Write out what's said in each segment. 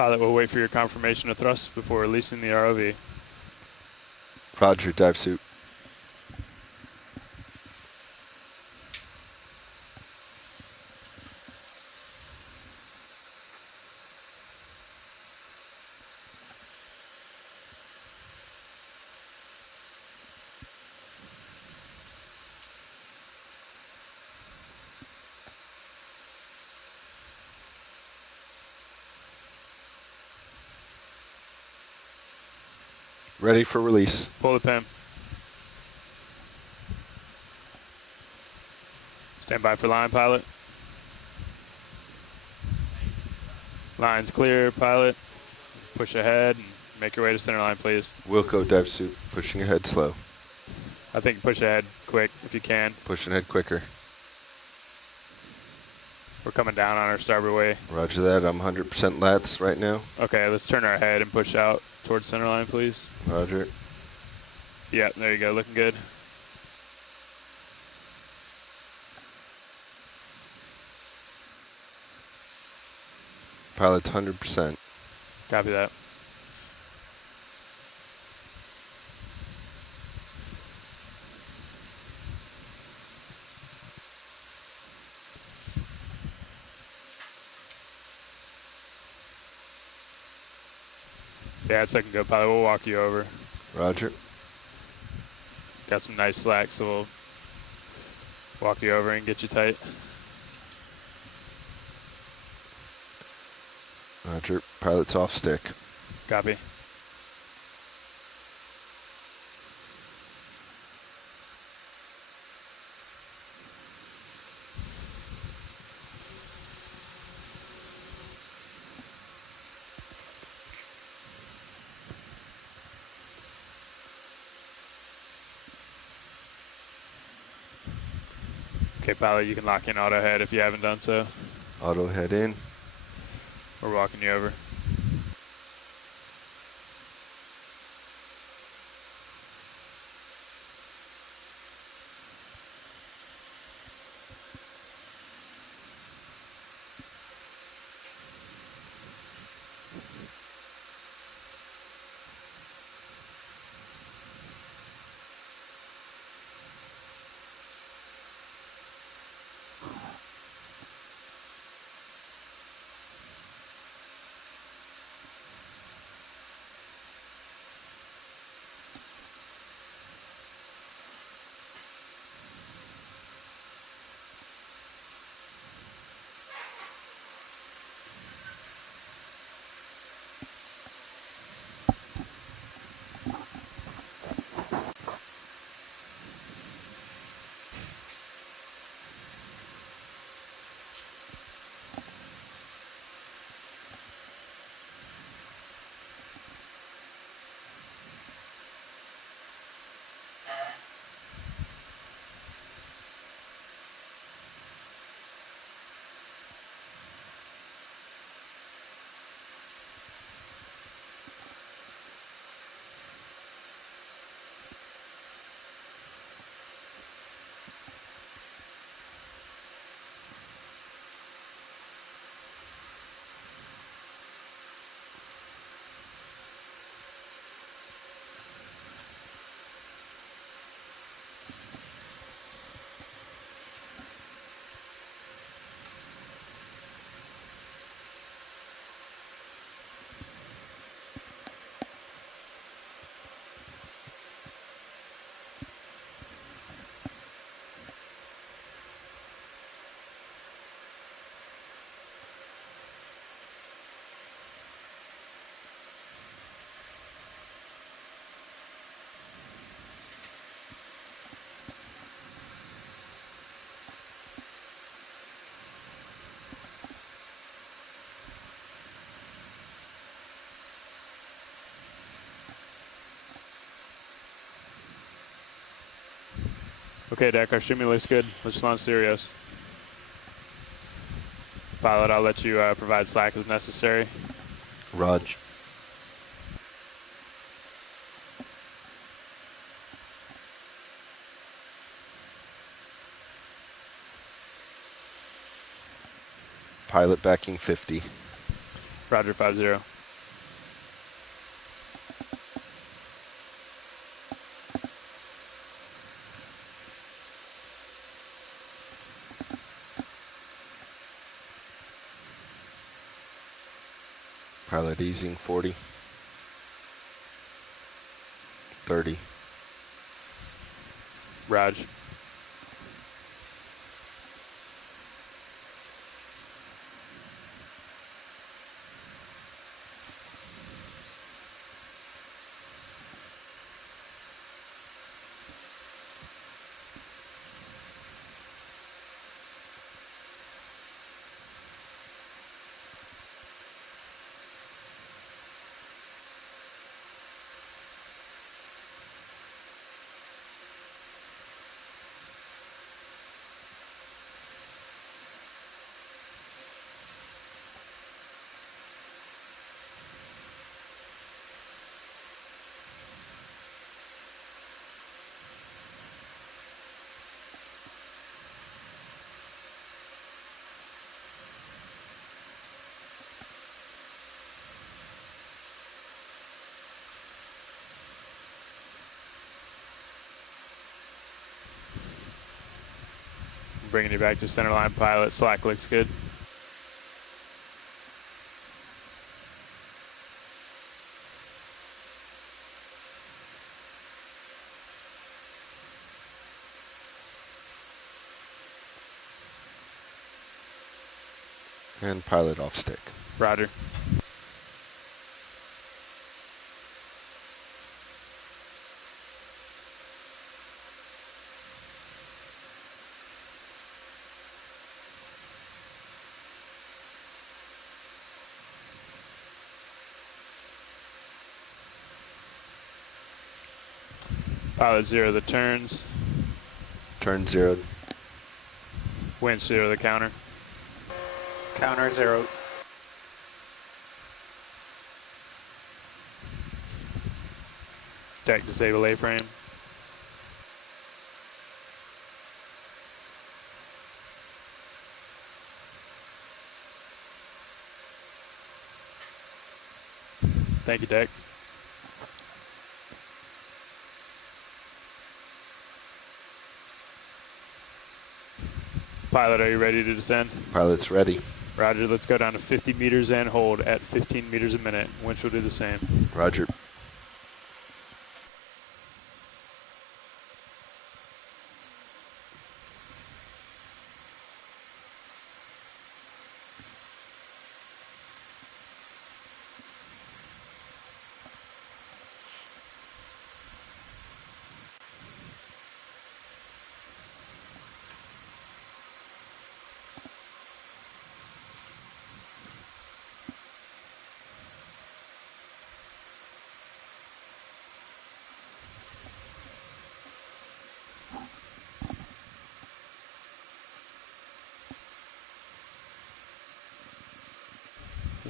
Pilot will wait for your confirmation of thrust before releasing the ROV. Roger, dive suit. Ready for release. Pull the pin. Stand by for line, pilot. Line's clear, pilot. Push ahead and make your way to center line, please. Wilco, dive suit. Pushing ahead slow. I think push ahead quick if you can. Pushing ahead quicker. We're coming down on our starboard way. Roger that. I'm 100% lats right now. Okay, let's turn our head and push out towards center line, please. Roger. Yeah, there you go. Looking good. Pilot's 100%. Copy that. Yeah, it's second go, pilot. We'll walk you over. Roger. Got some nice slack, so we'll walk you over and get you tight. Roger. Pilot's off stick. Copy. Okay, pilot, you can lock in auto head if you haven't done so. Auto head in. We're walking you over. Okay, deck, our streaming looks good. Let's launch Sirius. Pilot, I'll let you provide slack as necessary. Rog. Pilot backing 50. Roger, 50. Pilot easing 40. 30. Raj. Bringing you back to center line, pilot. Slack looks good. And pilot off stick. Roger. Pilot 0 the turns. Turn 0. Winch 0 the counter. Counter 0. Deck disable A-frame. Thank you, deck. Pilot, are you ready to descend? Pilot's ready. Roger, let's go down to 50 meters and hold at 15 meters a minute. Winch will do the same. Roger.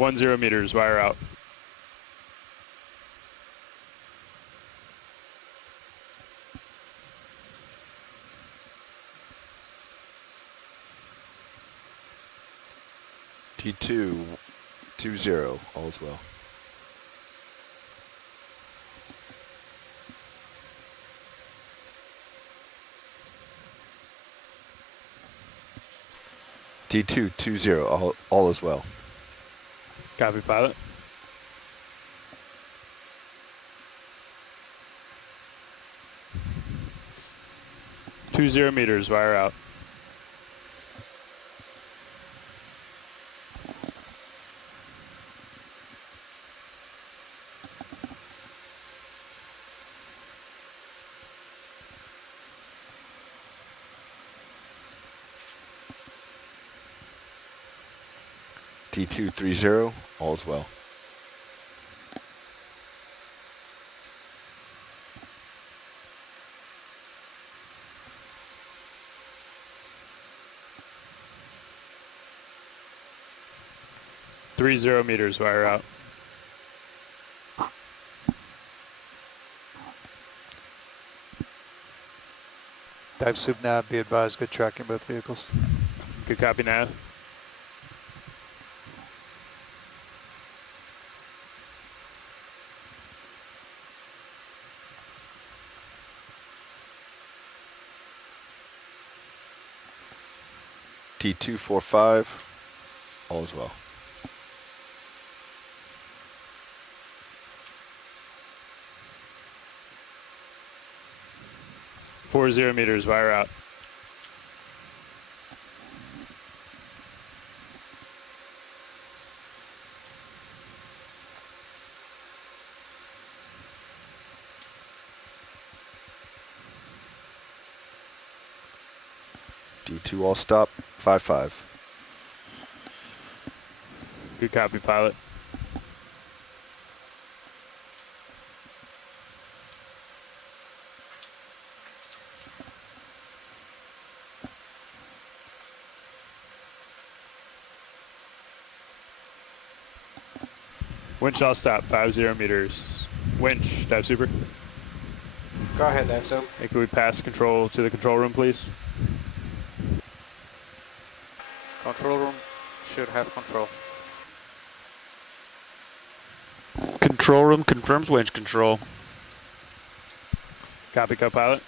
One 0 meters, wire out. T2 20. All's well. T2 20. All is well. Copy, pilot. Two 0 meters, wire out. T2 30. All's well. Three 0 meters, wire out. Dive soup nav, be advised, good tracking both vehicles. Good copy, nav. T245. All is well. 40 meters, wire out. D2 all stop, 5-5. Good copy, pilot. Winch all stop, 50 meters. Winch, dive super. Go ahead, dive so. Hey, can we pass control to the control room, please? Control room should have control. Control room confirms winch control. Copy, co-pilot.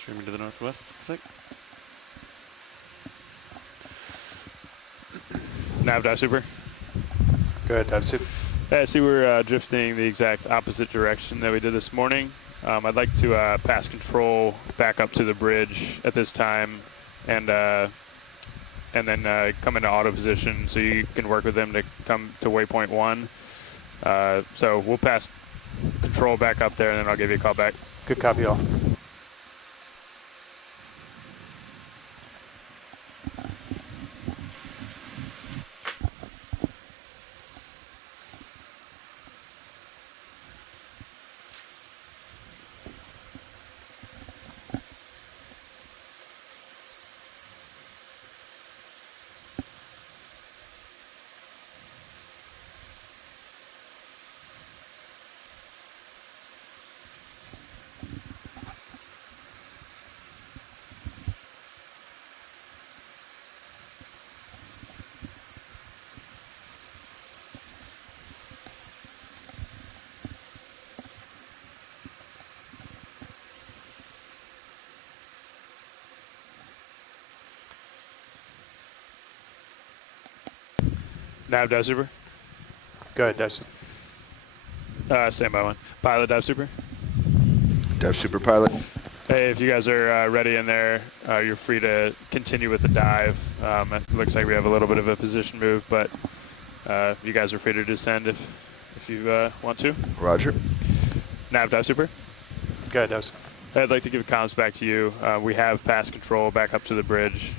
Streaming to the northwest, looks like. Nav, dive super. Go ahead, dive soup. I see we're drifting the exact opposite direction that we did this morning. I'd like to pass control back up to the bridge at this time, and then come into auto position so you can work with them to come to waypoint 1. So we'll pass control back up there, and then I'll give you a call back. Good copy, all. Nav, dive super. Go ahead, dive soup. Stand by 1. Pilot, dive super. Dive super pilot. Hey, if you guys are ready in there, you're free to continue with the dive. It looks like we have a little bit of a position move, but you guys are free to descend if you want to. Roger. Nav, dive super. Go ahead, dive soup. I'd like to give comms back to you. We have passed control back up to the bridge,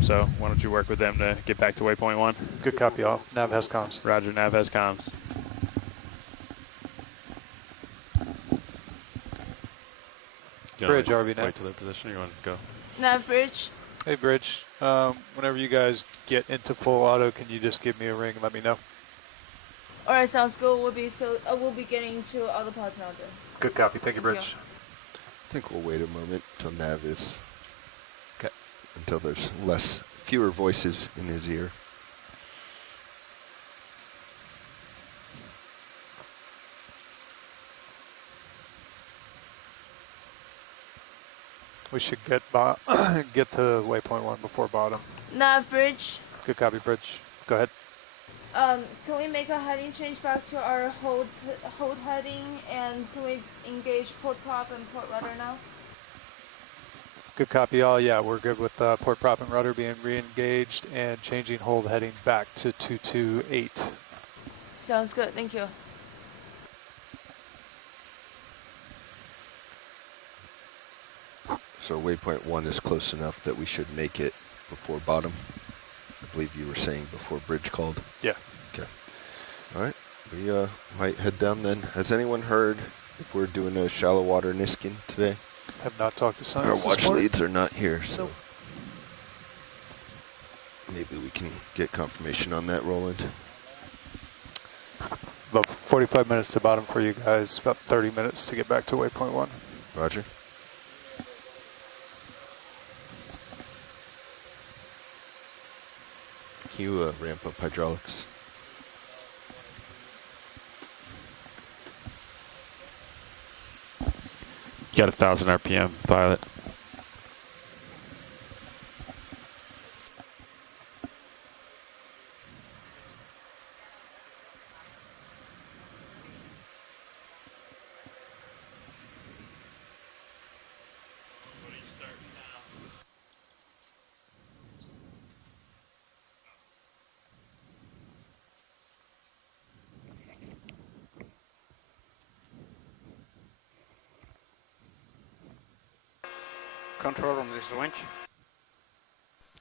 so why don't you work with them to get back to waypoint 1? Good copy, all. Nav has comms. Roger, Nav has comms. Bridge, RV now. Wait till their position, or you want to go? Nav bridge. Hey, Bridge. Whenever you guys get into full auto, can you just give me a ring and let me know? All right, sounds good. We'll be getting to Octopus now then. Good copy. Thank you, Thank Bridge. I think we'll wait a moment until Nav is. 'Kay. Until there's fewer voices in his ear. We should get get to waypoint 1 before bottom. Nav bridge. Good copy, Bridge. Go ahead. Can we make a heading change back to our hold heading, and can we engage port prop and port rudder now? Good copy, all. Yeah, we're good with port prop and rudder being re-engaged and changing hold heading back to 228. Sounds good. Thank you. So waypoint 1 is close enough that we should make it before bottom. I believe you were saying before bridge called. Yeah. Okay. All right. We might head down then. Has anyone heard if we're doing a shallow water Niskin today? Have not talked to Our science. watch leads are not here, so maybe we can get confirmation on that, Roland. About 45 minutes to bottom for you guys. About 30 minutes to get back to waypoint 1. Roger. Can you ramp up hydraulics? Got 1,000 RPM, pilot. Control room, this is winch.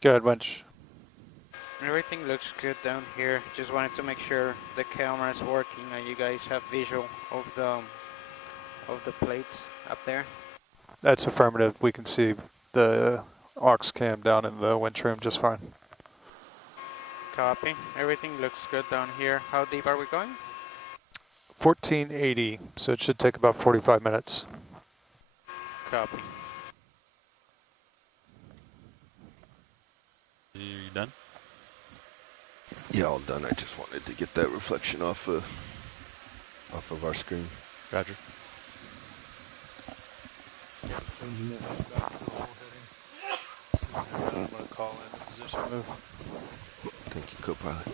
Go ahead, winch. Everything looks good down here. Just wanted to make sure the camera is working and you guys have visual of the plates up there. That's affirmative. We can see the aux cam down in the winch room just fine. Copy. Everything looks good down here. How deep are we going? 1480, so it should take about 45 minutes. Copy. You done? Yeah, all done. I just wanted to get that reflection off of our screen. Roger. Changing it back to the whole heading. I'm going to call in the position move. Thank you, co-pilot.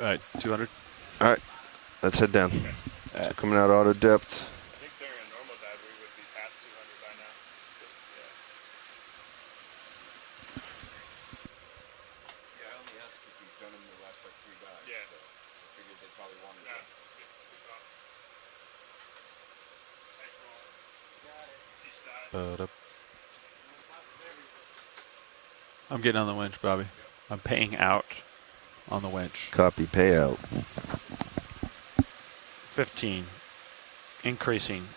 All right, 200. All right, let's head down. So coming out auto depth. I think during a normal dive we would be past 200 by now. Yeah, I only asked because we've done them the last like 3 dives. Yeah. So I figured they probably wanted Yeah. to. I'm getting on the winch, Bobby. I'm paying out on the winch. Copy payout. 15. Increasing.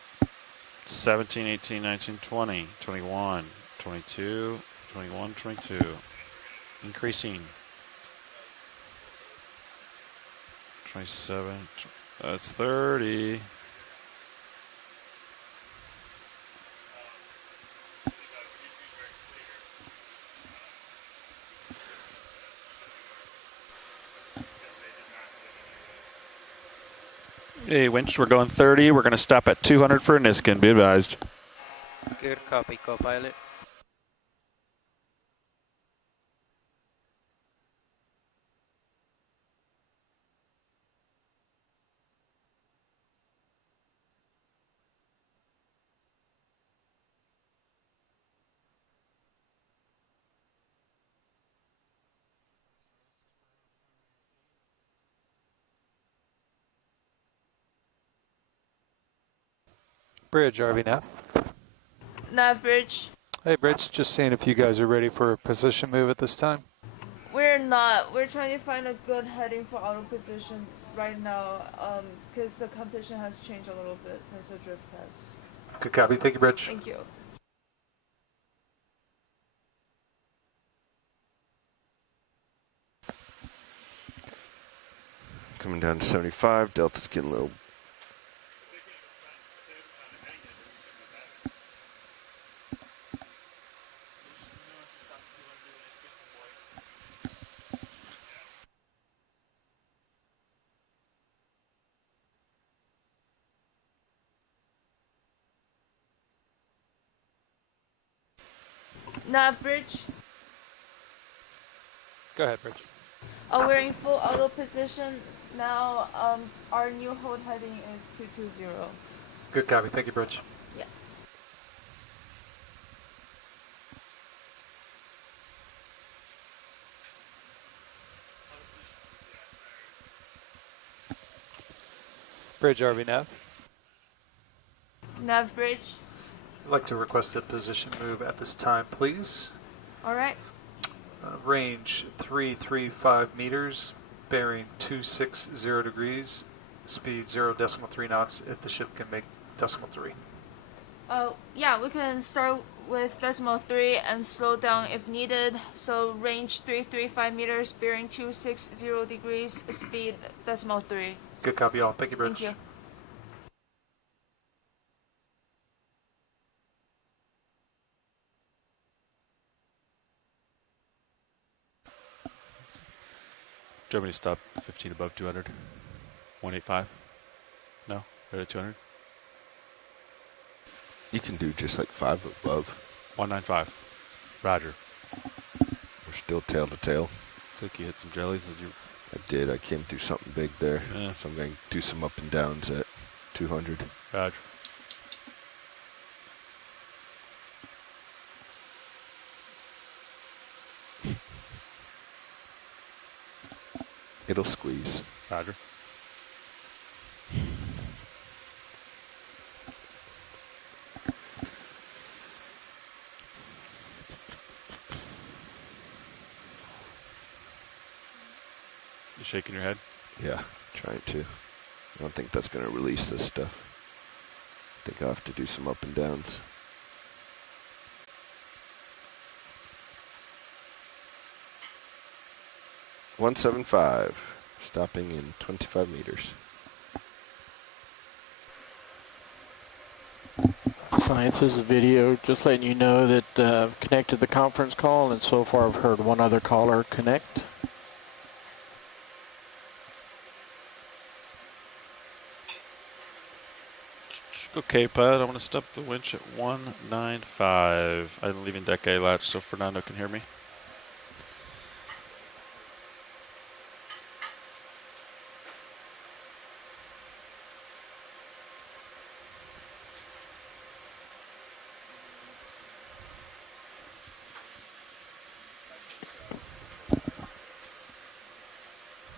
17, 18, 19, 20, 21, 22, 21, 22. Increasing. 27. That's 30. Hey, winch, we're going 30. We're going to stop at 200 for a Niskin. Be advised. Good copy, co-pilot. Bridge, RV now. Nav bridge. Hey, Bridge, just seeing if you guys are ready for a position move at this time. We're not. We're trying to find a good heading for auto position right now, because the competition has changed a little bit since the drift test. Good copy. Thank you, Bridge. Thank you. Coming down to 75. Delta's getting a little Nav bridge. Go ahead, Bridge. We're in full auto position now. Our new hold heading is 220. Good copy. Thank you, Bridge. Yeah. Bridge, RV nav. Nav bridge. I'd like to request a position move at this time, please. All right. Range 335 meters, bearing 260 degrees, speed 0.3 knots if the ship can make 0.3. Yeah, we can start with 3 and slow down if needed. So range 335 meters, bearing 260 degrees, speed 3. Good copy all. Thank you, Bridge. Thank you. Germany stop 15 above 200. 185. No, right at 200. You can do just like 5 above. 195. Roger. We're still tail to tail. Think you hit some jellies? Did you? I did. I came through something big there. Yeah. So I'm going to do some up and downs at 200. Roger. It'll squeeze. Roger. You shaking your head? Yeah, trying to. I don't think that's going to release this stuff. I think I'll have to do some up and downs. .175, stopping in 25 meters. Science's video, just letting you know that I've connected the conference call, and so far I've heard one other caller connect. Okay, Bud, I'm going to stop the winch at 195. I'm leaving deck A latch so Fernando can hear me.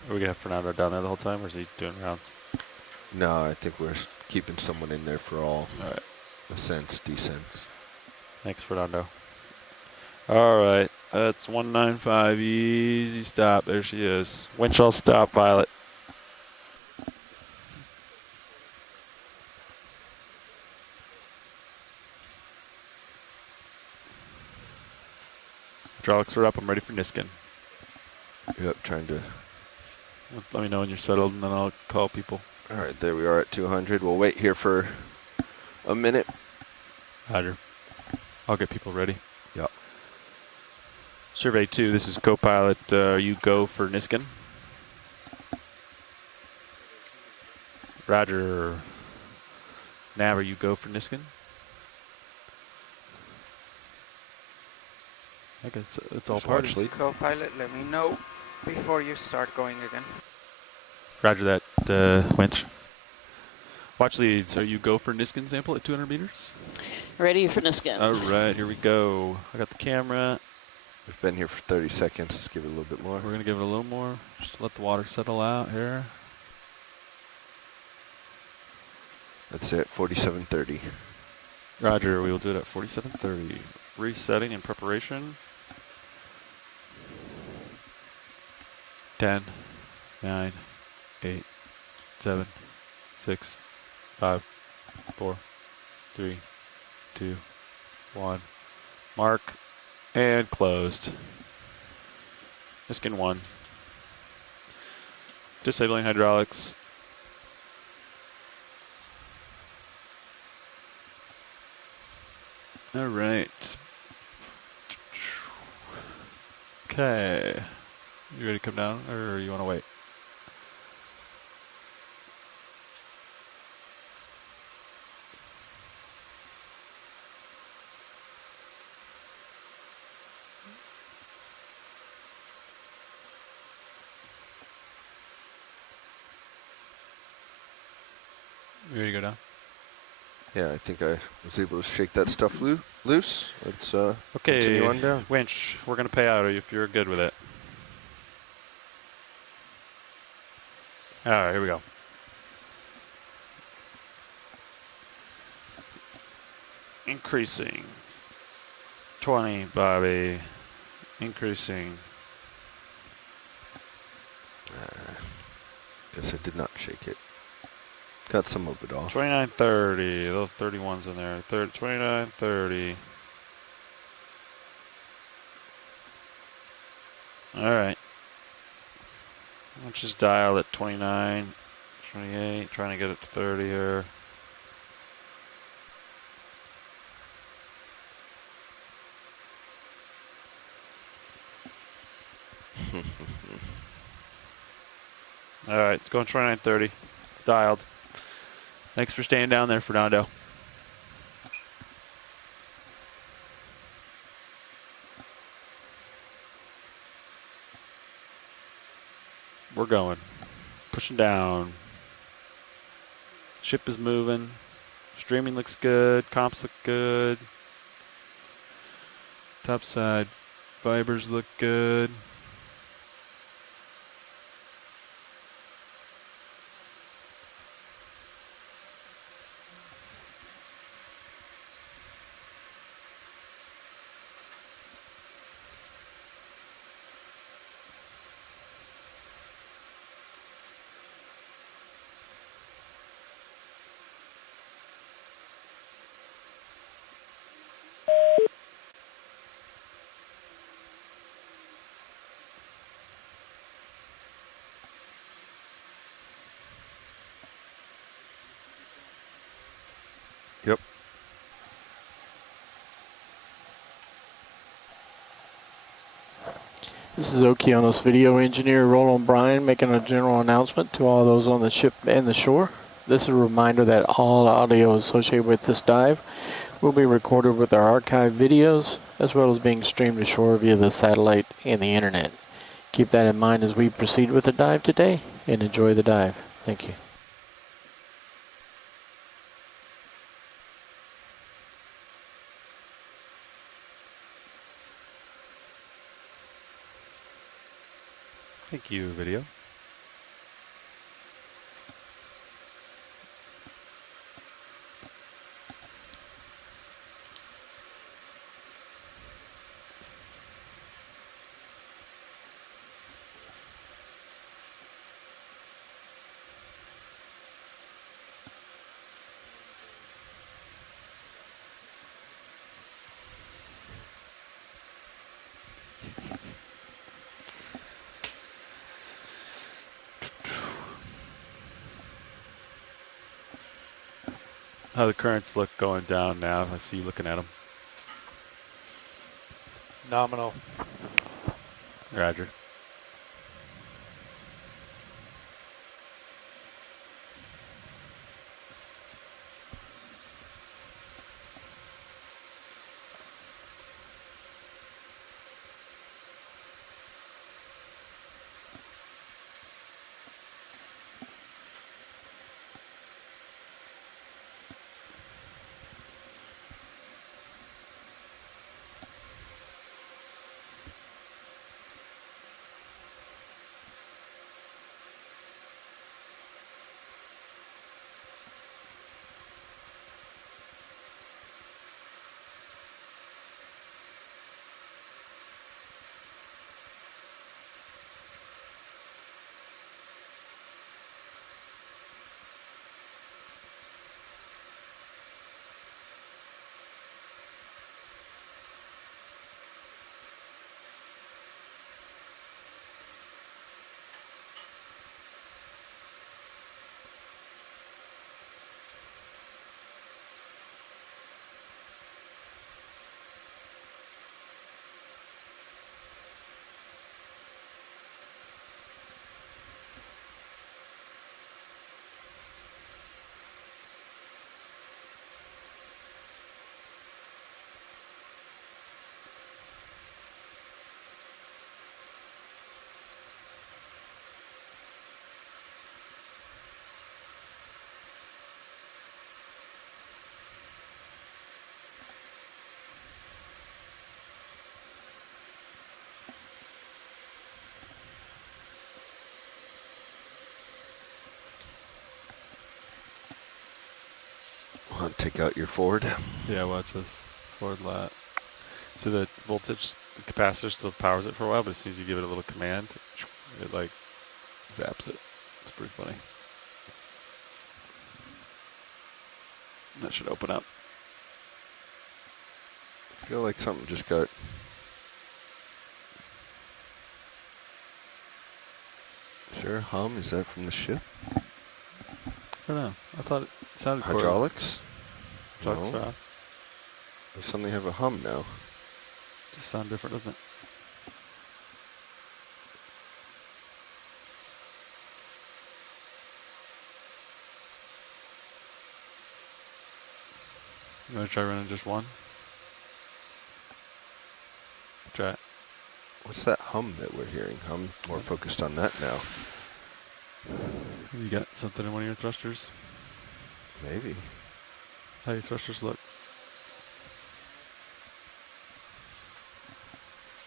Are we going to have Fernando down there the whole time, or is he doing rounds? No, I think we're keeping someone in there for all All right. ascents, descents. Thanks, Fernando. All right. That's 195. Easy stop. There she is. Winch all stop, pilot. Hydraulics are up. I'm ready for Niskin. Yep, trying to. Let me know when you're settled, and then I'll call people. All right, there we are at 200. We'll wait here for a minute. Roger. I'll get people ready. Yep. Survey 2, this is co-pilot. You go for Niskin. Roger. Nav, are you go for Niskin? I guess it's all Just part watch of lead. Co-pilot, let me know before you start going again. Roger that, winch. Watch leads. Are you go for Niskin sample at 200 meters? Ready for Niskin. All right, here we go. I got the camera. We've been here for 30 seconds. Let's give it a little bit more. We're going to give it a little more. Just let the water settle out here. That's it, 47.30. Roger, we will do it at 47:30. Resetting in preparation. 10, 9, 8, 7, 6, 5, 4, 3, 2, 1. Mark and closed. Niskin 1. Disabling hydraulics. All right. Okay. You ready to come down, or you want to wait? You ready to go down? Yeah, I think I was able to shake that stuff loose. Let's Okay, continue on down. winch. We're gonna pay out if you're good with it. All right, here we go. Increasing. 20, Bobby. Increasing. Guess I did not shake it. Got some of it off. 29.30. Those 31s in there. 29.30. All right. Let's just dial at 29, 28. Trying to get it to 30 here. All right, it's going 29.30. It's dialed. Thanks for staying down there, Fernando. We're going. Pushing down. Ship is moving. Streaming looks good. Comps look good. Top side fibers look good. Yep. This is Okeanos video engineer Roland Bryan making a general announcement to all those on the ship and the shore. This is a reminder that all audio associated with this dive will be recorded with our archived videos, as well as being streamed ashore via the satellite and the internet. Keep that in mind as we proceed with the dive today, and enjoy the dive. Thank you. Thank you, video. How the currents look going down now. I see you looking at them. Nominal. Roger. take out your Ford. Yeah, watch this. Forward lat. So the voltage, the capacitor still powers it for a while, but as soon as you give it a little command, it like zaps it. It's pretty funny. That should open up. I feel like something just got... Is there a hum? Is that from the ship? I don't know. I thought it sounded Hydraulics? Hydraulics No. are off. We suddenly have a hum now. Just sound different, doesn't it? You want to try running just one? Try it. What's that hum that we're hearing? I'm more focused on that now. You got something in one of your thrusters? Maybe. How do your thrusters look?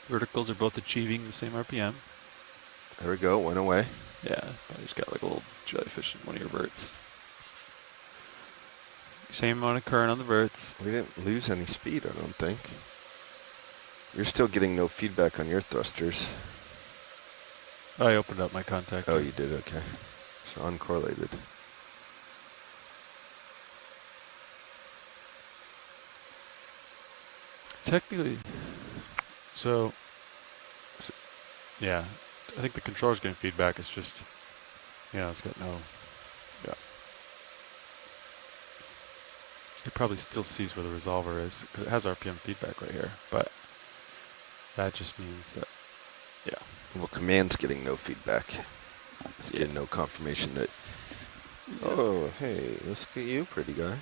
Verticals are both achieving the same RPM. There we go. Went away. Yeah, I just got like a little jellyfish in one of your verts. Same amount of current on the verts. We didn't lose any speed, I don't think. You're still getting no feedback on your thrusters. I opened up my contactor. Oh, you did? Okay. So uncorrelated. Technically, so yeah, I think the controller's getting feedback. It's just, it's got no, yeah. It probably still sees where the resolver is, because it has RPM feedback right here, but that just means that, yeah. Well, command's getting no feedback. It's getting no confirmation that, oh, hey, let's get you, pretty guy.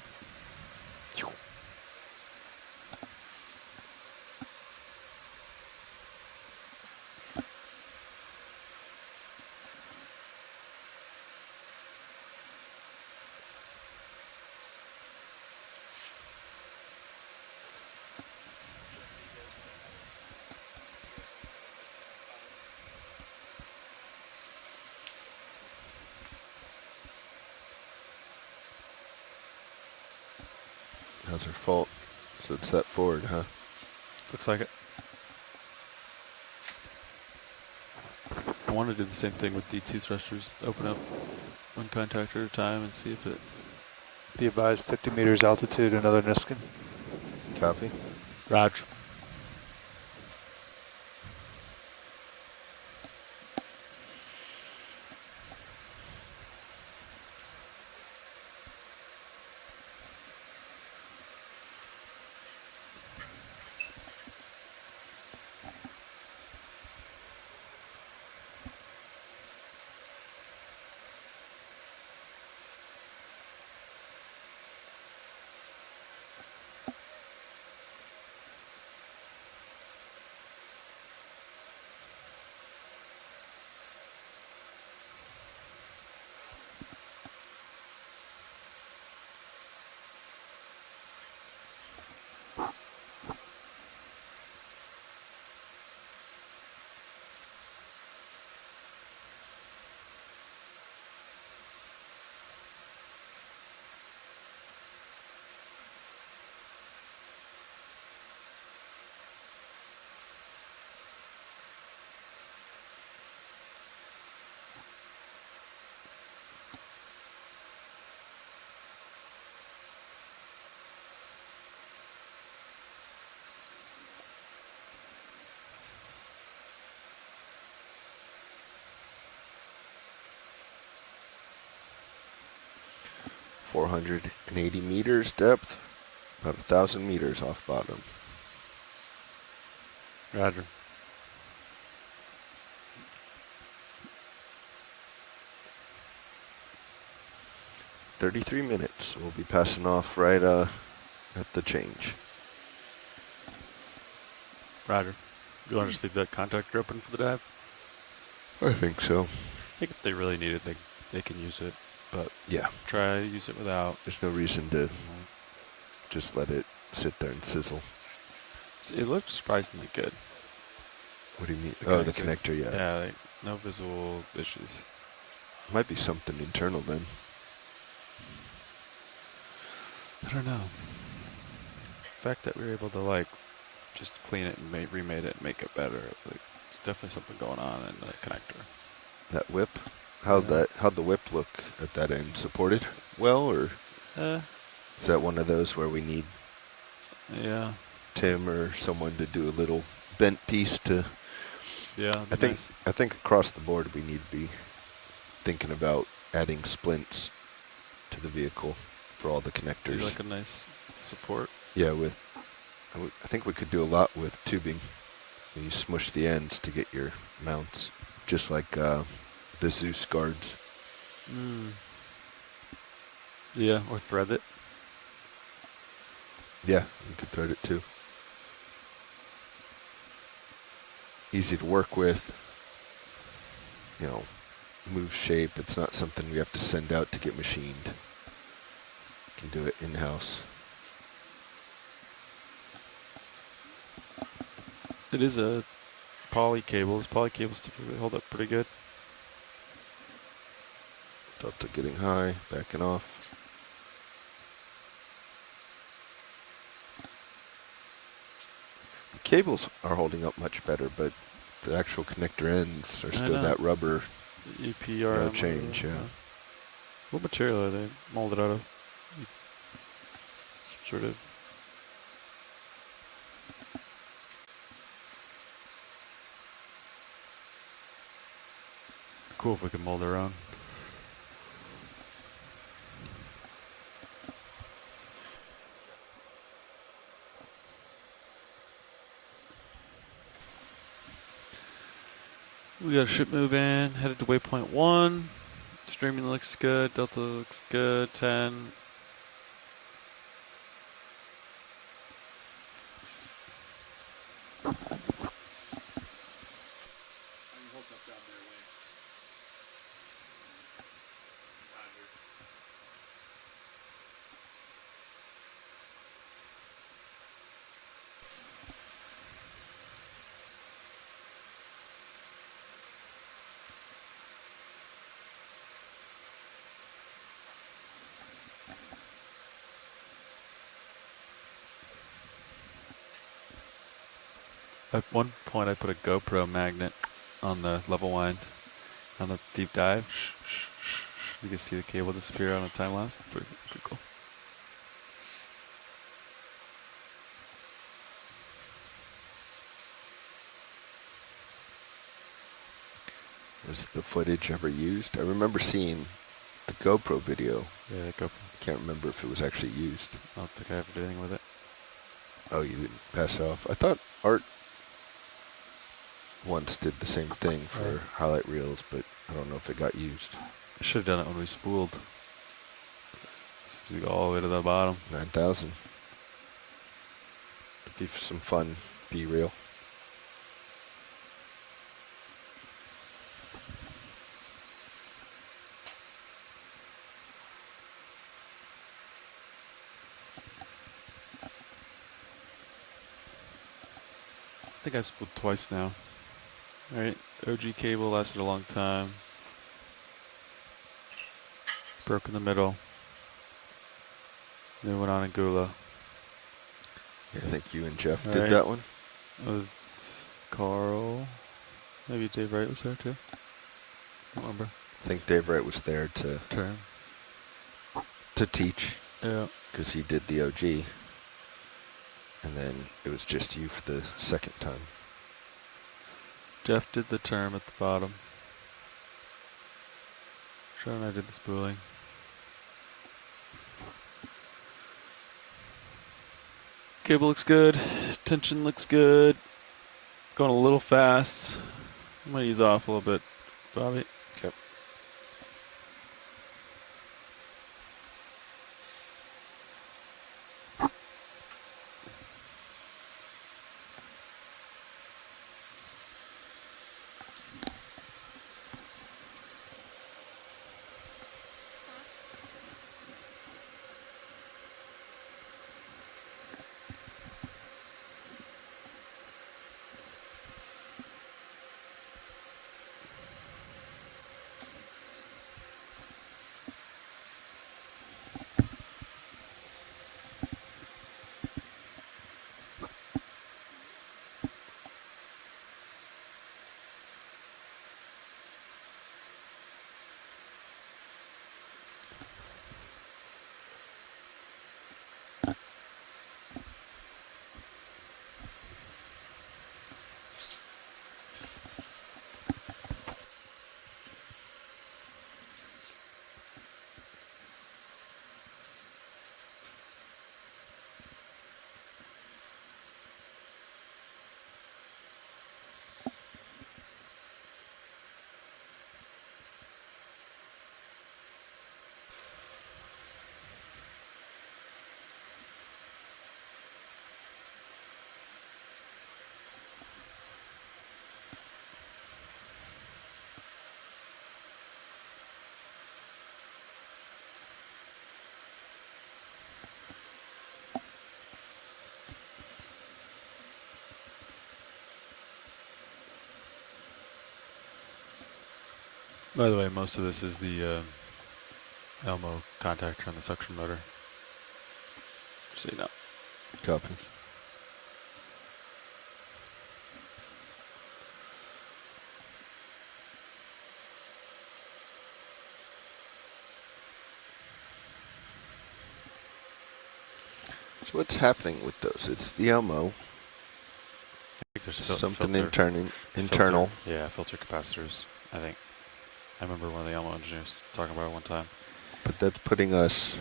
How's her fault? So it's that forward, huh? Looks like it. I want to do the same thing with D2 thrusters. Open up one contactor at a time and see if it... Be advised, 50 meters altitude, another Niskin. Copy. Roger. .480 meters depth, about 1,000 meters off bottom. Roger. .33 minutes. We'll be passing off right at the change. Roger. You want to just leave that contactor open for the dive? I think so. I think if they really need it, they can use it. But Yeah, try to use it without. there's no reason to just let it sit there and sizzle. It looked surprisingly good. What do you mean? The Oh, the connectors. connector, yeah. Yeah, like, no visual issues. Might be something internal then. I don't know. The fact that we were able to like just clean it and remade it and make it better, like it's definitely something going on in the connector. That whip? Yeah. How'd the whip look at that end? Supported well, or is that one of those where we need Yeah. Tim or someone to do a little bent piece to? Yeah. I think across the board we need to be thinking about adding splints to the vehicle for all the connectors. Do like a nice support. Yeah, I think we could do a lot with tubing. You smush the ends to get your mounts, just like the Zeus guards. Yeah, or thread it. Yeah, you could thread it too. Easy to work with. You know, move shape. It's not something we have to send out to get machined. Can do it in-house. It is a poly cable. Those poly cables typically hold up pretty good. Delta getting high, backing off. The cables are holding up much better, but the actual connector ends are still that rubber. EPR. No change, yeah. What material are they molded out of? Sort of. Cool if we could mold our own. We got a ship move in, headed to waypoint 1. Streaming looks good, Delta looks good, 10. At one point I put a GoPro magnet on the level wind on the deep dive. You can see the cable disappear on a time lapse. Pretty cool. Was the footage ever used? I remember seeing the GoPro video. Yeah, GoPro. Can't remember if it was actually used. I don't think I ever did anything with it. Oh, you didn't pass it off? I thought Art once did the same thing for highlight reels, but I don't know if it got used. I should have done it when we spooled. So you go all the way to the bottom. 9,000. Be some fun B-reel. I think I've spooled twice now. Alright, OG cable lasted a long time. Broke in the middle. Then went on in Gula. Yeah, I think you and Jeff did that one. With Carl. Maybe Dave Wright was there too. I don't remember. I think Dave Wright was there to teach. Yeah. Because he did the OG. And then it was just you for the second time. Jeff did the term at the bottom. Sean and I did the spooling. Cable looks good. Tension looks good. Going a little fast. I'm going to ease off a little bit, Bobby. Okay. By the way, most of this is the Elmo contactor on the suction motor. Just so you know. Copy. So what's happening with those? It's the Elmo. I think there's Something filter, internal. Filter, yeah, filter capacitors, I think. I remember one of the Elmo engineers talking about it one time. But that's putting us...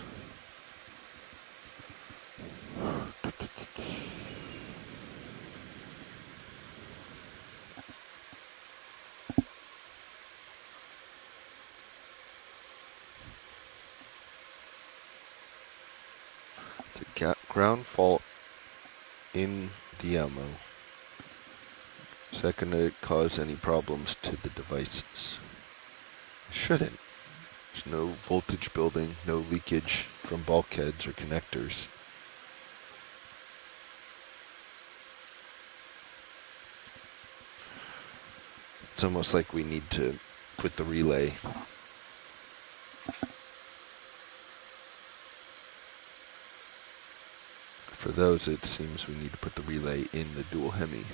It's a ground fault in the Elmo. Is that going to cause any problems to the devices? It shouldn't. There's no voltage building, no leakage from bulkheads or connectors. It's almost like we need to put the relay. For those, it seems we need to put the relay in the dual Hemi.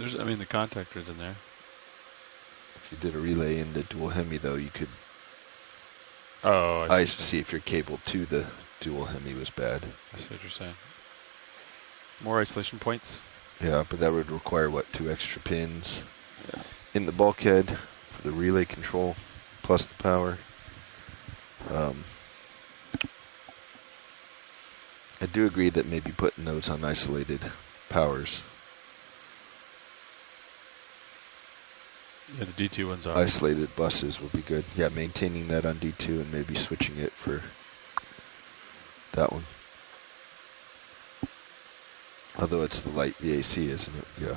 I mean, the contactor's in there. If you did a relay in the dual Hemi, though, you could Oh, I see. see if your cable to the dual Hemi was bad. I see what you're saying. More isolation points. Yeah, but that would require, what, 2 extra pins Yeah. in the bulkhead for the relay control, plus the power. I do agree that maybe putting those on isolated powers, Yeah, the D2 ones are. isolated buses would be good. Yeah, maintaining that on D2 and maybe switching it for that one. Although it's the light VAC, isn't it? Yeah.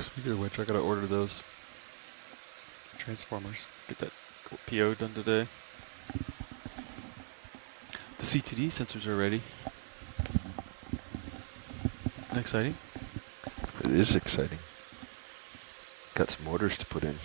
Speaking of which, I gotta order those transformers. Get that PO done today. The CTD sensors are ready. Isn't that exciting? It is exciting. Got some orders to put in.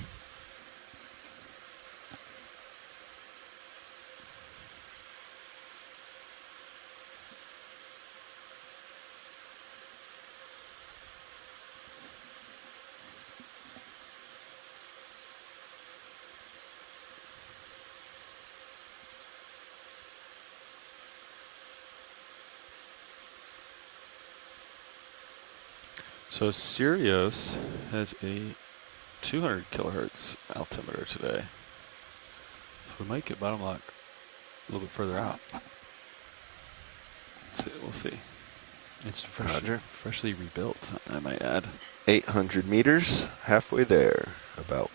So Sirius has a 200 kilohertz altimeter today. So we might get bottom lock a little bit further out. We'll see. It's freshly rebuilt, I might add. 800 meters, halfway there, about.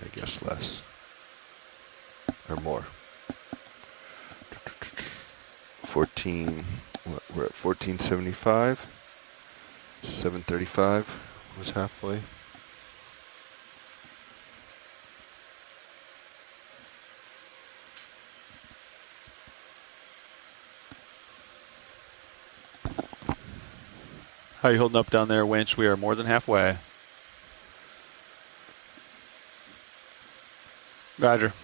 I guess less. Or more. 14, we're at 1475. 735 was halfway. How are you holding up down there, Winch? We are more than halfway. Roger.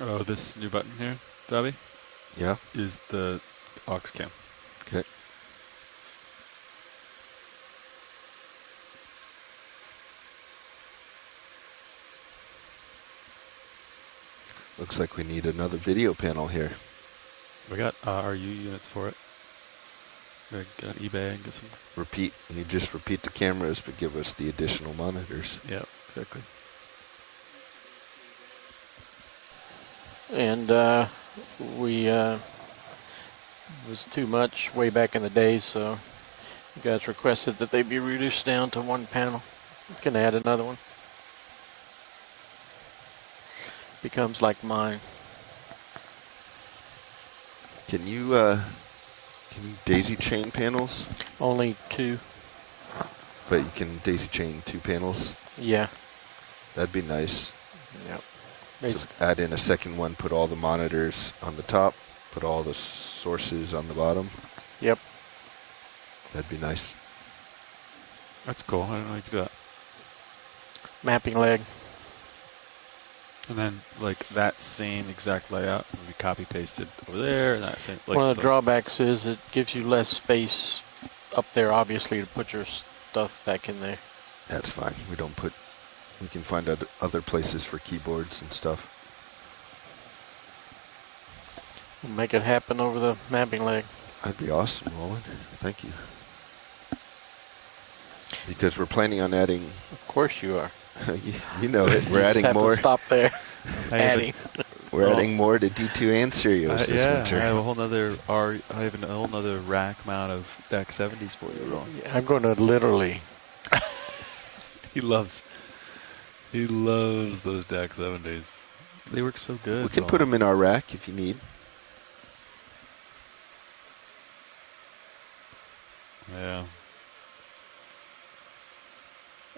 Oh, this new button here, Bobby, Yeah. is the aux cam. Okay. Looks like we need another video panel here. We got RU units for it. We're gonna get on eBay and get some. You just repeat the cameras, but give us the additional monitors. Yep, exactly. And we it was too much way back in the day, so you guys requested that they be reduced down to one panel. You can add another one. Becomes like mine. Can you daisy chain panels? Only two. But you can daisy chain 2 panels. Yeah. That'd be nice. Yep. So add in a second one, put all the monitors on the top, put all the sources on the bottom. Yep. That'd be nice. That's cool. I didn't know you could do that. Mapping leg. And then, like, that same exact layout will be copy pasted over there, and that same. Like, One of the drawbacks is it gives you less space up there, obviously, to put your stuff back in there. That's fine. We can find other places for keyboards and stuff. We'll make it happen over the mapping leg. That'd be awesome, Roland. Thank you. Because we're planning on adding. Of course you are. you know it. We're adding have more. To stop there. Adding. We're adding more to D2 and Serios this winter. I have a whole nother whole nother rack mount of DAC 70s for you, Roland. I'm going to literally. He loves those DAC 70s. They work so good. We can put them in our rack if you need. Yeah.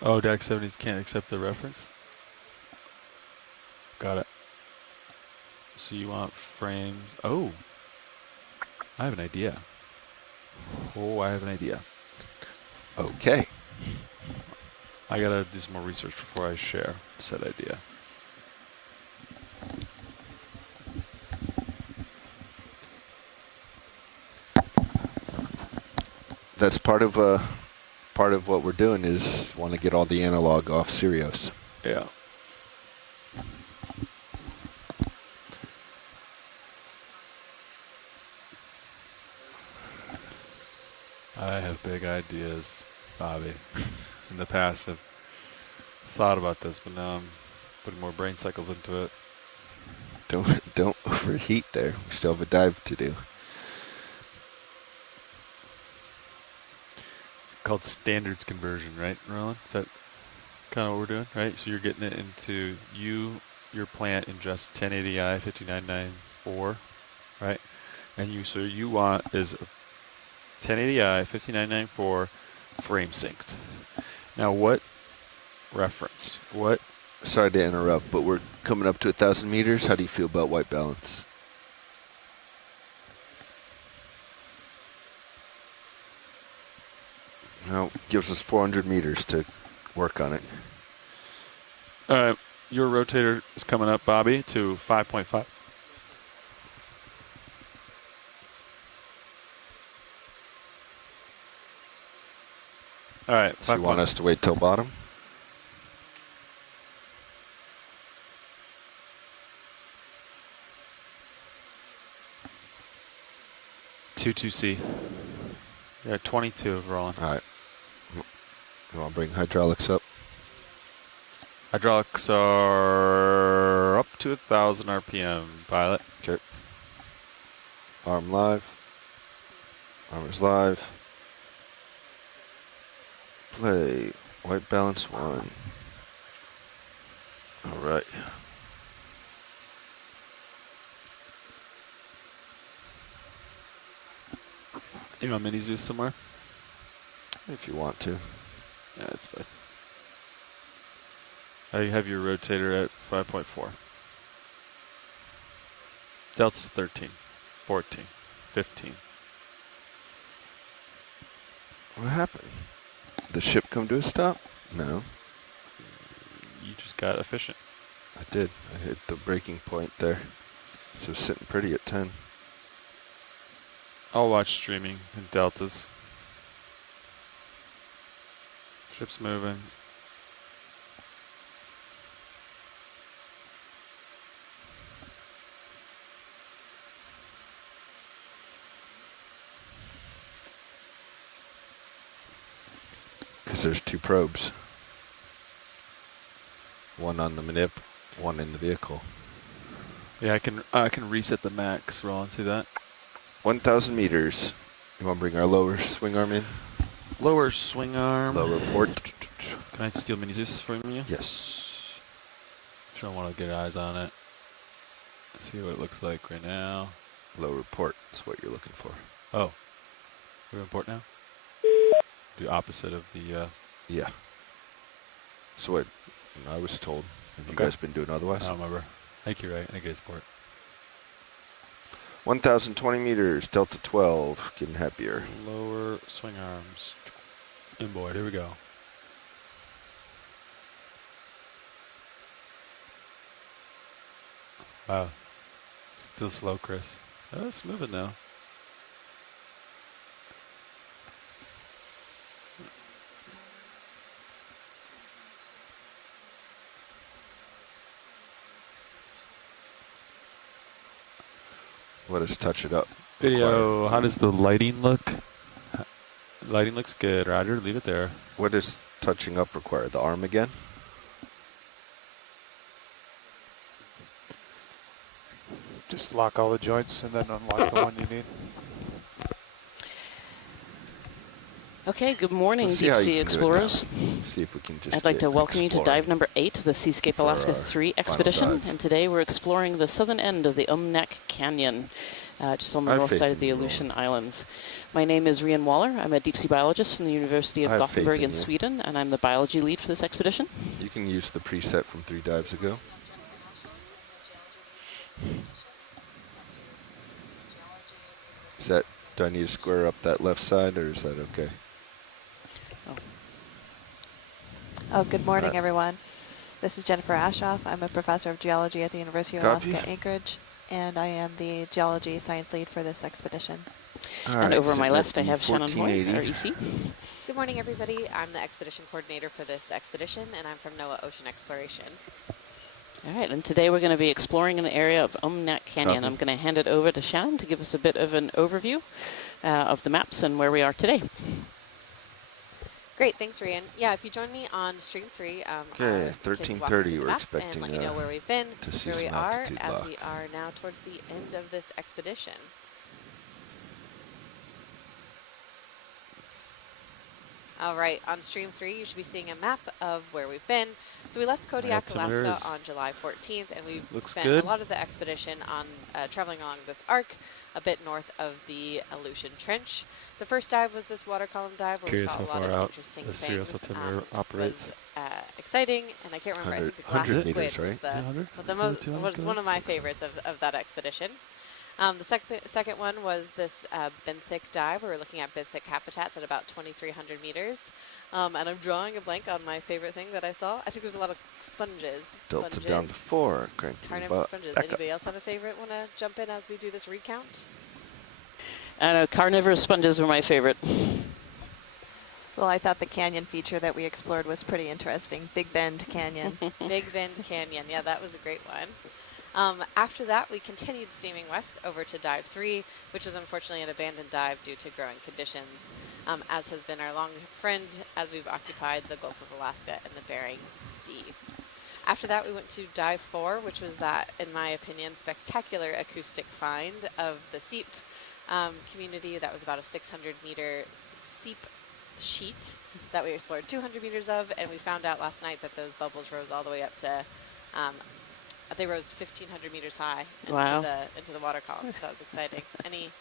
Oh, DAC 70s can't accept the reference? Got it. So you want frames. Oh. I have an idea. Okay. I gotta do some more research before I share said idea. That's part of what we're doing is want to get all the analog off Serios. Yeah. I have big ideas, Bobby. In the past, I've thought about this, but now I'm putting more brain cycles into it. Don't overheat there. We still have a dive to do. It's called standards conversion, right, Roland? Is that kind of what we're doing, right? So you're getting it into your plant in just 1080i 5994, right? And you want is 1080i 5994 frame synced. Now what referenced? What? Sorry to interrupt, but we're coming up to 1,000 meters. How do you feel about white balance? Now, gives us 400 meters to work on it. All right, your rotator is coming up, Bobby, to 5.5. All right. So you want us to wait till bottom? Two C. Yeah, 22 rolling. All right. You want to bring hydraulics up? Hydraulics are up to 1,000 RPM, pilot. Okay. Arm live. Arm is live. Play. White balance 1. All right. You want mini Zeus somewhere? If you want to. Yeah, that's fine. You have your rotator at 5.4. Delta's 13, 14, 15. What happened? The ship come to a stop? No. You just got efficient. I did. I hit the breaking point there. So sitting pretty at 10. I'll watch streaming in deltas. Ship's moving. Because there's 2 probes. One on the manip, one in the vehicle. Yeah, I can reset the max, Roland. See that? 1,000 meters. You want to bring our lower swing arm in? Lower swing arm. Lower port. Can I steal mini Zeus from you? Yes. Sure, I want to get eyes on it. See what it looks like right now. Lower port is what you're looking for. Oh, we're in port now. The opposite of the. Yeah. So what I was told. Have you Okay. guys been doing otherwise? I don't remember. I think you're right. I think it is port. 1,020 meters, Delta 12, getting happier. Lower swing arms. Inboard. Here we go. Wow. Still slow, Chris. Oh, it's moving now. Let us touch it up. Video. How does the lighting look? Lighting looks good. Roger. Leave it there. What does touching up require? The arm again? Just lock all the joints and then unlock the one you need. Okay, good morning, Let's see deep how you sea can do it explorers. now. See if we can just I'd like to get welcome you to exploring. dive number 8 of the Seascape for Alaska our 3 final expedition. dive. And today we're exploring the southern end of the Umnak Canyon, just on the I have north faith side in of the you, Aleutian Islands. My name is Rian Waller. I'm a deep sea biologist from the University of I have faith Gothenburg in in you. Sweden, and I'm the biology lead for this expedition. You can use the preset from 3 dives ago. Is that, do I need to square up that left side, or is that okay? Oh, good morning, Alright. everyone. This is Jennifer Ashoff. I'm a professor of geology at the University of Copy. Alaska Anchorage, and I am the geology science lead for this expedition. And over on my left, I have Shannon Hoy, our EC. Good morning, everybody. I'm the expedition coordinator for this expedition, and I'm from NOAA Ocean Exploration. All right, and today we're going to be exploring an area of Umnak Canyon. Copy. I'm going to hand it over to Shannon to give us a bit of an overview of the maps and where we are today. Great, thanks, Rian. Yeah, if you join me on stream 3, Okay, our kids will walk 13:30, us through the we're map expecting, and let you know where we've been, to see where we some are, altitude as lock. we are now towards the end of this expedition. All right, on stream 3, you should be seeing a map of where we've been. So we left Kodiak, Alaska altimeters. on July 14th, and we Looks spent good. a lot of the expedition on traveling along this arc a bit north of the Aleutian Trench. The first dive was this water column dive where Curious we saw how a lot far of out interesting the things. Sirius altimeter It operates. was exciting, and I can't remember, I think the glass 100 squid meters, was right? the, Is it 100? well, the Is it most, 200 was one of kilos? my favorites of that expedition. The second one was this benthic dive where we're looking at benthic habitats at about 2,300 meters. And I'm drawing a blank on my favorite thing that I saw. I think there's a lot of sponges. Delta down to 4, cranking Carnivorous butt sponges. back up. Anybody else have a favorite? Want to jump in as we do this recount? Carnivorous sponges were my favorite. Well, I thought the canyon feature that we explored was pretty interesting. Big Bend Canyon. Big Bend Canyon. Yeah, that was a great one. After that, we continued steaming west over to Dive 3, which is unfortunately an abandoned dive due to growing conditions, as has been our long friend as we've occupied the Gulf of Alaska and the Bering Sea. After that, we went to Dive 4, which was that, in my opinion, spectacular acoustic find of the seep community. That was about a 600-meter seep sheet that we explored 200 meters of, and we found out last night that those bubbles rose all the way up to they rose 1,500 meters high Wow. into the water column, so that was exciting. Any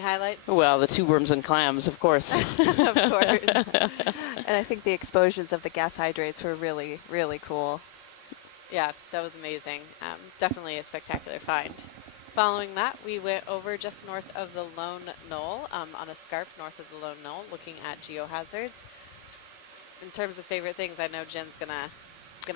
highlights? Well, the 2 worms and clams, of course. Of course. And I think the exposures of the gas hydrates were really, really cool. Yeah, that was amazing. Definitely a spectacular find. Following that, we went over just north of the Lone Knoll, on a scarp north of the Lone Knoll, looking at geohazards. In terms of favorite things, I know Jen's gonna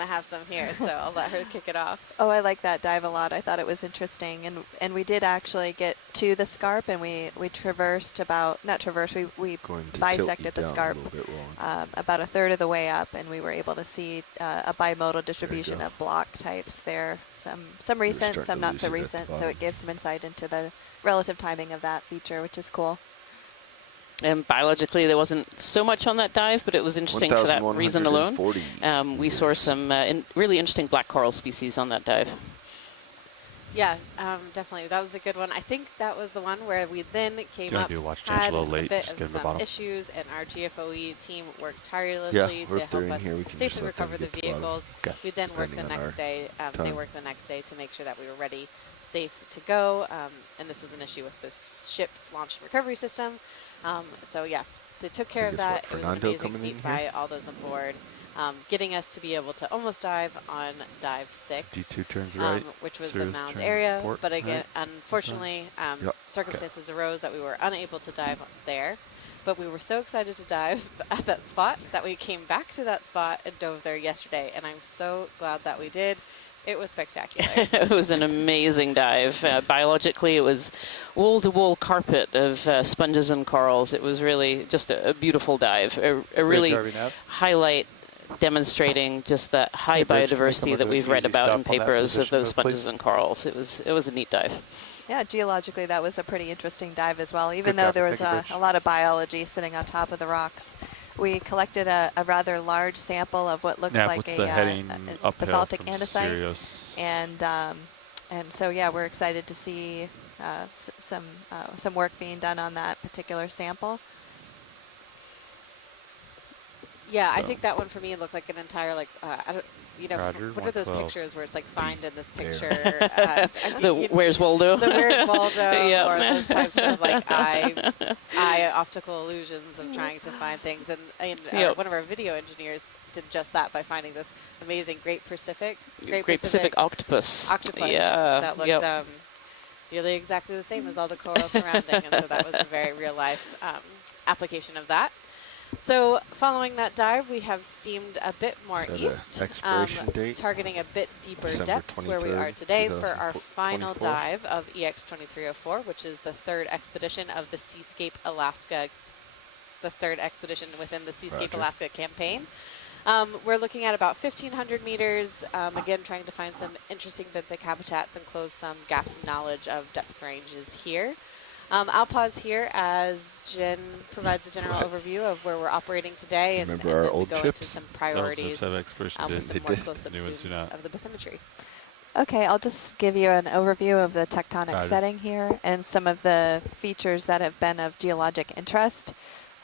have some here, so I'll let her kick it off. Oh, I like that dive a lot. I thought it was interesting. And we did actually get to the scarp, and we traversed about, not traversed, we Going to bisected tilt you the down scarp a little bit, Roland. about a third of the way up, and we were able to see a bimodal distribution go. of block types there. Some recent, starting some to not lose so it at the recent, so bottom. it gives some insight into the relative timing of that feature, which is cool. And biologically, there wasn't so much on that dive, but it was interesting for that reason alone. 1,140 We saw some really interesting black coral species on that dive. Yeah, definitely. That was a good one. I think that was the one where we then came up, watch change had a little late, bit just of get in the some bottom. issues, and our GFOE team worked tirelessly or to if they're help in us here, we can just safely let them recover the get to the bottom. vehicles. Okay. We then worked the Depending on next our day. They time. worked the next day to make sure that we were ready, safe to go. And this was an issue with this ship's launch and recovery system. So yeah, they took care of think it's that. what, It was an Fernando amazing coming in feat by all those on board, getting us to be able to almost dive on dive 6. D2 turns right. Which was the Cirrus mound turns area, port, but again, right? unfortunately, Yep. circumstances arose that we were unable to dive there. But we were so excited to dive at that spot that we came back to that spot and dove there yesterday, and I'm so glad that we did. It was spectacular. It was an amazing dive. Biologically, it was wall-to-wall carpet of sponges and corals. It was really just a beautiful dive. A really highlight demonstrating just that high Hey, Bridge, can we biodiversity come that with we've an read easy about stop in on that papers of position those move, sponges please? and corals. It was a neat dive. Yeah, geologically that was a pretty interesting dive as well, even Good though job. there was Thank you, Bridge. a lot of biology sitting on top of the rocks. We collected a rather large sample of what looks like what's a the heading uphill basaltic from andesite. Sirius? And so yeah, we're excited to see some work being done on that particular sample. Yeah, I think that one for me looked like an entire, like, I don't, Roger, what are those 112. pictures where it's like find in this picture? Where's Waldo? The Where's Waldo, Yep. or those types of like eye optical illusions of trying to find things. And Yep. one of our video engineers did just that by finding this amazing Great Pacific Octopus. octopus Yeah. that looked Yep. nearly exactly the same as all the coral surrounding, and so that was a very real life application of that. So following that dive, we have steamed a bit more Set a east, expiration date, targeting a bit deeper December depths where we are 23rd, today for our final 2024. dive of EX2304, which is the third expedition of the Seascape Alaska, the third expedition within the Seascape Roger. Alaska campaign. We're looking at about 1,500 meters, again trying to find some interesting benthic habitats and close some gaps in knowledge of depth ranges here. I'll pause here as Jen provides a general overview of where we're operating today, and Remember then our we old go into chips? some Old priorities chips have expiration with dates. some They more did. close-up New ones do students not. of the bathymetry. Okay, I'll just give you an overview of the tectonic Roger. setting here and some of the features that have been of geologic interest.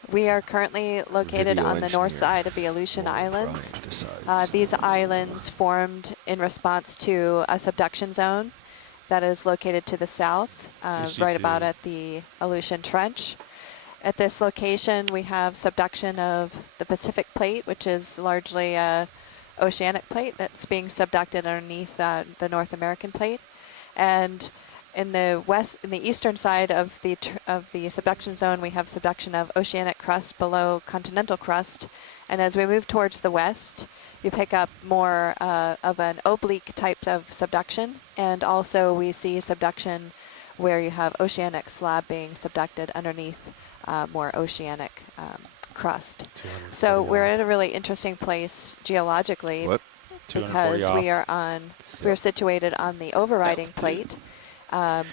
We are currently located Video on the north engineer side of the Aleutian Warren Islands. Prime decides. These islands formed in response to a subduction zone that is located to the south, right about at the Aleutian Trench. At this location, we have subduction of the Pacific Plate, which is largely a oceanic plate that's being subducted underneath the North American Plate. And in the eastern side of the subduction zone, we have subduction of oceanic crust below continental crust. And as we move towards the west, you pick up more of an oblique type of subduction, and also we see subduction where you have oceanic slab being subducted underneath more oceanic crust. So we're at a really interesting place geologically What? because we're situated on the overriding plate,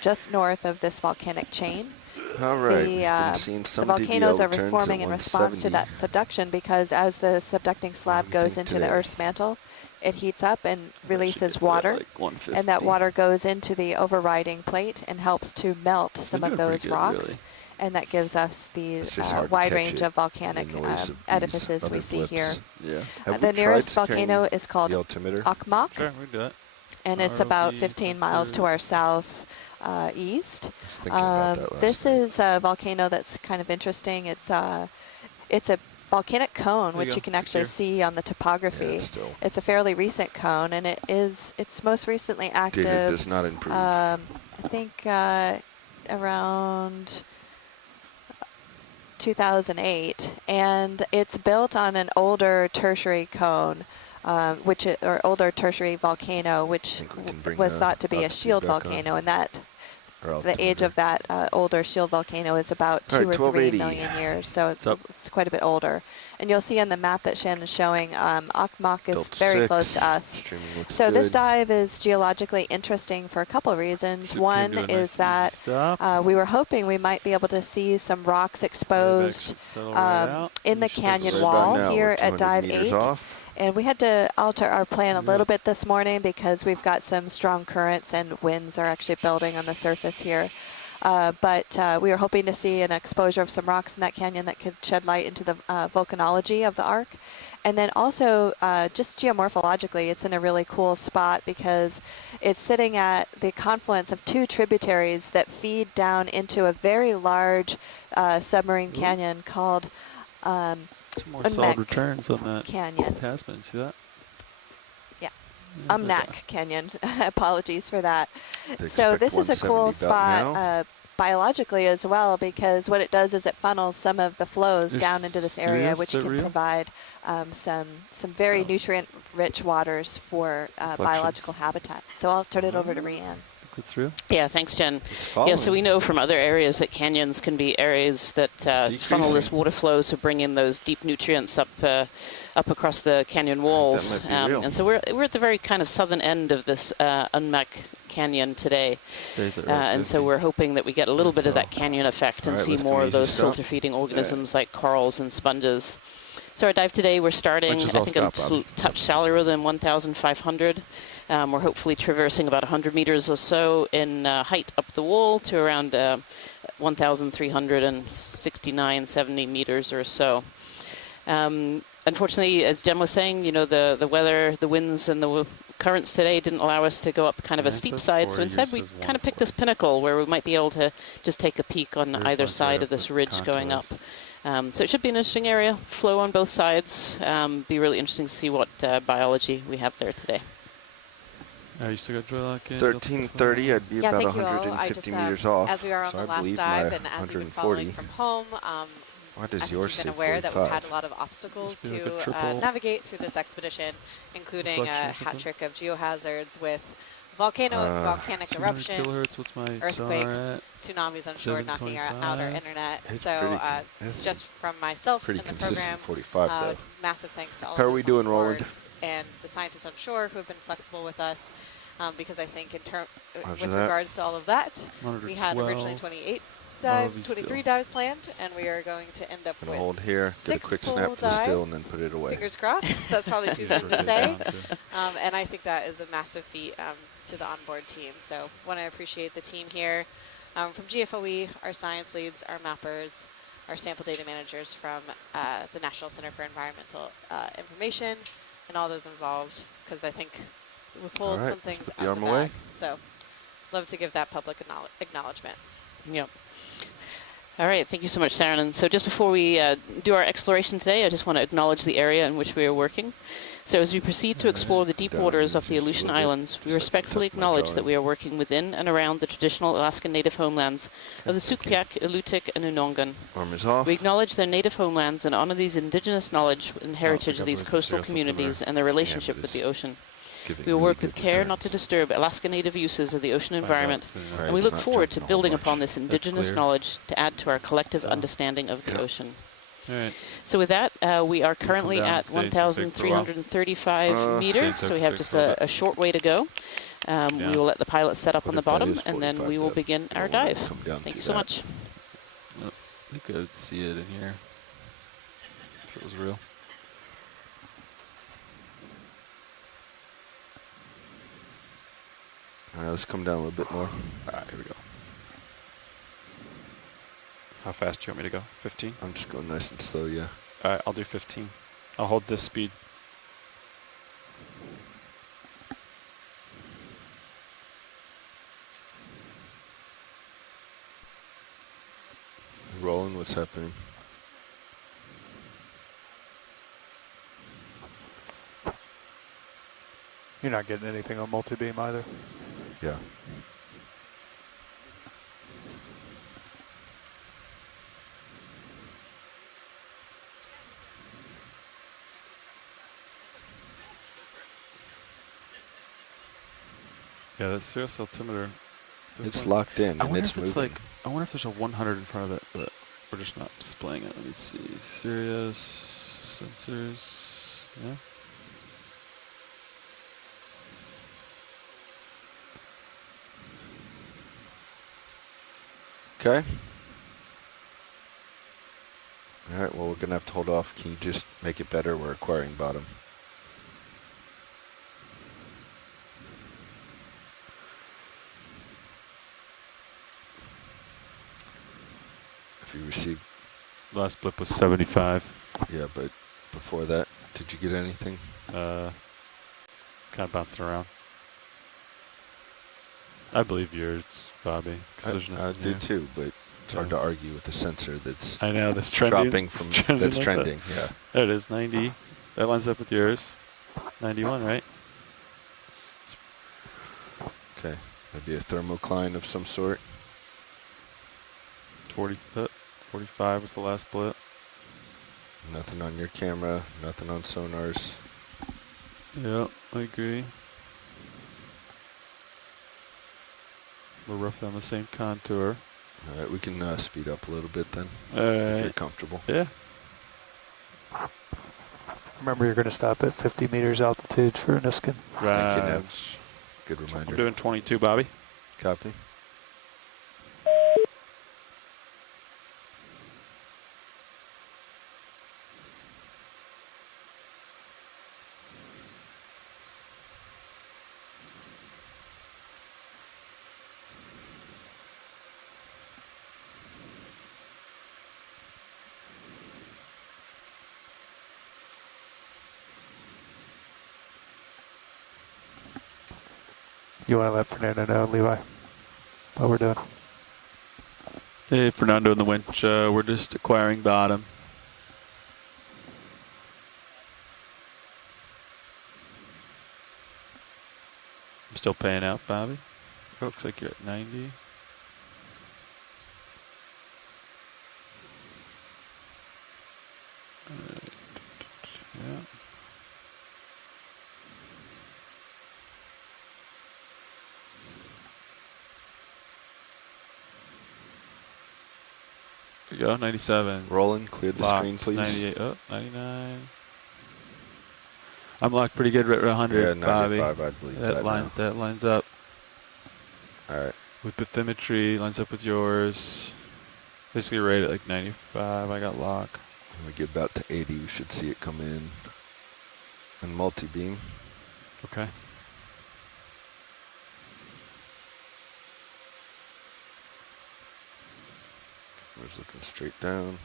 just north of this volcanic chain. All right, we've been seeing The some volcanoes DVL are turns reforming at in response to that 170. subduction because as the subducting slab What do you goes think into the today? Earth's mantle, it heats up and releases Gets it at, water, like 150. and that water goes into the overriding plate and helps to melt some They're of doing those pretty good, rocks. really. And that gives us these It's just hard to wide catch range it of volcanic in the noise of these edifices we other see blips. here. Yeah. Have The we nearest tried securing volcano is called the altimeter? Okmok, Sure, we do that. and it's about ROV 15 miles to sensor. our south east. I was thinking about that last This night. is a volcano that's kind of interesting. It's a volcanic cone, There you which go, you can actually secure. see on the Yeah, topography. it's still. It's a fairly recent cone, and it's most recently Data active. does not improve. I think around 2008, and it's built on an older tertiary cone, or older tertiary volcano, which Think we can bring was the thought to be a altitude shield back on? volcano, and that the age of that older shield volcano is about 2 or 3 million years, so it's quite a bit older. And you'll see on the map that Shannon's showing, Okmok is very close to us. So this dive is geologically interesting for a couple reasons. One is that we were hoping we might be able to see some rocks exposed in the canyon wall here at dive 8. And we had to alter our plan a little bit this morning because we've got some strong currents and winds are actually building on the surface here. But we were hoping to see an exposure of some rocks in that canyon that could shed light into the volcanology of the arc. And then also, just geomorphologically, it's in a really cool spot because it's sitting at the confluence of 2 tributaries that feed down into a very large submarine canyon called Some more solid Umnak returns on that Canyon. Tasman. See that? Yeah, Umnak Canyon. Apologies for that. So this is a cool spot biologically as well because what it does is it funnels some of the flows down into this area, which can provide some very nutrient-rich waters for biological habitat. So I'll turn it over to Rianne. It's real. Yeah, thanks, Jen. Yeah, so we know from other areas that canyons can be areas that funnel this water flow, so bring in those deep nutrients up across the canyon walls. And so we're at the very kind of southern end of this Umnak Canyon today. And so we're hoping that we get a little bit of that canyon effect and see more of those filter-feeding organisms like corals and sponges. So our dive today, we're starting, I think, a touch shallower than 1,500. We're hopefully traversing about 100 meters or so in height up the wall to around 1,369, 70 meters or so. Unfortunately, as Jen was saying, you know, the weather, the winds, and the currents today didn't allow us to go up kind of a steep side. So instead, we kind of picked this pinnacle where we might be able to just take a peek on either side of this ridge going up. So it should be an interesting area, flow on both sides. Be really interesting to see what biology we have there today. You still got drill out, 1330, I'd be about thank 150 you all. meters off. As we are on so the I last believe dive my and as you've been 140. following from home, Why does I think yours you've say been aware 45? that we've had a lot of obstacles to navigate through this expedition, including a hat trick of geohazards with volcanic eruptions, earthquakes, tsunamis on shore knocking out our internet. So just from myself and the program, massive thanks to all of those on board and the scientists on shore who have been flexible with us, because I think with regards to all of that, we had originally 23 dives planned, and we are going to end up with hold here, 6 get a quick full snap for the dives. still, and then put it away. Fingers crossed. That's probably too soon to say. And I think that is a massive feat to the onboard team. So want to appreciate the team here from GFOE, our science leads, our mappers, our sample data managers from the National Center for Environmental Information, and all those involved, because I think we pulled some things out of the bag. So love to give that public acknowledgement. Yep. All right, thank you so much, Sharon. And so just before we do our exploration today, I just want to acknowledge the area in which we are working. So as we proceed to explore the deep waters of the Aleutian Islands, we respectfully acknowledge that we are working within and around the traditional Alaskan Native homelands of the Sugpiaq, Alutiiq, and Unongan. We acknowledge their native homelands and honor these indigenous knowledge and heritage of these coastal communities and their relationship with the ocean. We will work with care not to disturb Alaska Native uses of the ocean environment, and we look forward to building upon this indigenous knowledge to add to our collective understanding of the ocean. Right. So with that, we are currently at 1,335 meters, so we have just a short way to go. We will let the pilot set up on the bottom, and then we will begin our dive. Thank you so much. I think I would see it in here if it was real. All right, let's come down a little bit more. All right, here we go. How fast do you want me to go? 15? I'm just going nice and slow, yeah. All right, I'll do 15. I'll hold this speed. Rolling, what's happening? You're not getting anything on multi-beam either. Yeah. Yeah, that cirrus altimeter It's locked in I and wonder it's if it's moving. like, I wonder if there's a 100 in front of it, but we're just not displaying it. Let me see. Sirius, sensors, yeah. Okay. All right, well, we're going to have to hold off. Can you just make it better? We're acquiring bottom. If you received... Last blip was 75. Yeah, but before that, did you get anything? Kind of bouncing around. I believe yours, Bobby. 'Cause there's I nothing do new. too, but it's hard to argue with a sensor that's I know, that's trending. dropping from... That's like trending, yeah. There it is, 90. That lines up with yours. 91, right? Okay, maybe a thermocline of some sort. 45 was the last blip. Nothing on your camera, nothing on sonars. Yeah, I agree. We're roughly on the same contour. All right, we can speed up a little bit then, All if you're right. comfortable. Yeah. Remember, you're going to stop at 50 meters altitude for Niskin. Thank you, Right. Nev. Good reminder. I'm doing 22, Bobby. Copy. You want to let Fernando know, Levi, what we're doing? Hey, Fernando and the winch. We're just acquiring bottom. I'm still paying out, Bobby. Looks like you're at 90. Yeah. There you go, 97. Rolling, clear the screen, please. 98, 99. I'm locked pretty good right around 100, Yeah, Bobby. 95, I believe that now. That lines up. All right. With bathymetry, lines up with yours. Basically right at like 95, I got lock. When we get about to 80, we should see it come in. And multi-beam. Okay. Camera's looking straight down.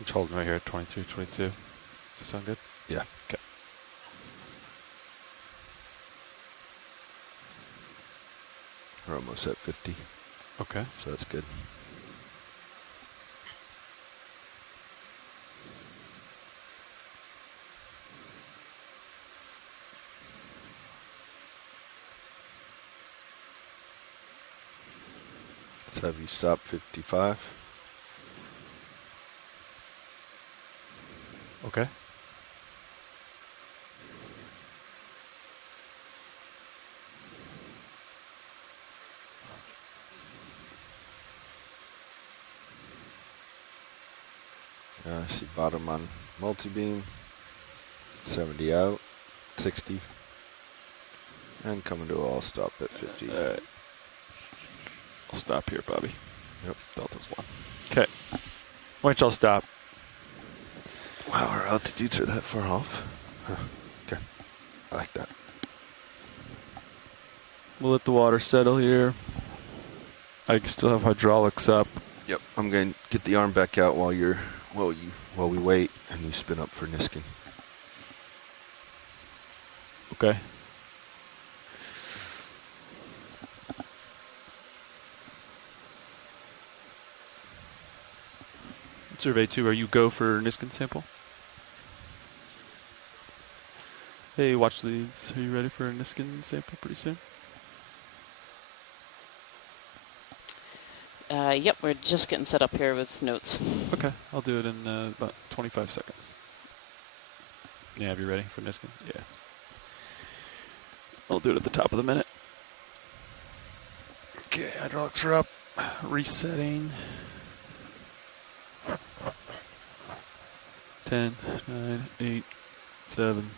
I'm just holding right here at 23, 22. Does that sound good? Yeah. Okay. We're almost at 50, Okay. so that's good. Let's have you stop 55. Okay. I see bottom on multi-beam. 70 out, 60. And coming to a all stop at 50. All right. I'll stop here, Bobby. Yep. Delta's 1. Okay. Winch, I'll stop. Wow, our altitudes are that far off. Huh. Okay, I like that. We'll let the water settle here. I can still have hydraulics up. Yep, I'm going to get the arm back out while we wait, and you spin up for Niskin. Okay. Survey 2, are you go for Niskin sample? Hey, watch leads. Are you ready for a Niskin sample pretty soon? Yep, we're just getting set up here with notes. Okay, I'll do it in about 25 seconds. Yeah, have you ready for Niskin? Yeah. I'll do it at the top of the minute. Okay, hydraulics are up. Resetting. 10, 9, 8, 7,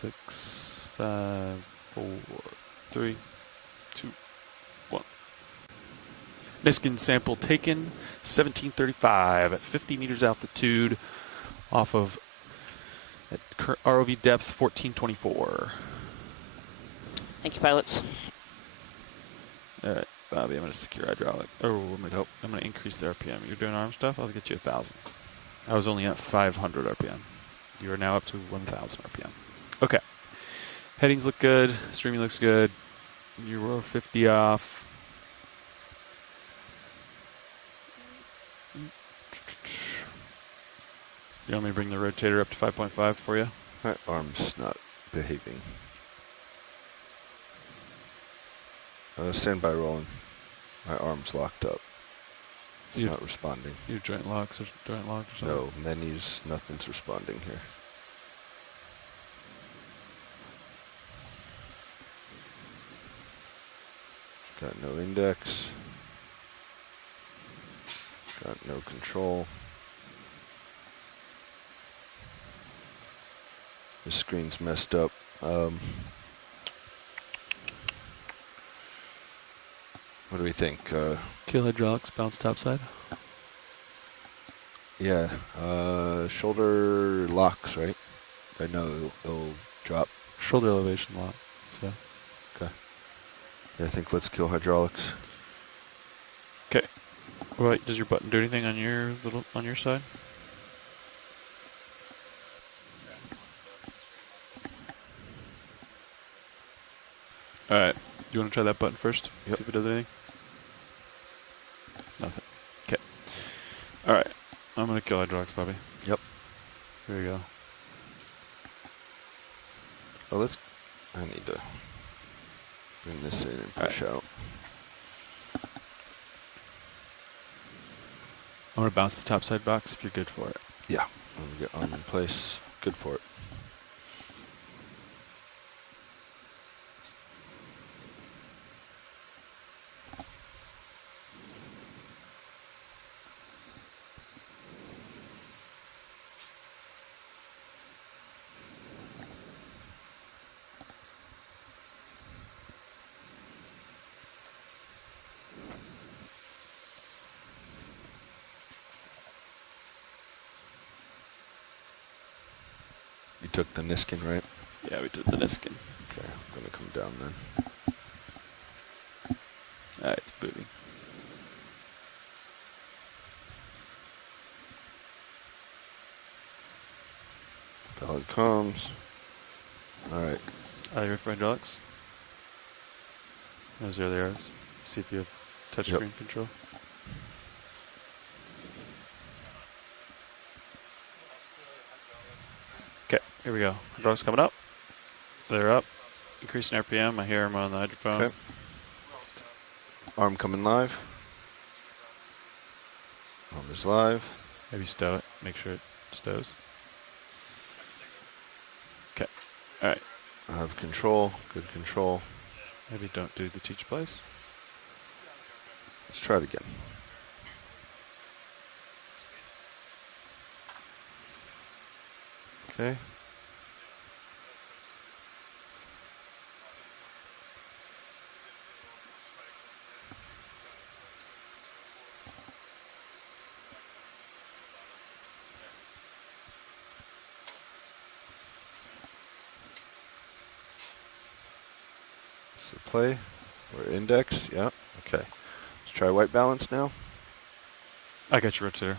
6, 5, 4, 3, 2, 1. Niskin sample taken, 1735 at 50 meters altitude off of at ROV depth 1424. Thank you, pilots. All right, Bobby, I'm going to secure hydraulic. Oh, I'm going to increase the RPM. You're doing arm stuff? I'll get you 1,000. I was only at 500 RPM. You are now up to 1,000 RPM. Okay. Headings look good. Streaming looks good. You were 50 off. You want me to bring the rotator up to 5.5 for you? My arm's not behaving. Stand by, Roland. My arm's locked up. It's not responding. Your joint locks or something? No, menus, nothing's responding here. Got no index. Got no control. The screen's messed up. What do we think? Kill hydraulics, bounce topside. Yeah, shoulder locks, right? I know it'll drop. Shoulder elevation lock. So. Okay. Yeah, I think let's kill hydraulics. Okay. Right. Does your button do anything on your side? All right. Do you want to try that button first? Yep. See if it does anything. Nothing. Okay. All right. I'm gonna kill hydraulics, Bobby. Yep. Here we go. Oh, I need to bring this in and push out. I'm gonna bounce the topside box if you're good for it. Yeah. I'm gonna get arm in place. Good for it. You took the Niskin, right? Yeah, we did the Niskin. Okay, I'm gonna come down then. All right, it's booting. Valid comms. All right. Are you ready for hydraulics? Those are the arrows. See if you have touchscreen control. Okay, here we go. Hydraulics coming up. They're up. Increasing RPM. I hear them on the hydrophone. Okay. Arm coming live. Arm is live. Maybe stow it. Make sure it stows. Okay. All right. I have control. Good control. Maybe don't do the teach place. Let's try it again. Okay. So play or index. Yeah. Okay. Let's try white balance now. I got your rotator.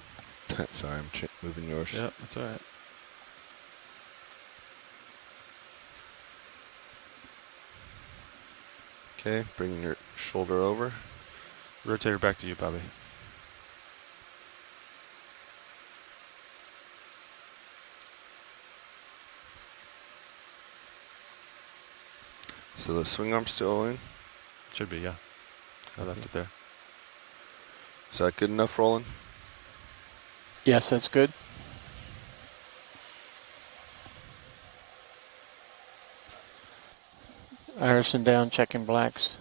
Sorry, I'm moving yours. Yep, that's all right. Okay, bringing your shoulder over. Rotator back to you, Bobby. So the swing arm's still in? Should be, yeah. I left it there. Is that good enough, Roland? Yes, that's good. Iverson down, checking blacks.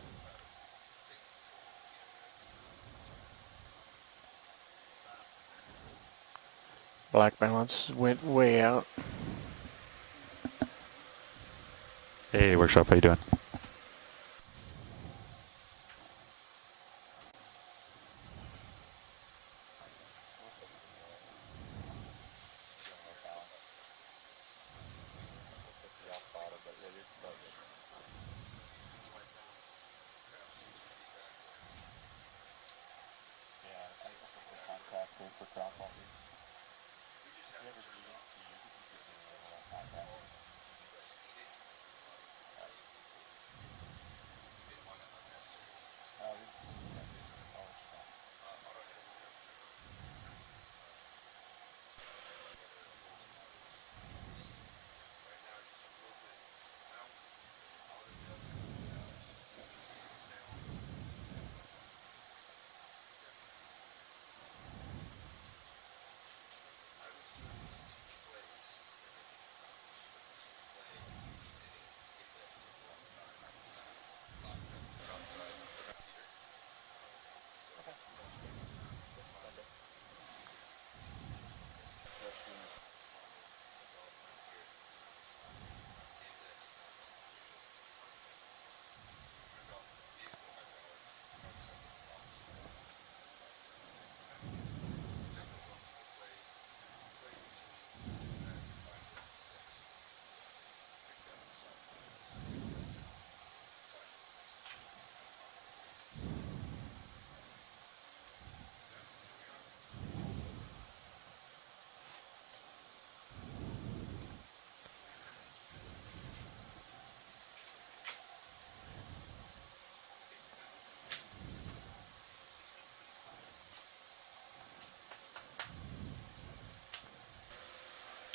Black balance went way out. Hey, Workshop, how you doing?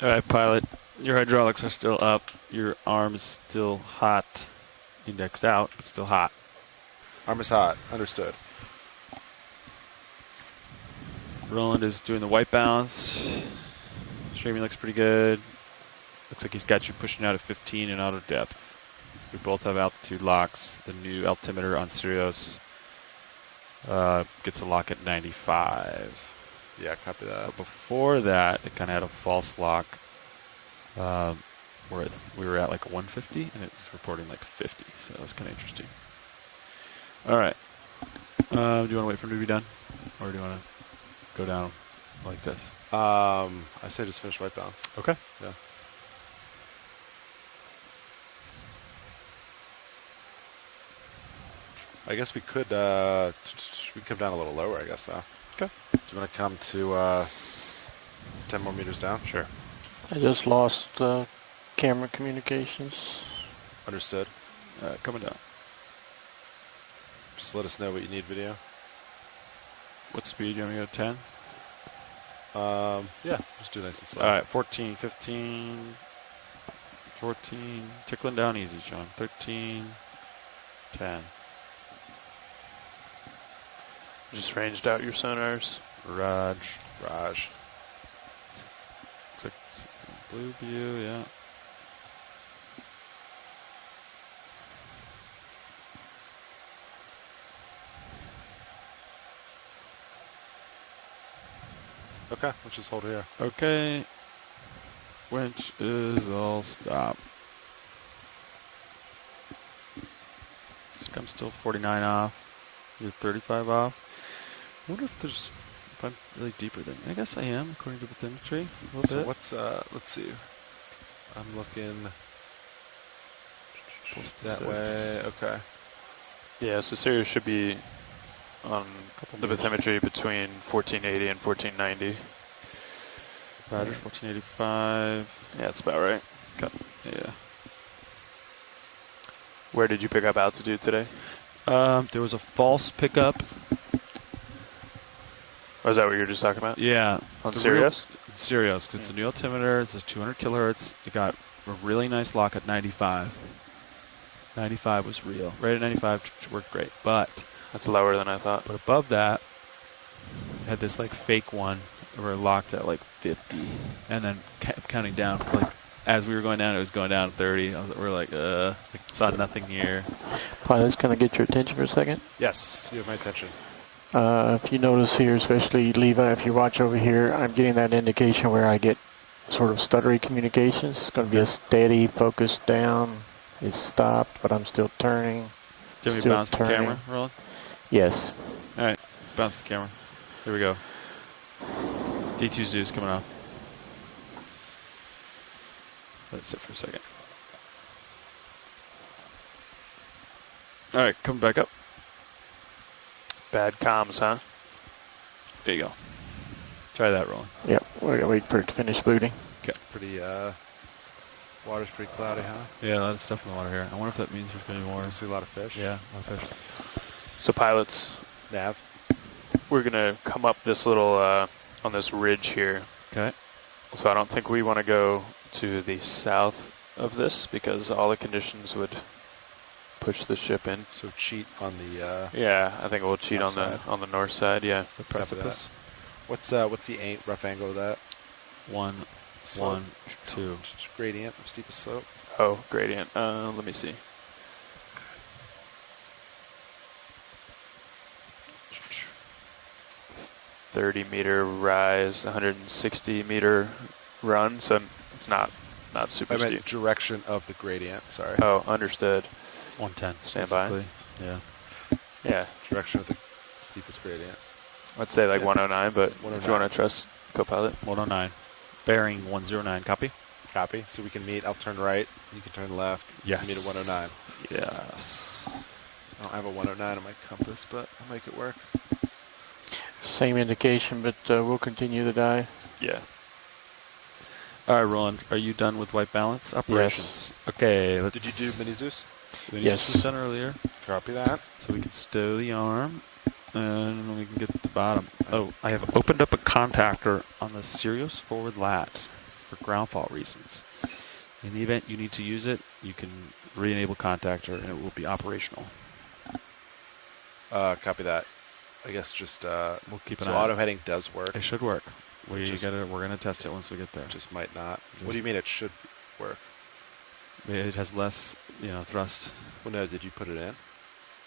All right, pilot. Your hydraulics are still up. Your arm is still hot. Indexed out, but still hot. Arm is hot. Understood. Roland is doing the white balance. Streaming looks pretty good. Looks like he's got you pushing out at 15 and out of depth. We both have altitude locks. The new altimeter on Sirius gets a lock at 95. Yeah, copy that. But before that, it kind of had a false lock. We were at like 150, and it was reporting like 50, so that was kind of interesting. All right. Do you want to wait for him to be done, or do you want to go down like this? I say just finish white balance. Okay. Yeah. I guess we could come down a little lower, I guess, though. Okay. Do you want to come to 10 more meters down? Sure. I just lost camera communications. Understood. Coming down. Just let us know what you need video. What speed? You want me to go 10? Yeah, just do nice and slow. All right, 14, 15, 14. Tickling down easy, John. 13, 10. Just ranged out your sonars. Raj. Raj. Looks like blue view, yeah. Okay, let's just hold here. Okay. Winch is all stop. I'm still 49 off. You're 35 off. I wonder if I'm really deeper than, I guess I am, according to bathymetry. A little So bit. what's, let's see. I'm looking that way. Okay. Yeah, so Sirius should be on the bathymetry between 1480 and 1490. Roger, 1485. Yeah, that's about right. Okay. Yeah. Where did you pick up altitude today? There was a false pickup. Oh, is that what you were just talking about? Yeah. On Sirius? Sirius, because it's a new altimeter. It's 200 kilohertz. It got a really nice lock at 95. 95 was real. Right at 95 worked great, but That's lower than I thought. above that, had this like fake one where we're locked at like 50, and then kept counting down. For like as we were going down, it was going down 30. We're like, saw nothing here. Pilots, can I get your attention for a second? Yes, you have my attention. If you notice here, especially Levi, if you watch over here, I'm getting that indication where I get sort of stuttery communications. It's going to be a steady focus down. It's stopped, but I'm still turning. Do you want me to Still bounce the turning. camera, Roland? Yes. All right, let's bounce the camera. Here we go. D2 Zeus coming off. Let it sit for a second. All right, coming back up. Bad comms, huh? There you go. Try that, Roland. Yep. We're gonna wait for it to finish booting. It's pretty, water's pretty cloudy, huh? Yeah, a lot of stuff in the water here. I wonder if that means there's going to be more. I see a lot of fish. Yeah, a lot of fish. So pilots, Nav. we're gonna come up this little on this ridge here. Okay. So I don't think we want to go to the south of this because all the conditions would push the ship in. So cheat on the, Yeah, I think we'll cheat on Outside. the north side. Yeah. The precipice. what's the rough angle of that? 1, Slope. 1, 2. Gradient of steepest slope. Oh, gradient. Let me see. $30-meter rise, 160-meter run. So it's not super I meant steep. direction of the gradient. Sorry. Oh, understood. 110. Stand by. basically. Yeah. Yeah, Direction of the steepest gradient. I'd say like Yeah. 109, but if 109. you want to trust Copilot. 109. Bearing 109. Copy? Copy. So we can meet. I'll turn right. You can turn left. Yes. We can meet at 109. Yes. I don't have a 109 on my compass, but I'll make it work. Same indication, but we'll continue the dive. Yeah. All right, Roland, are you done with white balance operations? Okay, let's... Did you do mini Zeus? Mini Yes. Zeus was done earlier, Copy that. so we can stow the arm, and we can get to the bottom. Oh, I have opened up a contactor on the Sirius forward lat for ground fault reasons. In the event you need to use it, you can re-enable contactor, and it will be operational. Copy that. I guess just We'll keep an so eye on auto it. heading does work. It should work. We're Just- gonna test it once we get there. Just might not. What do you mean it should work? It has less, thrust. Well, no, did you put it in?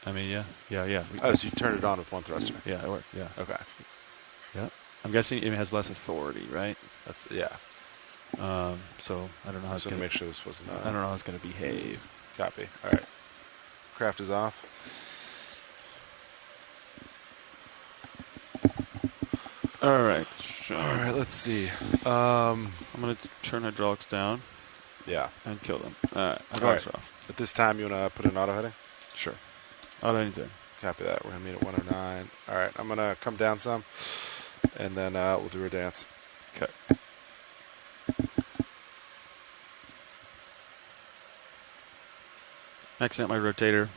I mean, yeah. Oh, so you turned it on with one thruster. Yeah, it worked. Yeah. Okay. I'm guessing it has less authority, right? That's yeah. So I don't know how I it's just want to gonna. make sure this wasn't. I don't know how it's gonna behave. Copy. All right. Craft is off. All right. All right. Let's see. I'm gonna turn hydraulics down Yeah. and kill them. All right. Hydraulics are off. At this time, you want to put an auto heading? Sure. Auto anything. Copy that. We're gonna meet at 109. All right. I'm gonna come down some, and then we'll do our dance. Okay. Maxing out my rotator.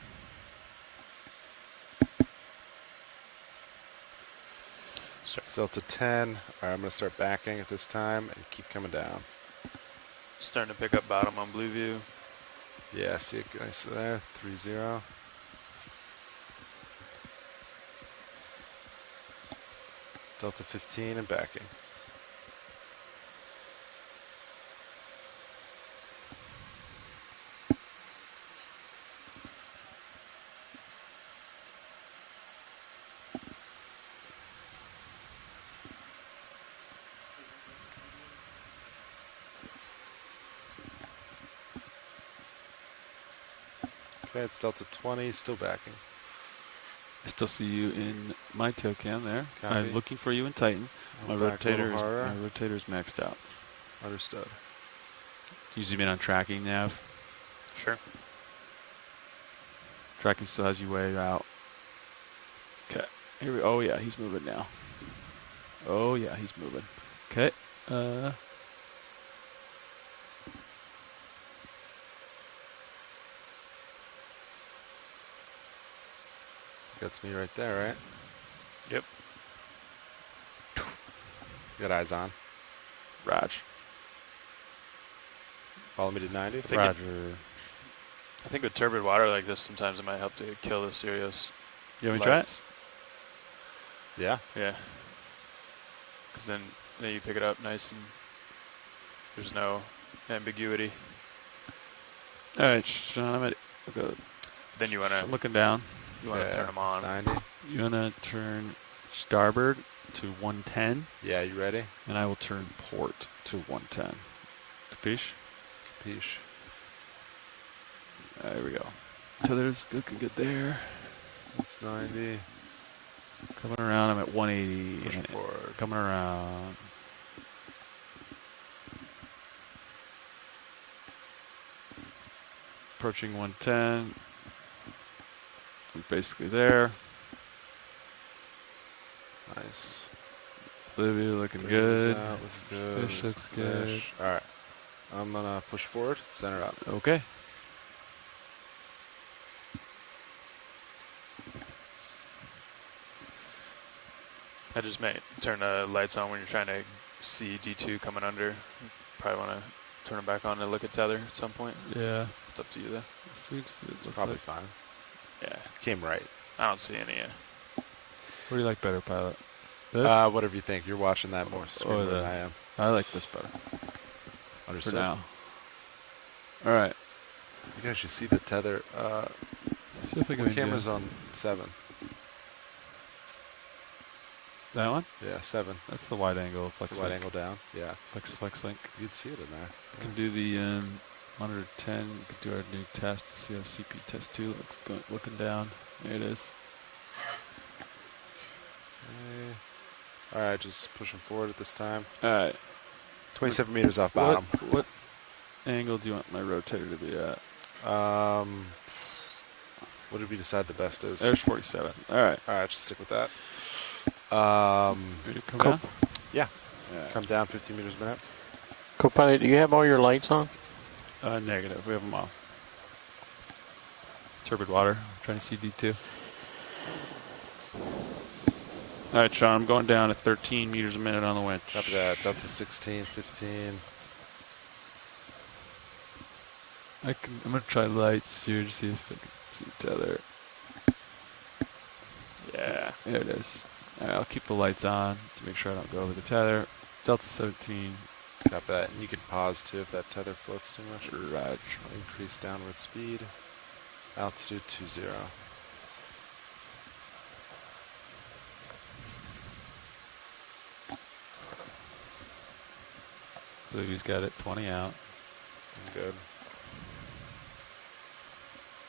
Still to 10. All right. I'm gonna start backing at this time and keep coming down. Starting to pick up bottom on Blue View. Yeah. See it nice there. 3-0. Delta 15 and backing. Okay, it's Delta 20, still backing. I still see you in my tail cam there. Copy. I'm looking for you in Titan. My I'll back a little rotator harder. is maxed out. Understood. You zoom in on tracking nav. Sure. Tracking still has you way out. Okay. Here we. Oh yeah, he's moving now. Oh yeah, he's moving. Okay. That's me right there, right? Yep. Got eyes on. Raj. Follow me to 90. think Roger. I think with turbid water like this, sometimes it might help to kill the serious You want me to try it? lights. Yeah. Yeah. Because then you pick it up nice and there's no ambiguity. All right, Sean, I'm at, Then you want to I'm looking down. You want to turn them on. 90. You want to turn starboard to 110, Yeah, you ready? and I will turn port to 110. Capiche? Capiche. There we go. Tether's looking good there. It's 90. Coming around, I'm at 180. Pushing forward. Coming around. Approaching 110. I'm basically there. Nice. Libya looking Fingers good. out, looking good. Fish looks good. All right. I'm going to push forward, center up. Okay. I just may turn the lights on when you're trying to see D2 coming under. You probably want to turn them back on to look at tether at some point. Yeah. It's up to you though. Sweet. It's probably fine. Yeah. Came right. I don't see any. What do you like better, pilot? This? Whatever you think. You're watching that more screen than I am. I like this better. Understood. For now. All right. You guys should see the tether. See if I can the camera's on 7. That one? Yeah, 7. That's the wide angle. That's Flex the wide link. angle down. Yeah. Flex link. You'd see it in there. We can do the monitor 10. We can do our new test to see how CP test 2 looks looking down. There it is. Okay. All right, just pushing forward at this time. All right. 27 meters off bottom. What angle do you want my rotator to be at? What did we decide the best is? There's 47. All right. All right, just stick with that. Ready to come down? Yeah. Right. Come down 15 meters a minute. Co-pilot, do you have all your lights on? Negative. We have them off. Turbid water. I'm trying to see D2. All right, Sean, I'm going down at 13 meters a minute on the winch. Copy that. Delta 16, 15. I'm going to try lights here to see if I can see tether. Yeah, there it is. All right, I'll keep the lights on to make sure I don't go over the tether. Delta 17. Copy that. And you can pause too if that tether floats too much. Roger. Increase downward speed. Altitude 20. So he's got it 20 out. Good.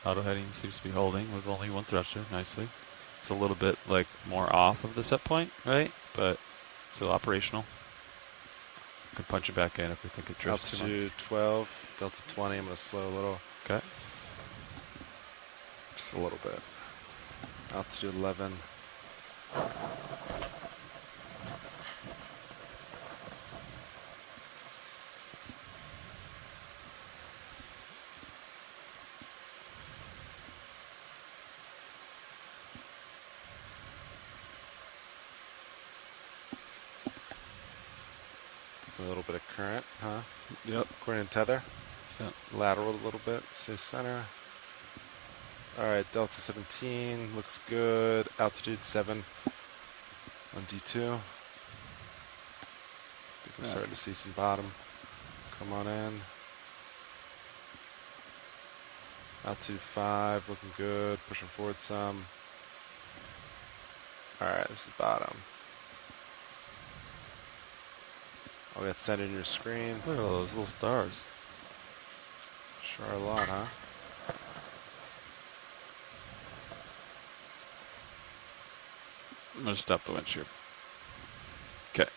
Auto heading seems to be holding. Was only one thruster, nicely. It's a little bit like more off of the set point, right? But still operational. Can punch it back in if we think it drifts too much. Altitude 12, Delta 20. I'm going to slow a little. Okay. Just a little bit. Altitude 11. A little bit of current, huh? Yep. According to tether. Yep. Lateral a little bit. Say center. All right, Delta 17 looks good. Altitude 7 on D2. I think I'm starting to see some bottom. Come on in. Altitude 5 looking good. Pushing forward some. All right, this is bottom. Oh, that's set in your screen. Look at all those little stars. Sure are a lot, huh? I'm going to stop the winch here. Okay.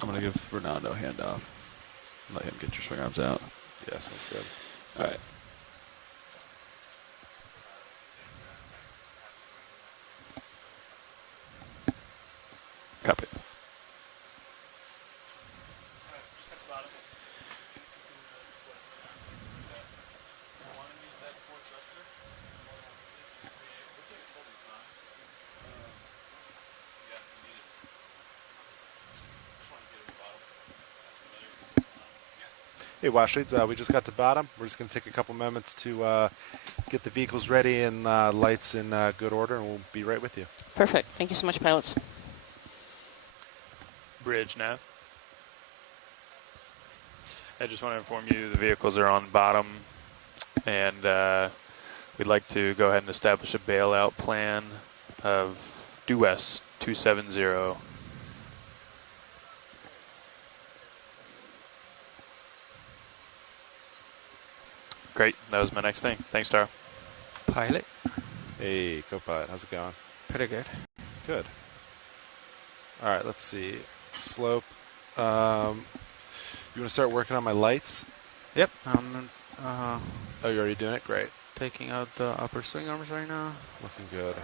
I'm going to give Fernando a handoff. Let him get your swing arms out. Yeah, sounds good. All right. Copy. Hey, watch leads, we just got to bottom. We're just going to take a couple moments to get the vehicles ready and lights in good order, and we'll be right with you. Perfect. Thank you so much, pilots. Bridge nav. I just want to inform you the vehicles are on bottom, and we'd like to go ahead and establish a bailout plan of due west 270. Great, that was my next thing. Thanks, Taro. Pilot. Hey, co-pilot, how's it going? Pretty good. Good. All right, let's see. Slope. You want to start working on my lights? Yep. Oh, you're already doing it? Great. Taking out the upper swing arms right now. Looking good.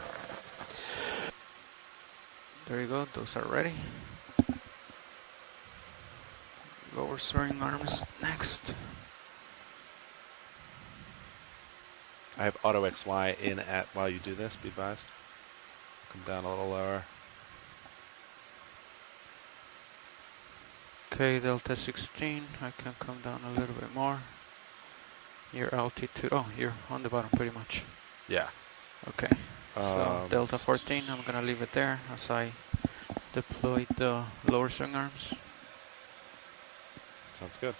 There you go. Those are ready. Lower swing arms next. I have auto XY in at while you do this, be advised. Come down a little lower. Okay, Delta 16. I can come down a little bit more. Your altitude. Oh, you're on the bottom pretty much. Yeah. Okay. So Delta 14, I'm going to leave it there as I deploy the lower swing arms. Sounds good.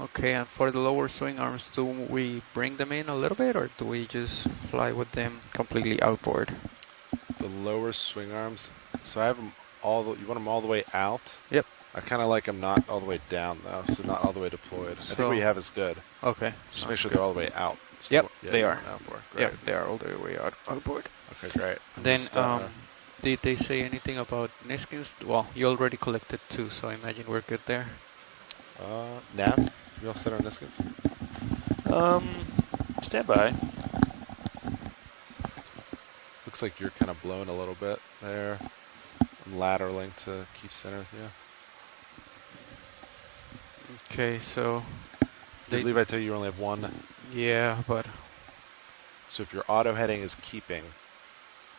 Okay, and for the lower swing arms, do we bring them in a little bit, or do we just fly with them completely outboard? The lower swing arms. So I have them all. You want them all the way out? Yep. I kind of like them not all the way down though, so not all the way deployed. I think what you have is good. Okay. Just make sure they're all the way out. So Yep, yeah, they are. Great. Yep, they are all the way outboard. Okay, great. Then, did they say anything about Niskins? Well, you already collected 2, so I imagine we're good there. Nav, you all set on Niskins? Stand by. Looks like you're kind of blown a little bit there. I'm lateraling to keep center with you. Okay, so... Did Levi tell you only have 1? Yeah, but... So if your auto heading is keeping,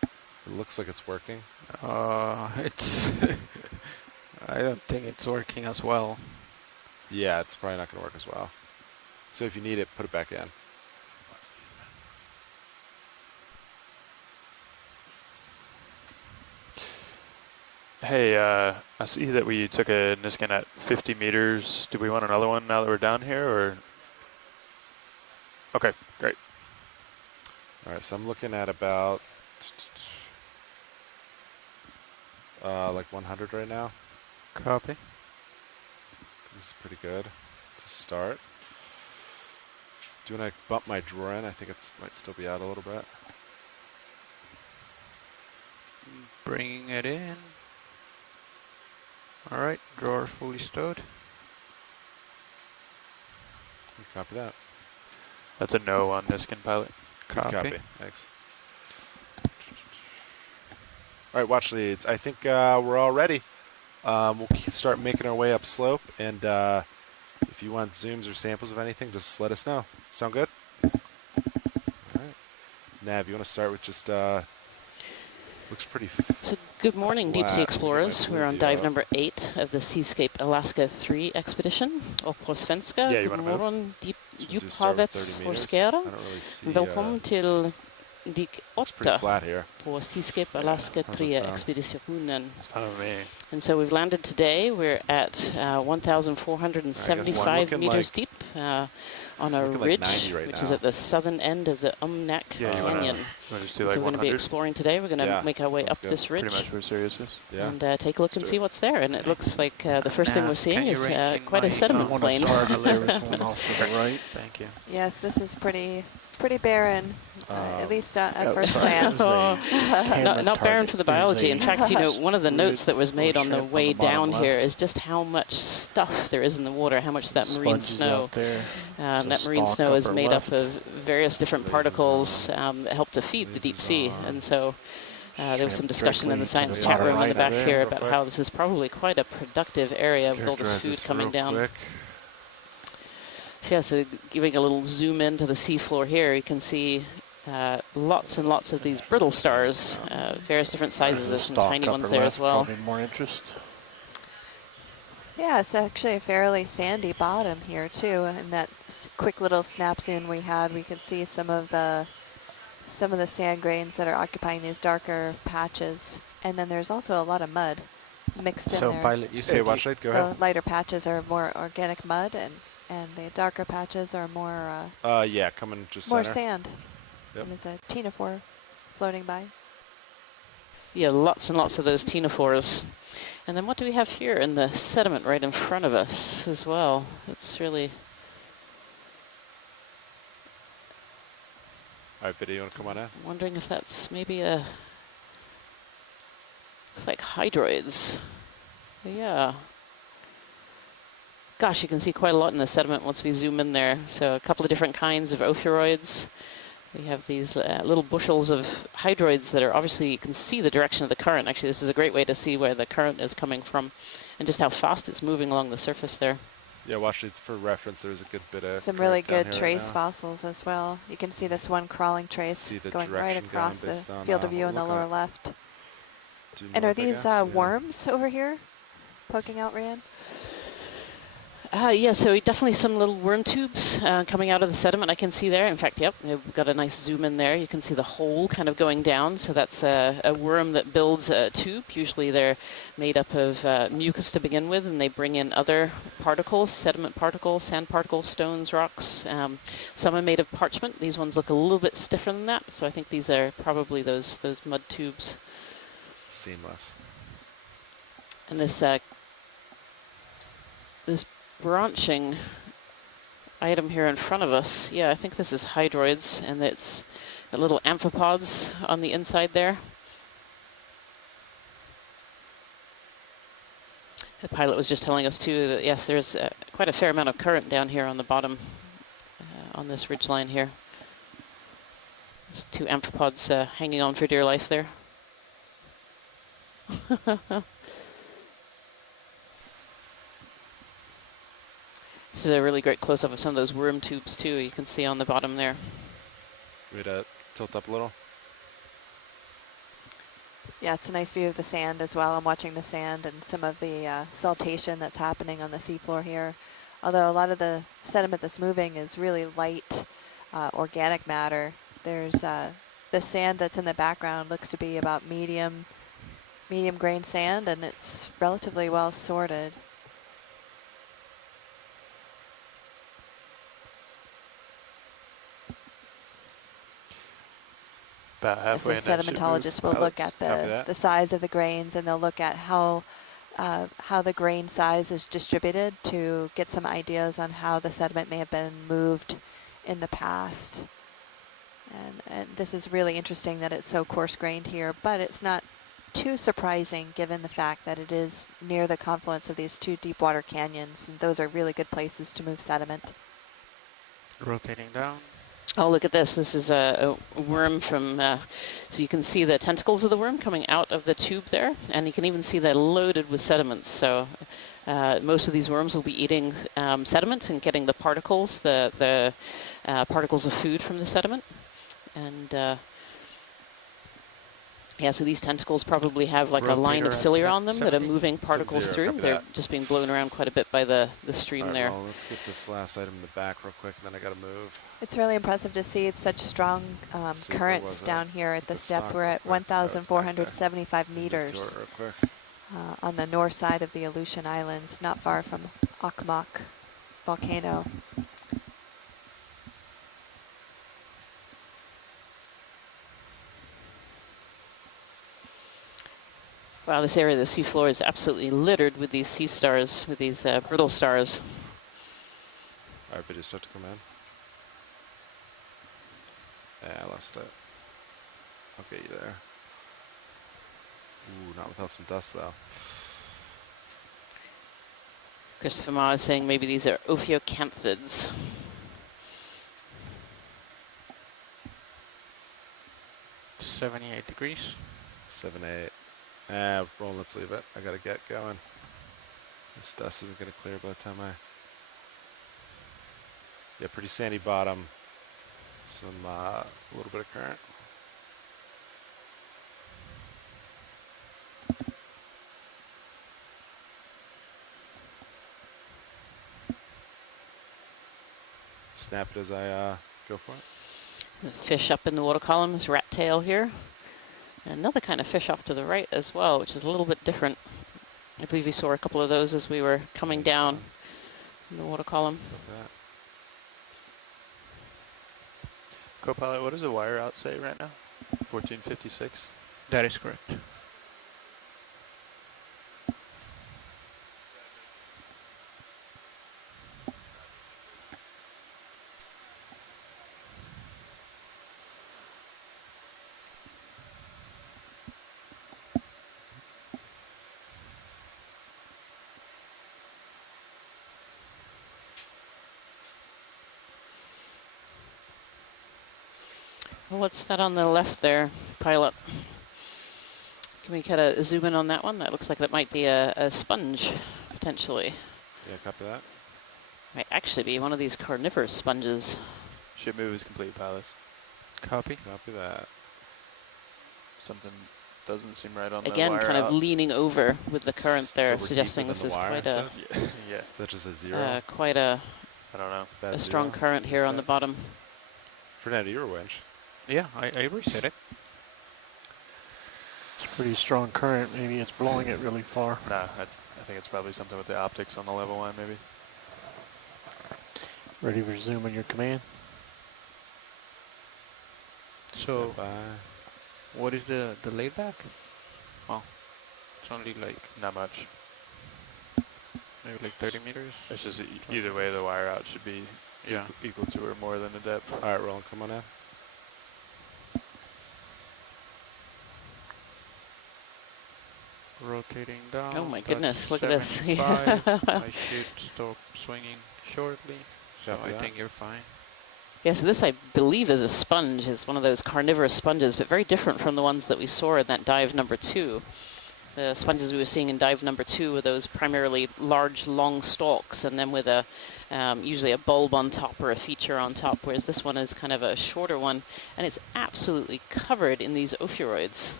it looks like it's working. It's... I don't think it's working as well. Yeah, it's probably not going to work as well. So if you need it, put it back in. Hey, I see that we took a Niskin at 50 meters. Do we want another one now that we're down here, or? Okay, great. All right, so I'm looking at about like 100 right now. Copy. This is pretty good to start. Do you want to bump my drawer in? I think it might still be out a little bit. Bringing it in. All right, drawer fully stowed. Copy that. That's a no on Niskin, pilot. Copy. Thanks. All right, watch leads. I think we're all ready. We'll start making our way up slope, and if you want zooms or samples of anything, just let us know. Sound good? All right. Nav, you want to start with just looks pretty So good morning, deep sea flat. explorers. We're on dive number 8 of the Seascape Alaska 3 expedition. Oppåsvenska. Yeah, you want to move? Morgon, Should we just start with 30 djuphavets meters? forskare. I don't really see. Välkommen till dik It's pretty 8 flat here. på Seascape Alaska how's 3 that sound? expeditionen. It's fine with me. And so we've landed today. We're at 1,475 looking meters like- deep on a looking like ridge, 90 right which is now. at the southern end of the Umnak Yeah, you Canyon. wanna just do So like we're going to be 100? exploring today. We're going to Yeah, make our way sounds up good. this ridge. Pretty much where Sirius is. Yeah. And take a look and see what's there. And it looks like the first thing we're seeing is quite a sediment Want plain. to start one off to the right. Thank you. Yes, this is pretty barren, at least at first sorry, glance. that was a camera Not barren target. for the biology. In fact, one of the notes that was made on the shrimp on way the bottom down left. here is just how much stuff there is in the water, how much that marine Sponges snow. out there. That marine stalk snow is upper made left. up of various different Laser particles zone. that help to feed the deep Laser sea. zone. And so There was some discussion in the directly science to chat the room in the right back there. here Real about quick. how this is probably quite a productive area with all this Characterize food this coming real down. quick. So yeah, so giving a little zoom into the seafloor here, you can see lots and lots of these brittle stars, various different sizes. There's some tiny ones there as well. Probably more interest. Yeah, it's actually a fairly sandy bottom here too. In that quick little snap zoom we had, we could see some of the sand grains that are occupying these darker patches. And then there's also a lot of mud mixed in So, there. Pilot, you Hey, said watch light, go The ahead. lighter patches are more organic mud, and the darker patches are more Yeah, coming just more center. sand. Yep. And it's a ctenophore floating by. Yeah, lots and lots of those ctenophores. And then what do we have here in the sediment right in front of us as well? It's really... All right, video, you want to come on in? wondering if that's maybe a... It's like hydroids. Yeah. Gosh, you can see quite a lot in the sediment once we zoom in there. So a couple of different kinds of ophiuroids. We have these little bushels of hydroids that are obviously, you can see the direction of the current. Actually, this is a great way to see where the current is coming from and just how fast it's moving along the surface there. Yeah, watch it for reference. There's a good bit of Some current really down good here trace right now. fossils as well. You can see this one crawling trace See the going right direction going across the based on, field of what view we're in the looking lower at. left. Due And are north, I these guess, yeah. worms over here poking out, Ryan? Yeah, so definitely some little worm tubes coming out of the sediment I can see there. In fact, yep, we've got a nice zoom in there. You can see the hole kind of going down. So that's a worm that builds a tube. Usually they're made up of mucus to begin with, and they bring in other particles, sediment particles, sand particles, stones, rocks. Some are made of parchment. These ones look a little bit stiffer than that. So I think these are probably those mud tubes. Seamless. And this branching item here in front of us, yeah, I think this is hydroids, and it's the little amphipods on the inside there. The pilot was just telling us too that yes, there's quite a fair amount of current down here on the bottom, on this ridge line here. There's two amphipods hanging on for dear life there. This is a really great close-up of some of those worm tubes too. You can see on the bottom there. Wait, tilt up a little. Yeah, it's a nice view of the sand as well. I'm watching the sand and some of the siltation that's happening on the seafloor here. Although a lot of the sediment that's moving is really light organic matter. There's the sand that's in the background looks to be about medium grain sand, and it's relatively well sorted. About As the halfway in that ship sedimentologists will move. look at Copy that. the size of the grains, and they'll look at how the grain size is distributed to get some ideas on how the sediment may have been moved in the past. And this is really interesting that it's so coarse-grained here, but it's not too surprising given the fact that it is near the confluence of these two deep water canyons, and those are really good places to move sediment. Rotating down. Oh, look at this. This is a worm from, so you can see the tentacles of the worm coming out of the tube there, and you can even see they're loaded with sediments. So most of these worms will be eating sediment and getting the particles, the particles of food from the sediment. And yeah, so these tentacles probably have like a line of cilia on them that are moving particles 7-0, through. copy They're that. just being blown around quite a bit by the stream All right, there. well, let's get this last item in the back real quick, and then I got to move. It's really impressive to see such strong See if there currents was a down here at this depth. stock We're real at quick. Oh, it's back there. 1,475 Move to meters it real quick. on the north side of the Aleutian Islands, not far from Octomok volcano. Wow, this area of the seafloor is absolutely littered with these sea stars, with these brittle stars. All right, video start to come in. Yeah, I lost it. Okay, you there. Ooh, not without some dust, though. Christopher Ma is saying maybe these are ophiocanthids. .78 degrees. 7-8. Roll, let's leave it. I gotta get going. This dust isn't gonna clear by the time I... Yeah, pretty sandy bottom. Some, a little bit of current. Snap it as I go for it. The fish up in the water column is rat tail here. Another kind of fish off to the right as well, which is a little bit different. I believe we saw a couple of those as we were coming down in the water column. Co-pilot, what does the wire out say right now? 1456? That is correct. Well, what's that on the left there, pilot? Can we kind of zoom in on that one? That looks like that might be a sponge, potentially. Yeah, copy that. Might actually be one of these carnivorous sponges. Ship move is complete, pilots. Copy. Copy that. Something doesn't seem right on Again, the wire kind of out. leaning over with the current there, we're suggesting deeper this than is the wire, quite a it says? Yeah. Is that just a zero? quite a I don't know. Bad a strong zero? current here on the Reset? bottom. Fernando, you're a winch. Yeah, I reset it. It's a pretty strong current. Maybe it's blowing it really far. Nah, I think it's probably something with the optics on the level line, maybe. Ready for zoom on your command? So, Stand by. what is the laid back? Well, it's only like Not much. maybe like 30 meters. It's just either way, the wire out should be Yeah. equal to or more than the depth. All right, Roland, come on in. Rotating down. Oh my that's goodness, look at this. 75. I should stop swinging shortly, so Copy I that. think you're fine. Yeah, so this I believe is a sponge. It's one of those carnivorous sponges, but very different from the ones that we saw in that dive number 2. The sponges we were seeing in dive number 2 were those primarily large, long stalks, and then with a usually a bulb on top or a feature on top, whereas this one is kind of a shorter one, and it's absolutely covered in these ophiuroids.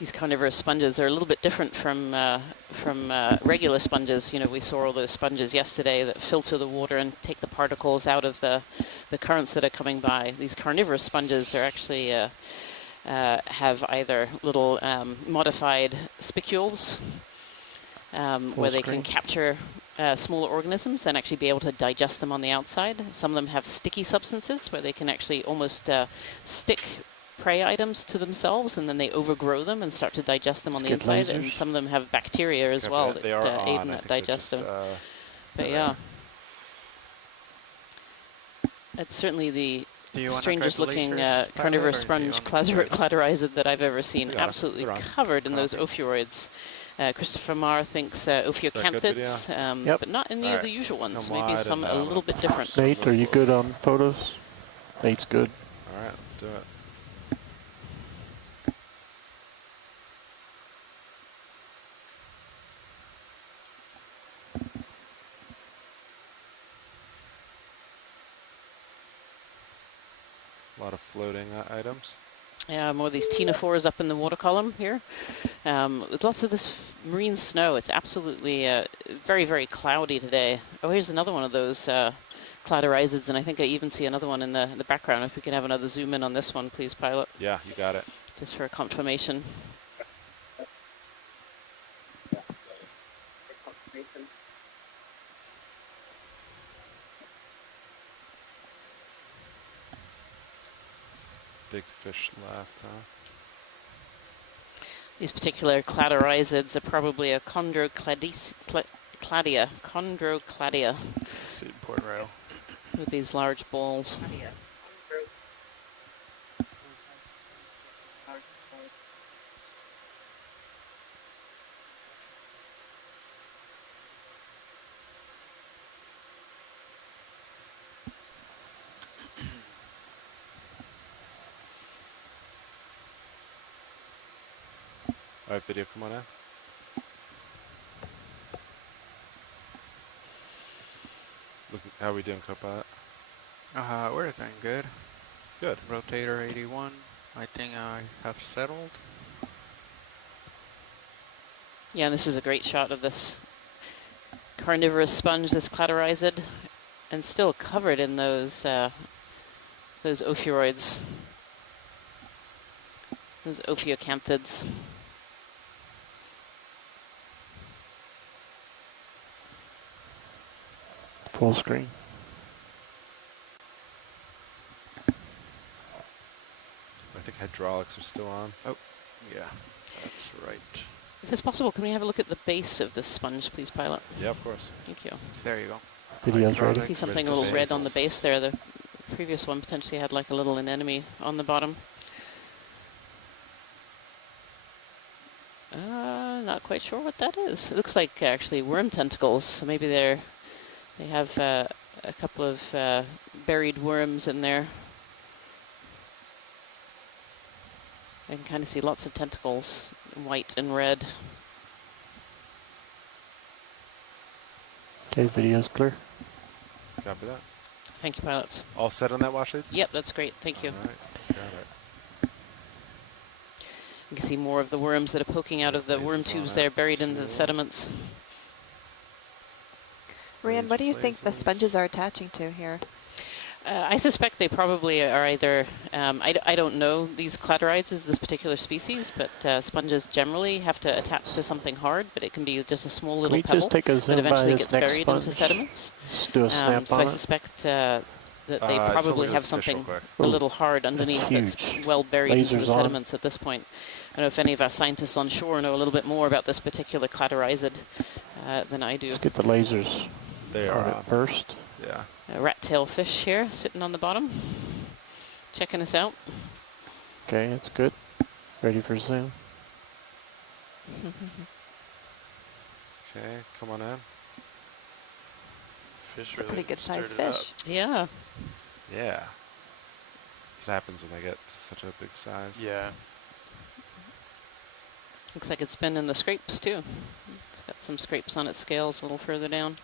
These carnivorous sponges are a little bit different from regular sponges. You know, we saw all those sponges yesterday that filter the water and take the particles out of the currents that are coming by. These carnivorous sponges are actually have either little modified spicules where they can capture smaller organisms and actually be able to digest them on the outside. Some of them have sticky substances where they can actually almost stick prey items to themselves, and then they overgrow them and start to digest them on the inside. And some of them have bacteria as well that aid in that digestion. But yeah, it's certainly the strangest looking carnivorous sponge cladorizid that I've ever seen. Absolutely covered in those ophiuroids. Christopher Marr thinks ophiocanthids, but not any of the usual ones. Maybe some a little bit different. Nate, are you good on photos? Nate's good. All right, let's do it. A lot of floating items. Yeah, more of these ctenophores up in the water column here. With lots of this marine snow, it's absolutely very, very cloudy today. Oh, here's another one of those cladorizids, and I think I even see another one in the background. If we can have another zoom in on this one, please, pilot. Yeah, you got it. Just for confirmation. Big fish left, huh? These particular cladorizids are probably a chondrocladia. See, port rail. With these large balls. All right, video, come on in. Look, how are we doing, Copilot? We're doing good. Good. Rotator 81. I think I have settled. Yeah, this is a great shot of this carnivorous sponge, this cladorizid, and still covered in those ophiuroids, those ophiocanthids. Full screen. I think hydraulics are still on. Oh, yeah, that's right. If it's possible, can we have a look at the base of this sponge, please, pilot? Yeah, of course. Thank you. There you go. Video's ready. I see something a little red on the base there. The previous one potentially had like a little anemone on the bottom. Not quite sure what that is. It looks like actually worm tentacles. So maybe they have a couple of buried worms in there. I can kind of see lots of tentacles, white and red. Okay, video's clear. Copy that. Thank you, pilots. All set on that wash lead? Yep, that's great. Thank you. All right, got it. You can see more of the worms that are poking out of the worm tubes there, buried in the sediments. Ryan, what do you think the sponges are attaching to here? I suspect they probably are either, I don't know these cladorides, this particular species, but sponges generally have to attach to something hard, but it can be just a small little pebble just take a zoom that eventually by gets this next buried sponge? into sediments. Just do a snap So on I it. suspect that they probably have something a little hard underneath that's well buried into the sediments at this point. I don't know if any of our scientists on shore know a little bit more about this particular cladorizid than I do. Let's get the lasers They on are it on. first. Yeah. A rat-tail fish here sitting on the bottom, checking us out. Okay, that's good. Ready for zoom. Okay, come on in. Fish it's a pretty good sized fish. Yeah. Yeah. That's what happens when they get to such a big size. Yeah. Looks like it's been in the scrapes too. It's got some scrapes on its scales a little further down.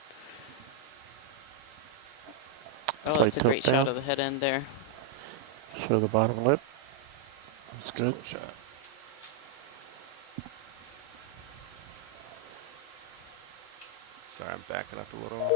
Oh, that's a great shot of the head end there. Show the bottom lip. That's good. Shot. Sorry, I'm backing up a little.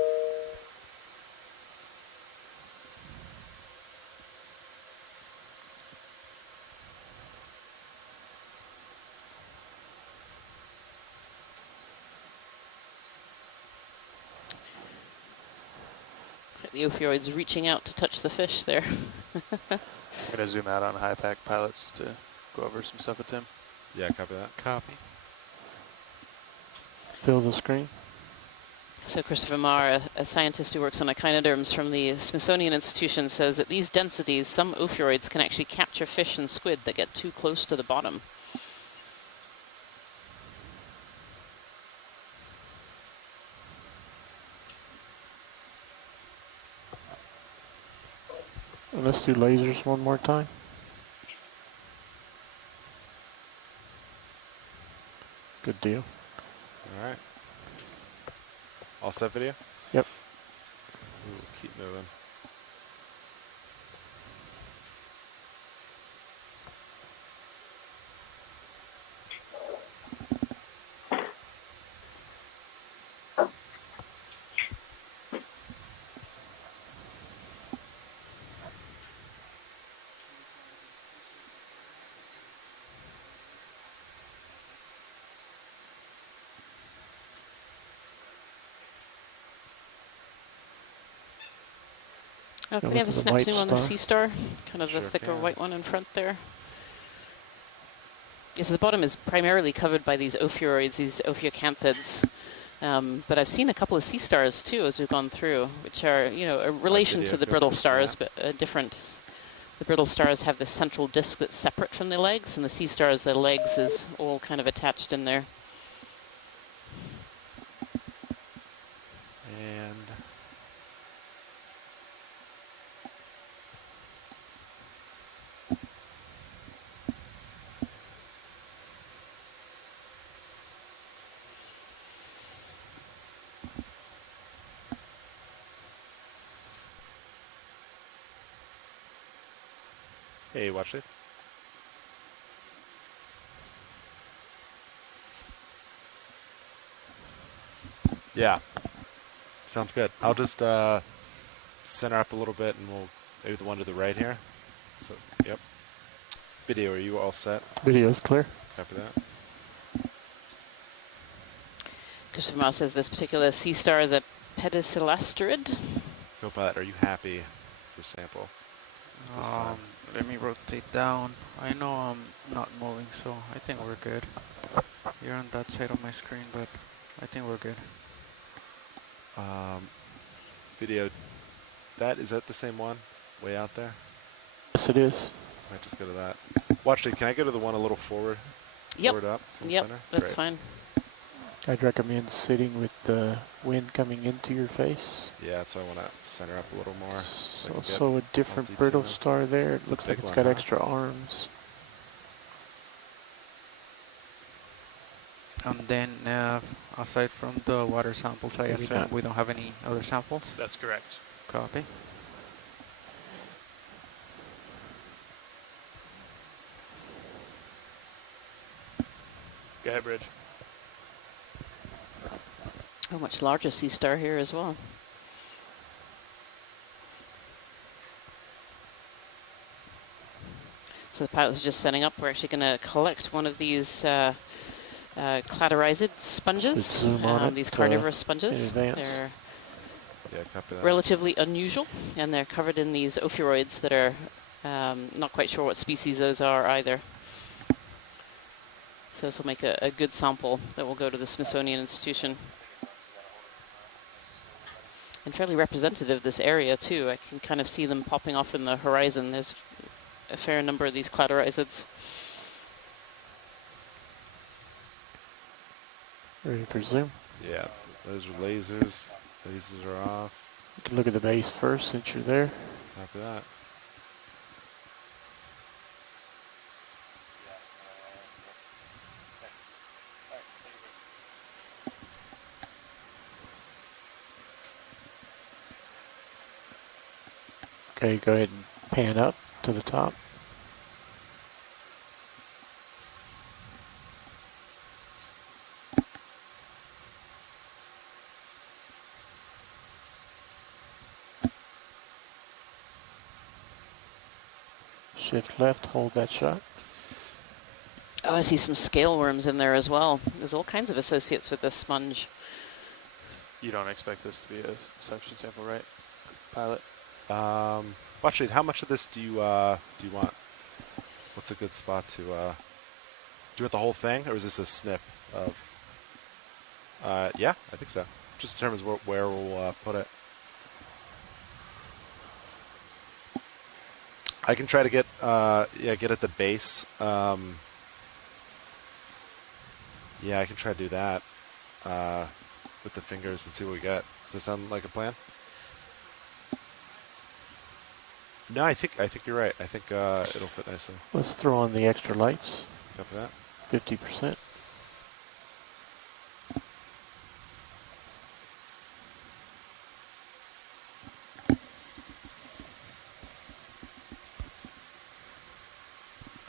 The ophiuroid's reaching out to touch the fish there. I'm going to zoom out on high pack pilots to go over some stuff with Tim. Yeah, copy that. Copy. Fill the screen. So Christopher Marr, a scientist who works on echinoderms from the Smithsonian Institution, says at these densities, some ophiuroids can actually capture fish and squid that get too close to the bottom. Let's do lasers one more time. Good deal. All right. All set video? Yep. Ooh, keep moving. Can we have a snap zoom on the sea star? Kind of the thicker white one in front there. Yes, the bottom is primarily covered by these ophiuroids, these ophiocanthids. But I've seen a couple of sea stars too as we've gone through, which are, you know, a relation to the brittle stars, but different. The brittle stars have this central disc that's separate from the legs, and the sea stars, the legs is all kind of attached in there. And Hey, watch it. Yeah. Sounds good. I'll just center up a little bit, and we'll maybe the one to the right here. So, yep. Video, are you all set? Video's clear. Copy that. Christopher Mouse says this particular sea star is a pedicelasterid. Copilot, are you happy for sample this time? Let me rotate down. I know I'm not moving, so I think we're good. You're on that side of my screen, but I think we're good. Video, is that the same one? Way out there? Yes, it is. Might just go to that. Watch it. Can I go to the one a little forward? Yep. Forward up from Yep, center? that's Great. fine. I'd recommend sitting with the wind coming into your face. Yeah, that's why I want to center up a little more. So, I can get so a different multi-team brittle in. star there. It It's a looks like big it's one, got huh? extra arms. And then, aside from the water samples, I Maybe assume not. we don't have any other samples? That's correct. Copy. Go ahead, Bridge. A much larger sea star here as well. So the pilot's just setting up. We're actually going to collect one of these cladorized sponges, Just zoom on it, these carnivorous sponges. in advance. They're Yeah, copy that. relatively unusual, and they're covered in these ophiuroids that are not quite sure what species those are either. So this will make a good sample that will go to the Smithsonian Institution. And fairly representative of this area too. I can kind of see them popping off in the horizon. There's a fair number of these cladorizids. Ready for zoom? Yeah, those are lasers. Lasers are off. You can look at the base first since you're there. Copy that. Okay, go ahead and pan up to the top. Shift left, hold that shot. Oh, I see some scale worms in there as well. There's all kinds of associates with this sponge. You don't expect this to be a suction sample, right, pilot? Watch it. How much of this do you want? What's a good spot to do you want the whole thing, or is this a snip of? Yeah, I think so. Just determines where we'll put it. I can try to get get at the base. Yeah, I can try to do that with the fingers and see what we get. Does that sound like a plan? No, I think you're right. I think it'll fit nicely. Let's throw on the extra lights. Copy that. 50%.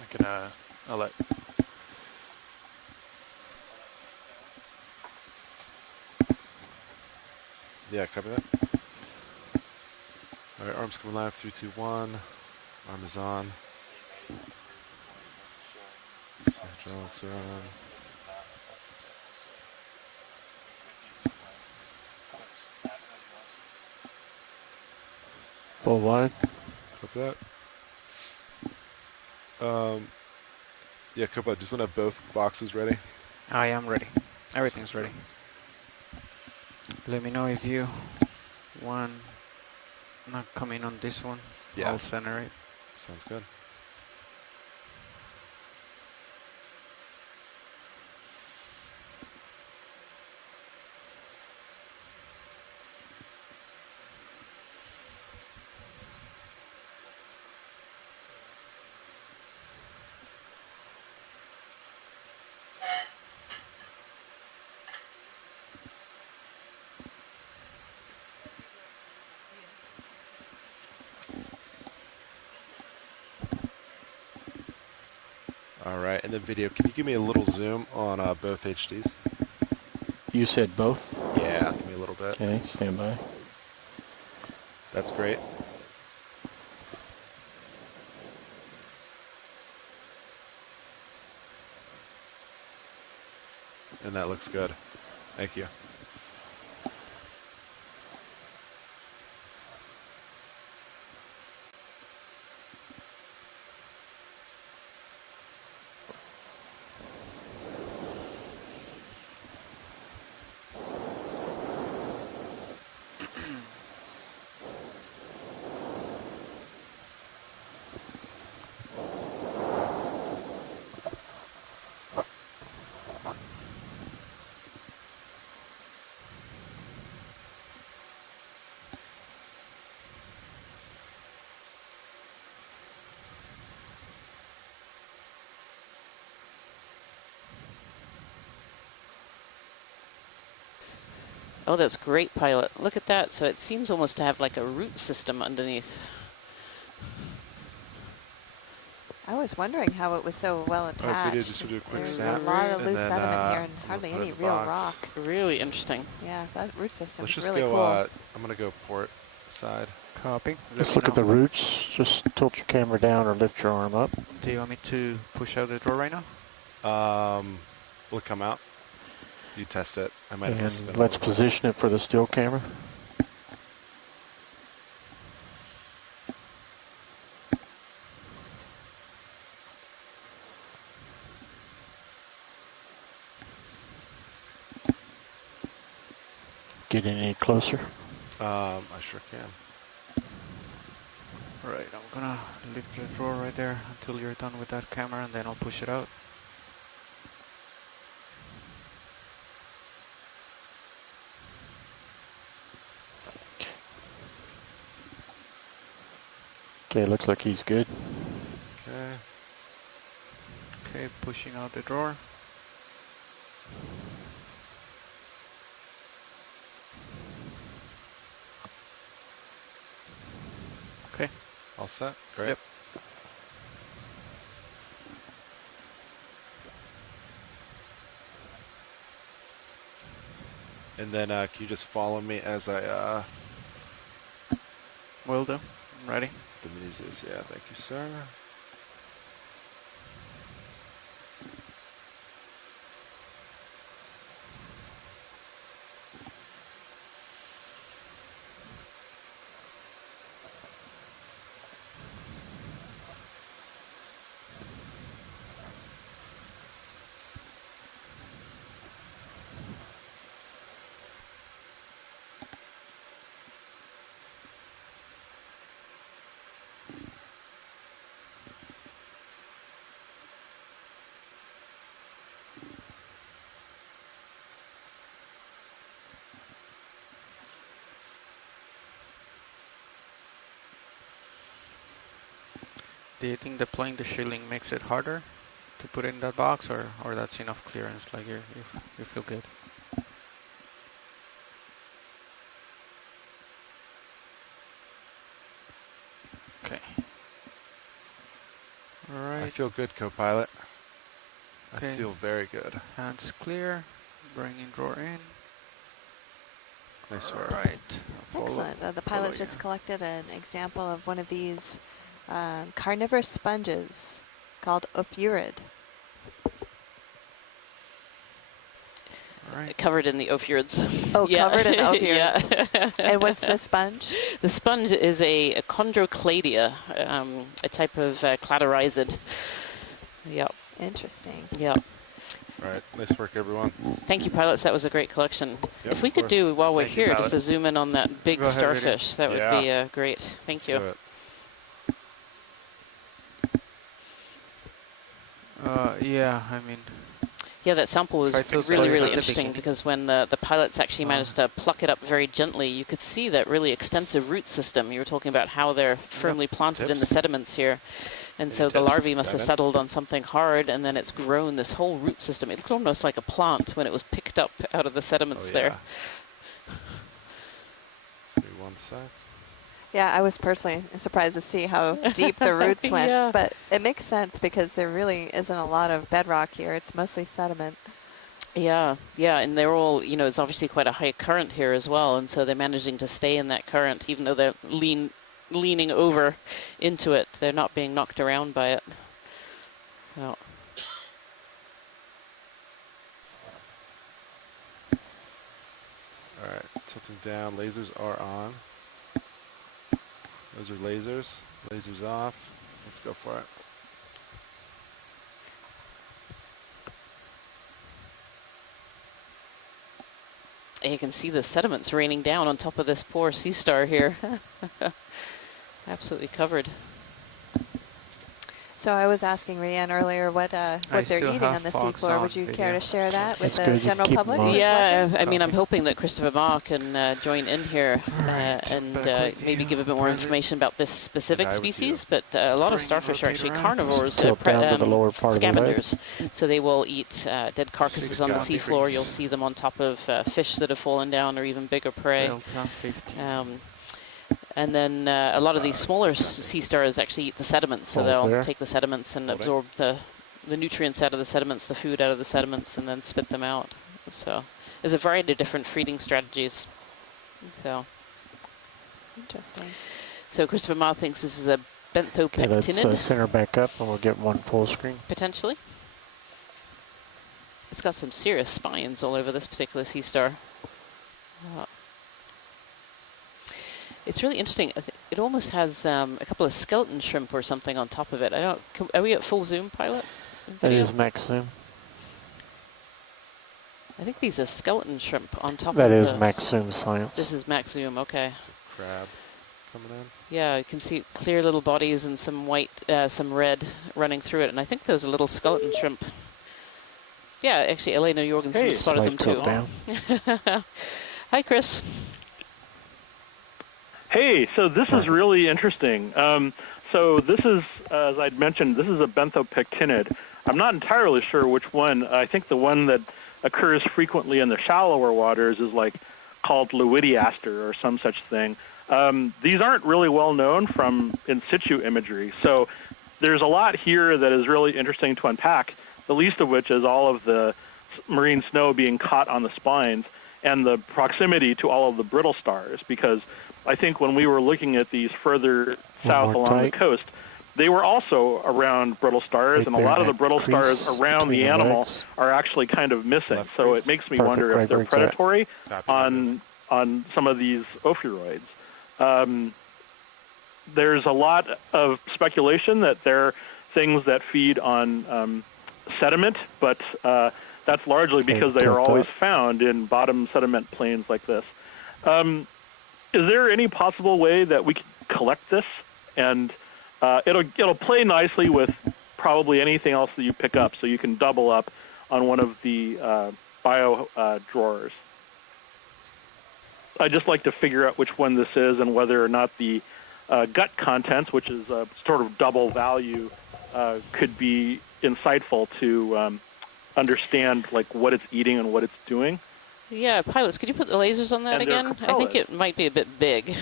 I can, I'll let. Yeah, copy that. All right, arms coming live. 3, 2, 1. Arm is on. Hydraulics are on. Full wide. Copy that. Yeah, Copa, just want to have both boxes ready. I am ready. Everything's ready. Let me know if you want not come in on this one. Yeah. I'll center it. Sounds good. All right, and then video, can you give me a little zoom on both HDs? You said both? Yeah, give me a little bit. Okay, stand by. That's great. And that looks good. Thank you. Oh, that's great, Pilot. Look at that. So it seems almost to have like a root system underneath. I was wondering how it was so well attached. Just to do a quick There's snap. a lot of And loose then, sediment here and I'm hardly gonna put it any in the real box. rock. Really interesting. Yeah, that root system Let's is just really go, cool. I'm going to go port side. Copy. Let's look at the roots. Just tilt your camera down or lift your arm up. Do you want me to push out the drawer right now? Will it come out? You test it. I might have to spin And it let's a little bit. position it for the still camera. Get any closer? I sure can. Right, I'm gonna lift the drawer right there until you're done with that camera, and then I'll push it out. Okay, looks like he's good. Okay. Okay, pushing out the drawer. Okay. All set? Great. Yep. And then can you just follow me as I Will do. I'm ready. the muses? Yeah, thank you, sir. Do you think deploying the shielding makes it harder to put it in that box, or that's enough clearance? Like you feel good? Okay. All right. I feel good, co-pilot. Okay. I feel very good. Hands clear. Bringing drawer in. Nice work. All right. Excellent. The pilot's just collected an example of one of these carnivorous sponges called ophiurid. Right. Covered in the ophiurids. Oh, Yeah. covered in ophiurids. Yeah. And what's the sponge? The sponge is a chondrocladia, a type of cladorizid. Yep. Interesting. Yep. All right. Nice work, everyone. Thank you, pilots. That was a great collection. Yep, if we of could course. do, while we're Thank you, here, pilot. just a zoom in on that big Go ahead, Rudy. starfish, that would be great. Thank Let's you. do it. Yeah, I mean, Yeah, that sample was Try to really, slow really it down. interesting because when the pilots actually managed to pluck it up very gently, you could see that really extensive root system. You were talking about how they're firmly planted in the Tips? sediments here. And Any so the tips, larvae must have Devin? settled on something hard, and then it's grown this whole root system. It looked almost like a plant when it was picked up out of the sediments there. Just give me one sec. Yeah, I was personally surprised to see how deep the roots went, Yeah. but it makes sense because there really isn't a lot of bedrock here. It's mostly sediment. Yeah, yeah, and they're all, you know, it's obviously quite a high current here as well, and so they're managing to stay in that current, even though they're leaning over into it. They're not being knocked around by it. Oh. All right, tilting down. Lasers are on. Those are lasers. Lasers off. Let's go for it. And you can see the sediments raining down on top of this poor sea star here. Absolutely covered. So I was asking Rianne earlier what they're eating on the seafloor. Would you care to share that with the general public? Yeah, I mean, I'm hoping that Christopher Marr can join in here and maybe give a bit more information about this specific species, but a lot of starfish are actually carnivores, scavengers, so they will eat dead carcasses on the seafloor. You'll see them on top of fish that have fallen down or even bigger prey. And then a lot of these smaller sea stars actually eat the sediments, so they'll take the sediments and absorb the nutrients out of the sediments, the food out of the sediments, and then spit them out. So there's a variety of different feeding strategies. So interesting. So Christopher Marr thinks this is a benthopectinid. Let's center back up, and we'll get one full screen. Potentially. It's got some serious spines all over this particular sea star. It's really interesting. It almost has a couple of skeleton shrimp or something on top of it. Are we at full zoom, pilot? That is max zoom. I think these are skeleton shrimp on top that of this. That is max zoom science. This is max zoom, okay. It's a crab coming in. Yeah, you can see clear little bodies and some white, some red running through it. And I think those are little skeleton shrimp. Yeah, actually, Elena Jorgensen spotted them too. Hi, Chris. Hey, so this is really interesting. So this is, as I'd mentioned, this is a benthopectinid. I'm not entirely sure which one. I think the one that occurs frequently in the shallower waters is like called Lewidiaster or some such thing. These aren't really well known from in situ imagery. So there's a lot here that is really interesting to unpack, the least of which is all of the marine snow being caught on the spines and the proximity to all of the brittle stars, because I think when we were looking at these further south along the coast, they were also around brittle stars, and a lot of the brittle stars around the animal are actually kind of missing. So it makes me wonder if they're predatory on some of these ophiuroids. There's a lot of speculation that they're things that feed on sediment, but that's largely because they are always found in bottom sediment plains like this. Is there any possible way that we could collect this? And it'll play nicely with probably anything else that you pick up, so you can double up on one of the bio drawers. I'd just like to figure out which one this is and whether or not the gut contents, which is a sort of double value, could be insightful to understand like what it's eating and what it's doing. Yeah, pilots, could you put the lasers on that again? I think it might be a bit big.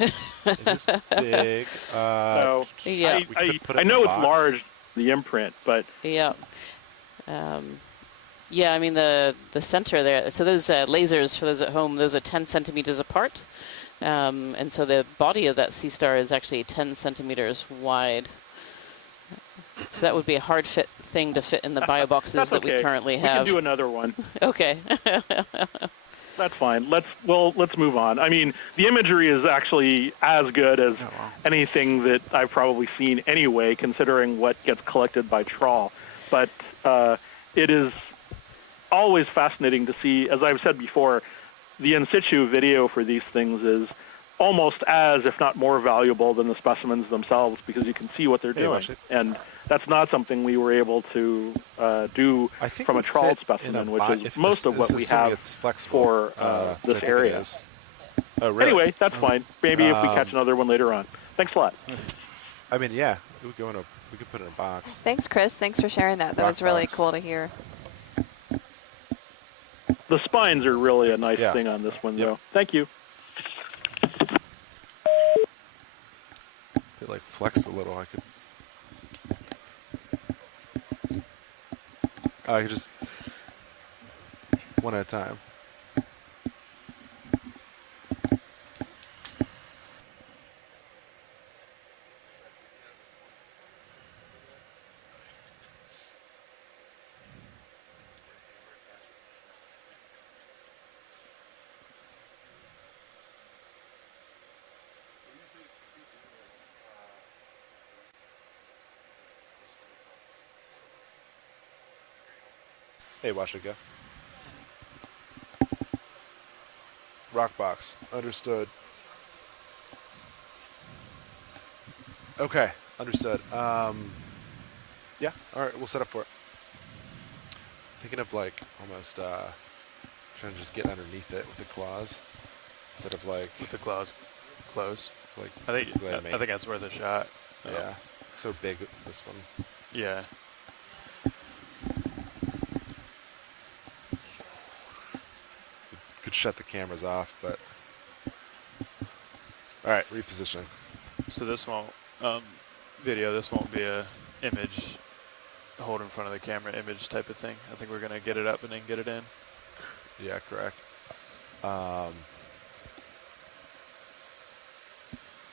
It is big. No, yeah. I know it's large, the imprint, but... Yeah. Yeah, I mean, the center there, so those lasers, for those at home, those are 10 centimeters apart. And so the body of that sea star is actually 10 centimeters wide. So that would be a hard thing to fit in the bio boxes that we currently have. We can do another one. Okay. That's fine. Let's move on. I mean, the imagery is actually as good as anything that I've probably seen anyway, considering what gets collected by trawl. But it is always fascinating to see, as I've said before, the in situ video for these things is almost as, if not more valuable than the specimens themselves, because you can see what they're doing. And that's not something we were able to do from a trawled specimen, which is most of what we have for this area. Oh, really? Anyway, that's fine. Maybe if we catch another one later on. Thanks a lot. I mean, yeah, we could put it in a box. Thanks, Chris. Thanks for sharing that. That was really cool to hear. The spines are really a nice thing on this one, though. Thank you. flexed a little, I could. I could just one at a time. Hey, watch it go. Rock box. Understood. Okay, understood. Yeah, alright, we'll set up for it. Thinking of like almost trying to just get underneath it with the claws. Instead of like with the claws closed. Like I think that's worth a shot. Yeah. It's so big this one. Yeah. Could shut the cameras off, but alright, repositioning. So this won't video, this won't be a image hold in front of the camera image type of thing. I think we're gonna get it up and then get it in. Yeah, correct. I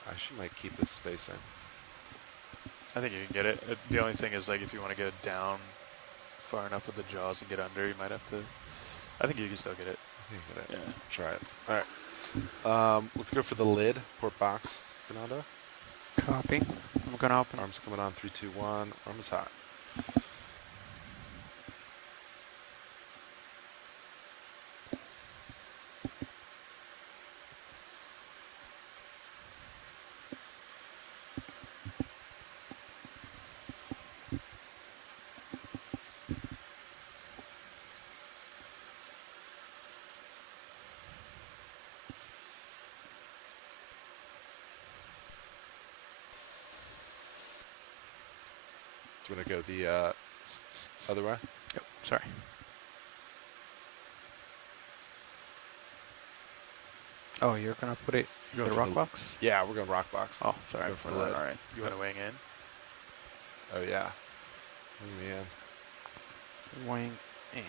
actually might keep this spacing. I think you can get it. The only thing is, like, if you want to get it down far enough with the jaws and get under, you might have to. I think you can still get it. I think you can get it. Yeah. Try it. All right. Let's go for the lid, port box, Fernando. Copy. I'm gonna open. Arms coming on, 3, 2, 1. Arm is hot. Do you want to go the other way? Yep. Sorry. Oh, you're gonna put it in the rock box? Yeah, we're going rock box. Oh, sorry. Go for that. All right. You want to wing in? Oh yeah. Wing me in. Wing in.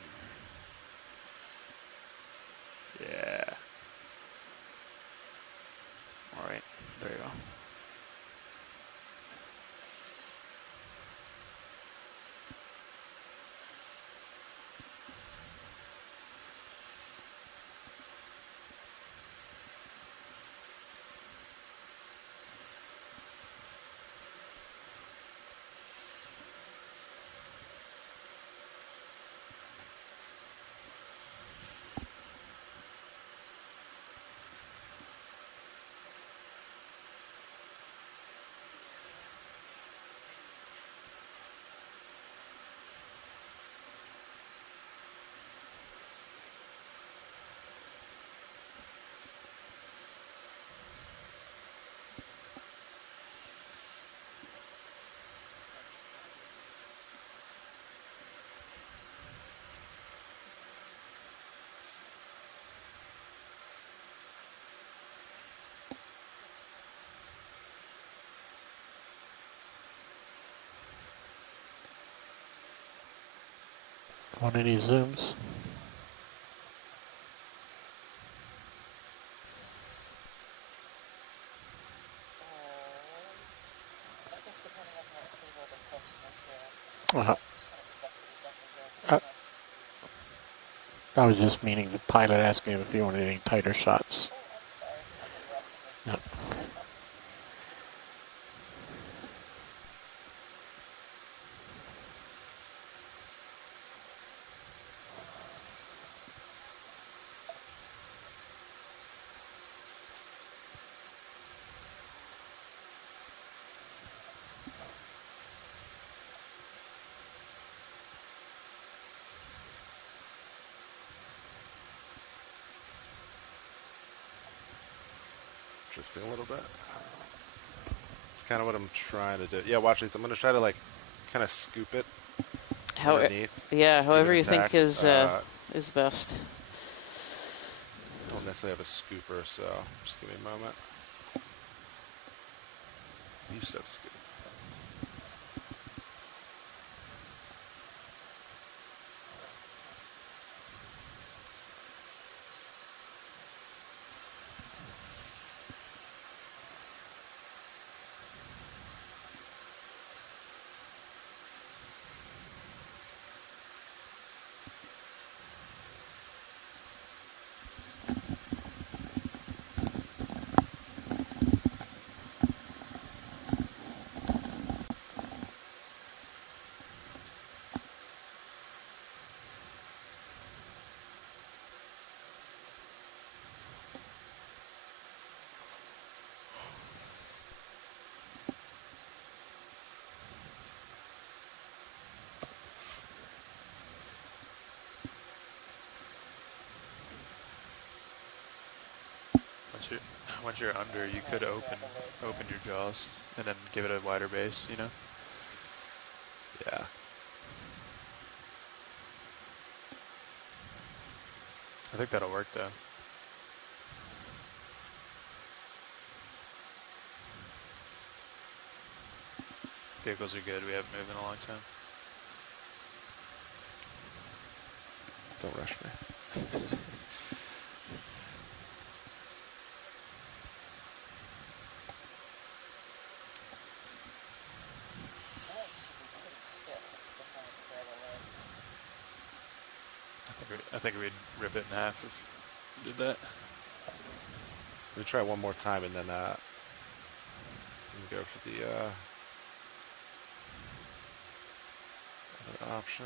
Yeah. All right. There you go. Want any zooms? I was just meaning the pilot asking if you wanted any tighter shots. No. Drifting a little bit. It's kind of what I'm trying to do. Yeah, watch this. I'm going to try to like kind of scoop it underneath. Yeah, however you think intact. is best. I don't necessarily have a scooper, so just give me a moment. Beef stuff's good. Once you're under, you could open your jaws and then give it a wider base, you know? Yeah. I think that'll work though. Vehicles are good, we haven't moved in a long time. Don't rush me. I think we'd rip it in half if we did that. We'll try one more time and then go for the other option.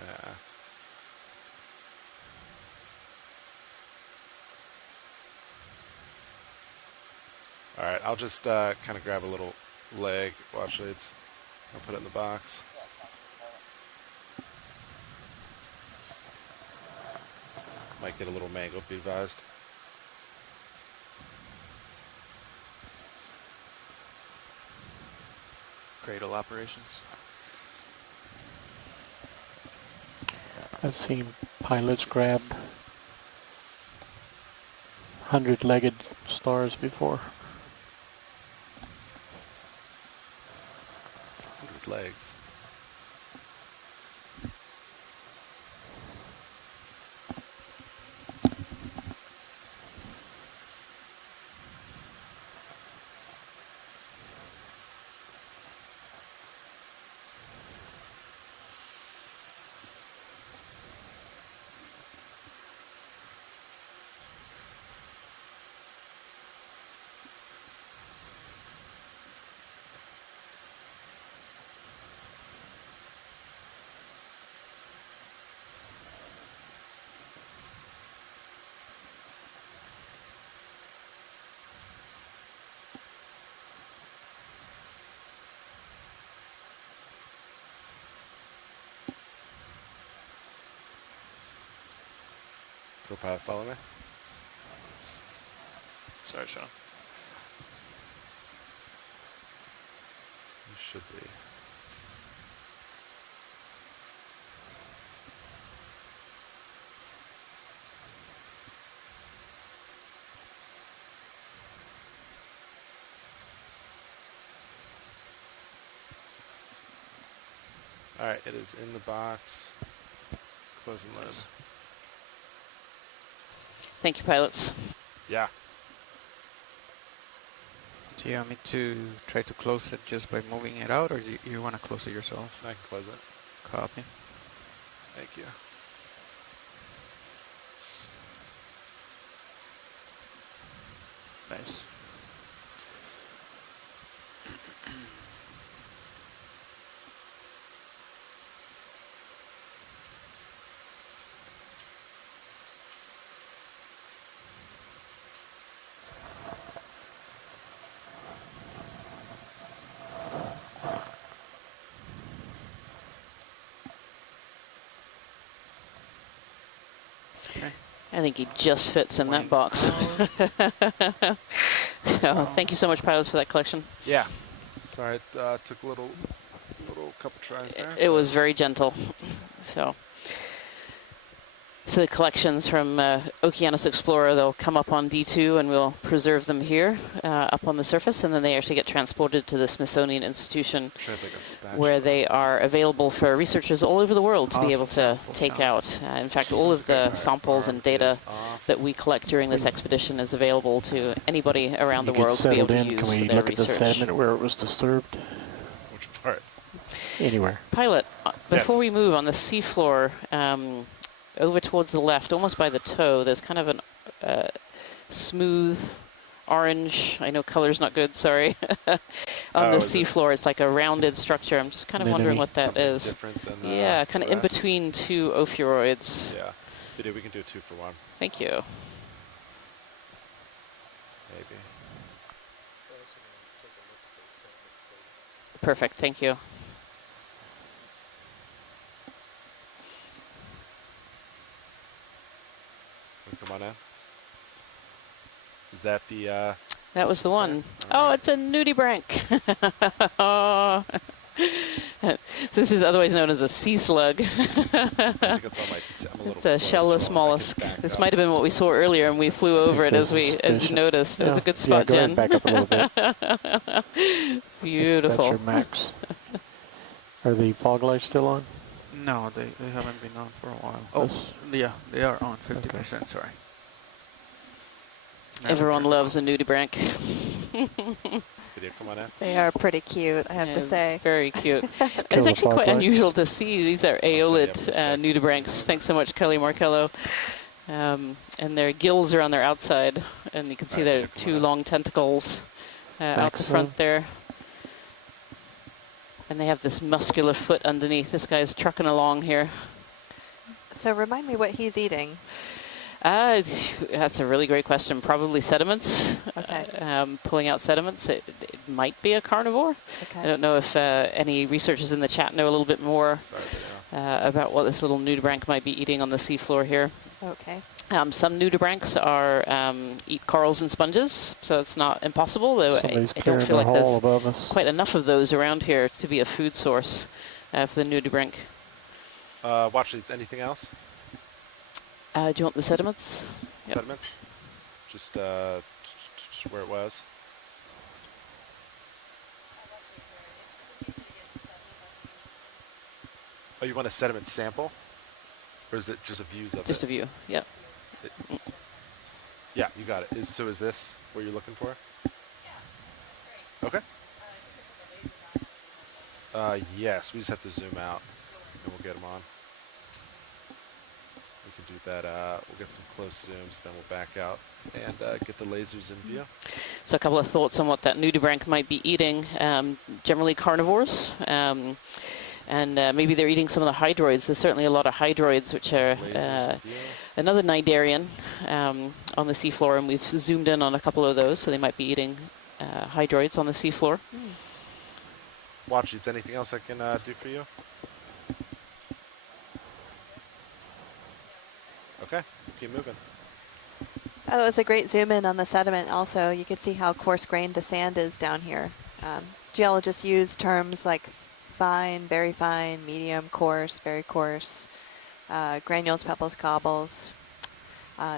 Yeah. All right, I'll just kind of grab a little leg. Watch it. I'll put it in the box. Might get a little mangled, be advised. Cradle operations. I've seen pilots grab 100-legged stars before. 100 legs. Co-pilot, follow me. Sorry, Sean. You should be. All right, it is in the box. Closing line. Thank you, pilots. Yeah. Do you want me to try to close it just by moving it out, or do you want to close it yourself? I can close it. Copy. Thank you. Nice. I think he just fits in that box. So thank you so much, pilots, for that collection. Yeah. Sorry, it took a little couple tries there. It was very gentle. So to the collections from Okeanos Explorer. They'll come up on D2 and we'll preserve them here up on the surface, and then they actually get transported to the Smithsonian Institution where they are available for researchers all over the world to be able to take out. In fact, all of the samples and data that we collect during this expedition is available to anybody around the world to be able to use for their research. Can we look at the sediment where it was disturbed? Which part? Anywhere. Pilot, before we move on the seafloor, over towards the left, almost by the toe, there's kind of an smooth orange, I know color's not good, sorry, on the seafloor. It's like a rounded structure. I'm just kind of wondering what that is. Different than yeah, kind of in between two ophiuroids. Yeah, we can do a 2-for-1. Thank you. Maybe. Perfect, thank you. Come on in. Is that the... That was the one. Oh, it's a nudibranch. This is otherwise known as a sea slug. It's a shellless mollusk. This might have been what we saw earlier, and we flew over it as you noticed. It was a good spot, go Jen. ahead, back up a little bit. Beautiful. That's your max. Are the fog lights still on? No, they haven't been on for a while. Oh, yeah, they are on 50%, okay. Sorry. Everyone loves a nudibranch. Come on in. They are pretty cute, I have to say. Very cute. It's actually quite unusual to see. These are aeolid nudibranchs. Thanks so much, Kelly Markello. And their gills are on their outside, and you can see their two long tentacles out the front there. And they have this muscular foot underneath. This guy's trucking along here. So remind me what he's eating. That's a really great question. Probably sediments. Okay. Pulling out sediments. It might be a carnivore. Okay. I don't know if any researchers in the chat know a little bit more about what this little nudibranch might be eating on the seafloor here. Okay. Some nudibranchs are eat corals and sponges, so it's not impossible, though I don't feel like there's quite enough of those around here to be a food source for the nudibranch. Watch leads. Anything else? Do you want the sediments? Sediments? Just where it was. Oh, you want a sediment sample? Or is it just a views of it? Just a view, yeah. Yeah, you got it. So is this what you're looking for? Okay. Yes, we just have to zoom out and we'll get them on. We can do that. We'll get some close zooms, then we'll back out and get the lasers in view. So a couple of thoughts on what that nudibranch might be eating. Generally carnivores. And maybe they're eating some of the hydroids. There's certainly a lot of hydroids, which are another cnidarian on the seafloor, and we've zoomed in on a couple of those, so they might be eating hydroids on the seafloor. Watch, is anything else I can do for you? Okay, we'll keep moving. Oh, that was a great zoom in on the sediment also. You could see how coarse-grained the sand is down here. Geologists use terms like fine, very fine, medium, coarse, very coarse, granules, pebbles, cobbles,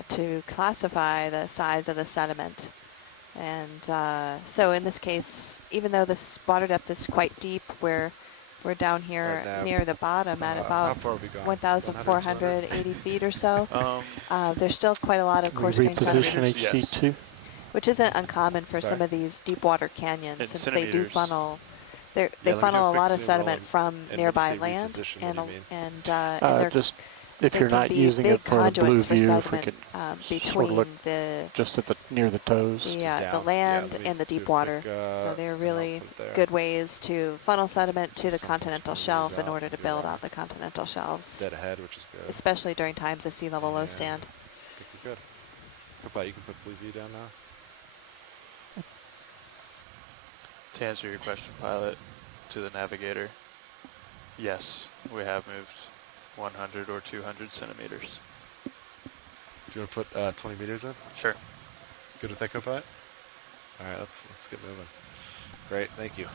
to classify the size of the sediment. And so in this case, even though this water depth is quite deep, we're down here near the bottom at about 1,480 feet or so. There's still quite a lot of coarse-grained sediment, HG2? which isn't uncommon for some of these deep water canyons, since they do funnel. They funnel a lot of sediment from nearby land, and they're just if you're not using it for the blue view, if we could between look the just at the the toes. the land and the deep water. So they're really good ways to funnel sediment to the continental shelf in order to build out the continental shelves. Dead ahead, which is good. Especially during times of sea level low stand. I think we're good. How about you can put blue view down now? To answer your question, pilot, to the navigator, yes, we have moved 100 or 200 centimeters. Do you want to put 20 meters in? Sure. Good with that, co-pilot? All right, let's get moving. Great, thank you.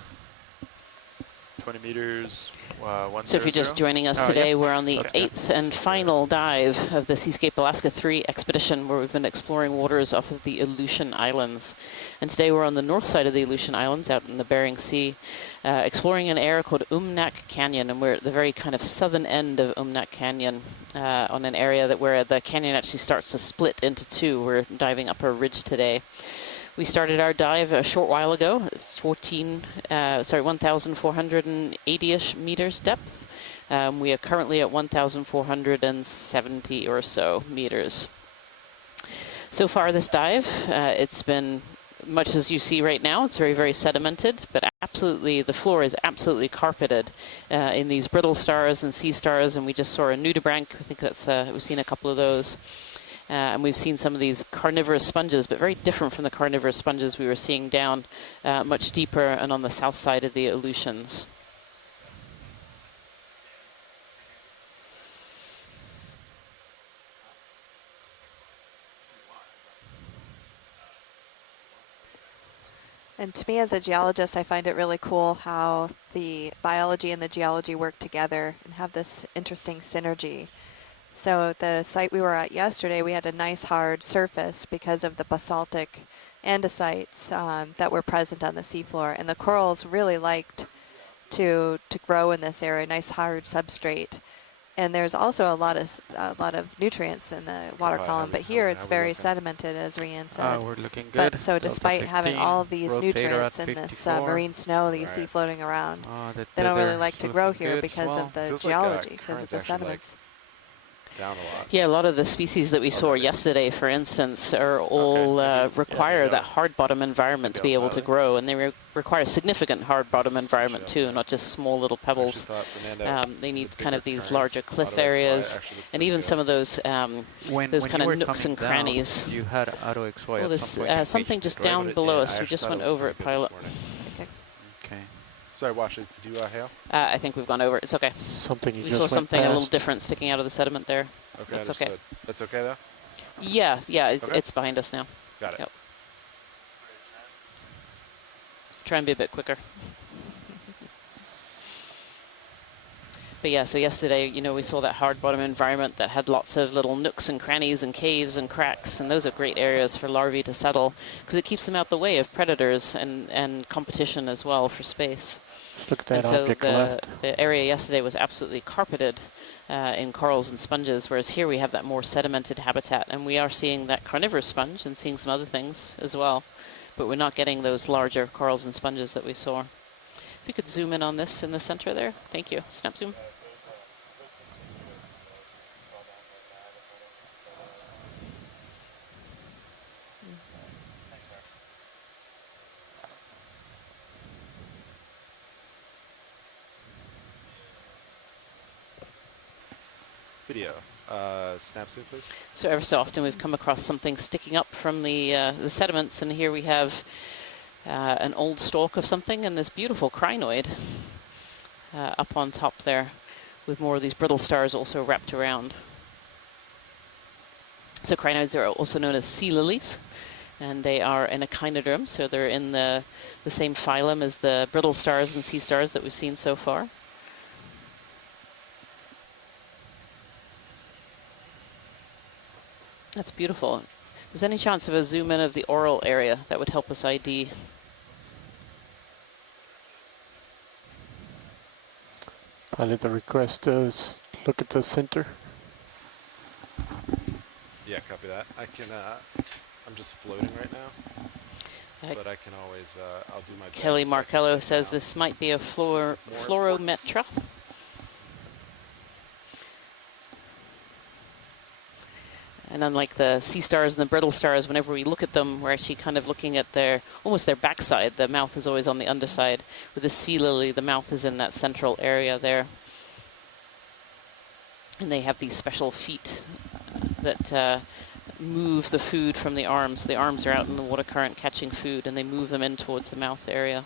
20 meters, 100. So if you're just joining us today, we're on the 8th and final dive of the Seascape Alaska 3 expedition, where we've been exploring waters off of the Aleutian Islands. And today we're on the north side of the Aleutian Islands, out in the Bering Sea, exploring an area called Umnak Canyon, and we're at the very kind of southern end of Umnak Canyon, on an area where the canyon actually starts to split into two. We're diving up a ridge today. We started our dive a short while ago, 1,480-ish meters depth. We are currently at 1,470 or so meters. So far this dive, it's been much as you see right now. It's very, very sedimented, but absolutely, the floor is absolutely carpeted in these brittle stars and sea stars, and we just saw a nudibranch. I think that's, we've seen a couple of those. And we've seen some of these carnivorous sponges, but very different from the carnivorous sponges we were seeing down much deeper and on the south side of the Aleutians. And to me as a geologist, I find it really cool how the biology and the geology work together and have this interesting synergy. So the site we were at yesterday, we had a nice hard surface because of the basaltic andesites that were present on the seafloor. And the corals really liked to grow in this area, nice hard substrate. And there's also a lot of nutrients in the water column, but here it's very sedimented, as Rian said. We're looking good. But so despite having all these nutrients in this marine snow that you see floating around, they don't really like to grow here because of the geology, because of the sediments. Down a lot. Yeah, a lot of the species that we saw yesterday, for instance, are all require that hard bottom environment to be able to grow, and they require significant hard bottom environment too, not just small little pebbles. They need kind of these larger cliff areas, and even some of those kind of nooks and crannies. You had Auto XY. Well, there's something just down below us. We just went over it, pilot. Okay. Sorry, Washley, did you hail? I think we've gone over it. It's okay. Something you we just saw went something past. a little different sticking out of the sediment there. Okay, That's understood. okay. That's okay though? Yeah, Okay. it's behind us now. Got it. Yep. Try and be a bit quicker. But yeah, so yesterday, we saw that hard bottom environment that had lots of little nooks and crannies and caves and cracks, and those are great areas for larvae to settle because it keeps them out the way of predators and competition as well for space. Look at that and object so left. the area yesterday was absolutely carpeted in corals and sponges, whereas here we have that more sedimented habitat, and we are seeing that carnivorous sponge and seeing some other things as well, but we're not getting those larger corals and sponges that we saw. If you could zoom in on this in the center there. Thank you. Snap zoom. Video. Snap zoom, please. So ever so often we've come across something sticking up from the sediments, and here we have an old stalk of something and this beautiful crinoid up on top there with more of these brittle stars also wrapped around. So crinoids are also known as sea lilies, and they are an echinoderm, so they're in the same phylum as the brittle stars and sea stars that we've seen so far. That's beautiful. If there's any chance of a zoom in of the oral area, that would help us ID. Pilot, the request is look at the center. Yeah, copy that. I can, I'm just floating right now, but I can always, I'll do my best. Kelly Marcello says this might be a fluorometra. And unlike the sea stars and the brittle stars, whenever we look at them, we're actually kind of looking at almost their backside. The mouth is always on the underside. With the sea lily, the mouth is in that central area there. And they have these special feet that move the food from the arms. The arms are out in the water current catching food, and they move them in towards the mouth area.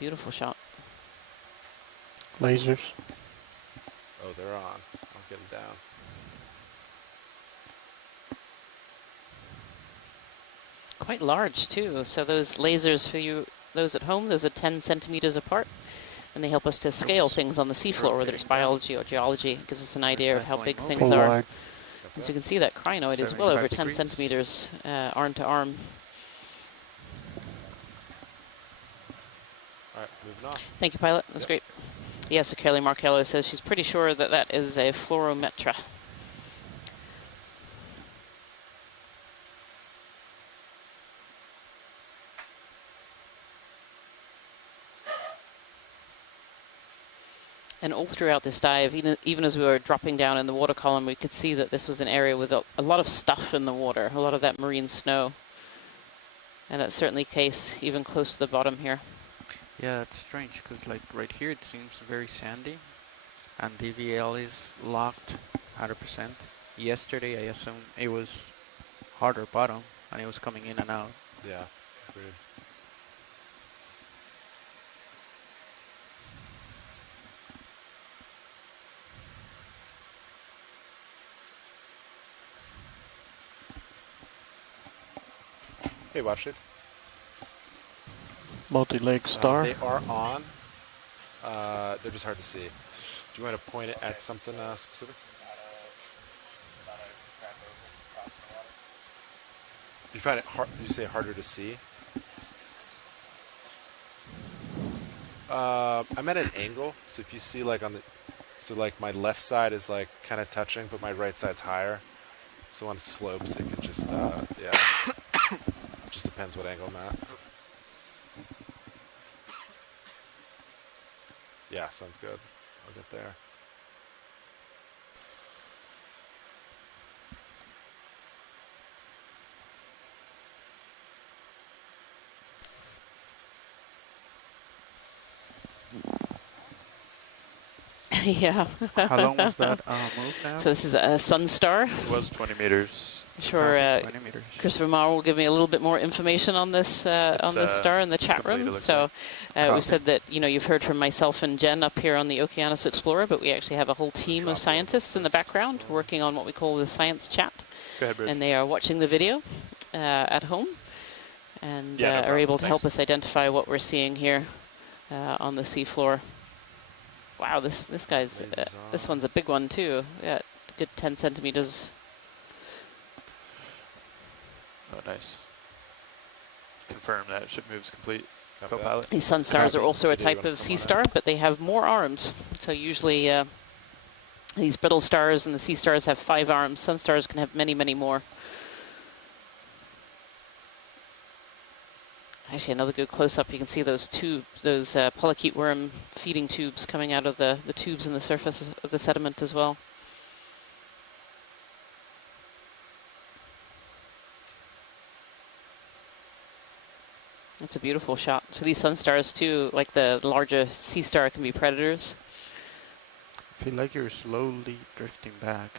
Beautiful shot. Lasers. Oh, they're on. I'll get them down. quite large too. So those lasers for you, those at home, those are 10 centimeters apart. And they help us to scale things on the seafloor, whether it's biology or geology. It gives us an idea of how big things are. And so you can see that crinoid is well over 10 centimeters arm to arm. All right, moving on. Thank you, pilot. That was great. Yeah, so Kelly Markello says she's pretty sure that that is a fluorometra. And all throughout this dive, even as we were dropping down in the water column, we could see that this was an area with a lot of stuff in the water, a lot of that marine snow. And that's certainly the case even close to the bottom here. Yeah, that's strange, because like right here it seems very sandy, and DVL is locked 100%. Yesterday I assumed it was harder bottom, and it was coming in and out. Yeah, agreed. Hey, watch it. Multi-leg star. They are on. They're just hard to see. Do you want to point it at something specific? You find it hard? You say harder to see? I'm at an angle, so if you see like on the, so like my left side is like kind of touching, but my right side's higher. So on slopes, it can just yeah. Just depends what angle I'm at. Yeah, sounds good. I'll get there. Yeah. How long was that move now? So this is a Sunstar. It was 20 meters. Sure, 20 meters. Christopher Marr will give me a little bit more information on this star in the chat room. So we said that you've heard from myself and Jen up here on the Okeanos Explorer, but we actually have a whole team of scientists in the background working on what we call the science chat. Go ahead, Bridge. And they are watching the video at home and are able to help us identify what we're seeing here on the seafloor. Wow, this guy's this one's a big one too. Yeah, good 10 centimeters. Oh, nice. Confirm that ship moves complete. Co-pilot. These Sunstars are also a type of sea star, but they have more arms. So usually these brittle stars and the sea stars have 5 arms. Sunstars can have many, many more. Actually, another good close-up, you can see those polychaete worm feeding tubes coming out of the tubes in the surface of the sediment as well. That's a beautiful shot. So these Sunstars too, like the larger sea star, can be predators. I feel like you're slowly drifting back.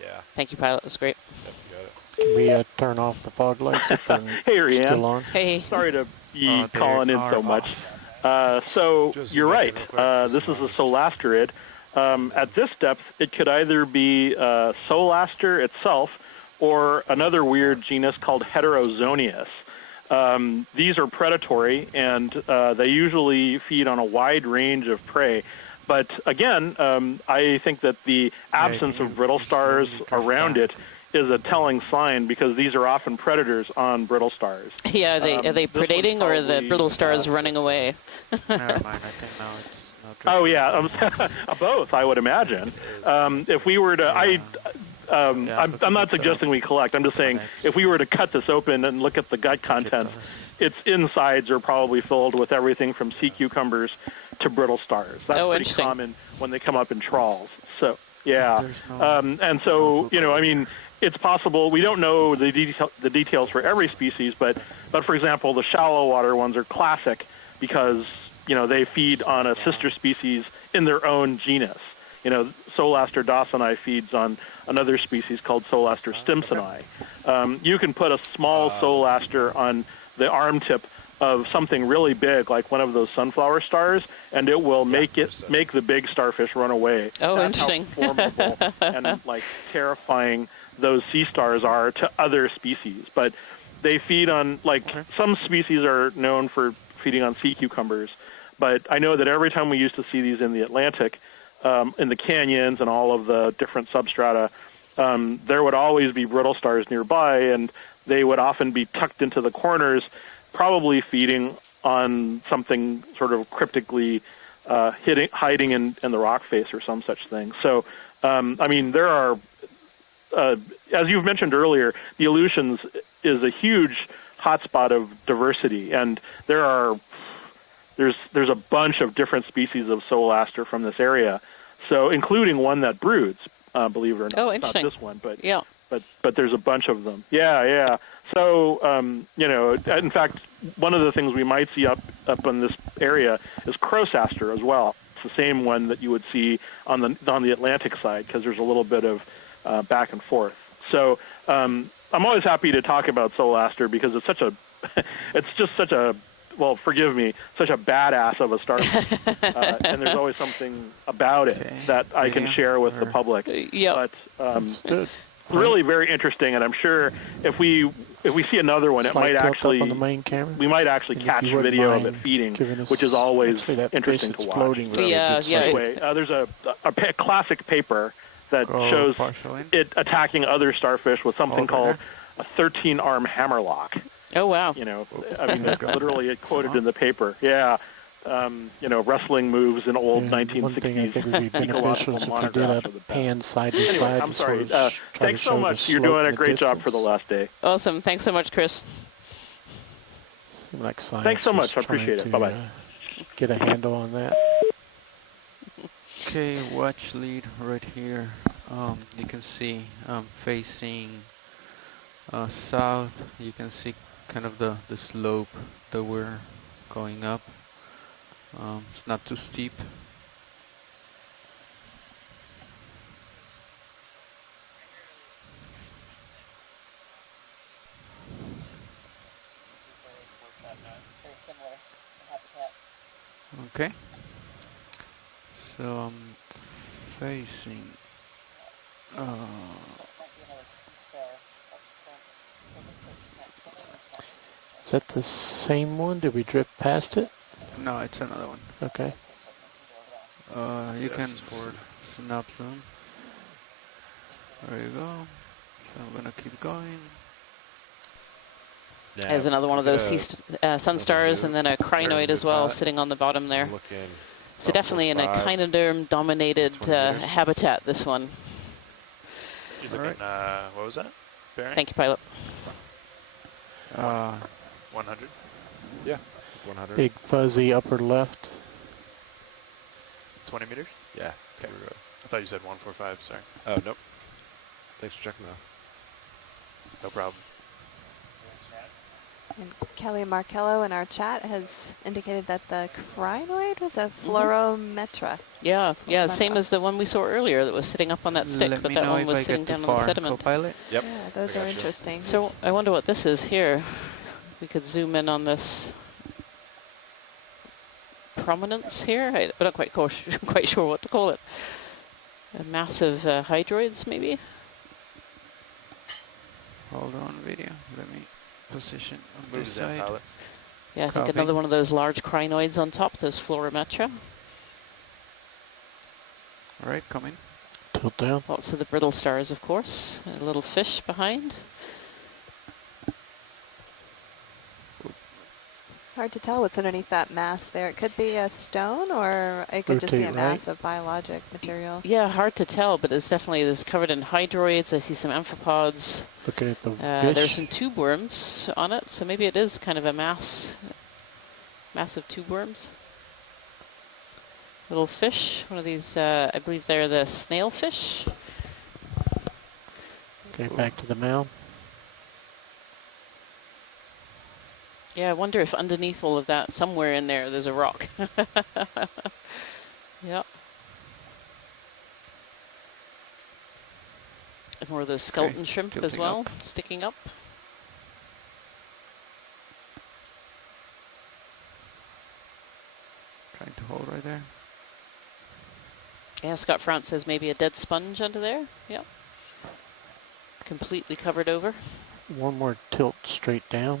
Yeah. Thank you, pilot. That was great. Yep, you got it. Can we turn off the fog lights if they're Hey, Rianne. still on? Hey. Sorry to be calling in so much. So you're right. This is a Solasterid. At this depth, it could either be Solaster itself or another weird genus called Heterozonius. These are predatory, and they usually feed on a wide range of prey. But again, I think that the absence of brittle stars around it is a telling sign, because these are often predators on brittle stars. Yeah, are they predating, or are the brittle stars running away? Never mind, I think now it's not. Oh yeah, both, I would imagine. If we were to, I'm not suggesting we collect. I'm just saying if we were to cut this open and look at the gut contents, its insides are probably filled with everything from sea cucumbers to brittle stars. That's pretty common when they come up in trawls. So yeah, and so I mean, it's possible. We don't know the details for every species, but for example, the shallow water ones are classic because they feed on a sister species in their own genus. Solaster dawsoni feeds on another species called Solaster stimsoni. You can put a small Solaster on the arm tip of something really big, like one of those sunflower stars, and it will make the big starfish run away. Oh, That's interesting. How formidable and terrifying those sea stars are to other species. But they feed on, like, some species are known for feeding on sea cucumbers, but I know that every time we used to see these in the Atlantic, in the canyons and all of the different substrata, there would always be brittle stars nearby, and they would often be tucked into the corners, probably feeding on something sort of cryptically hiding in the rock face or some such thing. So, I mean, there are, as you've mentioned earlier, the Aleutians is a huge hotspot of diversity, and there's a bunch of different species of Solaster from this area, so including one that broods, believe it or not. Oh, it's interesting. not this one, but yeah. But there's a bunch of them. Yeah. So, you know, in fact, one of the things we might see up in this area is Crowsaster as well. It's the same one that you would see on the Atlantic side, because there's a little bit of back and forth. So I'm always happy to talk about Solaster because it's such a well, forgive me, such a badass of a starfish, and there's always something about it that I can share with the public. Yeah. But really very interesting, and I'm sure if we see another one, it might actually on the main camera. We might actually catch video of it feeding, which is always interesting to watch. Anyway, there's a classic paper that shows it attacking other starfish with something called a 13-arm hammerlock. Oh, wow. You know, I mean, literally quoted in the paper. Yeah. You know, wrestling moves in old 1960s. One thing I think would be beneficial is if you did a pan side to side. Anyway, I'm sorry. Sort of Thanks so much. You're doing a great job for the last day. Awesome. Thanks so much, Chris. Like thanks so much. I appreciate it. Bye-bye. Get a handle on that. Okay, watch lead right here. You can see facing south. You can see kind of the slope that we're going up. It's not too steep. Okay. So I'm facing. Is that the same one? Did we drift past it? No, it's another one. Okay. You can snap zoom. There you go. So I'm gonna keep going. Yeah, there's another one of those sun stars, and then a crinoid as well, sitting on the bottom there. So definitely in a echinoderm-dominated habitat, this one. You're looking, what was that? Bearing? Thank you, pilot. 100? Yeah, 100. Big fuzzy upper left. 20 meters? Yeah. Okay. I thought you said 145, sorry. Oh, nope. Thanks for checking, though. No problem. And Kelly Markello in our chat has indicated that the crinoid was a fluorometra. Yeah, same as the one we saw earlier that was sitting up on that stick, but that one was sitting down on the sediment. Yep. Yeah, those are interesting. So I wonder what this is here. We could zoom in on this prominence here. I'm not quite sure what to call it. A massive hydroids, maybe? Hold on, video. Let me position on this side. Yeah, I think another one of those large crinoids on top, those fluorometra. All right, coming. Tilt down. Lots of the brittle stars, of course. A little fish behind. Hard to tell what's underneath that mass there. It could be a stone, or it could just be a mass of biologic material. Yeah, hard to tell, but it's definitely covered in hydroids. I see some amphipods. Looking at the There's fish. some tube worms on it, so maybe it is kind of a massive tube worms. Little fish, one of these, I believe they're the snail fish. Okay, back to the mound. Yeah, I wonder if underneath all of that, somewhere in there's a rock. Yep. And more of those skeleton shrimp as well, sticking up. Trying to hold right there. Yeah, Scott France says maybe a dead sponge under there. Yep. Completely covered over. One more tilt straight down.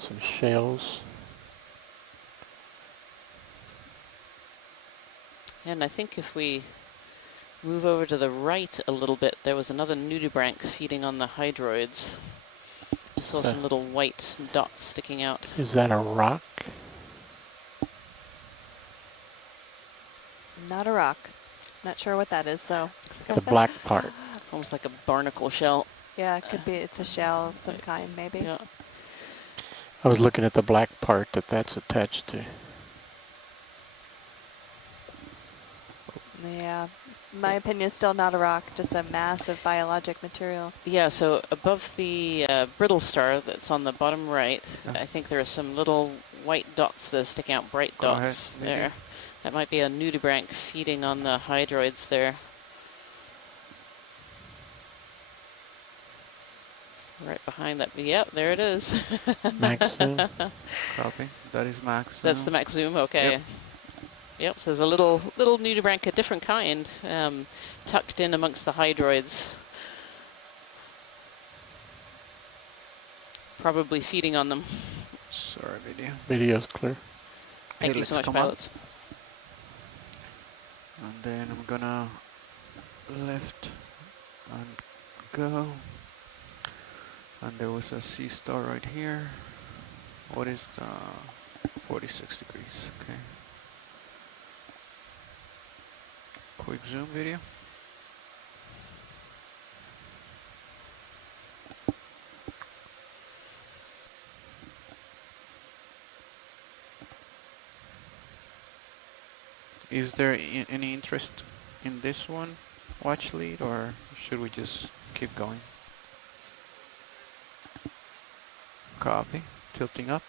Some shells. And I think if we move over to the right a little bit, there was another nudibranch feeding on the hydroids. Just saw some little white dots sticking out. Is that a rock? Not a rock. Not sure what that is, though. The black part. It's almost like a barnacle shell. Yeah, it could be. It's a shell of some kind, maybe. Yeah. I was looking at the black part that's attached to. Yeah, my opinion is still not a rock, just a mass of biologic material. Yeah, so above the brittle star that's on the bottom right, I think there are some little white dots that are sticking out, bright dots there. That might be a nudibranch feeding on the hydroids there. Right behind that. Yep, there it is. Max zoom. Copy. That is max zoom. That's the max zoom, okay. Yep. Yep, so there's a little nudibranch, a different kind, tucked in amongst the hydroids. Probably feeding on them. Sorry, video. Video's clear. Thank you so much, pilots. And then I'm gonna left and go. And there was a sea star right here. What is the 46 degrees? Okay. Quick zoom video. Is there any interest in this one, watch lead, or should we just keep going? Copy. Tilting up.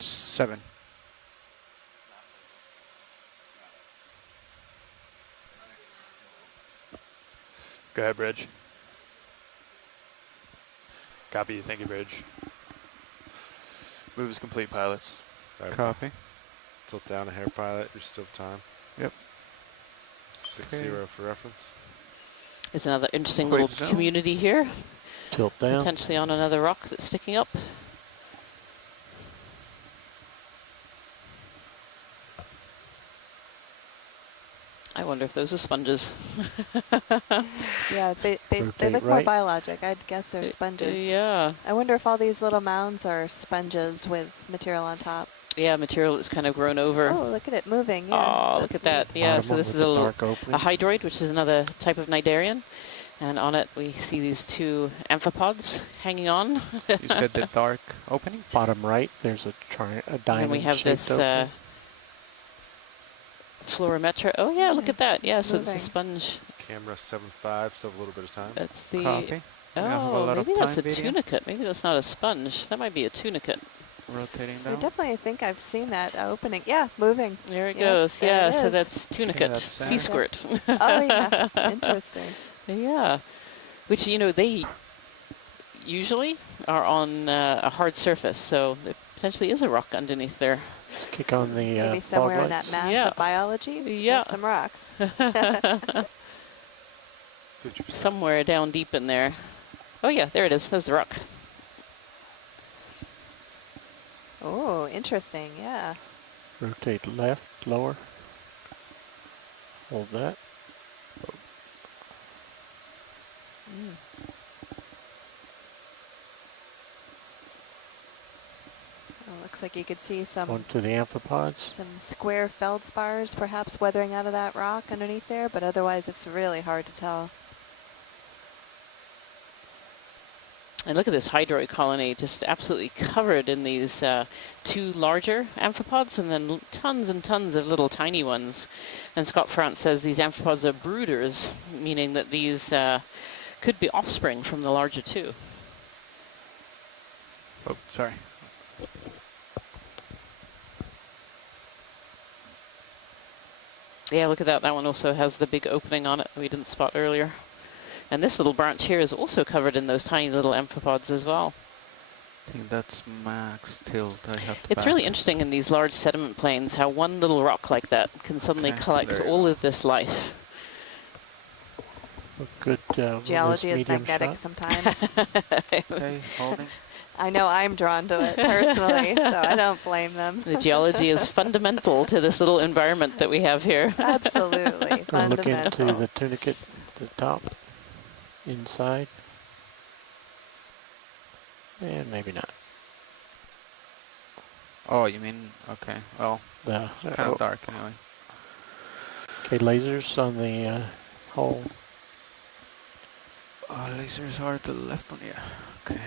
Seven. Go ahead, Bridge. Copy. Thank you, Bridge. Move is complete, pilots. Copy. Tilt down a hair, pilot. You're still time. Yep. 6-0 for reference. There's another interesting Quick little zone. community here. Tilt down. Potentially on another rock that's sticking up. I wonder if those are sponges. Yeah, they look more biologic. I'd guess they're sponges. Yeah. I wonder if all these little mounds are sponges with material on top. Yeah, material that's kind of grown over. Oh, look at it moving. Yeah, oh, look at that. Yeah, so this is a hydroid, which is another type of cnidarian. And on it, we see these two amphipods hanging on. You said the dark opening? Bottom right, there's a diamond. And we have this fluorometra. Oh, yeah, look at that. Yeah, so it's a sponge. Camera 7.5, still have a little bit of time. That's the... Copy. Oh, maybe that's a tunicate. Maybe that's not a sponge. That might be a tunicate. Rotating down. I definitely think I've seen that opening. Yeah, moving. There it goes. Yeah, so is. that's tunicate, sea squirt. Oh, yeah. Interesting. Yeah. Which, you know, they usually are on a hard surface, so there potentially is a rock underneath there. Let's kick on the maybe somewhere in that mass of biology. Yeah. Some rocks. 50%. Somewhere down deep in there. Oh, yeah, there it is. There's the rock. Oh, interesting. Yeah. Rotate left, lower. Hold that. Looks like you could see some onto the amphipods. Some square feldspars perhaps weathering out of that rock underneath there, but otherwise it's really hard to tell. And look at this hydroid colony, just absolutely covered in these two larger amphipods and then tons and tons of little tiny ones. And Scott France says these amphipods are brooders, meaning that these could be offspring from the larger two. Oh, sorry. Yeah, look at that. That one also has the big opening on it we didn't spot earlier. And this little branch here is also covered in those tiny little amphipods as well. I think that's max tilt. I have to It's back. really interesting in these large sediment plains how one little rock like that can suddenly collect all of this life. Good Geology is medium magnetic shot. sometimes. Okay, holding. I know I'm drawn to it personally, so I don't blame them. The geology is fundamental to this little environment that we have here. Absolutely. We'll look Fundamental. into the tunicate at the top, inside. And maybe not. Oh, you mean, okay, well, The, it's kind of dark anyway. okay, lasers on the hull. Lasers are to the left one, yeah. Okay,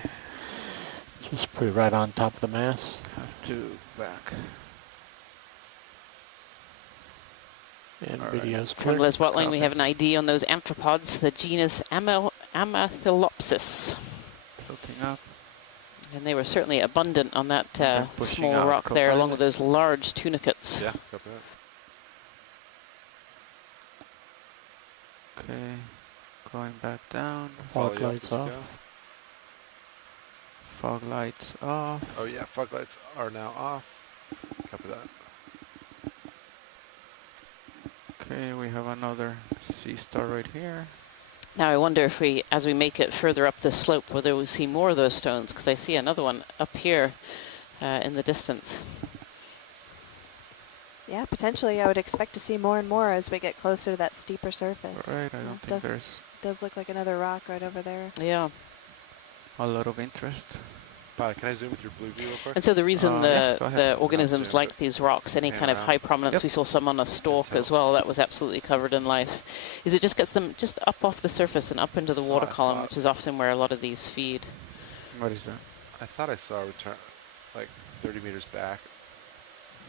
Just put it right on top of the mass. have to back. And All right. video's From clear. Les Watling, we Copy. have an ID on those amphipods, the genus Amathylopsis. Tilting up. And they were certainly abundant on that they're pushing small out rock there, along copilot. with those large tunicates. Yeah, copy that. Okay, going back down. Follow Fog you up lights as you off. go. Fog lights off. Oh yeah, fog lights are now off. Copy that. Okay, we have another sea star right here. Now I wonder if we, as we make it further up this slope, whether we see more of those stones, because I see another one up here in the distance. Yeah, potentially I would expect to see more and more as we get closer to that steeper surface. Right, I don't think there's Does look like another rock right over there. Yeah. a lot of interest. Can I zoom with your blue view real quick? And so the reason Yeah, go ahead. the organisms zoom, like but these rocks, any pan kind of around. high prominence, Yep. we saw some on a stalk Tilt. as well, that was absolutely covered in life, is it just gets them just up off the surface and up into the So water I column, thought. which is often where a lot of these feed. What is that? I thought I saw a return, like 30 meters back.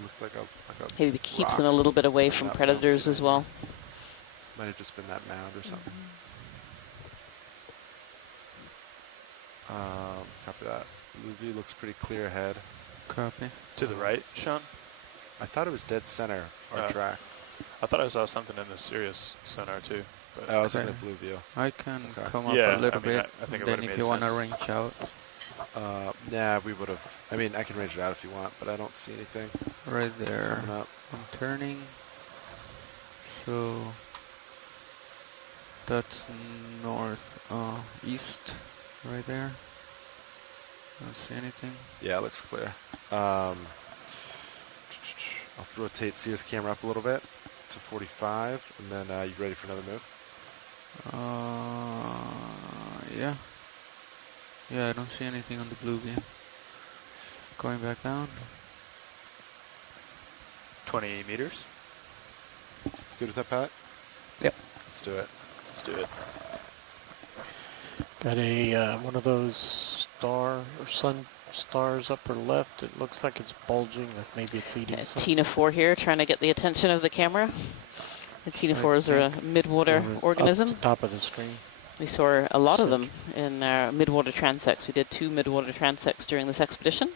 Looked like a Maybe keeps rock. them a little bit away Might from not be able to predators see as that well. Might have just been that mound or something. Copy that. Blue view looks pretty clear ahead. Copy. To the right, Sean? I thought it was dead center, our Oh. track. I thought I saw something in the Sirius sonar too. But I was Okay. looking at blue view. I can Okay. come up Yeah, a little I mean, bit, I think it then would've if made you want to sense. range out. Nah, we would have. I mean, I can range it out if you want, but I don't see anything Right there. coming up. I'm turning. So that's north, east, right there. Don't see anything. Yeah, it looks clear. I'll rotate Sears camera up a little bit to 45, and then you ready for another move? Yeah. Yeah, I don't see anything on the blue view. Going back down. 20 meters. Good with that, Pat? Yep. Let's do it. Let's do it. Got a one of those star or sun stars upper left. It looks like it's bulging. Like maybe it's eating something. Tina 4 here, trying to get the attention of the camera. The Tina 4s are a midwater organism. Up the top of the screen. We saw a lot of them in our midwater transects. We did 2 midwater transects during this expedition.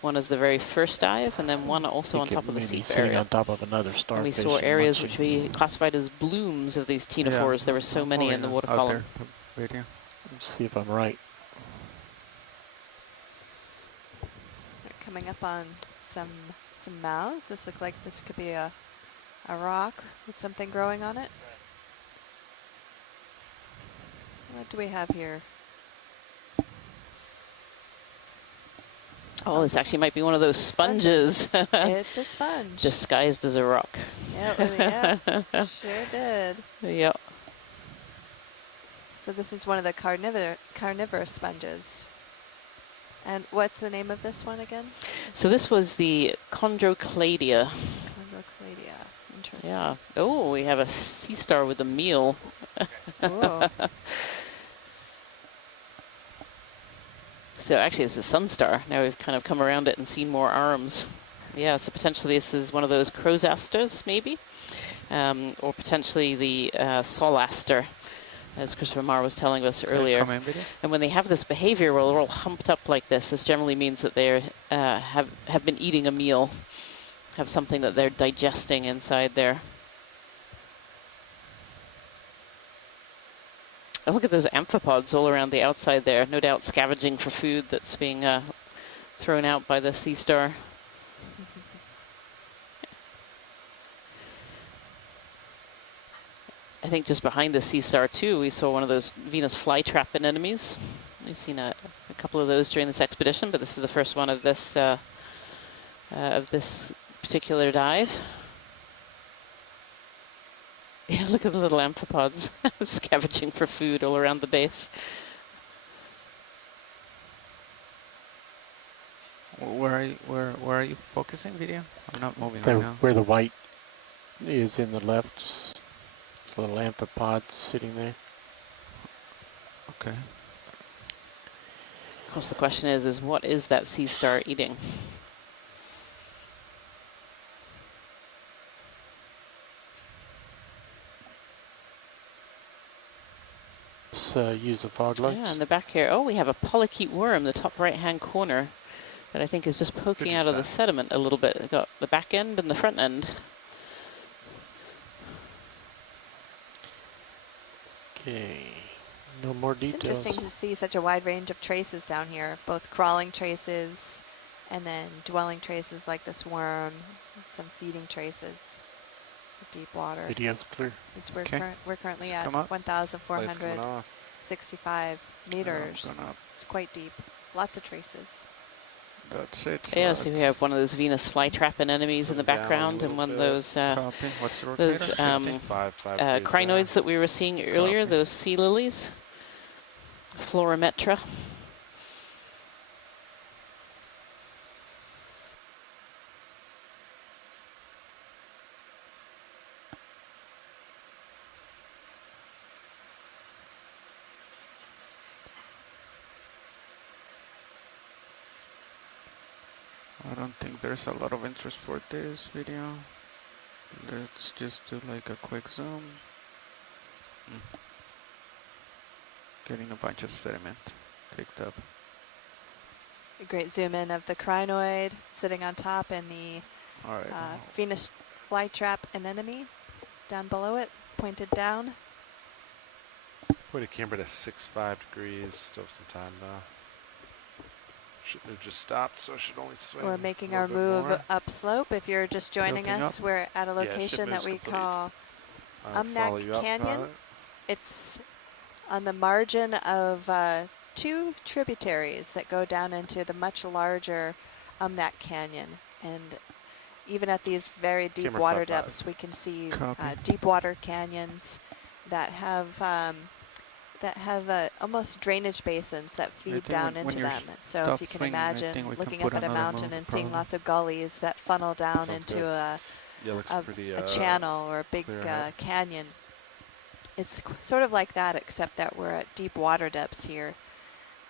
One is the very first dive, and then one also on top of the seep sitting area. on top of another And starfish. we saw and areas munching. which we classified as blooms of these Tina 4s. There were so many in the water out column. there, right here. Let's see if I'm right. We're coming up on some mouths. This looks like this could be a rock with something growing on it. What do we have here? Oh, this actually might be one of those sponges. It's a sponge. Disguised as a rock. Yeah, sure did. Yep. So this is one of the carnivorous sponges. And what's the name of this one again? So this was the chondrocladia. Chondrocladia. Interesting. Yeah. Oh, we have a sea star with a meal. Whoa. So actually, it's a sun star. Now we've kind of come around it and seen more arms. Yeah, so potentially this is one of those crozasters, maybe, or potentially the solaster, as Christopher Marr was telling us earlier. Come in video? And when they have this behavior where they're all humped up like this generally means that they have been eating a meal, have something that they're digesting inside there. Oh, look at those amphipods all around the outside there. No doubt scavenging for food that's being thrown out by the sea star. I think just behind the sea star too, we saw one of those Venus flytrap anemones. We've seen a couple of those during this expedition, but this is the first one of this particular dive. Yeah, look at the little amphipods scavenging for food all around the base. Where are you focusing, video? I'm not moving right now. Where the white is in the left, little amphipod sitting there. Okay. Of course, the question is what is that sea star eating? Let's use the fog lights. Yeah, in the back here. Oh, we have a polychaete worm, the top right-hand corner, that I think is just poking out of the sediment a little bit. We've got the back end and the front end. Okay, no more details. It's interesting to see such a wide range of traces down here, both crawling traces and then dwelling traces like this worm, some feeding traces. Deep water. Video's clear. We're currently at 1,465 meters. It's quite deep. Lots of traces. That's it. Yeah, so we have one of those Venus flytrap anemones in the background, and one of those crinoids that we were seeing earlier, those sea lilies, Florimetra. I don't think there's a lot of interest for this video. Let's just do like a quick zoom. Getting a bunch of sediment picked up. A great zoom in of the crinoid sitting on top and the Venus flytrap anemone down below it, pointed down. Put a camber to 65 degrees. Still have some time though. Shouldn't have just stopped, so I should only swing. We're making our move upslope. If you're just joining us, we're at a location that we call Umnak Canyon. It's on the margin of two tributaries that go down into the much larger Umnak Canyon. And even at these very deep water depths, we can see deep water canyons that have almost drainage basins that feed down into them. So if you can imagine looking up at a mountain and seeing lots of gullies that funnel down into a channel or a big canyon. It's sort of like that, except that we're at deep water depths here.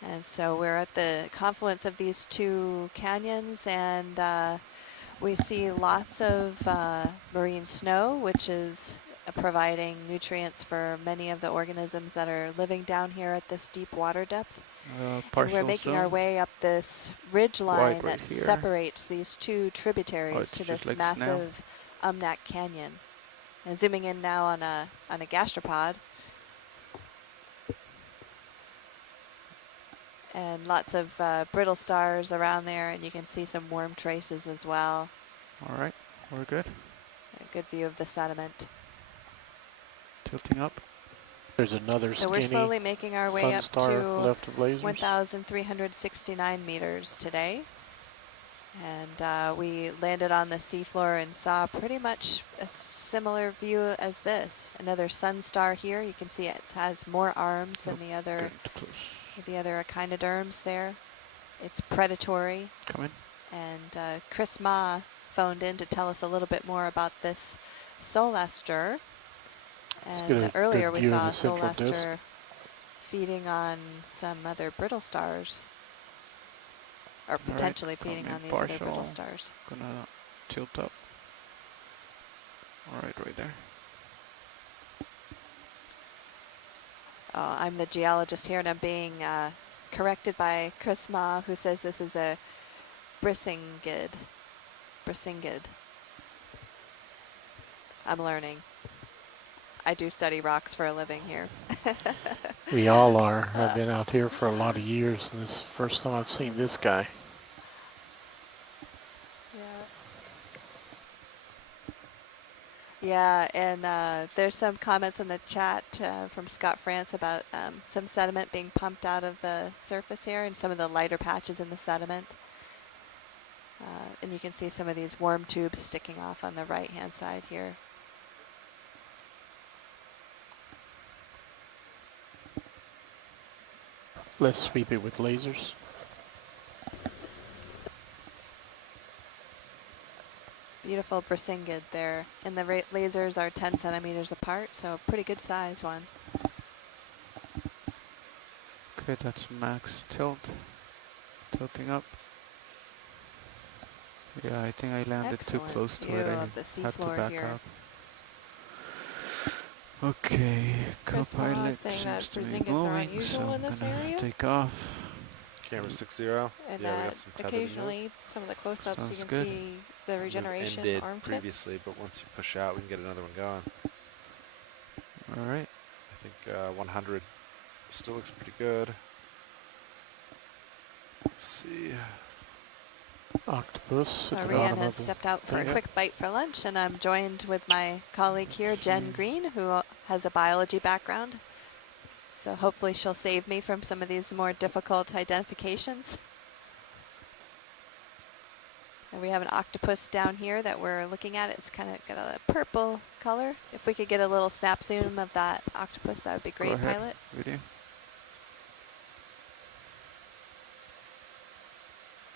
And so we're at the confluence of these two canyons, and we see lots of marine snow, which is providing nutrients for many of the organisms that are living down here at this deep water depth. And we're making our way up this ridge line that separates these two tributaries to this massive Umnak Canyon. And zooming in now on a gastropod. And lots of brittle stars around there, and you can see some worm traces as well. All right, we're good. A good view of the sediment. Tilting up. There's another So we're slowly making our way up to left of lasers. 1,369 meters today. And we landed on the seafloor and saw pretty much a similar view as this. Another sun star here. You can see it has more arms than the other echinoderms there. It's predatory. Come in. And Chris Ma phoned in to tell us a little bit more about this Solaster. And earlier we saw a Solaster feeding on some other brittle stars. Or potentially feeding on these other brittle stars. Gonna tilt up. All right, right there. I'm the geologist here, and I'm being corrected by Chris Ma, who says this is a Brisingid. I'm learning. I do study rocks for a living here. We all are. I've been out here for a lot of years, and this is the first time I've seen this guy. Yeah, and there's some comments in the chat from Scott France about some sediment being pumped out of the surface here and some of the lighter patches in the sediment. And you can see some of these worm tubes sticking off on the right-hand side here. Let's sweep it with lasers. Beautiful brisingid there. And the lasers are 10 centimeters apart, so a pretty good size one. Okay, that's max tilt. Tilting up. Yeah, I think I landed too close to it. I have to back up. Okay, co-pilot seems to be moving, so I'm gonna take off. Camera 6-0. And yeah, we got that some occasionally, some of the close-ups, you can good. see the regeneration ended arm tips. previously, but once you push out, we can get another one going. All right. I think 100 still looks pretty good. Let's see. Octopus. Rian has stepped out for a quick bite for lunch, and I'm joined with my colleague here, Jen Green, who has a biology background. So hopefully she'll save me from some of these more difficult identifications. And we have an octopus down here that we're looking at. It's kind of got a purple color. If we could get a little snap zoom of that octopus, that would be great, pilot. Video.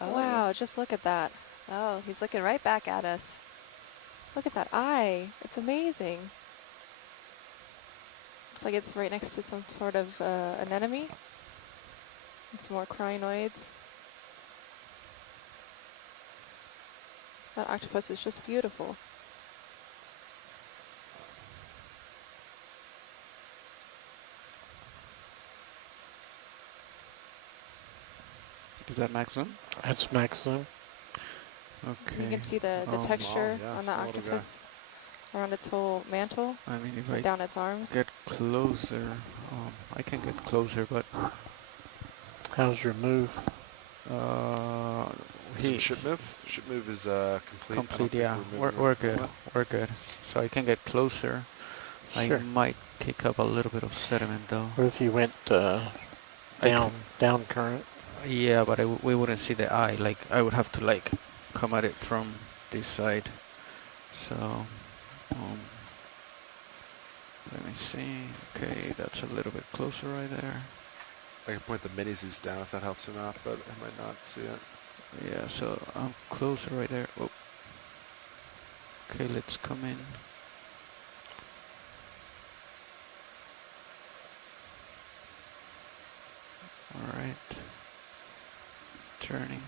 Oh. Wow, just look at that. Oh, he's looking right back at us. Look at that eye. It's amazing. Looks like it's right next to some sort of anemone. And some more crinoids. That octopus is just beautiful. Is that max zoom? That's max zoom. Okay. You can see the texture on the octopus around its whole mantle. I mean, if I down its arms. get closer, I can get closer, but how's your move? Ship move? Ship move is complete. Complete, yeah. We're good. We're good. So I can get closer. Sure. I might kick up a little bit of sediment though. What if you went down current? Yeah, but we wouldn't see the eye. Like I would have to like come at it from this side. So let me see. Okay, that's a little bit closer right there. I can point the mini Zeus down if that helps him out, but I might not see it. Yeah, so I'm closer right there. Oh. Okay, let's come in. All right. Turning.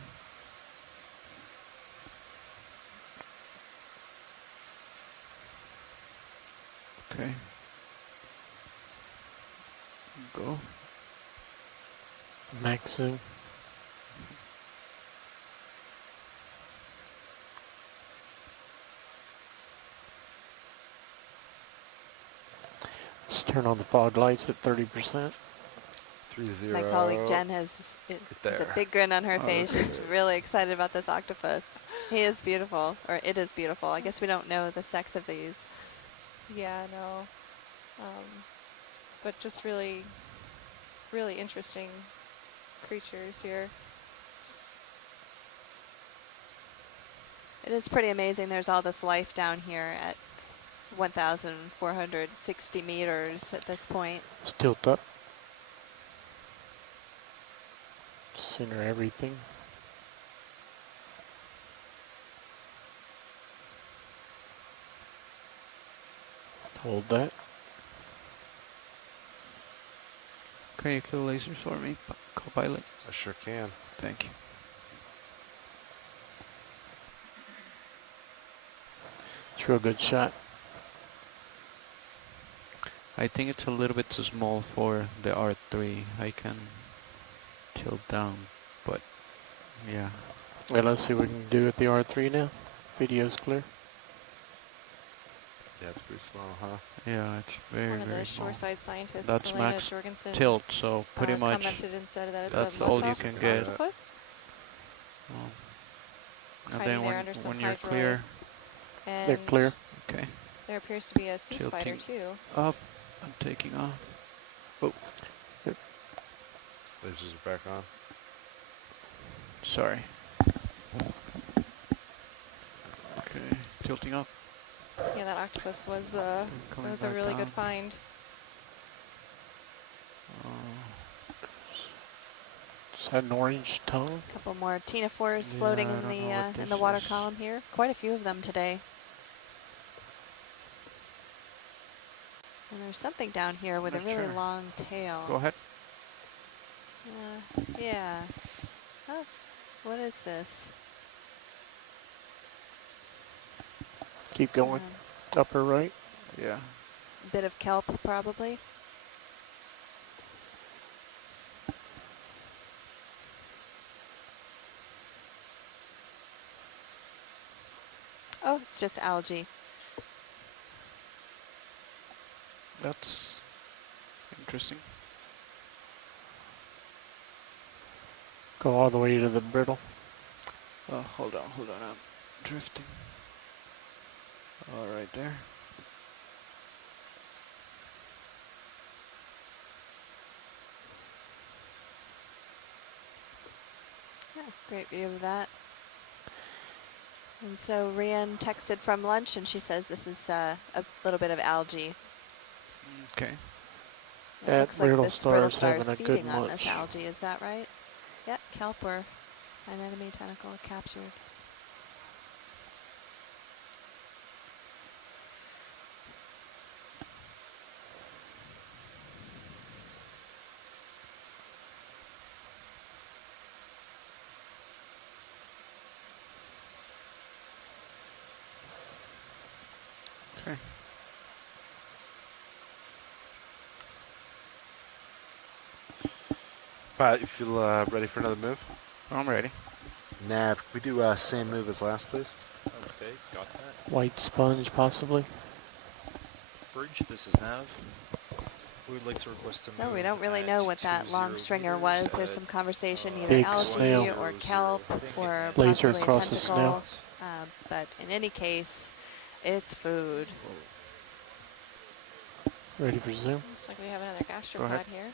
Okay. Go. Max zoom. Let's turn on the fog lights at 30%. 3-0. My colleague Jen has a big grin on her face. She's really excited about this octopus. He is beautiful, or it is beautiful. I guess we don't know the sex of these. Yeah, no. But just really, really interesting creatures here. It is pretty amazing. There's all this life down here at 1,460 meters at this point. Let's tilt up. Center everything. Hold that. Can you kill lasers for me, co-pilot? I sure can. Thank you. It's a real good shot. I think it's a little bit too small for the R3. I can tilt down, but yeah. Well, let's see what we can do with the R3 now. Video's clear. Yeah, it's pretty small, huh? Yeah, it's very, One of very the small. shoreside scientists, That's Elena max Jorgensen, tilt, so pretty much commented and said that it's that's a all you mussel can get. octopus. And Hiding then there under some when you're clear, hydroids. They're And clear. okay. there appears to be a sea spider Tilting too. up, I'm taking off. Oh, Lasers are back on. sorry. Okay, tilting up. Yeah, that octopus was Coming a back really down. good find. Is that an orange tongue? A couple more ctenophores Yeah, floating I in don't know what the this water is. column here. Quite a few of them today. And there's something down here with a Not really sure. long tail. Go ahead. Yeah. Huh. What is this? Keep going. Upper right. Yeah. Bit of kelp, probably. Oh, it's just algae. That's interesting. Go all the way to the brittle. Oh, hold on, I'm drifting. All right there. Yeah, great view of that. And so Rian texted from lunch, and she says this is a little bit of algae. Okay. It looks like Brittle this brittle Star's star is having a feeding good on lunch. this algae. Is that right? Yep, kelp or an enemy tentacle captured. Okay. Pat, you feel ready for another move? I'm ready. Nav, can we do same move as last, please? Okay, got that. White sponge, possibly. Bridge, this is Nav. We would like to request a So move we don't really at know what that 20 long stringer meters was. There's at, some conversation, either Big algae snail. or kelp or Laser possibly a across the tentacle. snail. But in any case, it's food. Ready for zoom? Looks like we have another Go gastropod ahead. here.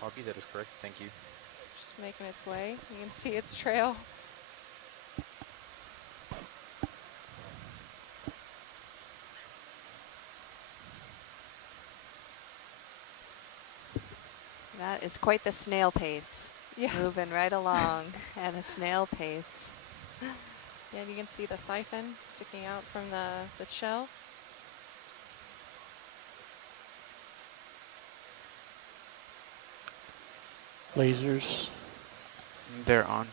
Copy, that is correct, thank you. Just making its way. You can see its trail. That is quite the snail pace. Yes. Moving right along at a snail pace. Yeah, and you can see the siphon sticking out from the shell. Lasers. They're on.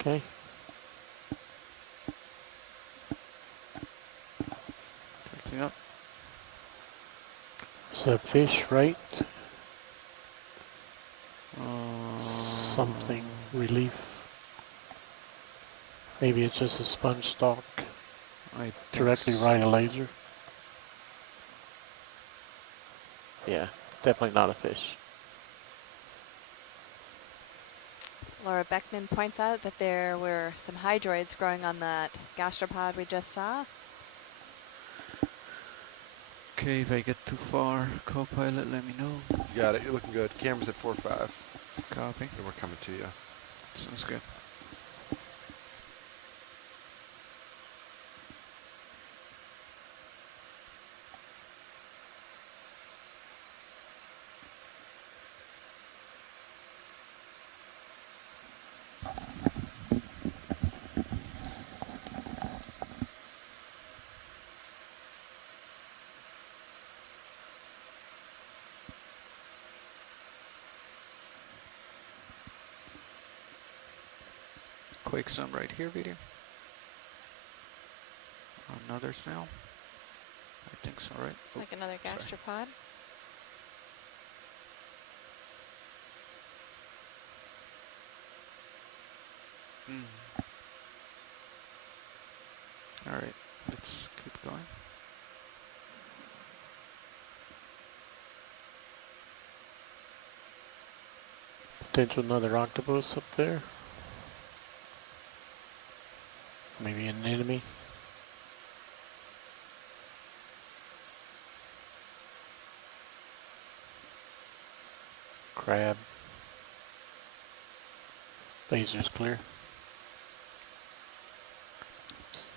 Okay. Tilting up. It's a fish, right? Uh, Something. Relief. Maybe it's just a sponge stalk. I think Directly right a laser. Yeah, definitely not a fish. Laura Beckman points out that there were some hydroids growing on that gastropod we just saw. Okay, if I get too far, co-pilot, let me know. You got it. You're looking good. Camera's at 4.5. Copy. And we're coming to you. Sounds good. Quick sum right here, video. Another snail. I think so, right? It's like another gastropod. Alright, let's keep going. Potential another octopus up there. Maybe an enemy. Crab. Laser's clear.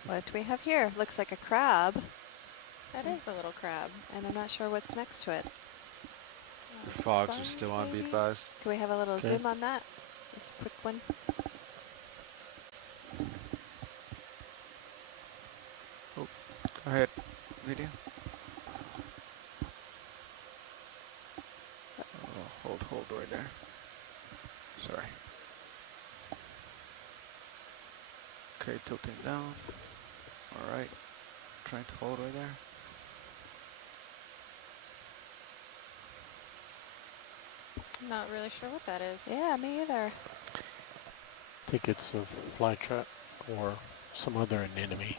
What do we have here? Looks like a crab. That is a little crab. And I'm not sure what's next to it. Your fogs are Sponge, still on, be maybe? advised. Can we have a little Okay. zoom on that? Just a quick one. Go ahead, video. Oh, hold right there. Sorry. Okay, tilting down. Alright. Trying to hold right there. I'm not really sure what that is. Yeah, me either. I think it's a fly trap or some other anemone.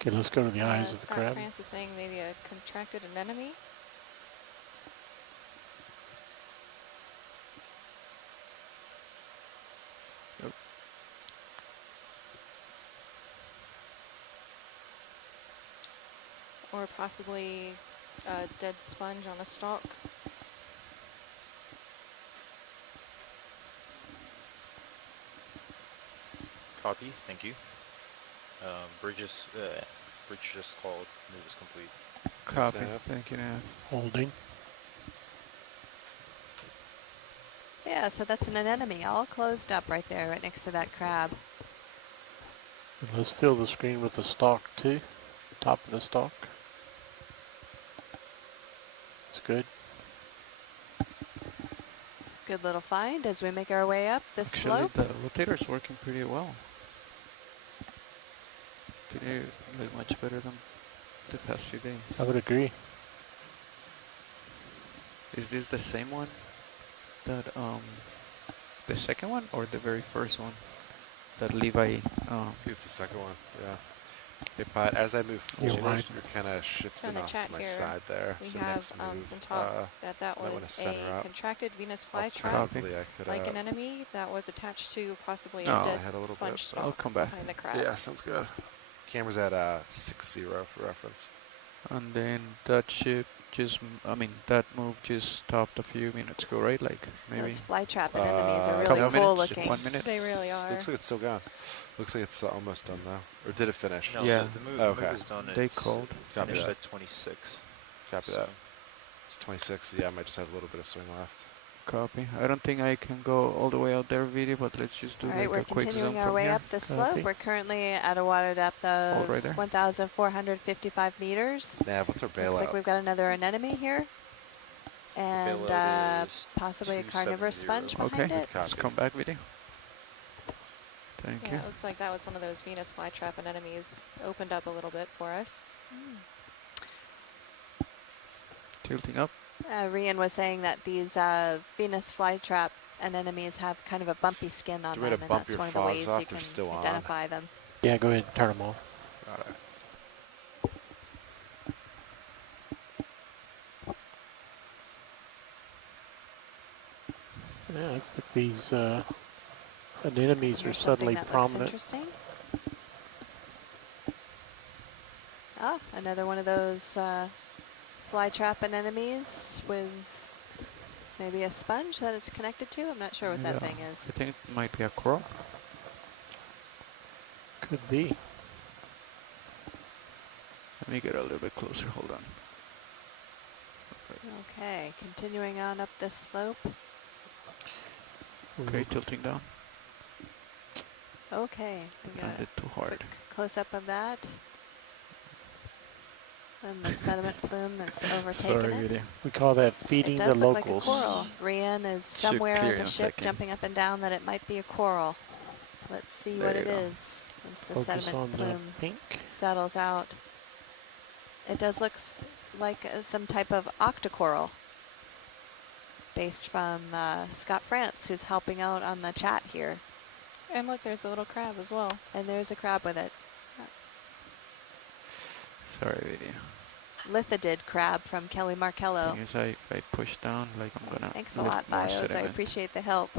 Okay, let's go to the eyes of the Scott crab. France is saying maybe a contracted anemone. Yep. Or possibly a dead sponge on a stalk. Copy. Thank you. Bridge just called. Move is complete. Copy. Nav. Thank you, Nav. Holding. Yeah, so that's an anemone all closed up right there, right next to that crab. And let's fill the screen with the stalk too. Top of the stalk. It's good. Good little find as we make our way up this Actually, slope. the rotator's working pretty well. Today look much better than the past few days. I would agree. Is this the same one that the second one or the very first one that Levi I think it's the second one, yeah. But as I move You're forward, right. you're kind of So in shifting the off chat to my here, side there. we So have next move, some talk that might wanna was center a up. contracted Venus flytrap, Alternatively, I could, like an enemy that was attached to possibly No. a dead Ahead a little sponge bit, stalk I'll come back. behind the crab. yeah, sounds good. Camera's at 6-0 for reference. And then that ship just, that move just stopped a few minutes ago, right? Like maybe. Those flytrap anemones are couple really cool minutes, looking. 1 minute. They really are. Looks like it's still going. Looks like it's almost done though. Or did it finish? No, Yeah. the move, Oh, the move okay. is done. They It's called. Copy finished that. at 26. Copy So that. It's 26. Yeah, I might just have a little bit of swing left. Copy. I don't think I can go all the way out there video, but let's just do All like right, we're a quick zoom continuing our from way here. up the Copy. slope. We're currently at a water depth Hold of right there. 1,455 meters. Nav, what's our bailout? Looks like we've got another anemone here. And bailout is possibly a carnivorous 270. sponge behind Okay, it. let's Copy. come back video. Thank Yeah, you. it looks like that was one of those Venus flytrap anemones. Opened up a little bit for us. Tilting up. Rian was saying that these Venus flytrap anemones have kind of a bumpy skin on Do you them, want to and bump that's your one of the fogs ways off? you They're can still on. identify them. Yeah, go ahead and turn them off. Got it. Yeah, it's like these anemones are Here's something suddenly that looks prominent. interesting. Ah, another one of those flytrap anemones with maybe a sponge that it's connected to. I'm not sure what that Yeah, thing is. I think it might be a coral. Could be. Let me get a little bit closer. Hold on. Okay, continuing on up this slope. Okay, tilting down. Okay, we got Landed too hard. close up of that. And the sediment plume that's overtaken Sorry, it. video. We call that It feeding the does look locals. like a coral. Rian is Should somewhere clear on in the a ship second. jumping up and down that it might be a coral. Let's see There what you it go. is once the Focus sediment on the plume pink. settles out. It does look like some type of octocoral. based from Scott France, who's helping out on the chat here. And look, there's a little crab as well. And there's a crab with it. Sorry, video. Lithidid crab from Kelly Markello. Thing is, if I push down, like I'm gonna. Thanks a lot, Bios. I appreciate the help.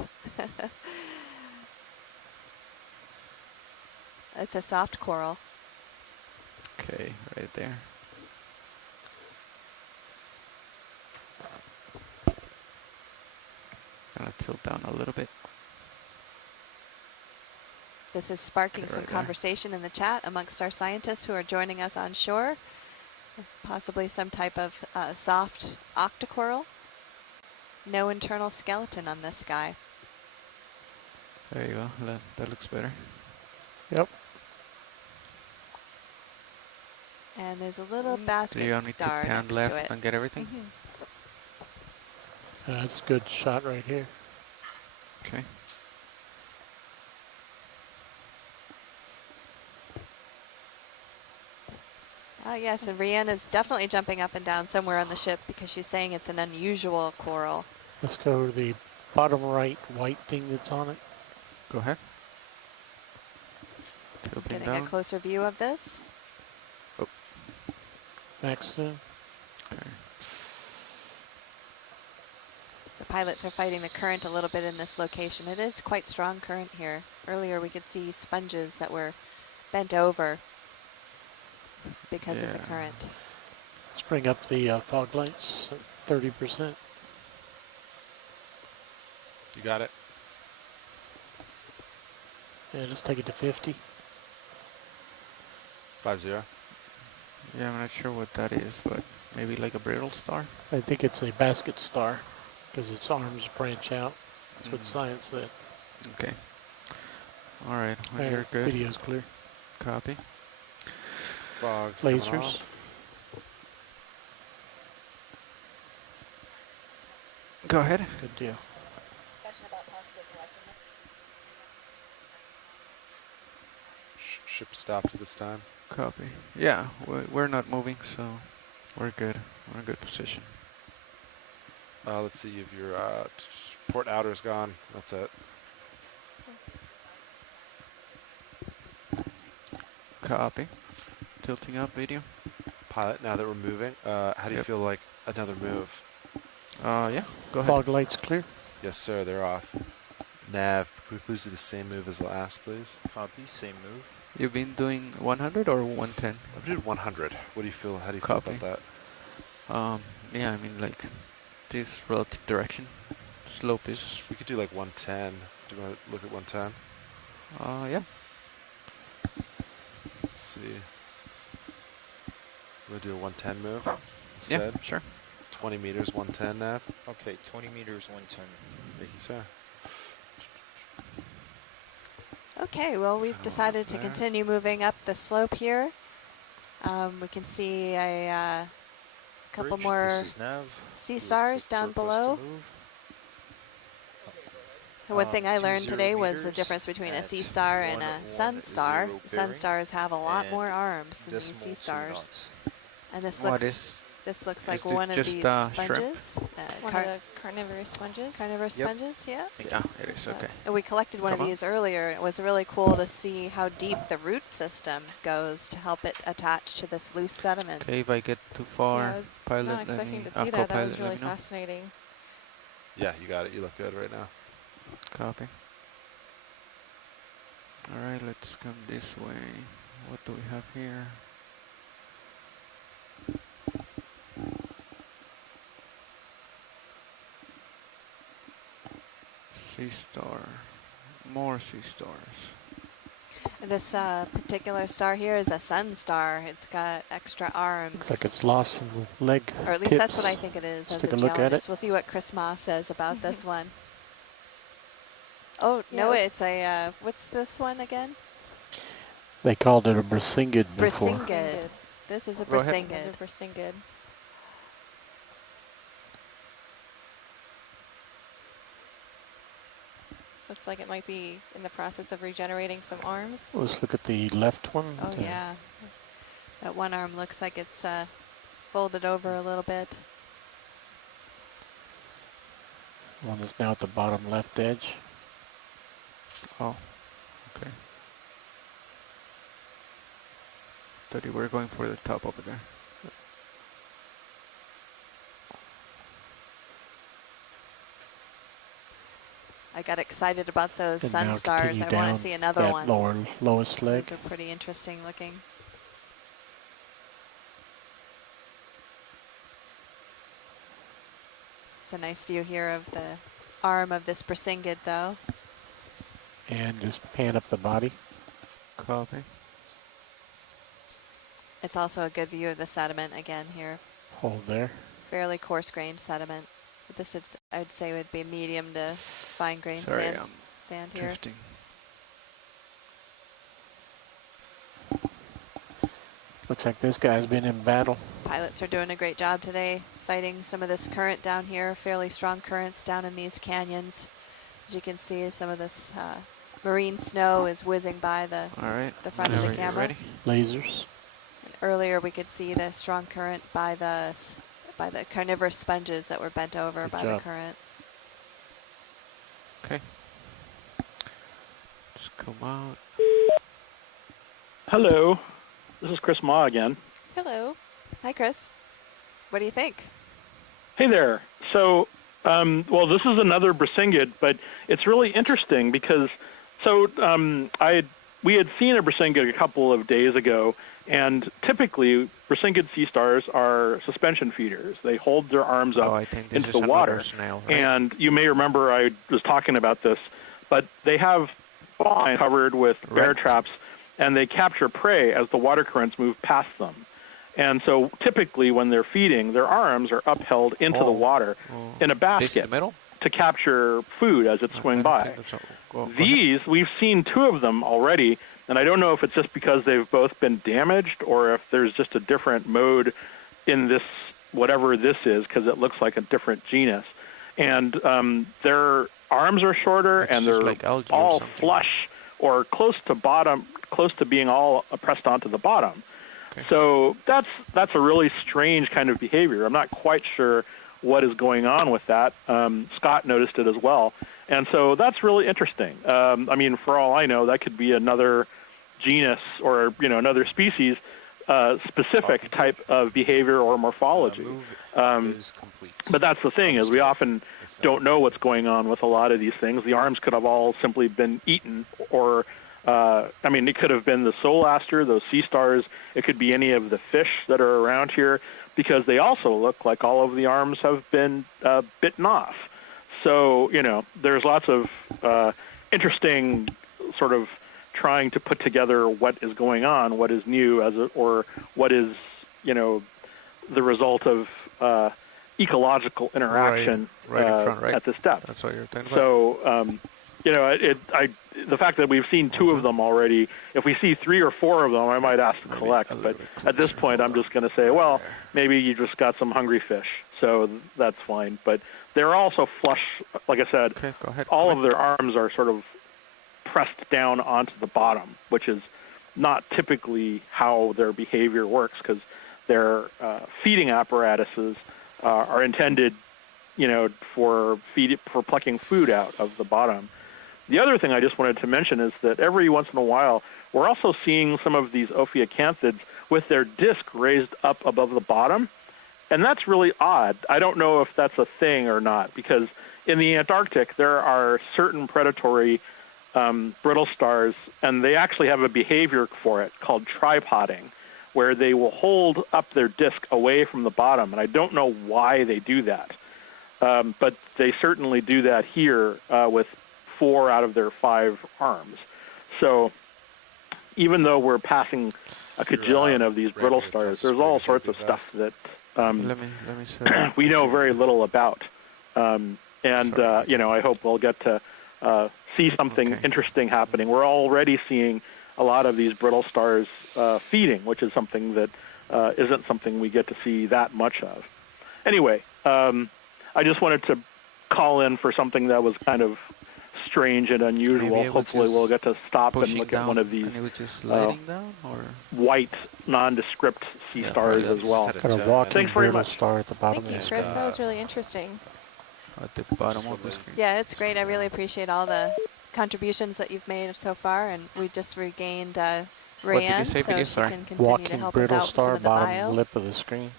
It's a soft coral. Okay, right there. Gonna tilt down a little bit. This is sparking Okay, some right there. conversation in the chat amongst our scientists who are joining us on shore. It's possibly some type of soft octocoral. No internal skeleton on this guy. There you go. That looks better. Yep. And there's a little Do basket you want me to star pan next left to it. and get everything? That's a good shot right here. Okay. Yes, and Rihanna's definitely jumping up and down somewhere on the ship because she's saying it's an unusual coral. Let's go to the bottom right white thing that's on it. Go ahead. Tilting Getting down. a closer view of this. Oh. Max soon. Okay. The pilots are fighting the current a little bit in this location. It is quite strong current here. Earlier we could see sponges that were bent over because of the current. Let's bring up the fog lights at 30%. You got it. Yeah, let's take it to 50. 5-0. Yeah, I'm not sure what that is, but maybe like a brittle star. I think it's a basket star because its arms branch out. That's what science said. Okay. All right. Well, Hey, you're good. video's clear. Copy. Fog's coming Lasers. off. Go ahead. Good deal. Ship stopped at this time. Copy. Yeah, we're not moving, so we're good. We're in good position. Let's see if your port outer's gone. That's it. Copy. Tilting up video. Pilot, now that we're moving, how do you feel like another move? Yeah, go ahead. Fog lights clear. Yes, sir, they're off. Nav, could we please do the same move as last, please? Copy, same move. You've been doing 100 or 110? I've did 100. What do you feel? How do you Copy. feel about that? Yeah, I mean like this relative direction. Slope is. We could do like 110. Do you want to look at 110? Yeah. Let's see. We'll do a 110 move instead. Yeah, sure. 20 meters, 110, Nav. Okay, 20 meters, 110. Thank you, sir. Okay, well, we've decided to continue moving up the slope here. We can see a couple Bridge, more this is Nav. sea stars down below. One thing I learned today was the difference between a sea star and a sun star. Sun stars have a lot more arms than these sea stars. And this looks like one of these sponges. One of the carnivorous sponges. Carnivorous sponges, yeah. Yeah, it is okay. And we collected one of these earlier. It was really cool to see how deep the root system goes to help it attach to this loose sediment. Okay, if I get too far, Yeah, I was pilot, not expecting to see that. That was really fascinating. Yeah, you got it. You look good right now. Copy. All right, let's come this way. What do we have here? Sea star. More sea stars. This particular star here is a sun star. It's got extra arms. Looks like it's lost some leg Or at least tips. that's what I think it is Let's as a take a look at geologist. it. We'll see what Chris Moss says about this one. Oh, Yeah, no, it it's a, what's this one again? They called it a Brisingid before. Brisingid. This is a Go ahead. Brisingid. Another Brisingid. Looks like it might be in the process of regenerating some arms. Let's look at the left one. Oh, yeah. That one arm looks like it's folded over a little bit. One that's now at the bottom left edge. Oh, okay. Thought you were going for the top over there. I got excited about those And sun now stars. continue I want down to see another that one. lowest leg. Those are pretty interesting looking. It's a nice view here of the arm of this Brisingid, though. And just pan up the body. Copy. It's also a good view of the sediment again here. Hold there. Fairly coarse-grained sediment. But this is, I'd say, would be medium to fine-grained sand here. Drifting. Looks like this guy's been in battle. Pilots are doing a great job today, fighting some of this current down here, fairly strong currents down in these canyons. As you can see, some of this marine snow is whizzing by the front of the camera. Ready? Lasers. And earlier we could see the strong current by the carnivorous sponges that were bent over Good by job. the current. Okay. Just come out. Hello, this is Chris Ma again. Hello. Hi, Chris. What do you think? Hey there. So, well, this is another Brisingid, but it's really interesting because, we had seen a Brisingid a couple of days ago, and typically Brisingid sea stars are suspension feeders. They hold their arms up into the water. Snail, right? And you may remember I was talking about this, but they have spines covered with bear traps, and they capture prey as the water currents move past them. And so typically when they're feeding, their arms are upheld into the water in a basket to capture food as it's swing by. These, we've seen two of them already, and I don't know if it's just because they've both been damaged or if there's just a different mode in this, whatever this is, because it looks like a different genus. And their arms are shorter, and they're like all flush or close to being all pressed onto the bottom. Okay. So that's a really strange kind of behavior. I'm not quite sure what is going on with that. Scott noticed it as well. And so that's really interesting. I mean, for all I know, that could be another genus or, another species specific type of behavior or morphology. But that's the thing, is we often don't know what's going on with a lot of these things. The arms could have all simply been eaten, or it could have been the soulaster, those sea stars. It could be any of the fish that are around here, because they also look like all of the arms have been bitten off. So, there's lots of interesting sort of trying to put together what is going on, what is new, or what is, the result of ecological interaction at this depth. That's what you're talking about. So, the fact that we've seen two of them already, if we see 3 or 4 of them, I might ask to collect. But at this point, I'm just going to say, well, maybe you just got some hungry fish. So that's fine. But they're also flush, like I said, all of their arms are sort of pressed down onto the bottom, which is not typically how their behavior works, because their feeding apparatuses are intended, for plucking food out of the bottom. The other thing I just wanted to mention is that every once in a while, we're also seeing some of these ophiocanthids with their disc raised up above the bottom. And that's really odd. I don't know if that's a thing or not, because in the Antarctic, there are certain predatory brittle stars, and they actually have a behavior for it called tripoding, where they will hold up their disc away from the bottom. And I don't know why they do that. But they certainly do that here with 4 out of their 5 arms. So even though we're passing a cajillion of these brittle stars, there's all sorts of stuff that we know very little about. I hope we'll get to see something interesting happening. We're already seeing a lot of these brittle stars feeding, which is something that isn't something we get to see that much of. Anyway, I just wanted to call in for something that was kind of strange and unusual. Hopefully we'll get to stop and look at one of these white, nondescript sea stars as well. Got a walking brittle star at the bottom Thank you, there. Chris. That was really interesting. at the bottom of the screen. Yeah, it's great. I really appreciate all the contributions that you've made so far, and we just regained Rayanne, so she can continue to help us out with some of the bio. Bottom lip of the screen.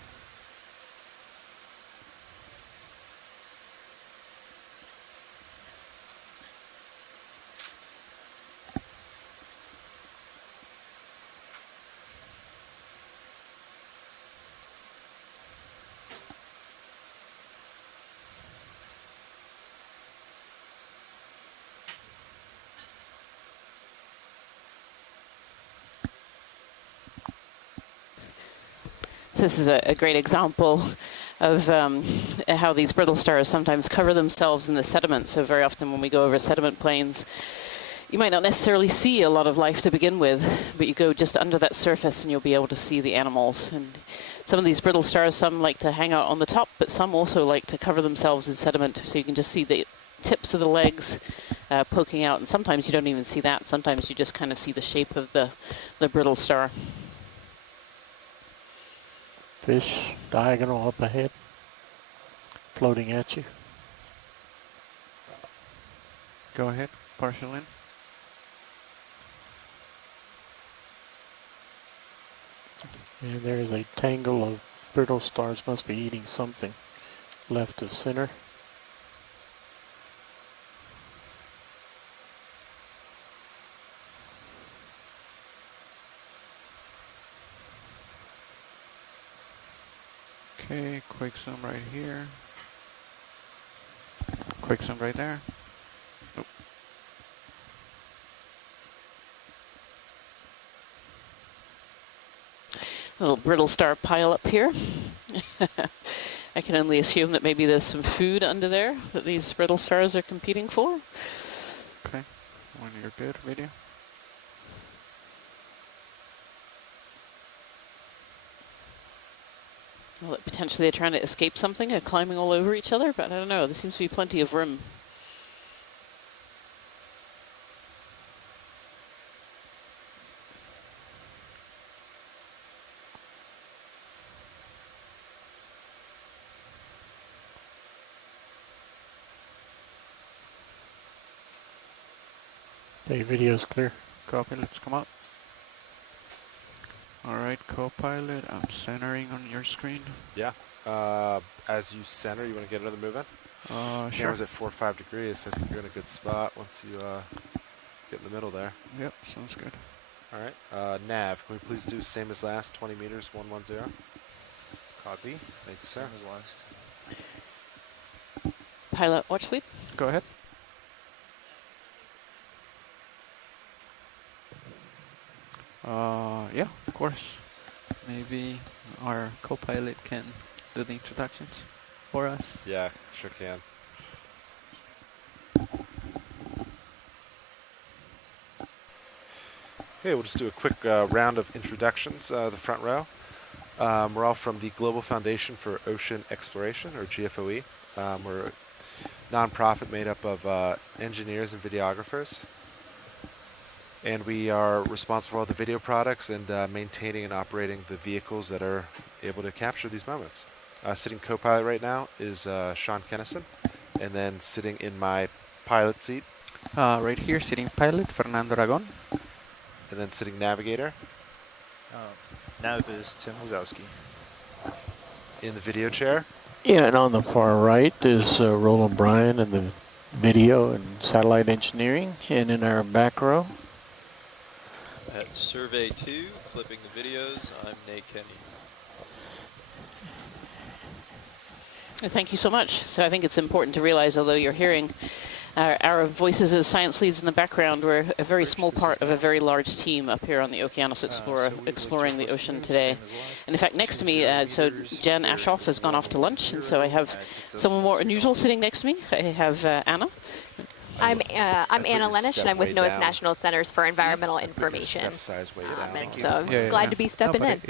This is a great example of how these brittle stars sometimes cover themselves in the sediment. So very often when we go over sediment plains, you might not necessarily see a lot of life to begin with, but you go just under that surface and you'll be able to see the animals. And some of these brittle stars, some like to hang out on the top, but some also like to cover themselves in sediment. So you can just see the tips of the legs poking out. And sometimes you don't even see that. Sometimes you just kind of see the shape of the brittle star. Fish diagonal up ahead, floating at you. Go ahead, partial in. And there is a tangle of brittle stars, must be eating something left of center. Okay, quick zoom right here. Quick zoom right there. Nope. Little brittle star pile up here. I can only assume that maybe there's some food under there that these brittle stars are competing for. Okay, when you're good, video. Well, potentially they're trying to escape something and climbing all over each other, but I don't know. There seems to be plenty of room. Okay, video's clear. Copy, let's come up. Alright, co-pilot, I'm centering on your screen. Yeah. As you center, you want to get another move in? Sure. Camera's at 4 or 5 degrees. I think you're in a good spot once you get in the middle there. Yep, sounds good. All right. Nav, can we please do same as last, 20 meters, 110? Copy. Thank you, sir. Same as last. Pilot, watch lead. Go ahead. Yeah, of course. Maybe our co-pilot can do the introductions for us. Yeah, sure can. Okay, we'll just do a quick round of introductions, the front row. We're all from the Global Foundation for Ocean Exploration, or GFOE. We're a nonprofit made up of engineers and videographers. And we are responsible for all the video products and maintaining and operating the vehicles that are able to capture these moments. Sitting co-pilot right now is Sean Kennison, and then sitting in my pilot seat. Right here, sitting pilot, Fernando Aragon. And then sitting navigator. Nav is Tim Wazowski. In the video chair. Yeah, and on the far right is Roland Bryan in the video and satellite engineering. And in our back row, at Survey 2, clipping the videos, I'm Nate Kenny. Thank you so much. So I think it's important to realize, although you're hearing our voices as science leads in the background, we're a very small part of a very large team up here on the Okeanos Explorer, exploring the ocean today. And in fact, next to me, so Jen Ashoff has gone off to lunch, and so I have someone more unusual sitting next to me. I have Anna. I'm Anna Lenish, and I'm with NOAA's National Centers for Environmental Information. And so I'm glad to be stepping in.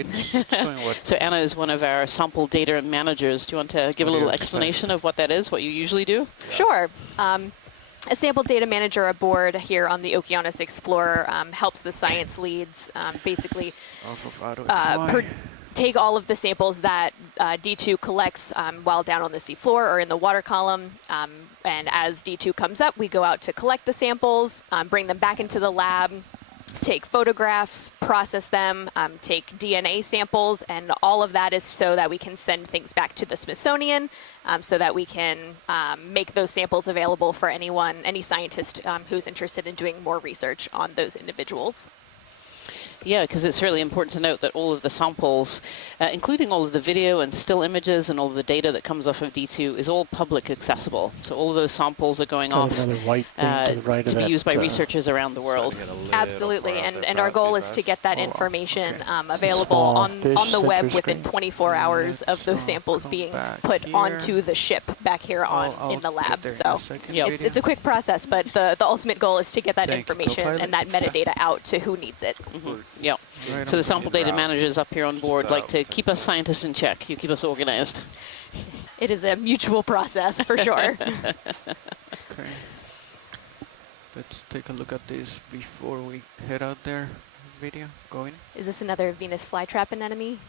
So Anna is one of our sample data managers. Do you want to give a little explanation of what that is, what you usually do? Sure. A sample data manager aboard here on the Okeanos Explorer helps the science leads basically take all of the samples that D2 collects while down on the seafloor or in the water column. And as D2 comes up, we go out to collect the samples, bring them back into the lab, take photographs, process them, take DNA samples, and all of that is so that we can send things back to the Smithsonian so that we can make those samples available for any scientist who's interested in doing more research on those individuals. Yeah, because it's really important to note that all of the samples, including all of the video and still images and all of the data that comes off of D2, is all public accessible. So all of those samples are going off Another white thing to the right to of be that, used by researchers around the world. Absolutely, and our goal is to get that information available on the web within 24 hours of those samples being put onto the ship back here in the lab. So it's a quick process, but the ultimate goal is to get that information and that metadata out to who needs it. Yeah. So the sample data managers up here on board like to keep us scientists in check. You keep us organized. It is a mutual process for sure. Okay. Let's take a look at this before we head out there. Video going. Is this another Venus flytrap anemone?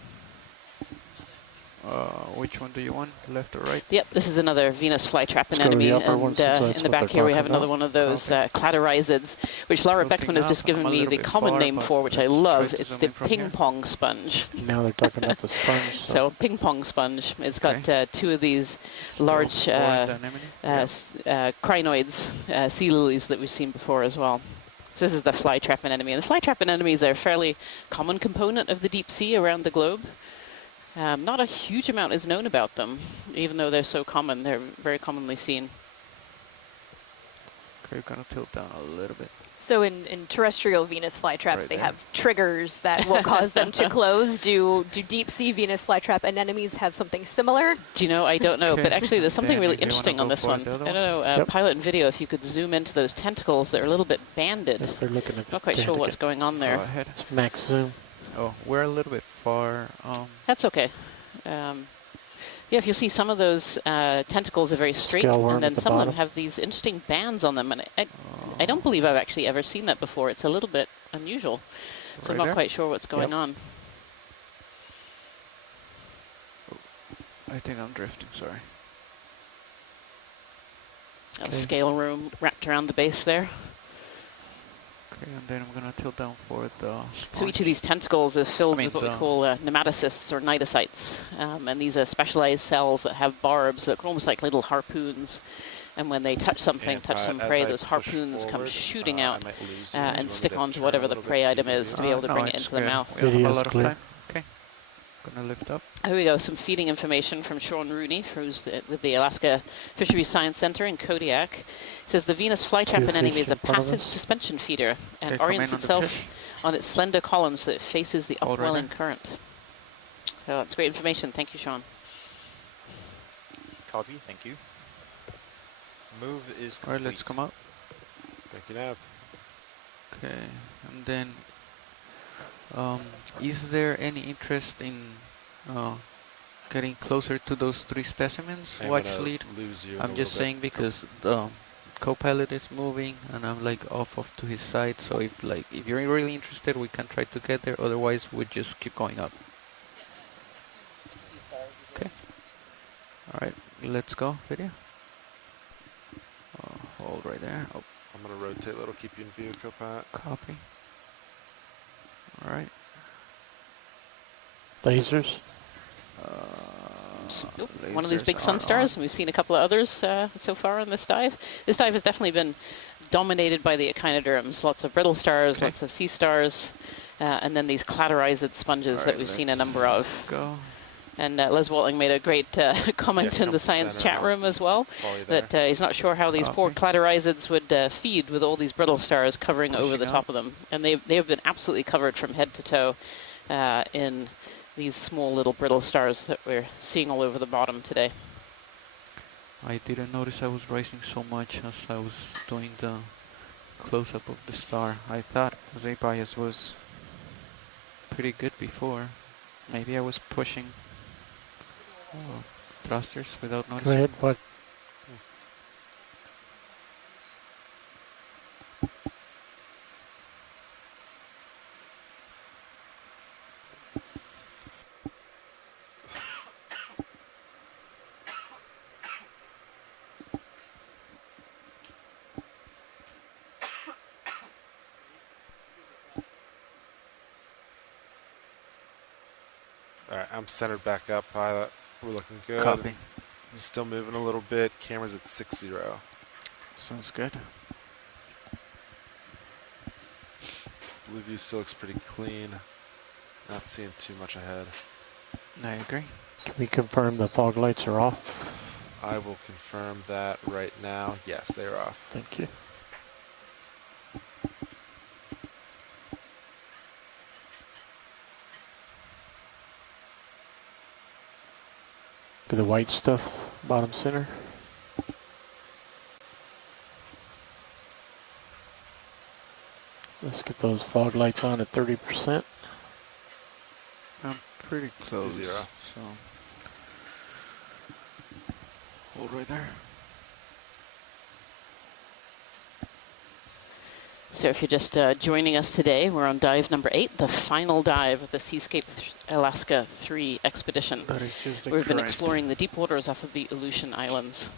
Which one do you want, left or right? Yep, this is another Venus flytrap anemone, and in the back here we have another one of those cladorhizids, which Laura Beckman has just given me the common name for, which I love. It's the ping pong sponge. Now they're talking about the sponge. So ping pong sponge. It's got two of these large crinoids, sea lilies that we've seen before as well. So this is the flytrap anemone. And the flytrap anemones are a fairly common component of the deep sea around the globe. Not a huge amount is known about them, even though they're so common. They're very commonly seen. Okay, we're going to tilt down a little bit. So in terrestrial Venus flytraps, they have triggers that will cause them to close. Do deep sea Venus flytrap anemones have something similar? Do you know? I don't know, but actually there's something really interesting on this one. I don't know, pilot and video, if you could zoom into those tentacles, they're a little bit banded. If they're looking at Not quite sure what's going on there. Go ahead. It's max zoom. Oh, we're a little bit far. That's okay. Yeah, if you see some of those tentacles are very straight, and then some of them have these interesting bands on them. And I don't believe I've actually ever seen that before. It's a little bit unusual. So I'm not quite sure what's going on. I think I'm drifting, sorry. A scale room wrapped around the base there. Okay, and then I'm going to tilt down for the So each of these tentacles are filled with what we call nematocysts or cnidocytes. And these are specialized cells that have barbs that are almost like little harpoons. And when they touch something, touch some prey, those harpoons come shooting out and stick onto whatever the prey item is to be able to bring it into the mouth. We have a lot of time. Okay. Gonna lift up. Here we go, some feeding information from Sean Rooney, who's with the Alaska Fisheries Science Center in Kodiak. It says the Venus flytrap anemone is a passive suspension feeder and orients itself on its slender columns so it faces the upwelling current. So that's great information. Thank you, Sean. Copy, thank you. Move is complete. All right, let's come up. Thank you, Nav. Okay, and then is there any interest in getting closer to those three specimens? Watch lead. I'm just saying because the co-pilot is moving and I'm like off to his side. So if you're really interested, we can try to get there. Otherwise, we just keep going up. Okay. All right, let's go. Video. Hold right there. Oh. I'm gonna rotate a little, keep you in view, co-pilot. Copy. All right. Lasers. One of these big sun stars, and we've seen a couple of others so far on this dive. This dive has definitely been dominated by the echinoderms. Lots of brittle stars, lots of sea stars, and then these cladorizid sponges that we've seen a number of. Go. And Les Walting made a great comment in the science chat room as well, that he's not sure how these poor cladorizids would feed with all these brittle stars covering over the top of them. And they have been absolutely covered from head to toe in these small little brittle stars that we're seeing all over the bottom today. I didn't notice I was rising so much as I was doing the close-up of the star. I thought Z bias was pretty good before. Maybe I was pushing thrusters without noticing. Go ahead, what? All right, I'm centered back up, pilot. We're looking good. Copy. Still moving a little bit. Camera's at 6-0. Sounds good. Blue view still looks pretty clean. Not seeing too much ahead. I agree. Can we confirm the fog lights are off? I will confirm that right now. Yes, they are off. Thank you. Look at the white stuff, bottom center. Let's get those fog lights on at 30%. I'm pretty close. 0. So hold right there. So if you're just joining us today, we're on dive number 8, the final dive of the Seascape Alaska 3 expedition. That is just We've been exploring the deep waters off of the Aleutian Islands.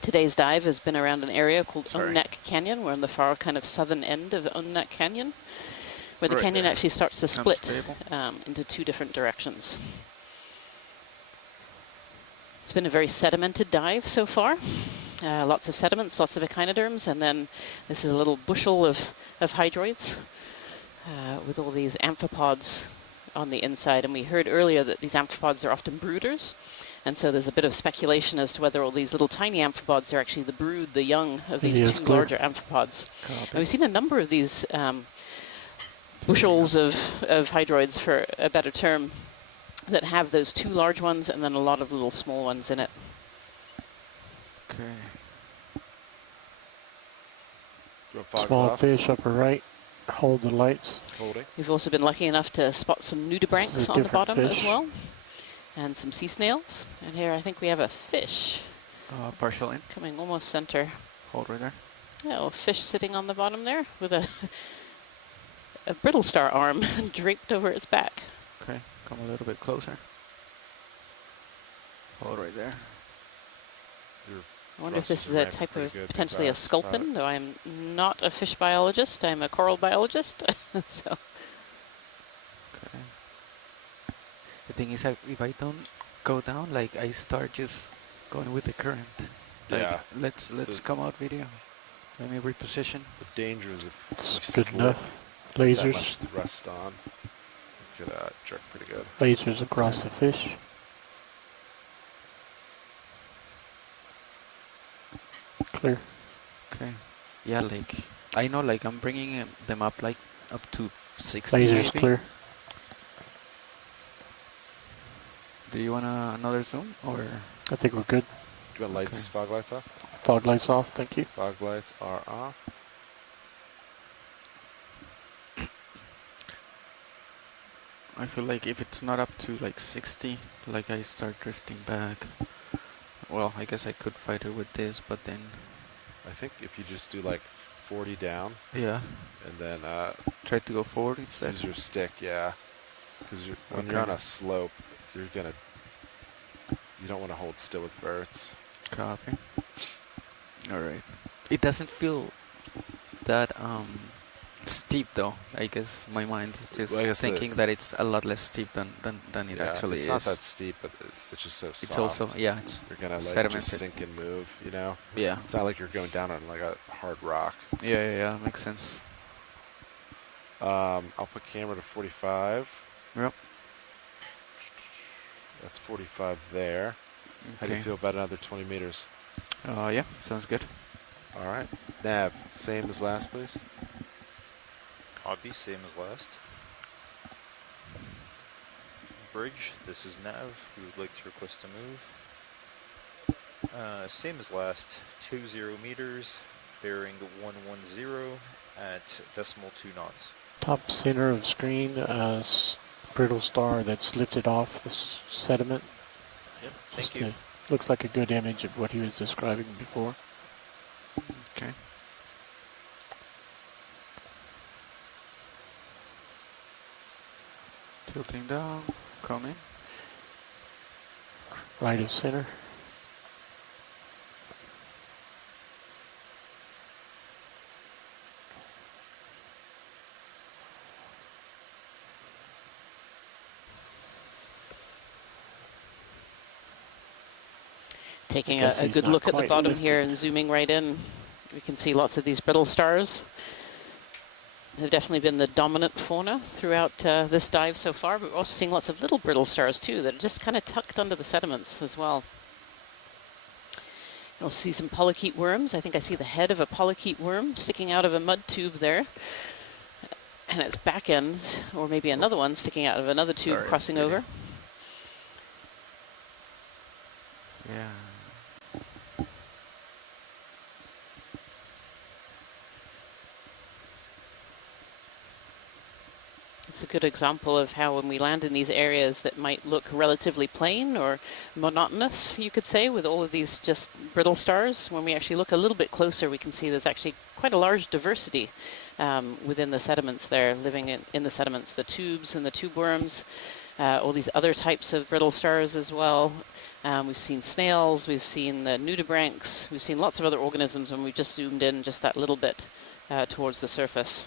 Today's dive has been around an area called Umnak Canyon. We're on the far kind of southern end of Umnak Canyon, where the canyon actually starts to split into 2 different directions. It's been a very sedimented dive so far. Lots of sediments, lots of echinoderms, and then this is a little bushel of hydroids with all these amphipods on the inside. And we heard earlier that these amphipods are often brooders. And so there's a bit of speculation as to whether all these little tiny amphipods are actually the brood, the young of these 2 larger amphipods. And we've seen a number of these bushels of hydroids, for a better term, that have those 2 large ones and then a lot of little small ones in it. Okay. Small fish upper right. Hold the lights. Holding. We've also been lucky enough to spot some nudibranchs on the bottom as well. And some sea snails. And here I think we have a fish. Partial in. Coming almost center. Hold right there. Yeah, a fish sitting on the bottom there with a brittle star arm draped over its back. Okay, come a little bit closer. Hold right there. I wonder if this is a type of potentially a sculpin, though I'm not a fish biologist. I'm a coral biologist. So. Okay. The thing is, if I don't go down, like I start just going with the current. Yeah. Like, let's come out video. Let me reposition. The danger is if It's you good enough. Lasers. much rust on, you could jerk pretty good. Lasers across the fish. Clear. Okay. Yeah, like I know, like I'm bringing them up like up to 60. Lasers maybe. clear. Do you want another zoom or? I think we're good. Do you want lights, fog lights off? Fog lights off, thank you. Fog lights are off. I feel like if it's not up to like 60, like I start drifting back. Well, I guess I could fight it with this, but then... I think if you just do like 40 down. Yeah. And then... try to go forward instead? Use your stick, yeah. Because when you're on a slope, you're going to... You don't want to hold still with verts. Copy. Alright. It doesn't feel that steep though. I guess my mind is just thinking that it's a lot less steep than it actually is. It's not that steep, but it's just so soft. It's also, yeah, it's you're going to like just sink and move, you know? Yeah. It's not like you're going down on like a hard rock. Yeah, makes sense. I'll put camera to 45. Yep. That's 45 there. Okay. How do you feel about another 20 meters? Yeah, sounds good. All right. Nav, same as last, please. Copy, same as last. Bridge, this is Nav. We would like to request to move. Same as last, 20 meters, bearing 110 at decimal 2 knots. Top center of screen, brittle star that's lifted off the sediment. Yep, thank you. Looks like a good image of what he was describing before. Okay. Tilting down, coming. Right of center. Taking guess a he's good not look at the quite bottom lifted. here and zooming right in, we can see lots of these brittle stars. They've definitely been the dominant fauna throughout this dive so far, but we're also seeing lots of little brittle stars too that are just kind of tucked under the sediments as well. You'll see some polychaete worms. I think I see the head of a polychaete worm sticking out of a mud tube there. And its back end, or maybe another one sticking out of another tube crossing over. Yeah. It's a good example of how when we land in these areas that might look relatively plain or monotonous, you could say, with all of these just brittle stars, when we actually look a little bit closer, we can see there's actually quite a large diversity within the sediments there, living in the sediments, the tubes and the tube worms, all these other types of brittle stars as well. We've seen snails, we've seen the nudibranchs, we've seen lots of other organisms when we just zoomed in just that little bit towards the surface.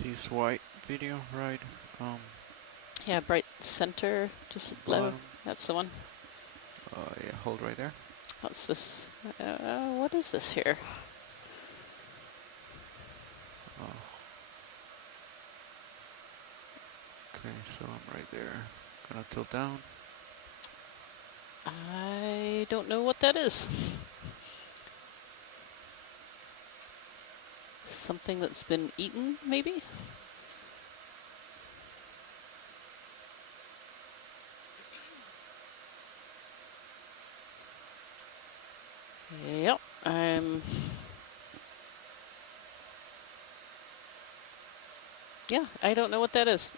This white video, right? Yeah, bright center, just low. Bottom. That's the one. Yeah, hold right there. What's this? What is this here? Oh. Okay, so I'm right there. Gonna tilt down. I don't know what that is. Something that's been eaten, maybe? Yep, yeah, I don't know what that is.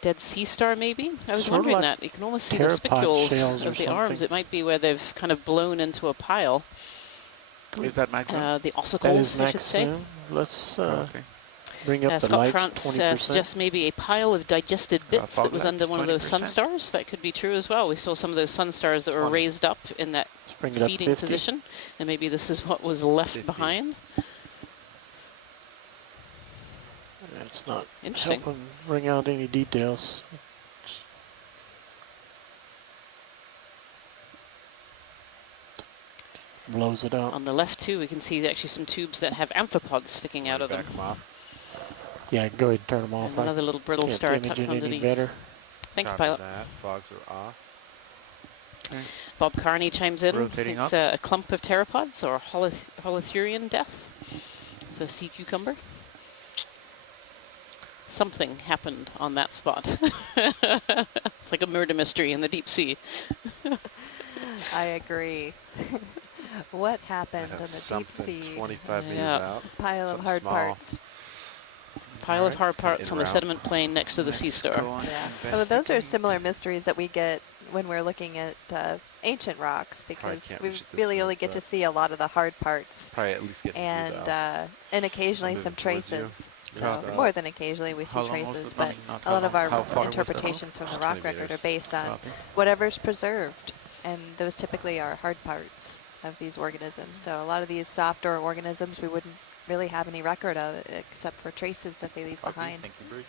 Dead sea star, maybe? I was wondering like that. You can almost see the spicules of the arms. It might be where they've kind of blown into a pile. Is that maximum? The ossicles, that is I should say. Let's okay. bring up the Scott lights, France 20%. suggests maybe a pile of digested bits that fog was lights, under one of those sun 20%. stars. That could be true as well. We saw some of those sun stars that were raised up in that bring it up feeding 50. position. And maybe this is what was left 50. behind. It's not Interesting. helping bring out any details. Blows it out. On the left, too, we can see actually some tubes that have amphipods sticking out of them. Back them off. Yeah, go ahead and turn them off. And another little brittle can't star image tucked it any underneath. better. Thank you, Copy pilot. that. Fogs are off. Okay. Bob Carney chimes in. Rotating It's up. a clump of pteropods or holothurian death. It's a sea cucumber. Something happened on that spot. It's like a murder mystery in the deep sea. I agree. What happened in the deep Something sea? 25 meters Yeah. out. Pile of Something hard small. parts. Pile of Alright, hard it's kinda parts in on the route. sediment plain next to the sea Let's star. go on Yeah. and Well, those are investigate. similar mysteries that we get when we're looking at ancient rocks, because can't we reach it this really smooth, only get to but- see a lot of the hard parts, Probably at least get and occasionally I'm some moving towards you. traces. Yeah. So About- more than occasionally we see How long was traces, the- but not a how lot of long, our how far was the interpretations from the Just rock 20 record are meters. based on Copy. whatever's preserved, and those typically are hard parts of these organisms. So a lot of these softer organisms we wouldn't really have any record of, except for traces that they leave behind. Thank you, Bridge.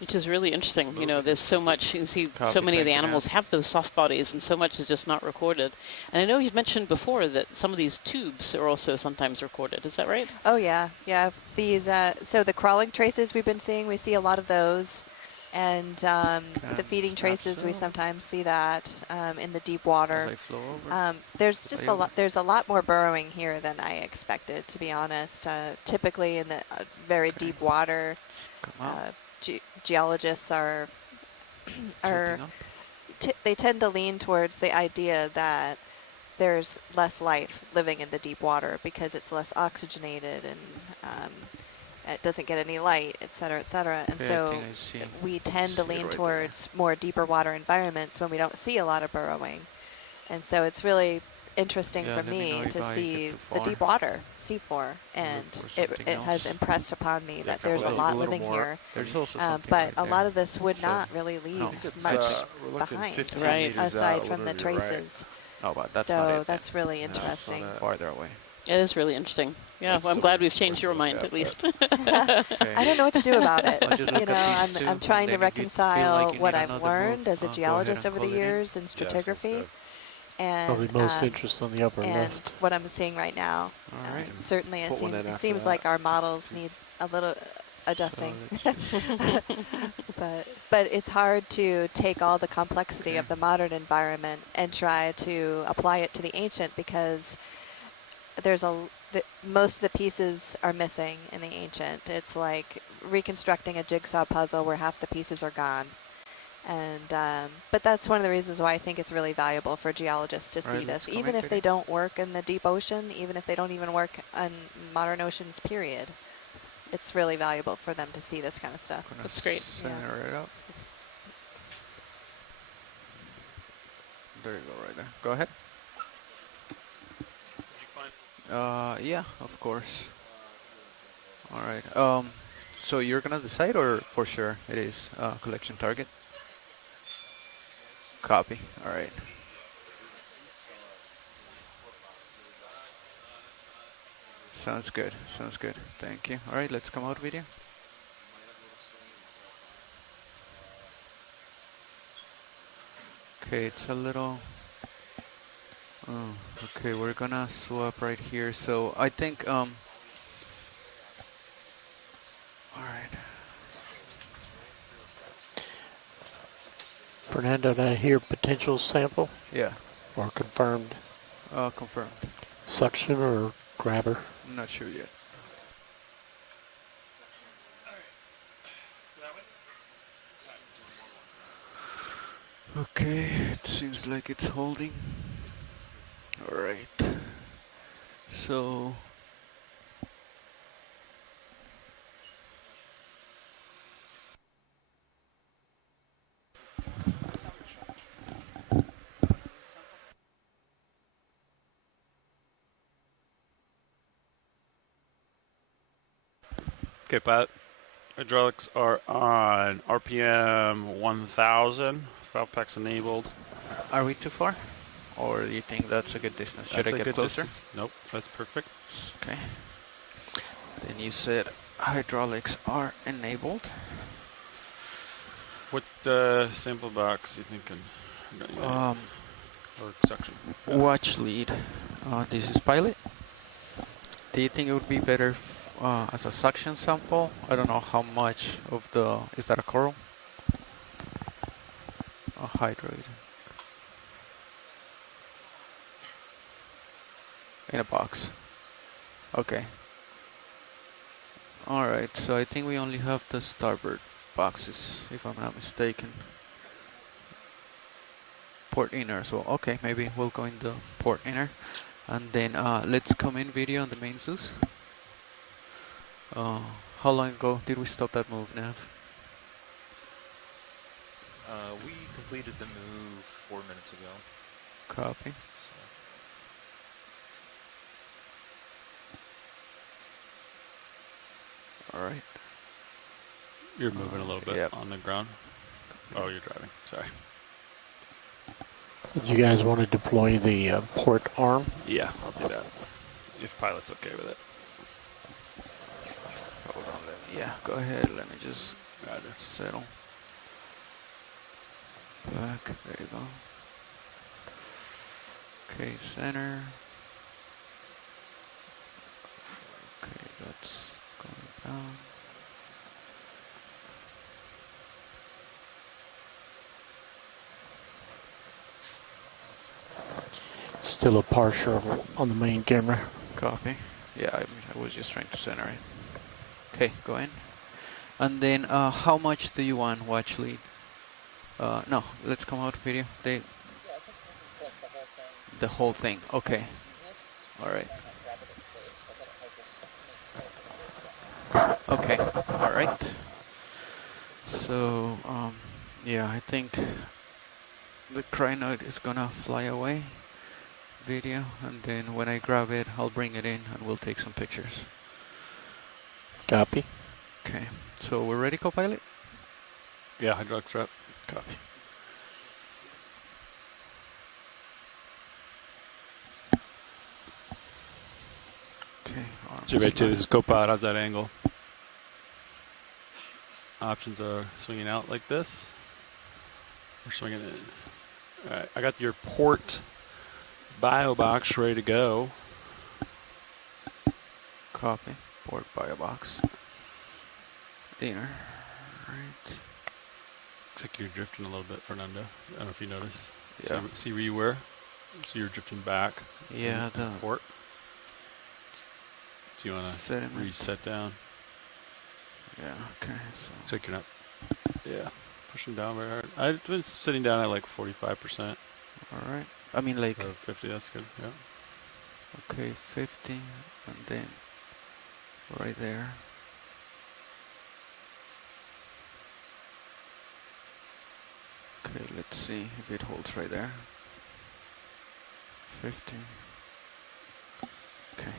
Which is really interesting. You know, there's so much, you can see so Copy, many of the thank you, animals ma'am. have those soft bodies, and so much is just not recorded. And I know you've mentioned before that some of these tubes are also sometimes recorded. Is that right? Oh yeah, yeah. These so the crawling traces we've been seeing, we see a lot of those, and the feeding snap traces we so. sometimes see that in the deep As water. I flow over. There's just a over. lot. There's a lot more burrowing here than I expected, to be honest. Typically in the very deep water, Come out. geologists are Tilting up. they tend to lean towards the idea that there's less life living in the deep water because it's less oxygenated and it doesn't get any light, et cetera, et cetera. And Okay, I so think I see. we tend to See it lean right there. towards more deeper water environments when we don't see a lot of burrowing. And so it's really interesting Yeah, for let me know me if to I see get too the far. deep water, seafloor, and for it something has else. impressed upon me Yeah, that a there's a couple- lot a little living more. here. There's also But something a right lot there. of this would So, not really leave I think it's much we're looking behind, 15 Right. meters out, aside a from the little to your right. traces. Oh, but that's so not it. that's really No, it's interesting. not it. Farther away. It is really interesting. Yeah, well, I'm glad we've changed your mind at least. I don't know what to do about it. I'll just look at these two, I'm trying to and then if you feel reconcile like you what need I've another learned move, as a go ahead geologist and over the call it in. years in stratigraphy, Probably and most interest on the upper and left. what I'm seeing right now. All right. Certainly, Put one in it after seems that. like our models need a little adjusting. So but it's hard to take all the complexity of the modern environment and try to apply it to the ancient, because there's most of the pieces are missing in the ancient. It's like reconstructing a jigsaw puzzle where half the pieces are gone. And but that's one of the reasons why I think it's really valuable for geologists to see this, even if they don't work in the deep ocean, even if they don't even work on modern oceans, period. It's really valuable for them to see this kind of stuff. That's great. Center it up. There you go, right there. Go ahead. Yeah, of course. All right. So you're gonna decide, or for sure it is collection target? Copy. All right. Sounds good. Sounds good. Thank you. All right, let's come out video. Okay, it's a little. Oh, okay, we're gonna swap right here. So I think all right. Fernando, did I hear potential sample? Yeah. Or confirmed? Confirmed. Suction or grabber? I'm not sure yet. Okay, it seems like it's holding. All right. So. Okay, Pat. Hydraulics are on RPM 1000. Valve pack's enabled. Are we too far? Or do you think that's a good distance? Should That's I a get good closer? distance. Nope, that's perfect. Okay. Then you said hydraulics are enabled. What sample box you thinking? Or suction? Watch lead. This is pilot. Do you think it would be better as a suction sample? I don't know how much of the... Is that a coral? A hydrate. In a box. Okay. Alright, so I think we only have the starboard boxes, if I'm not mistaken. Port inner, so okay, maybe we'll go in the port inner. And then let's come in video on the main Zeus. How long ago did we stop that move, Nav? We completed the move 4 minutes ago. Copy. All right. You're moving a little bit yep. on the ground. Oh, you're driving. Sorry. Did you guys want to deploy the port arm? Yeah, I'll do that. If pilot's okay with it. Hold on, yeah, go ahead. Let me just settle. Back. There you go. Okay, center. Okay, that's going down. Still a partial on the main camera. Copy. Yeah, I was just trying to center it. Okay, go in. And then, how much do you want watch lead? No, let's come out video. The whole thing. Okay. All right. Okay. All right. So, yeah, I think the crinoid is gonna fly away. Video, and then when I grab it, I'll bring it in and we'll take some pictures. Copy. Okay, so we're ready, co-pilot? Yeah, hydraulics are up. Copy. Survey 2, this is Copilot. How's that angle? Options are swinging out like this. We're swinging in. All right, I got your port bio box ready to go. Copy. Port bio box. Inner. Right. Looks like you're drifting a little bit, Fernando. I don't know if you notice. Yeah. See where you were? So you're drifting back. Yeah, the port. Do you want to reset down? Yeah, okay. So looks like you're not. Yeah, pushing down very hard. I've been sitting down at like 45%. All right. I mean, like 50. That's good. Yeah. Okay, 50, and then right there. Okay, let's see if it holds right there. 50. Okay.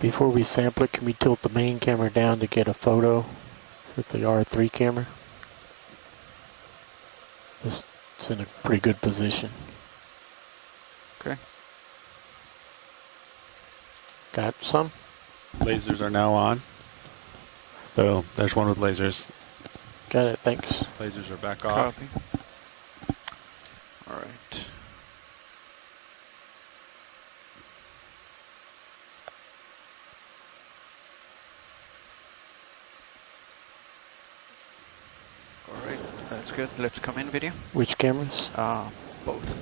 Before we sample it, can we tilt the main camera down to get a photo with the R3 camera? It's in a pretty good position. Okay. Got some? Lasers are now on. Boom. There's one with lasers. Got it, thanks. Lasers are back off. Copy. All right. All right, that's good. Let's come in video. Which cameras? Both.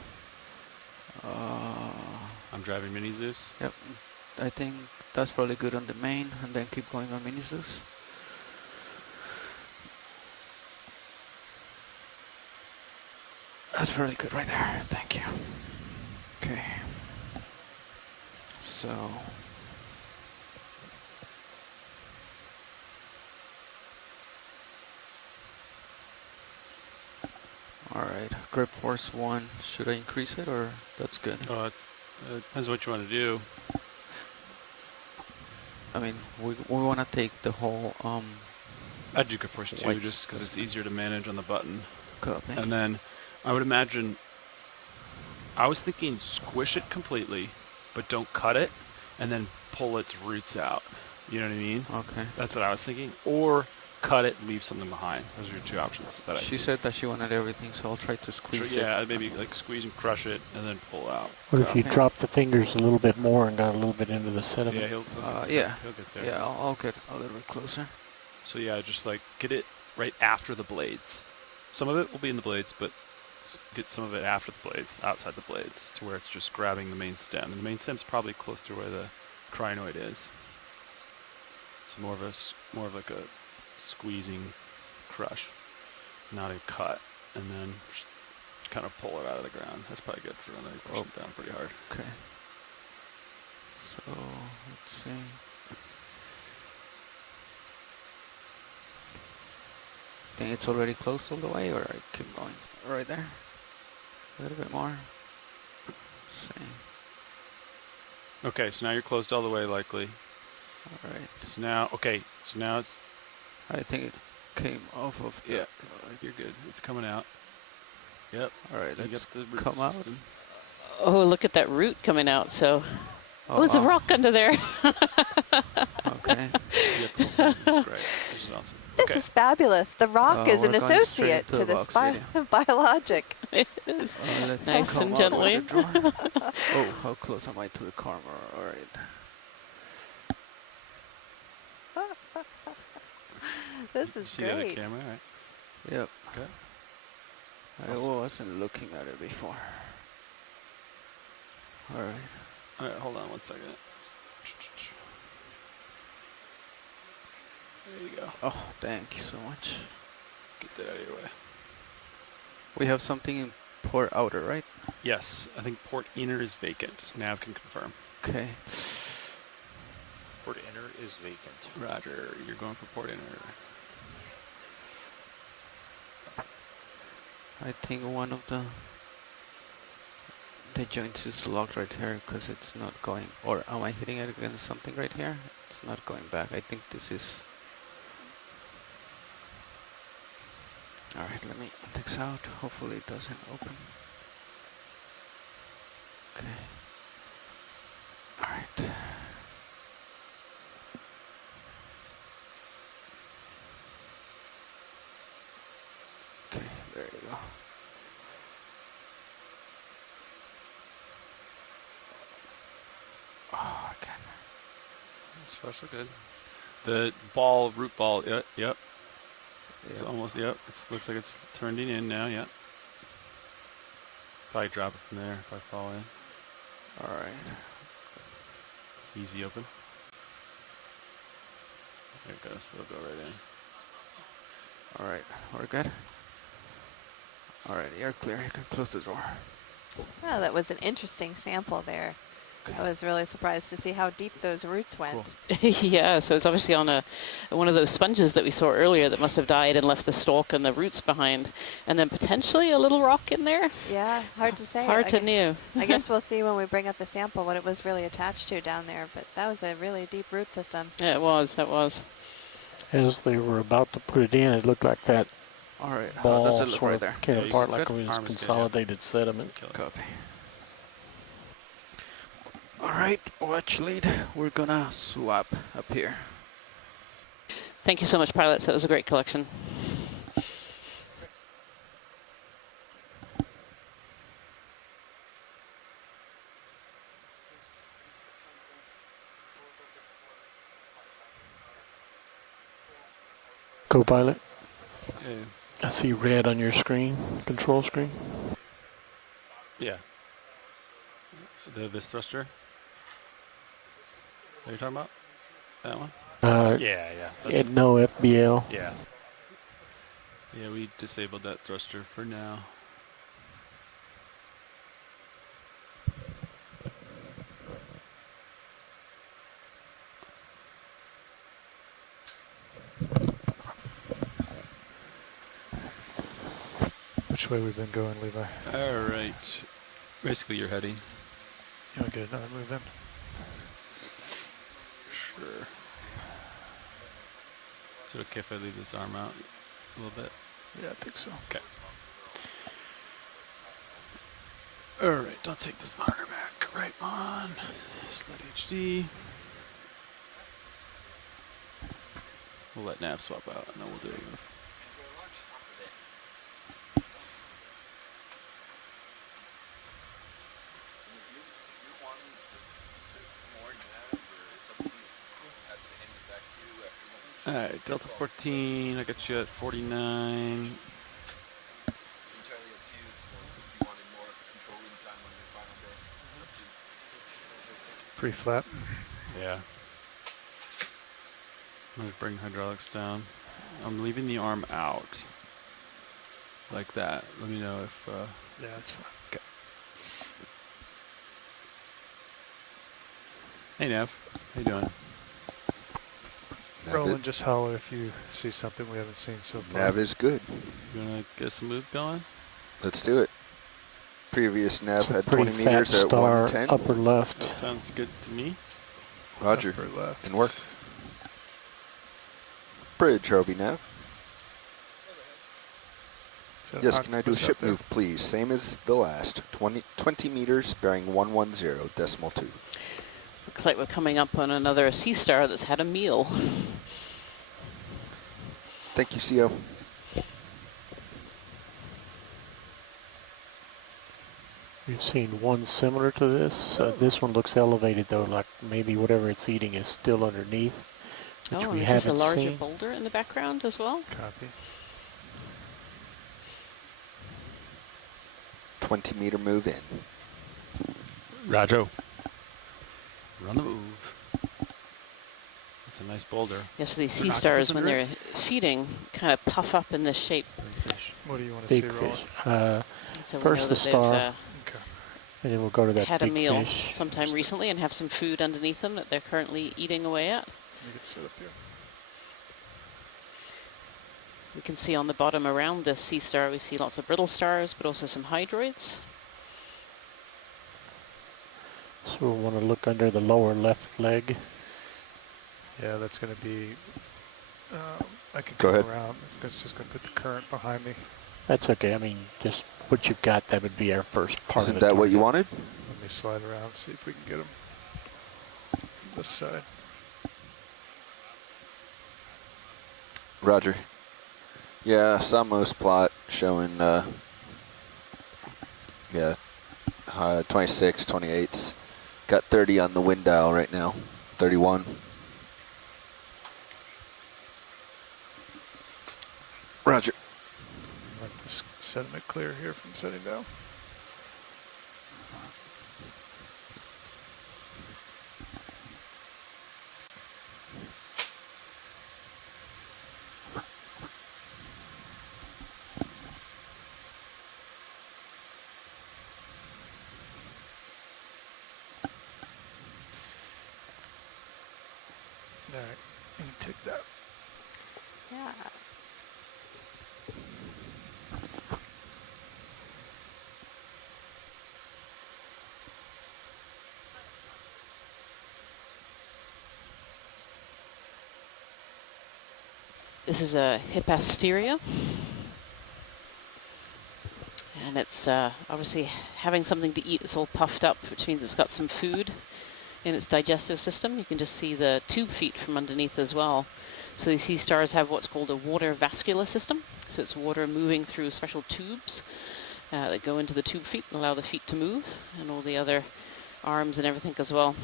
I'm driving Mini Zeus. Yep. I think that's probably good on the main, and then keep going on Mini Zeus. That's really good right there. Thank you. Okay. So. All right. Grip force 1. Should I increase it, or that's good? Oh, it depends what you want to do. I mean, we want to take the whole I'd do grip force 2 just because it's easier to manage on the button. Copy. And then I would imagine, I was thinking squish it completely, but don't cut it, and then pull its roots out. You know what I mean? Okay. That's what I was thinking. Or cut it and leave something behind. Those are your two options that I see. She said that she wanted everything, so I'll try to squeeze it. Yeah, maybe like squeeze and crush it, and then pull out. What if you drop the fingers a little bit more and got a little bit into the sediment? Yeah, he'll get there. Yeah, I'll get a little bit closer. So yeah, just like get it right after the blades. Some of it will be in the blades, but get some of it after the blades, outside the blades, to where it's just grabbing the main stem. And the main stem's probably close to where the crinoid is. So more of like a squeezing crush, not a cut, and then just kind of pull it out of the ground. That's probably good for when they push it down pretty hard. Okay. So let's see. Think it's already close all the way, or I keep going right there? A little bit more. Let's see. Okay, so now you're closed all the way, likely. All right. So now, so now it's. I think it came off of the. Yeah, you're good. It's coming out. Yep. All right, let's get the root come out. system. Oh, look at that root coming out. So, Oh, there's a wow. rock under there. Okay. Yep, this is great. This is awesome. This is fabulous. The rock is we're an going straight associate into to the this box video. biologic. It is. Let's Nice come and out gently. of the drawer. Oh, how close am I to the camera? All right. This You is see that great. on camera, right? Yep. Okay. I wasn't looking at it before. All right. All right, hold on one second. There you go. Oh, thank you so much. Get that out of your way. We have something in port outer, right? Yes, I think port inner is vacant. Nav can confirm. Okay. Port inner is vacant. Roger, you're going for port inner. I think one of the joints is locked right here because it's not going. Or am I hitting it against something right here? It's not going back. I think this is. Alright, let me index out. Hopefully it doesn't open. Okay. Alright. Okay, there you go. Oh, again. So far, so good. The ball, root ball, yep. It's almost, yep. It looks like it's turning in now, yep. Probably drop it from there if I fall in. Alright. Easy open. There it goes. We'll go right in. Alright, we're good. Alright, you're clear. You can close the door. Oh, that was an interesting sample there. I was really surprised to see how deep those roots went. Cool. Yeah, so it's obviously on one of those sponges that we saw earlier that must have died and left the stalk and the roots behind. And then potentially a little rock in there. Yeah, hard to say. Hard to know. I guess we'll see when we bring up the sample what it was really attached to down there, but that was a really deep root system. Yeah, it was. As they were about to put it in, it looked like that ball does it look sort right of there? came Yeah, you apart good? like it was Arm is good, consolidated sediment. Copy. Alright, watch lead. We're gonna swap up here. Thank you so much, pilots. That was a great collection. Co-pilot, Yeah. I see red on your screen, control screen. Yeah. This thruster? Are you talking about? That one? Yeah. No FBL. Yeah. Yeah, we disabled that thruster for now. Which way we've been going, Levi? All right. Basically, you're heading. You want to get another move in? Sure. Is it okay if I leave this arm out a little bit? Yeah, I think so. Okay. All right, don't take this monitor back. Right on. Slide HD. We'll let Nav swap out, and then we'll do it. All right, Delta 14, I got you at 49. Pretty flat. Yeah. I'm going to bring hydraulics down. I'm leaving the arm out. Like that. Let me know if... yeah, that's fine. Okay. Hey, Nev. How you doing? Roland, just holler if you see something we haven't seen so far. Nav is good. You want to get some move going? Let's do it. Previous nav had Pretty 20 fat meters at star 110. upper left. That sounds good to me. Roger. Upper left. Can work. Bridge, Harvey Nav. So Yes, can I do a Octopus ship up there? move, please? Same as the last. 20 meters, bearing 110.2. Looks like we're coming up on another sea star that's had a meal. Thank you, CO. We've seen one similar to this. This one looks elevated though, like maybe whatever it's eating is still underneath, which Oh, we and is this a haven't larger seen. boulder in the background as well? Copy. 20-meter move in. Rajo. Run the move. It's a nice boulder. Yes, these Is there sea an stars, octopus when under they're feeding, kind of puff up in this shape. What do you want to see, Big Roland? fish. So we First know the that star, Okay. and then we'll go to that had a big meal fish. sometime recently and have some food underneath them that they're currently eating away at. Let me get set up here. We can see on the bottom around this sea star, we see lots of brittle stars, but also some hydroids. So we'll want to look under the lower left leg. Yeah, that's going to be I can Go come ahead. around. It's just going to put the current behind me. That's okay. I mean, just what you've got, that would be our first part Isn't of the that what you target. wanted? Let me slide around, see if we can get him from this side. Roger. Yeah, Samos plot showing, yeah, 26, 28s. Got 30 on the wind dial right now, 31. Roger. Let this sediment clear here from setting down. All right, you can take that. Yeah. This is a Hippasteria. And it's obviously having something to eat. It's all puffed up, which means it's got some food in its digestive system. You can just see the tube feet from underneath as well. So these sea stars have what's called a water vascular system. So it's water moving through special tubes that go into the tube feet and allow the feet to move, and all the other arms and everything as well.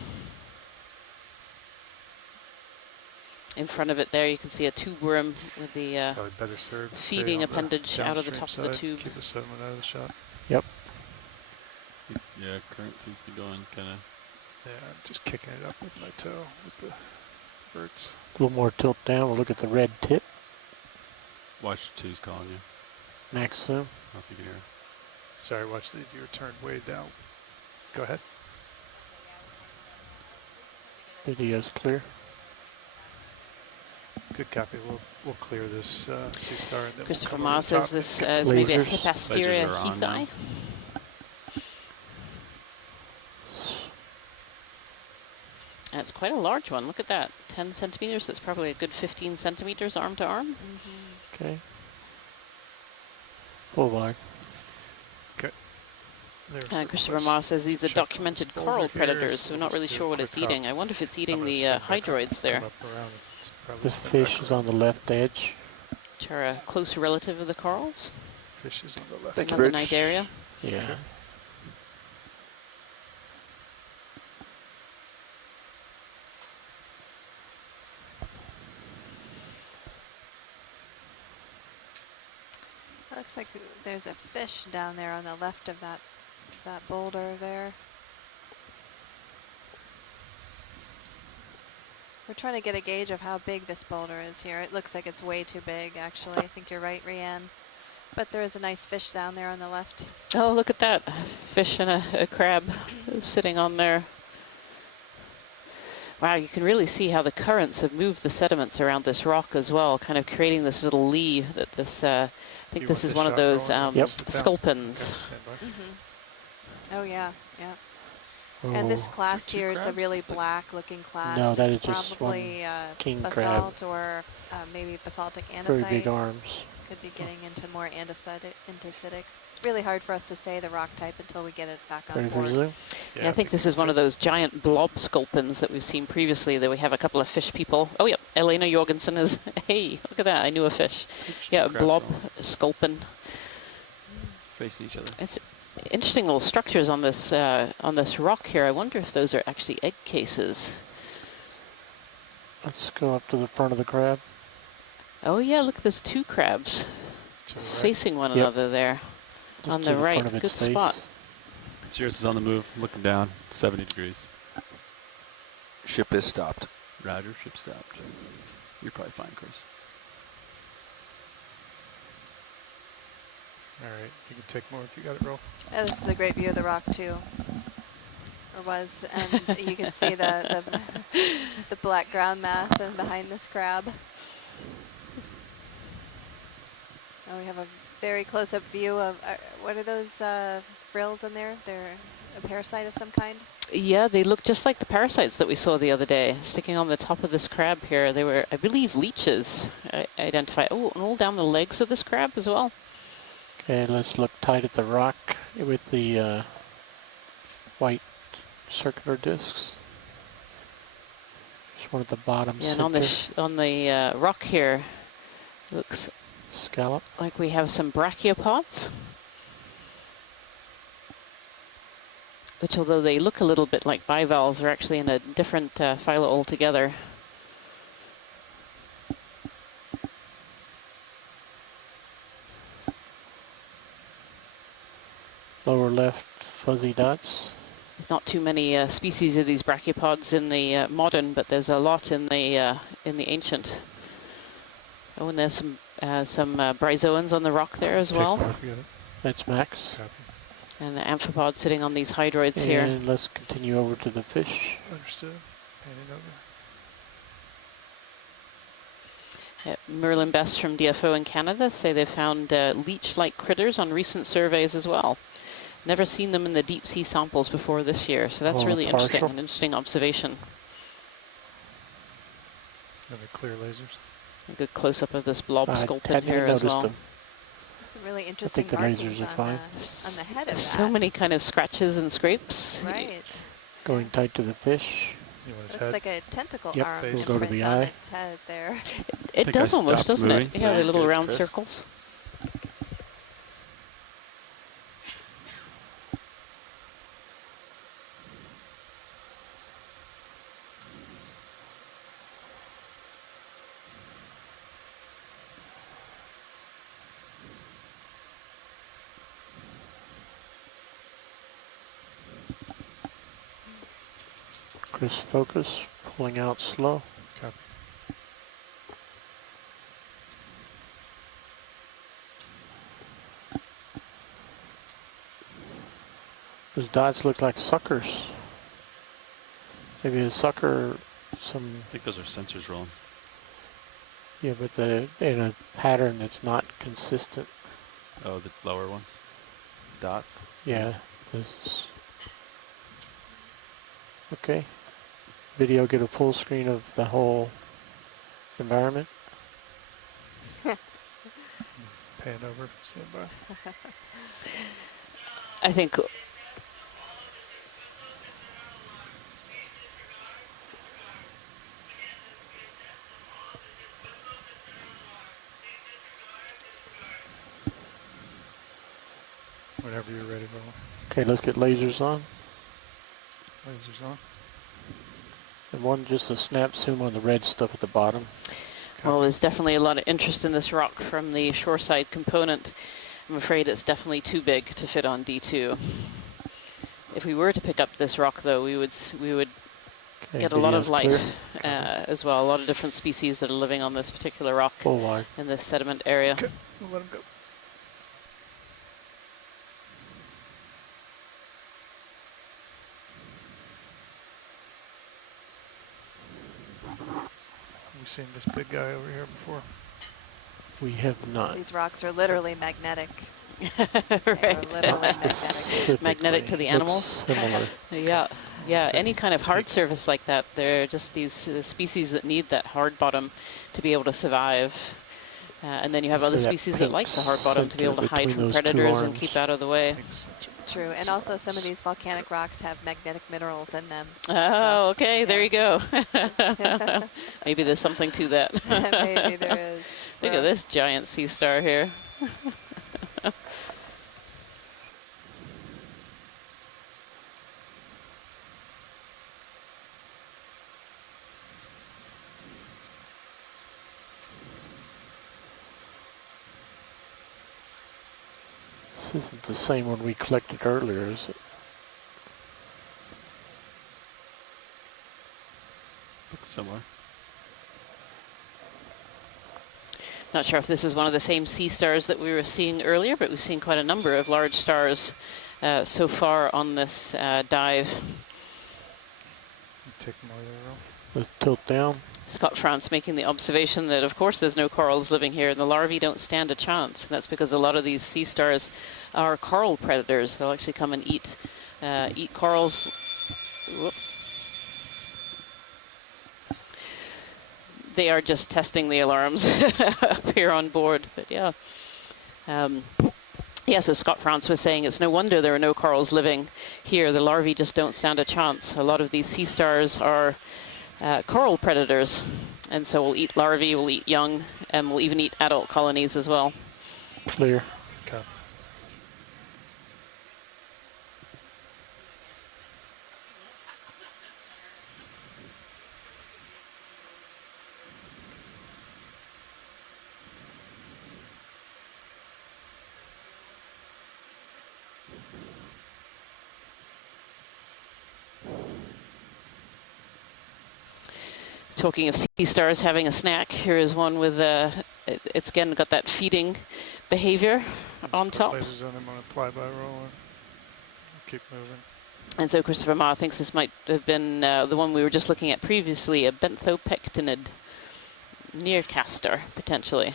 In front of it there, you can see a tube worm with the better served feeding appendage out of the top of the tube. Keep the sediment out of the shot. Yep. Yeah, current seems to be going kind of. Yeah, I'm just kicking it up with my toe with the birds. A little more tilt down. We'll look at the red tip. Watch two's calling you. Max zoom. I don't know if you can hear. Sorry, watch the viewer turn way down. Go ahead. Video's clear. Good copy. We'll clear this sea star. And then Christopher we'll Moss says this is maybe a Hippasteria heathi. That's quite a large one. Look at that. 10 centimeters. That's probably a good 15 centimeters arm to arm. Okay. Full line. Okay. Christopher Moss says these are documented coral predators, so we're not really sure what it's eating. I wonder if it's eating the hydroids there. This fish is on the left edge. Which are a close relative of the corals. Fish is on the left. Thank you, Another Bridge. Nidaria. Yeah. Okay. Looks like there's a fish down there on the left of that boulder there. We're trying to get a gauge of how big this boulder is here. It looks like it's way too big, actually. I think you're right, Rianne. But there is a nice fish down there on the left. Oh, look at that. A fish and a crab sitting on there. Wow, you can really see how the currents have moved the sediments around this rock as well, kind of creating this little lee that this, I think this is one of those sculpins. Oh, yeah, yeah. And this clast here is a really black looking clast. No, that it's is just probably king basalt crab. or maybe basaltic andesite. Very big arms. Could be getting into more andesitic. It's really hard for us to say the rock type until we get it back on board. Yeah, I think this is one of those giant blob sculpins that we've seen previously, that we have a couple of fish people. Oh, yeah, Elena Jorgensen is, hey, look at that, I knew a fish. Yeah, a blob sculpin. Facing each other. It's interesting little structures on this rock here. I wonder if those are actually egg cases. Let's go up to the front of the crab. Oh yeah, look, there's two crabs facing one another there. Just on to the right, front of its good spot. face. Yours is on the move, looking down, 70 degrees. Ship is stopped. Roger, ship stopped. You're probably fine, Chris. All right, you can take more if you got it, Roll. Yeah, this is a great view of the rock too. Or was, and you can see the black ground mass and behind this crab. And we have a very close-up view of what are those frills in there? They're a parasite of some kind? Yeah, they look just like the parasites that we saw the other day, sticking on the top of this crab here. They were, I believe, leeches identified. Oh, and all down the legs of this crab as well. Okay, let's look tight at the rock with the white circular discs. Just one at the bottom. Yeah, and on the rock here, looks scallop like we have some brachiopods, which, although they look a little bit like bivalves, are actually in a different phyla altogether. Lower left, fuzzy dots. There's not too many species of these brachiopods in the modern, but there's a lot in the ancient. Oh, and there's some bryozoans on the rock there as well. That's Max. Copy. And the amphipod sitting on these hydroids here. And let's continue over to the fish. Understood. Panning over. Merlin Best from DFO in Canada say they found leech-like critters on recent surveys as well. Never seen them in the deep sea samples before this year, so that's really interesting, an interesting observation. And the clear lasers. A good close-up of this blob sculpin here as well. It's a really interesting markings on the head of that. So many kind of scratches and scrapes. Right. Going tight to the fish. Looks like a tentacle yep, arm we'll go to the on eye. its head there. It does almost, doesn't it? Yeah, the little round circles. Chris focus, pulling out slow. Copy. Those dots look like suckers. Maybe a sucker, some... I think those are sensors rolling. Yeah, but in a pattern that's not consistent. Oh, the lower ones? Dots? Yeah. This. Okay. Video, get a full screen of the whole environment. Pan over, stand by. I think Whenever you're ready, Roland. Okay, let's get lasers on. Lasers on. And one just a snap zoom on the red stuff at the bottom. Well, there's definitely a lot of interest in this rock from the shoreside component. I'm afraid it's definitely too big to fit on D2. If we were to pick up this rock, though, we would get a lot of life as well. A lot of different species that are living on this particular rock in this sediment area. Okay, we'll let him go. We've seen this big guy over here before. We have not. These rocks are literally magnetic. Right. Magnetic to the animals. Yeah. Yeah, any kind of hard surface like that, they're just these species that need that hard bottom to be able to survive. And then you have other species that like the hard bottom to be able to hide from predators and keep out of the way. True, and also some of these volcanic rocks have magnetic minerals in them. Oh, okay, there you go. Maybe there's something to that. Maybe there is. Look at this giant sea star here. This isn't the same one we collected earlier, is it? Looks similar. Not sure if this is one of the same sea stars that we were seeing earlier, but we've seen quite a number of large stars so far on this dive. Take more there, Let's tilt down. Scott France making the observation that, of course, there's no corals living here, and the larvae don't stand a chance. And that's because a lot of these sea stars are coral predators. They'll actually come and eat eat corals. Whoop. They are just testing the alarms up here on board, but yeah. Yeah, so Scott France was saying it's no wonder there are no corals living here. The larvae just don't stand a chance. A lot of these sea stars are coral predators, and so we'll eat larvae, we'll eat young, and we'll even eat adult colonies as well. Clear. Okay. Talking of sea stars having a snack, here is one with, it's again got that feeding behavior on top. Lasers on them on a flyby roll. Keep moving. And so Christopher Ma thinks this might have been the one we were just looking at previously, a benthopectinid nearcaster, potentially.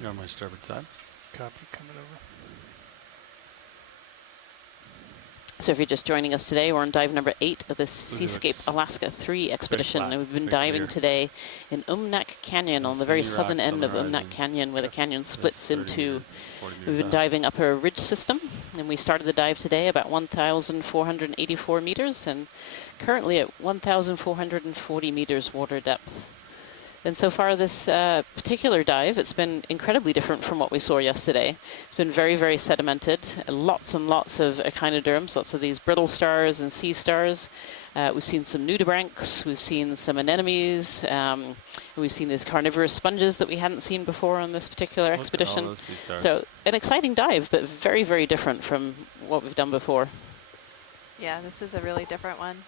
You're on my starboard side. Copy, coming over. So if you're just joining us today, we're on dive number 8 of the Seascape Alaska 3 expedition. And we've been diving today in Umnak Canyon on the very southern end of Umnak Canyon, where the canyon splits into, we've been diving up a ridge system. And we started the dive today about 1,484 meters and currently at 1,440 meters water depth. And so far this particular dive, it's been incredibly different from what we saw yesterday. It's been very, very sedimented, lots and lots of echinoderms, lots of these brittle stars and sea stars. We've seen some nudibranchs, we've seen some anemones, we've seen these carnivorous sponges that we hadn't seen before on this particular expedition. So an exciting dive, but very, very different from what we've done before. Yeah, this is a really different one.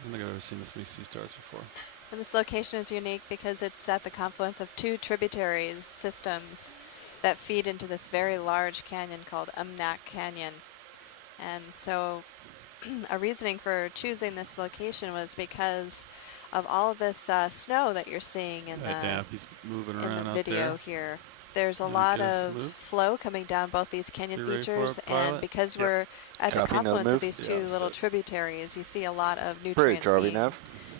I don't think I've ever seen this many sea stars before. And this location is unique because it's at the confluence of 2 tributary systems that feed into this very large canyon called Umnak Canyon. And so a reasoning for choosing this location was because of all of this snow that you're seeing in the video here. There's a lot of flow coming down both these canyon features, and because we're at the confluence of these 2 little tributaries, you see a lot of nutrients being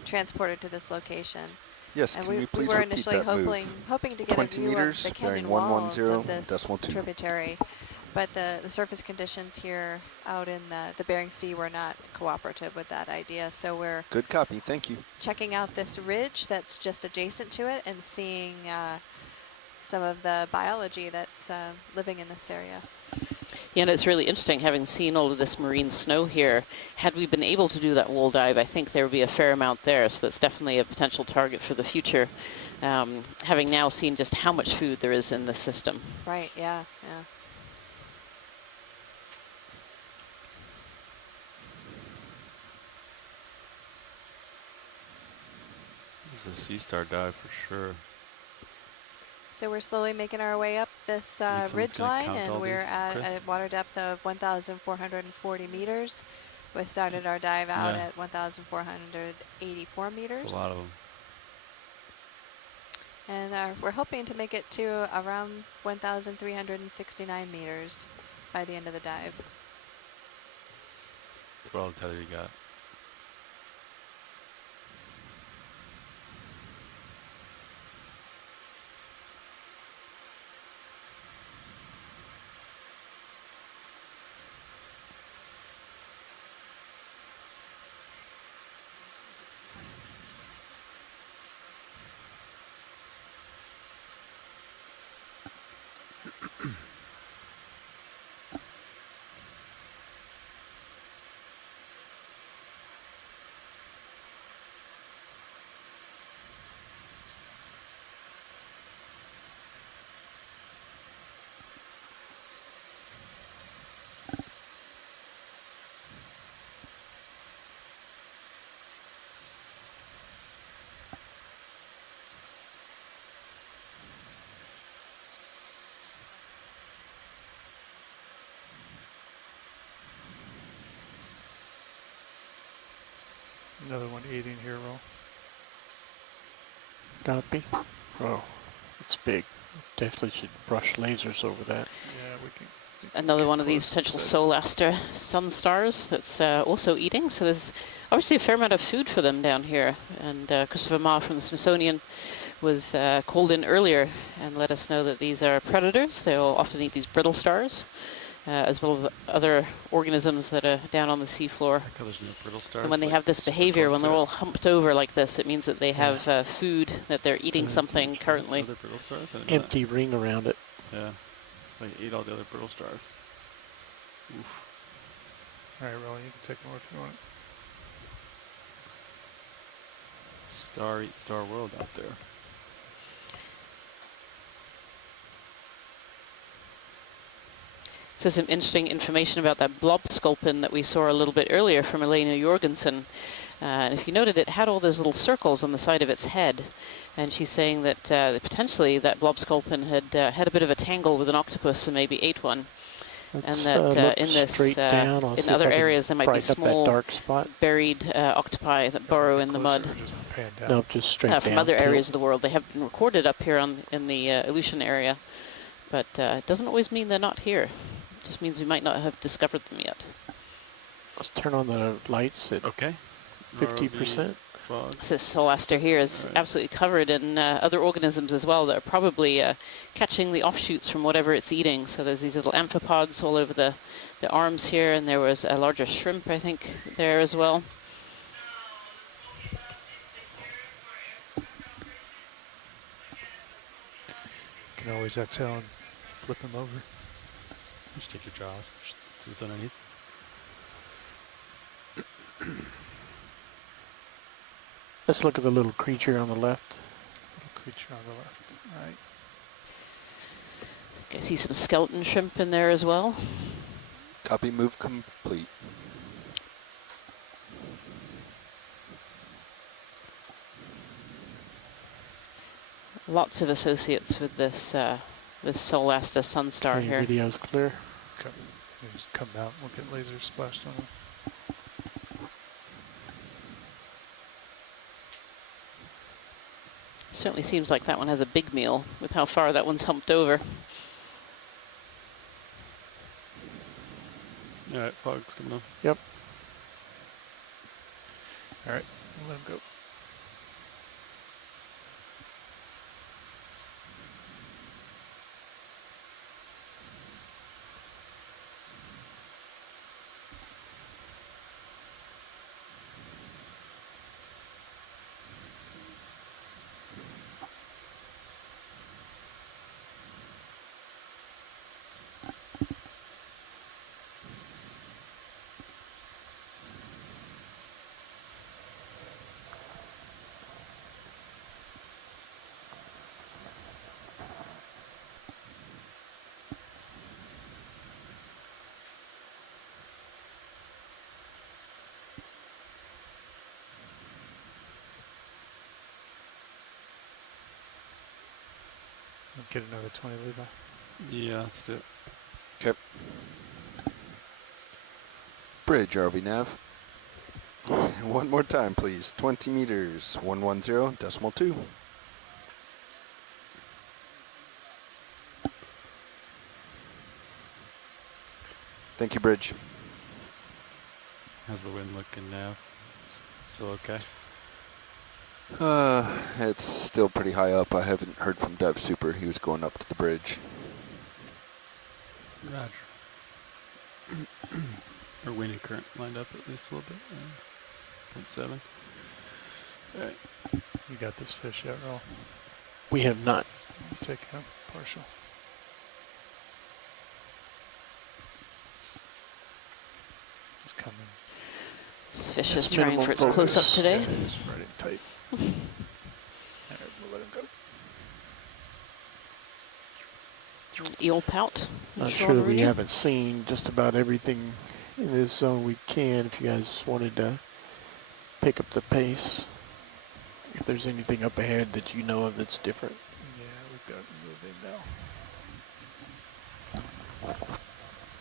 transported to this location. Yes, and can we you please were repeat initially that hoping to get 20 a view meters, of the canyon bearing walls of 110, this 2. tributary, but the surface conditions here out in the Bering Sea were not cooperative with that idea. So we're good copy. Thank you. Checking out this ridge that's just adjacent to it and seeing some of the biology that's living in this area. Yeah, and it's really interesting having seen all of this marine snow here. Had we been able to do that wall dive, I think there would be a fair amount there. So that's definitely a potential target for the future, having now seen just how much food there is in this system. Right, yeah, yeah. This is a sea star dive for sure. So we're slowly making our way up this ridge line, and we're at a water depth of 1,440 meters. We started our dive out at 1,484 meters. That's a lot of them. And we're hoping to make it to around 1,369 meters by the end of the dive. That's what all the tether you got. Another one eating here, roll. Copy. Oh. It's big. Definitely should brush lasers over that. Yeah, we can. Another one of these potential Solaster sun stars that's also eating. So there's obviously a fair amount of food for them down here. And Christopher Ma from the Smithsonian was called in earlier and let us know that these are predators. They'll often eat these brittle stars, as well as other organisms that are down on the seafloor. There's no brittle stars. And when they have this behavior, when they're all humped over like this, it means that they have food, that they're eating something currently. Other brittle stars? Empty ring around it. Yeah. Like eat all the other brittle stars. Oof. All right, Roland, you can take more if you want. Star eat star world out there. So some interesting information about that blob sculpin that we saw a little bit earlier from Elena Jorgensen. And if you noted, it had all those little circles on the side of its head. And she's saying that potentially that blob sculpin had had a bit of a tangle with an octopus and maybe ate one. And that in this, in other areas, there might be small dark spot. buried octopi that burrow in the mud. No, just straight down. From other areas of the world. They have been recorded up here in the Aleutian area. But it doesn't always mean they're not here. It just means we might not have discovered them yet. Let's turn on the lights at 50%. So this Solaster here is absolutely covered in other organisms as well that are probably catching the offshoots from whatever it's eating. So there's these little amphipods all over the arms here, and there was a larger shrimp, I think, there as well. You can always exhale and flip him over. Just take your jaws. See what's underneath. Let's look at the little creature on the left. Little creature on the left. All right. I see some skeleton shrimp in there as well. Copy, move complete. Lots of associates with this this Solaster Sunstar here. Video's clear. Okay. You just come out and we'll get lasers splashed on them. Certainly seems like that one has a big meal with how far that one's humped over. All right, fog's coming up. Yep. All right, let him go. Get another 20, Levi. Yeah, let's do it. Okay. Bridge, RV nav. One more time, please. 20 meters, 110.2. Thank you, Bridge. How's the wind looking now? Still okay? It's still pretty high up. I haven't heard from Dive Super. He was going up to the bridge. Roger. Our wind and current lined up at least a little bit. 0.7. All right. You got this fish yet, Roll? We have not. Take him partial. It's coming. This fish is trying for its close-up today. Yeah, it's right in tight. All right, we'll let him go. Eel pout. Not sure that we haven't seen just about everything in this zone we can. If you guys wanted to pick up the pace, if there's anything up ahead that you know of that's different. Yeah, we've got moving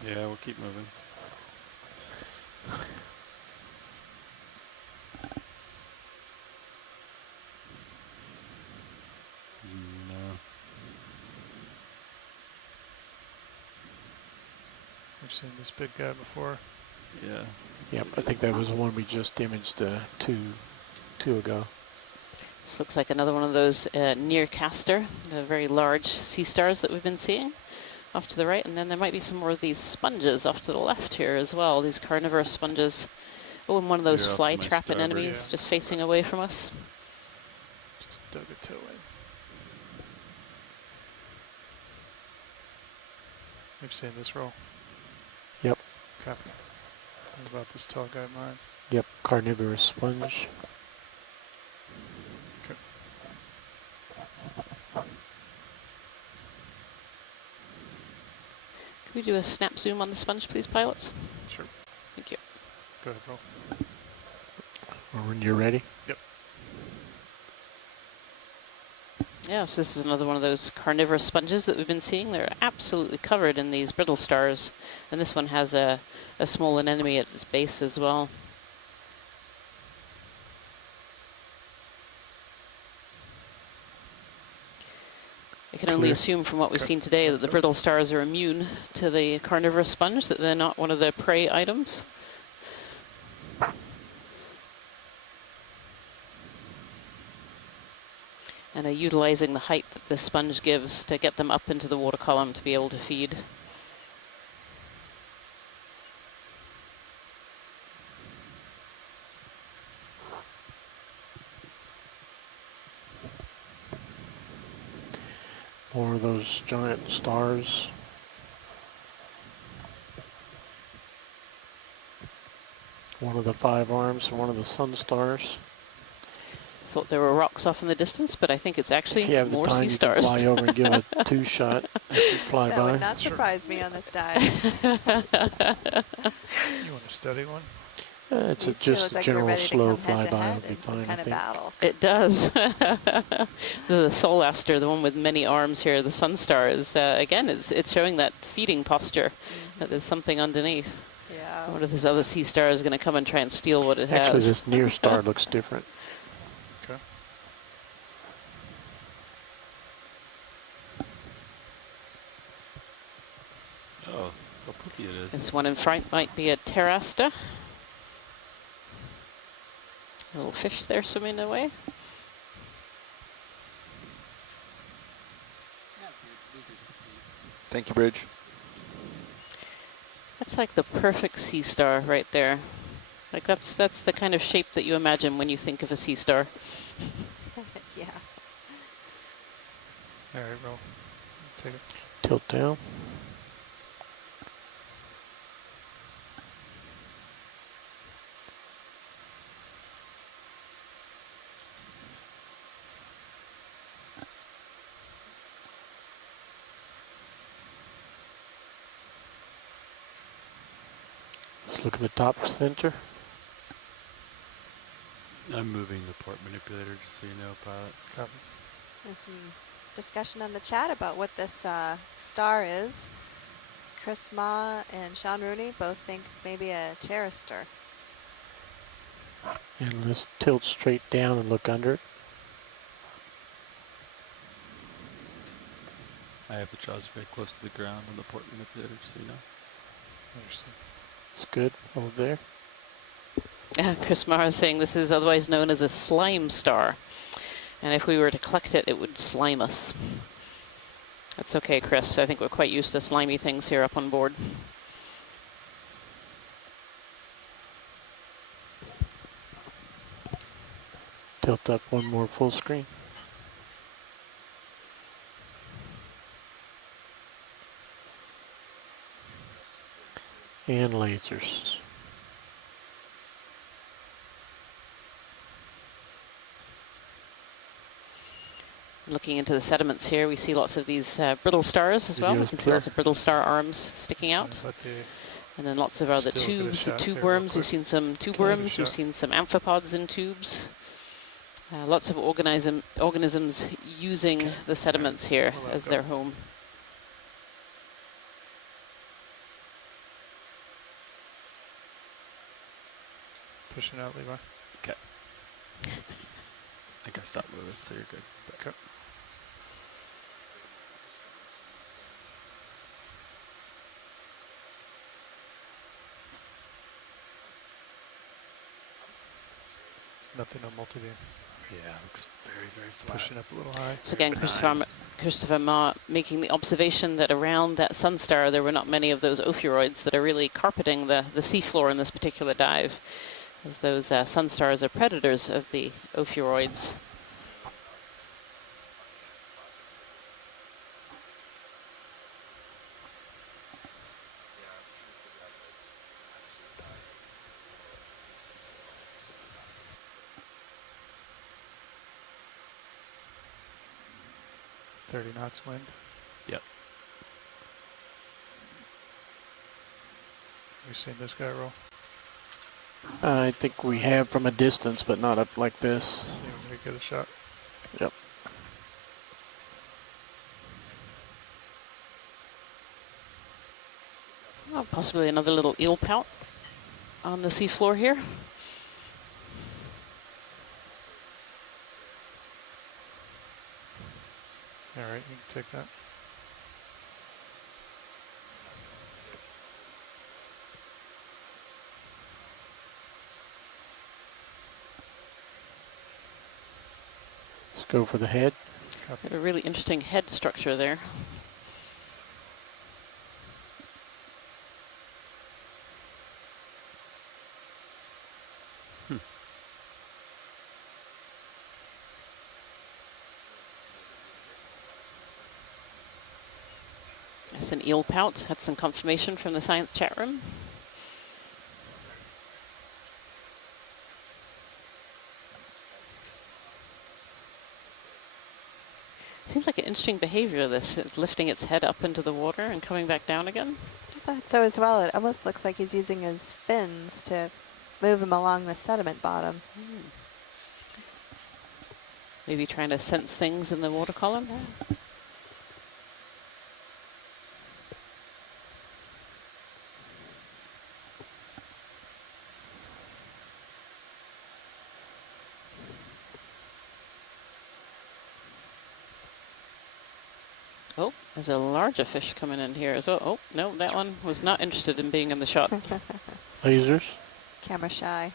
now. Yeah, we'll keep moving. No. We've seen this big guy before. Yeah. Yep, I think that was the one we just imaged two ago. This looks like another one of those near-caster, the very large sea stars that we've been seeing off to the right. And then there might be some more of these sponges off to the left here as well, these carnivorous sponges. Oh, and one of those fly-trap anemones just facing away from us. Just dug a toe in. We've seen this roll. Yep. Copy. What about this tall guy of mine? Yep, carnivorous sponge. Okay. Can we do a snap zoom on the sponge, please, pilots? Sure. Thank you. Go ahead, roll. When you're ready. Yep. Yeah, so this is another one of those carnivorous sponges that we've been seeing. They're absolutely covered in these brittle stars, and this one has a small anemone at its base as well. I can only assume from what we've seen today that the brittle stars are immune to the carnivorous sponge, that they're not one of the prey items. And are utilizing the height that the sponge gives to get them up into the water column to be able to feed. More of those giant stars. One of the 5 arms and one of the sun stars. Thought there were rocks off in the distance, but I think it's actually if you have more the time, sea you stars. can fly over and give a 2-shot as you fly that by. would not surprise me on this dive. You want to study one? It's These two just look a like general they're ready to slow come head to flyby head will be in some fine, I kind of think. battle. It does. The Soul Aster, the one with many arms here, the Sun Star, is again, it's showing that feeding posture, that there's something underneath. Yeah. What if this other sea star is going to come and try and steal what it Actually, has? this near star looks different. Okay. Oh, how pretty it is. This one in front might be a Pteraster. A little fish there swimming away. Thank you, Bridge. That's like the perfect sea star right there. Like that's the kind of shape that you imagine when you think of a sea star. Yeah. All right, roll. Take it. Tilt down. Let's look at the top center. I'm moving the port manipulator just so you know, pilot. Copy. There's some discussion on the chat about what this star is. Chris Ma and Sean Rooney both think maybe a Pteraster. And let's tilt straight down and look under it. I have the jaws very close to the ground on the port manipulator, just so you know. Understood. It's good over there. Chris Mara is saying this is otherwise known as a slime star. And if we were to collect it, it would slime us. That's okay, Chris. I think we're quite used to slimy things here up on board. Tilt up one more full screen. And lasers. Looking into the sediments here, we see lots of these brittle stars as well. We can see lots of brittle star arms sticking out. And then lots of other tubes, the tube worms. We've seen some tube worms. We've seen some amphipods in tubes. Lots of organisms using the sediments here as their home. Pushing out, Levi. Okay. I think I stopped moving, so you're good. Okay. Nothing on multi-beam. Yeah, looks very, very flat. Pushing up a little high. So again, Christopher Ma making the observation that around that sun star there were not many of those ophiuroids that are really carpeting the seafloor in this particular dive, as those sun stars are predators of the ophiuroids. knots wind. Yep. You seen this guy roll? I think we have from a distance, but not up like this. You want me to get a shot? Yep. Oh, possibly another little eel pout on the seafloor here. All right, you can take that. Let's go for the head. Got a really interesting head structure there. That's an eel pout. Had some confirmation from the science chat room. Seems like an interesting behavior, this. It's lifting its head up into the water and coming back down again. I thought so as well. It almost looks like he's using his fins to move him along the sediment bottom. Maybe trying to sense things in the water column. Yeah. Oh, there's a larger fish coming in here as well. Oh, no, that one was not interested in being in the shot. Lasers. Camera shy.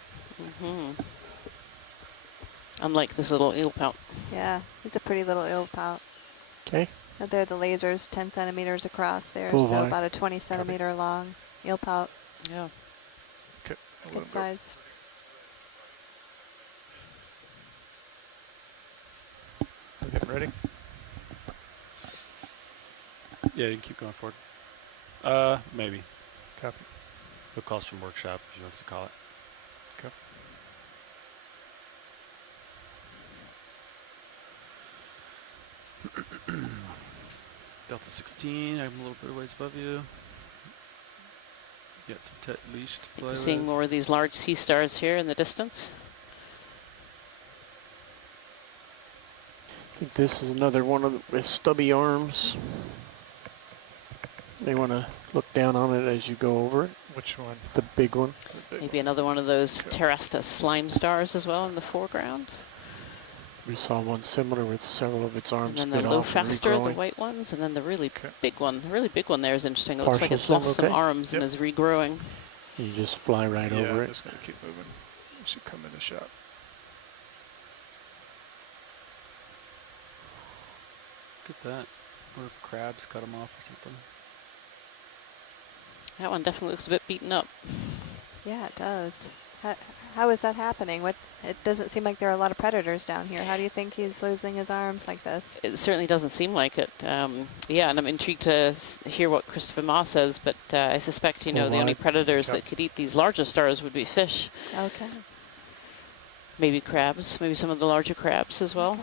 Unlike this little eel pout. Yeah, he's a pretty little eel pout. Okay. They're the lasers, 10 centimeters across there, Full so high. about a 20 centimeter long eel pout. Yeah. Okay. Good size. We're getting ready. Yeah, you can keep going forward. Maybe. Copy. He'll call us from workshop if he wants to call it. Okay. Delta 16, I'm a little bit of ways above you. Get some tet leash to play We're with. seeing more of these large sea stars here in the distance. I think this is another one of the, with stubby arms. You want to look down on it as you go over it. Which one? The big one. Maybe another one of those Terrasta slime stars as well in the foreground. We saw one similar with several of its arms. And then the low faster, the white ones, and then the really big one. The really big one there is interesting. It looks like it's lost some arms and is regrowing. You just fly right over it. I'm just going to keep moving. It should come in the shot. Look at that. Or if crabs cut them off or something. That one definitely looks a bit beaten up. Yeah, it does. How is that happening? It doesn't seem like there are a lot of predators down here. How do you think he's losing his arms like this? It certainly doesn't seem like it. Yeah, and I'm intrigued to hear what Christopher Ma says, but I suspect, you know, the only predators that could eat these larger stars would be fish. Okay. Maybe crabs, maybe some of the larger crabs as well.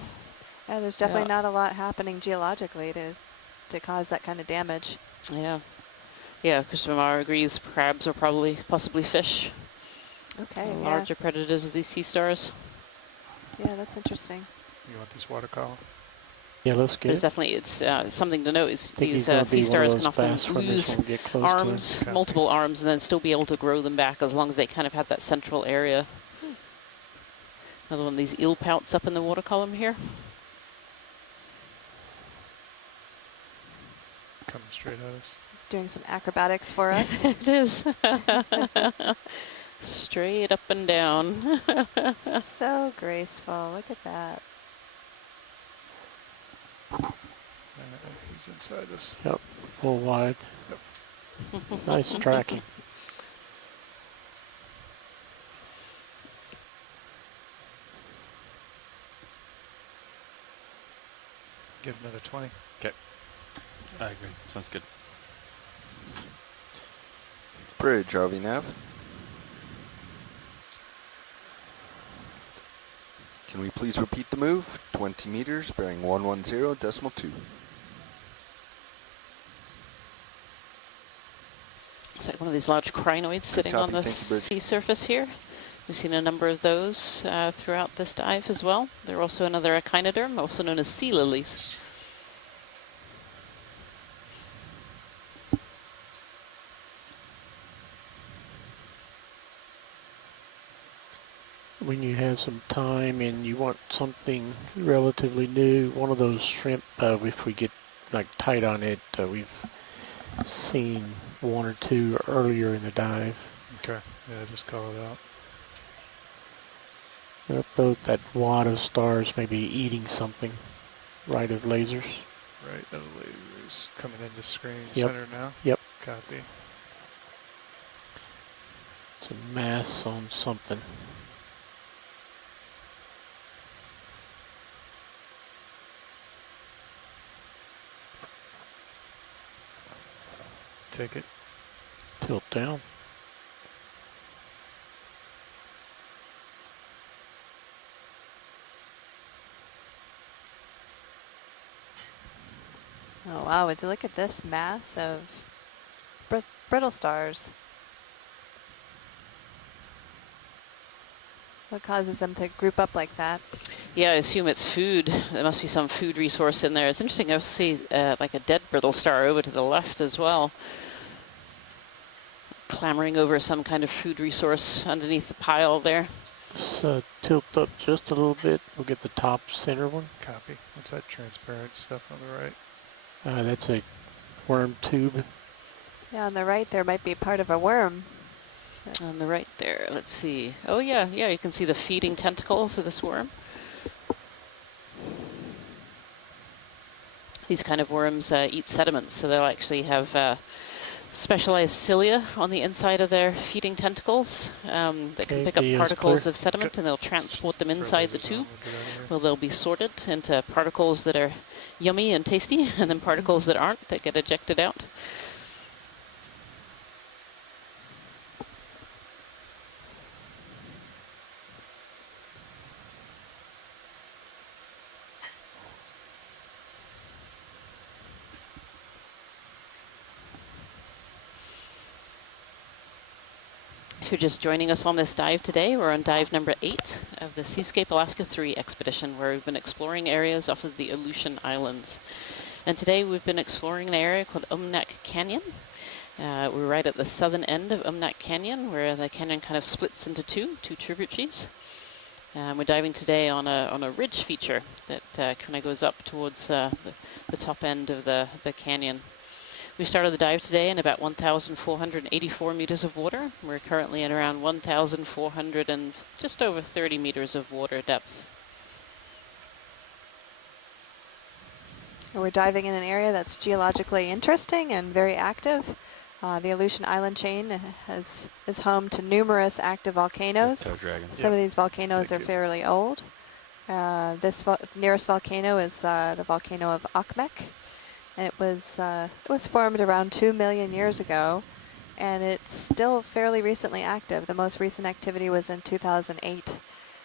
Yeah, there's definitely not a lot happening geologically to cause that kind of damage. Yeah. Yeah, Christopher Ma agrees crabs are possibly fish. Okay, larger predators of these sea stars. Yeah, that's interesting. You want this water column? Yeah, let's get There's definitely, it's something to note is these sea sea stars can often lose arms, multiple arms, and then still be able to grow them back as long as they kind of have that central area. Another one of these eel pouts up in the water column here. Coming straight at us. It's doing some acrobatics for us. It is. Straight up and down. So graceful. Look at that. He's inside us. Yep, full wide. Nice tracking. Give another 20. Okay. I agree. Sounds good. Bridge, RV nav. Can we please repeat the move? 20 meters, bearing 110.2. It's like one of these large crinoids sitting on the sea surface here. We've seen a number of those throughout this dive as well. There are also another echinoderm, also known as sea lilies. When you have some time and you want something relatively new, one of those shrimp, if we get like tight on it, we've seen one or two earlier in the dive. Okay, yeah, just call it out. That wad of stars may be eating something. Right of lasers. Right of lasers coming into screen Yep. center now. Yep. Copy. It's a mass on something. Take it. Tilt down. Oh wow, would you look at this mass of brittle stars? What causes them to group up like that? Yeah, I assume it's food. There must be some food resource in there. It's interesting, I see like a dead brittle star over to the left as well. Clambering over some kind of food resource underneath the pile there. Just tilt up just a little bit. We'll get the top center one. Copy. What's that transparent stuff on the right? That's a worm tube. Yeah, on the right there might be part of a worm. On the right there, let's see. Oh yeah, you can see the feeding tentacles of this worm. These kind of worms eat sediments, so they'll actually have specialized cilia on the inside of their feeding tentacles that can pick up particles of sediment, and they'll transport them inside the tube, where they'll be sorted into particles that are yummy and tasty, and then particles that aren't, that get ejected out. If you're just joining us on this dive today, we're on dive number 8 of the Seascape Alaska 3 expedition, where we've been exploring areas off of the Aleutian Islands. And today we've been exploring an area called Umnak Canyon. We're right at the southern end of Umnak Canyon, where the canyon kind of splits into two tributaries. We're diving today on a ridge feature that kind of goes up towards the top end of the canyon. We started the dive today in about 1,484 meters of water. We're currently in around 1,400 and just over 30 meters of water depth. We're diving in an area that's geologically interesting and very active. The Aleutian Island chain is home to numerous active volcanoes. Some of these volcanoes are fairly old. This nearest volcano is the volcano of Umnak. And it was formed around 2 million years ago, and it's still fairly recently active. The most recent activity was in 2008.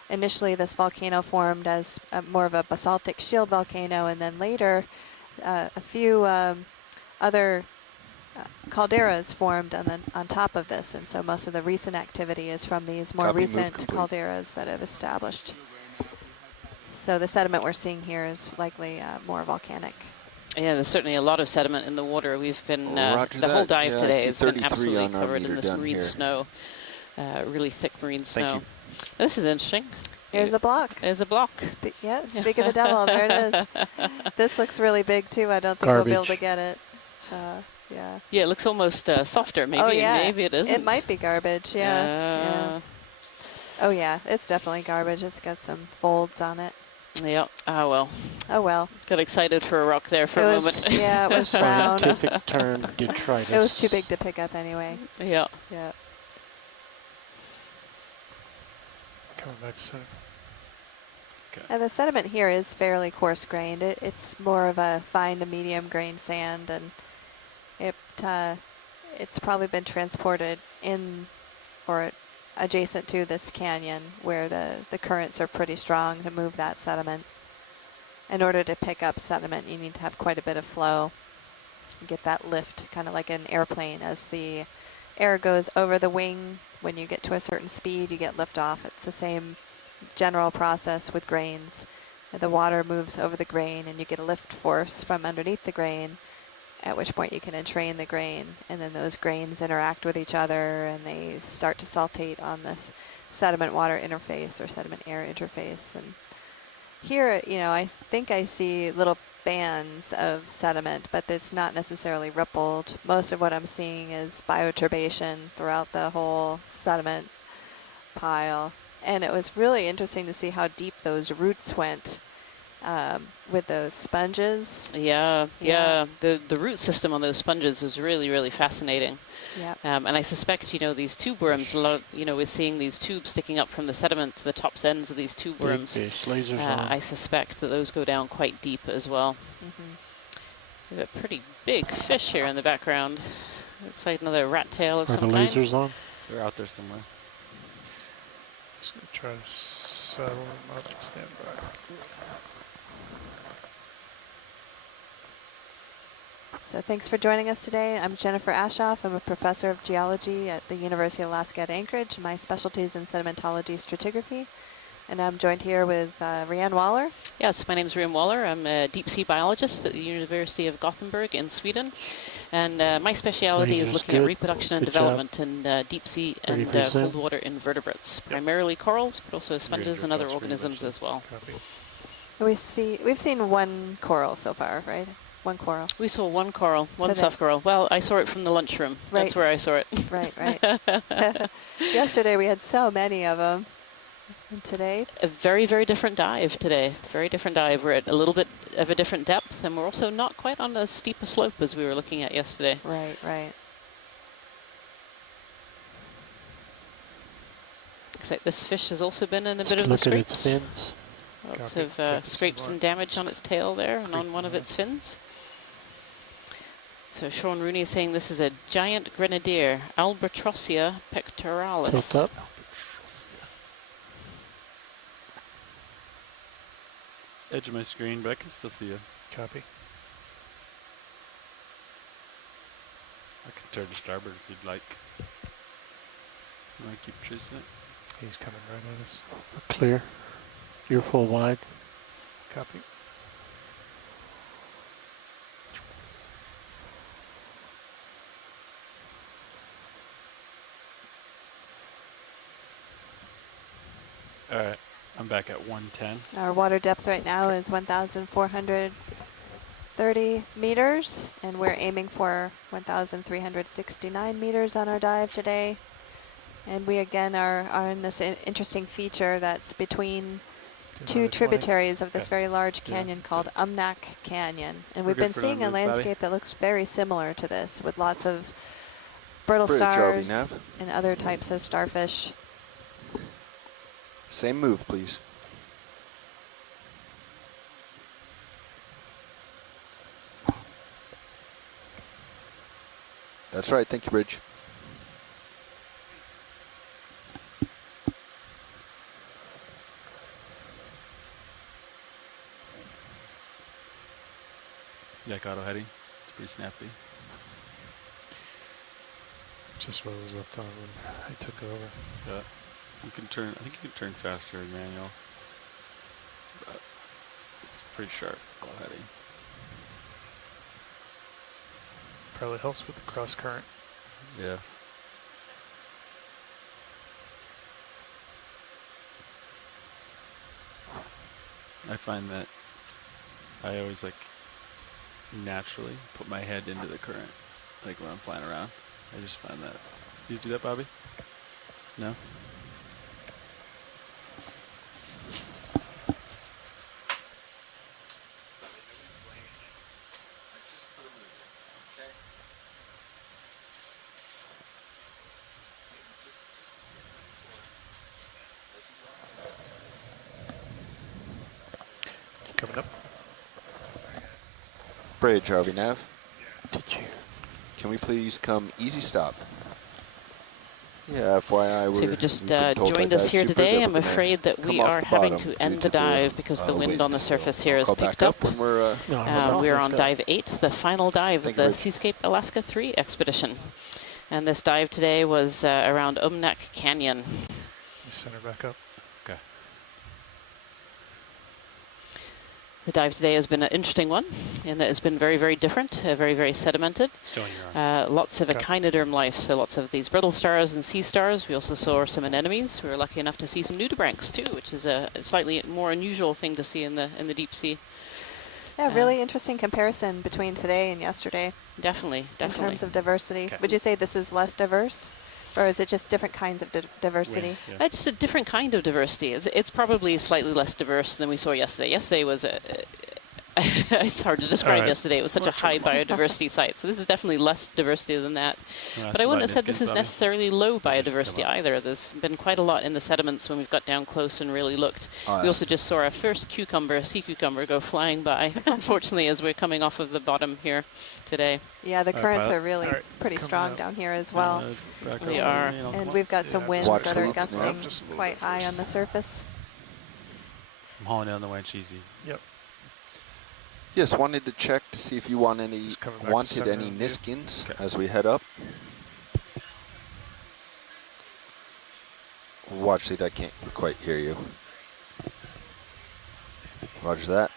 Initially, this volcano formed as more of a basaltic shield volcano, and then later, a few other calderas formed on top of this. And so most of the recent activity is from these more recent calderas that have established. So the sediment we're seeing here is likely more volcanic. Yeah, there's certainly a lot of sediment in the water. We've been, the whole dive today has been absolutely covered in this marine snow, really thick marine snow. This is interesting. Here's a block. There's a block. Speak of the devil, there it is. This looks really big too. I don't think we'll be able to get it. Yeah. Yeah, it looks almost softer. Maybe, Oh, yeah. maybe it isn't. It might be garbage, yeah. Oh, yeah, it's definitely garbage. It's got some folds on it. Yeah. Oh, well. Oh, well. Got excited for a rock there for a moment. Yeah, it was brown. Scientific term, detritus. It was too big to pick up anyway. Yeah. Yeah. Coming back to center. Okay. And the sediment here is fairly coarse-grained. It's more of a fine to medium-grained sand, and it's probably been transported in or adjacent to this canyon where the currents are pretty strong to move that sediment. In order to pick up sediment, you need to have quite a bit of flow. You get that lift, kind of like an airplane. As the air goes over the wing, when you get to a certain speed, you get lift off. It's the same general process with grains. The water moves over the grain, and you get a lift force from underneath the grain, at which point you can entrain the grain, and then those grains interact with each other, and they start to saltate on the sediment-water interface or sediment-air interface. And here, I think I see little bands of sediment, but it's not necessarily rippled. Most of what I'm seeing is bioturbation throughout the whole sediment pile. And it was really interesting to see how deep those roots went with those sponges. Yeah. The root system on those sponges is really, really fascinating. Yep. And I suspect, these tube worms, a lot of, we're seeing these tubes sticking up from the sediment to the top ends of these tube worms. Fish, lasers on. I suspect that those go down quite deep as well. We have a pretty big fish here in the background. Looks like another rat tail of Are some the kind. lasers on? They're out there somewhere. Just gonna try to settle them up. Stand by. So thanks for joining us today. I'm Jennifer Ashoff. I'm a professor of geology at the University of Alaska at Anchorage. My specialty is in sedimentology stratigraphy. And I'm joined here with Rianne Waller. Yes, my name is Rianne Waller. I'm a deep sea biologist at the University of Gothenburg in Sweden. And my specialty is looking at reproduction and development in deep sea and cold water invertebrates, primarily corals, but also sponges and other organisms as well. We've seen one coral so far, right? One coral. We saw one coral, one Today. soft coral. Well, I saw it from the lunchroom. Right. That's where I saw it. Right. Yesterday we had so many of them. And today? A very, very different dive today. Very different dive. We're at a little bit of a different depth, and we're also not quite on as steep a slope as we were looking at yesterday. Right. Looks like this fish has also been in a bit of the Look at scrapes. its fins. Lots of scrapes and damage on its tail there and on one of its fins. So Sean Rooney is saying this is a giant grenadier, Albatrossia pectoralis. Tilt up. Edge of my screen, but I can still see you. Copy. I can turn to starboard if you'd like. You want to keep chasing it? He's coming right at us. Clear. You're full wide. Copy. All right, I'm back at 110. Our water depth right now is 1,430 meters, and we're aiming for 1,369 meters on our dive today. And we again are in this interesting feature that's between two tributaries of this very large canyon called Umnak Canyon. And we've been seeing a landscape that looks very similar to this, with lots of brittle stars and other types of starfish. Same move, please. That's right. Thank you, Bridge. Yeah, auto heading. It's pretty snappy. Just what was left on when I took over. Yeah. You can turn, I think you can turn faster in manual. But it's pretty sharp auto heading. Probably helps with the cross current. Yeah. I find that I always naturally put my head into the current. like when I'm flying around. I just find that. Do you do that, Bobby? No? Coming up. Bridge, RV Nav. Did you? Can we please come easy stop? Yeah, FYI, So if you just joined us here today, I'm afraid that we are having to end the dive because the wind on the surface here has picked up. When we're we're on dive 8, the final dive of the Seascape Alaska 3 expedition. And this dive today was around Umnak Canyon. Center back up. Okay. The dive today has been an interesting one, and it has been very, very different, very, very sedimented. Lots of echinoderm life, so lots of these brittle stars and sea stars. We also saw some anemones. We were lucky enough to see some nudibranchs too, which is a slightly more unusual thing to see in the deep sea. Yeah, really interesting comparison between today and yesterday. Definitely. In terms of diversity. Okay. Would you say this is less diverse? Or is it just different kinds of diversity? Just a different kind of diversity. It's probably slightly less diverse than we saw yesterday. Yesterday was it's hard to describe yesterday. It was such a high biodiversity site. So this is definitely less diversity than that. But I wouldn't have said this is necessarily low biodiversity either. There's been quite a lot in the sediments when we've got down close and really looked. We also just saw our first sea cucumber, go flying by, unfortunately, as we're coming off of the bottom here today. Yeah, the currents are really pretty strong down here as well. They are. And we've got some winds that are gusting quite high on the surface. I'm hauling down the winch easy. Yep. Yes, wanted to check to see if you wanted any Niskins as we head up. Watch, I can't quite hear you. Roger that.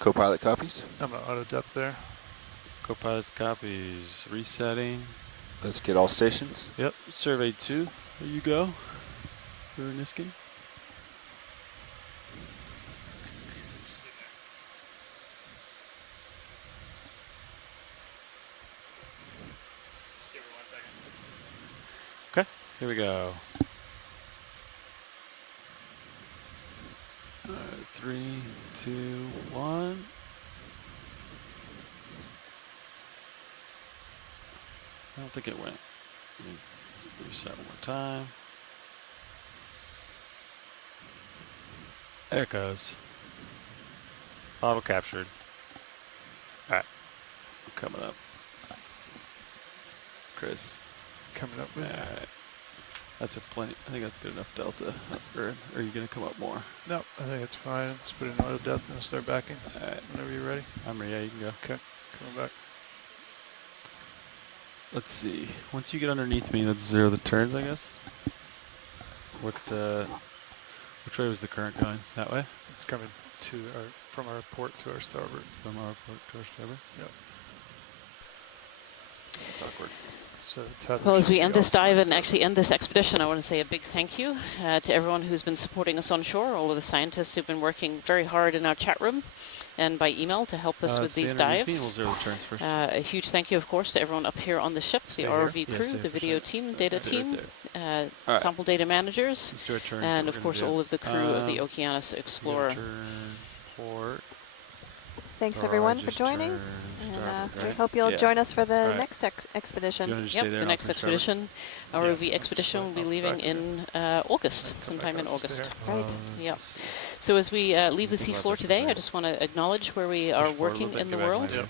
Co-pilot copies? I'm out of depth there. Co-pilot copies. Resetting. Let's get all stations. Yep. Survey 2. There you go. For Niskin. Okay, here we go. 3, 2, 1. I don't think it went. Reset one more time. There it goes. Bottle captured. All right, coming up. Chris. Coming up with. All right. That's a plenty. I think that's good enough delta. Or are you going to come up more? No, I think it's fine. Let's put in auto depth and start backing. All right. Whenever you're ready. I'm ready. Yeah, you can go. Okay, coming back. Let's see. Once you get underneath me, let's zero the turns, I guess. Which way was the current going? That way? It's coming from our port to our starboard. From our port to our starboard? Yep. It's awkward. Well, as we end this dive and actually end this expedition, I want to say a big thank you to everyone who's been supporting us on shore, all of the scientists who've been working very hard in our chat room and by email to help us with these dives. A huge thank you, of course, to everyone up here on the ship, the ROV crew, the video team, data team, sample data managers, and of course all of the crew of the Okeanos Explorer. Thanks everyone for joining, and we hope you'll join us for the next expedition. Yep, the next expedition, ROV expedition, will be leaving in August, sometime in August. Right. Yep. So as we leave the seafloor today, I just want to acknowledge where we are working in the world.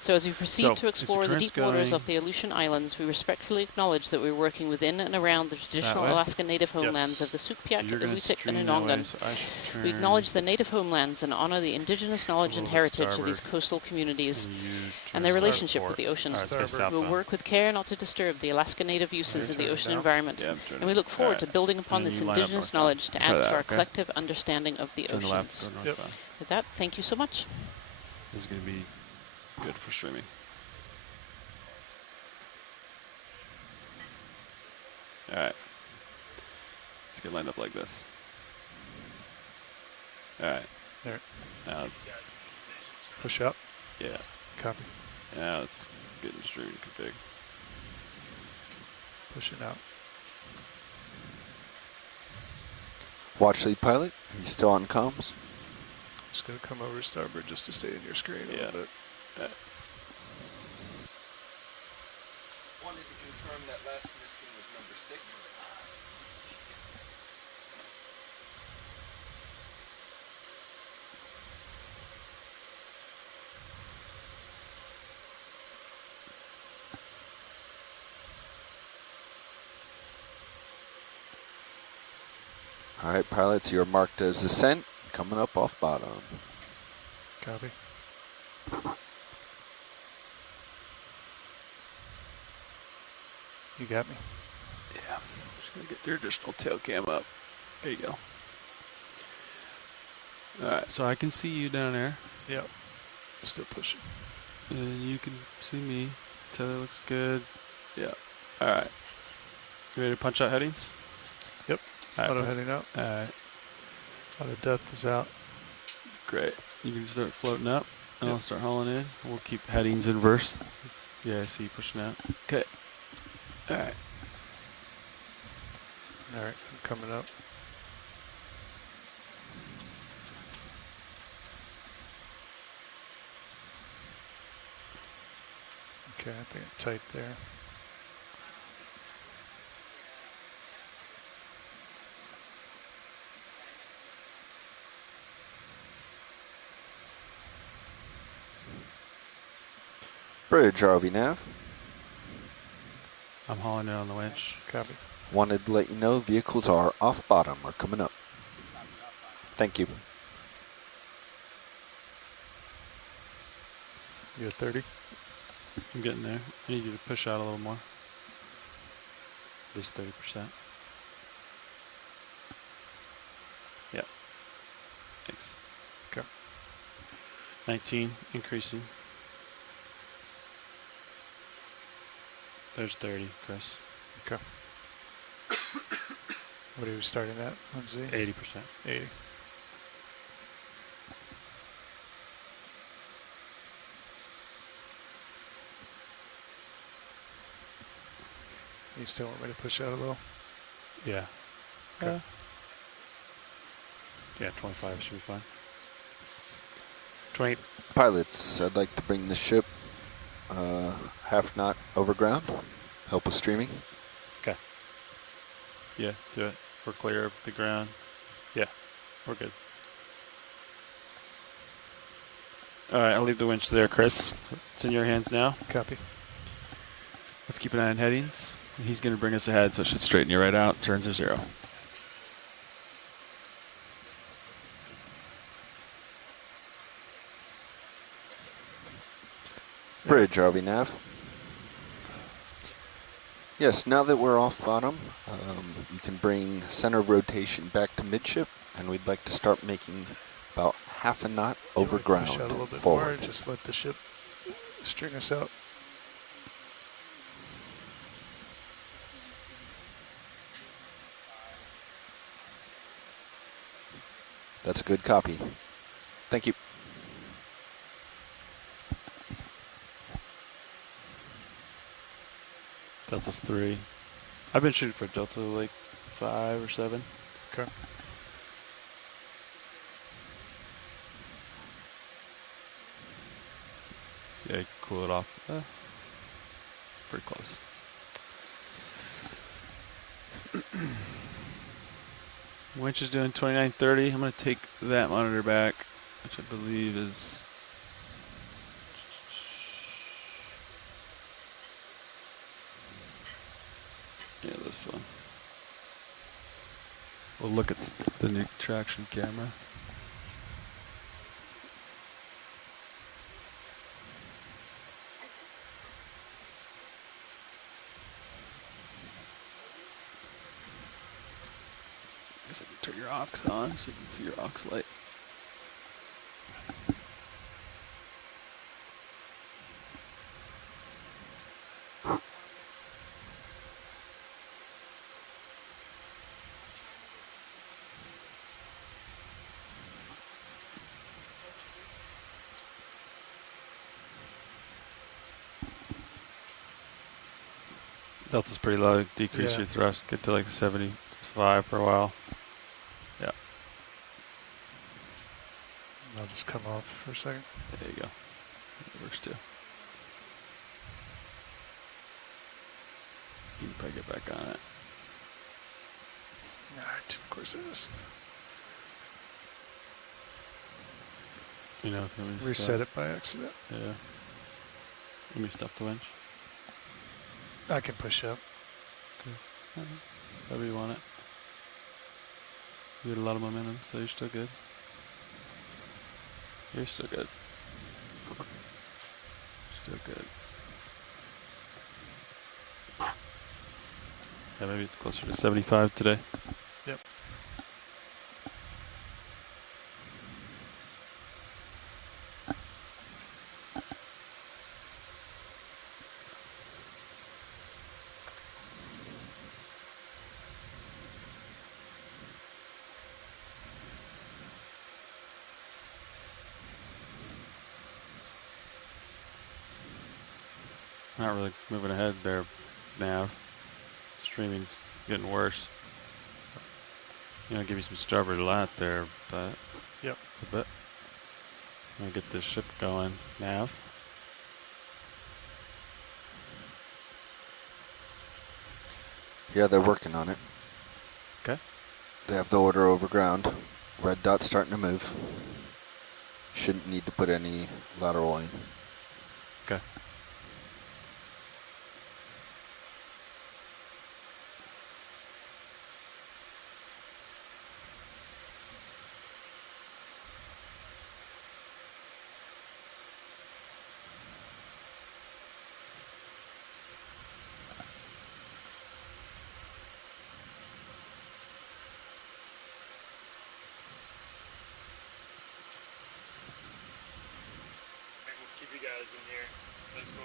So as we proceed to explore the deep waters of the Aleutian Islands, we respectfully acknowledge that we're working within and around the traditional Alaska Native homelands of the Sukpiaq, Alutiiq, and Unongan. We acknowledge the native homelands and honor the indigenous knowledge and heritage of these coastal communities and their relationship with the ocean. We'll work with care not to disturb the Alaska Native uses of the ocean environment, and we look forward to building upon this indigenous knowledge to add to our collective understanding of the oceans. With that, thank you so much. This is going to be good for streaming. All right. Let's get lined up like this. All right. There. Now let's push up. Yeah. Copy. Now let's Getting stream config. Pushing out. Watch lead pilot. Are you still on comms? Just gonna come over to starboard just to stay in your screen a little bit. Wanted to confirm that last miskin was number 6. All right, pilots, you're marked as ascent, coming up off bottom. Copy. You got me? Yeah. Just gonna get their additional tail cam up. There you go. Alright, so I can see you down there. Yep. Still pushing. And you can see me. Tether looks good. Yeah. Alright. You ready to punch out headings? Yep. Auto heading out. Alright. Auto depth is out. Great. You can start floating up. And I'll start hauling in. We'll keep headings inverse. Yeah, I see you pushing out. Okay. Alright. Alright, I'm coming up. Okay, I think I'm tight there. Bridge, RV nav. I'm hauling in on the winch. Copy. Wanted to let you know vehicles are off bottom or coming up. Thank you. You at 30? I'm getting there. I need you to push out a little more. At least 30%. Yep. Thanks. Okay. 19, increasing. There's 30, Chris. Okay. What are you starting at on Z? 80%. 80. You still want me to push out a little? Yeah. Okay. Yeah, 25 should be fine. 20. Pilots, I'd like to bring the ship half knot over ground. Help with streaming. Okay. Yeah, do it. We're clear of the ground. Yeah, we're good. All right, I'll leave the winch there, Chris. It's in your hands now. Copy. Let's keep an eye on headings. He's going to bring us ahead, so it should straighten you right out. Turns are 0. Bridge, RV nav. Yes, now that we're off bottom, you can bring center of rotation back to midship, and we'd like to start making about half a knot over ground Push out a little bit forward. more. Just let the ship string us out. That's a good copy. Thank you. Delta's 3. I've been shooting for Delta like 5 or 7. Okay. Yeah, cool it off. Pretty close. Winch is doing 2930. I'm going to take that monitor back, which I believe is... Yeah, this one. We'll look at the new traction camera. Guess I can turn your aux on so you can see your aux light. Delta's pretty low. Decrease your thrust. Get to like 75 for a while. Yeah. I'll just come off for a second. There you go. It works too. You can probably get back on it. Alright, of course it is. You know, if you want me to Reset stop. it by accident. Yeah. Let me stop the winch. I can push up. Okay. However you want it. You had a lot of momentum, so you're still good. You're still good. Still good. Yeah, maybe it's closer to 75 today. Yep. Not really moving ahead there, Nav. Streaming's getting worse. You know, give you some starboard lat there, but yep, a bit. I'm gonna get this ship going, Nav. Yeah, they're working on it. Okay. They have the order over ground. Red dot's starting to move. Shouldn't need to put any lateral in. Okay. Keep you guys in here. That's cool.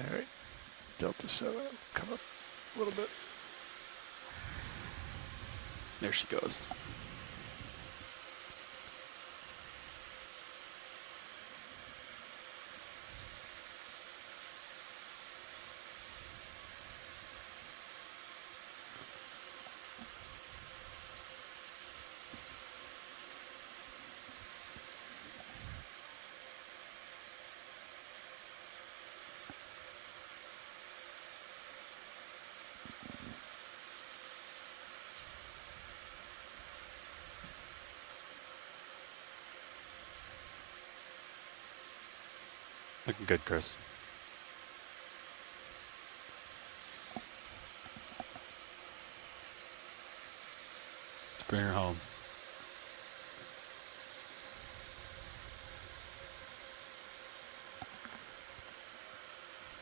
Alright. Delta 7, come up a little bit. There she goes. Looking good, Chris. Let's bring her home.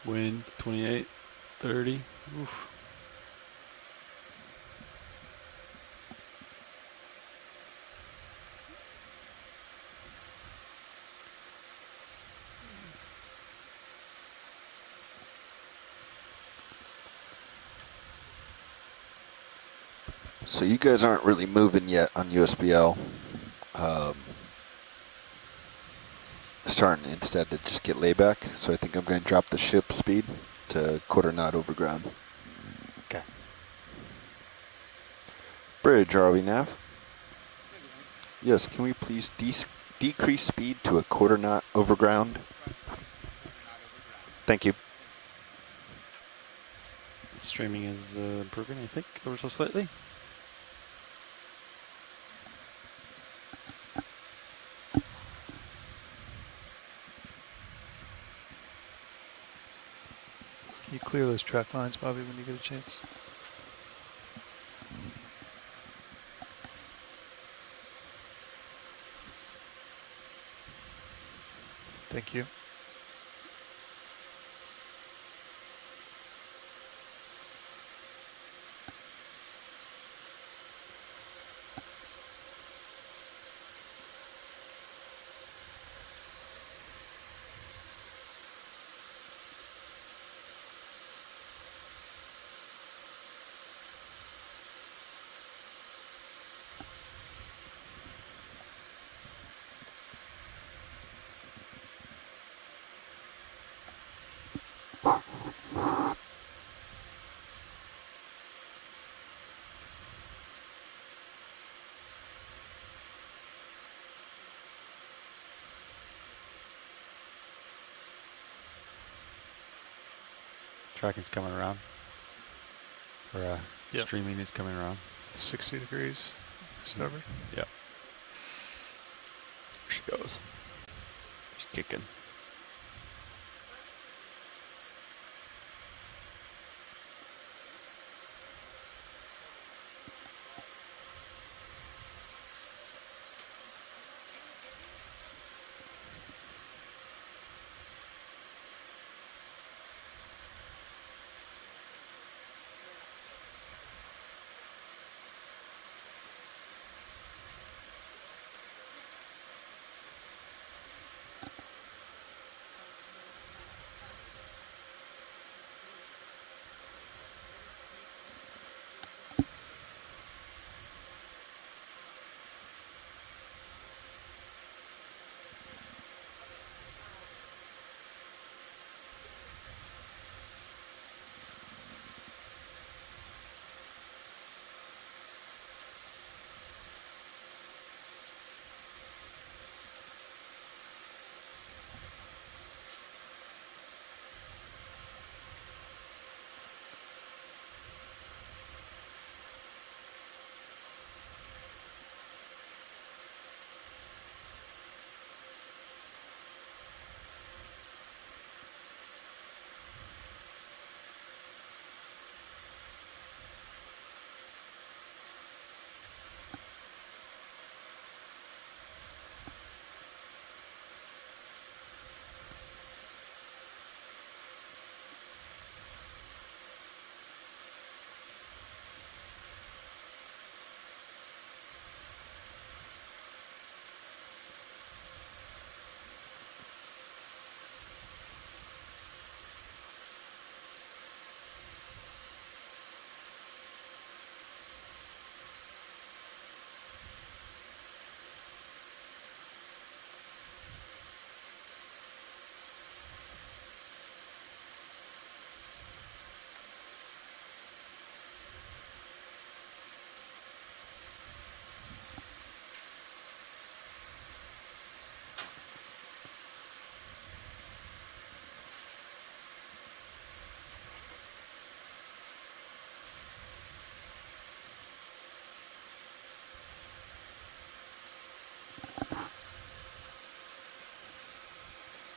Wind 28, 30. Oof. So you guys aren't really moving yet on USBL. Starting instead to just get layback. So I think I'm going to drop the ship speed to quarter knot over ground. Okay. Bridge, are we, Nav? Yes, can we please decrease speed to a quarter knot over ground? Thank you. Streaming is improving, I think, ever so slightly. Can you clear those track lines, Bobby, when you get a chance? Thank you. Tracking's coming around. Or streaming is coming around. 60 degrees starboard. Yep. There she goes. She's kicking.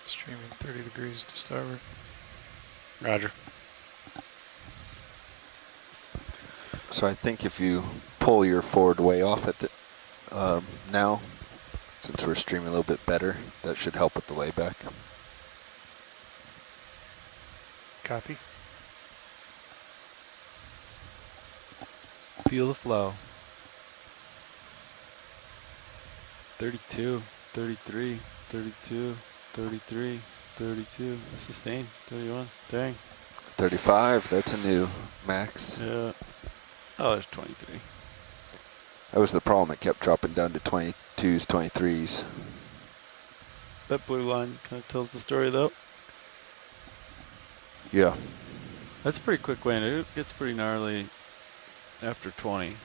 Streaming 30 degrees to starboard. Roger. So I think if you pull your forward way off at the now, since we're streaming a little bit better, that should help with the layback. Copy. Feel the flow. 32, 33, 32, 33, 32. Sustain. 31. Dang. 35, that's a new max. Yeah. Oh, there's 23. That was the problem. It kept dropping down to 22s, 23s. That blue line kind of tells the story, though. Yeah. That's a pretty quick wind. It gets pretty gnarly after 20.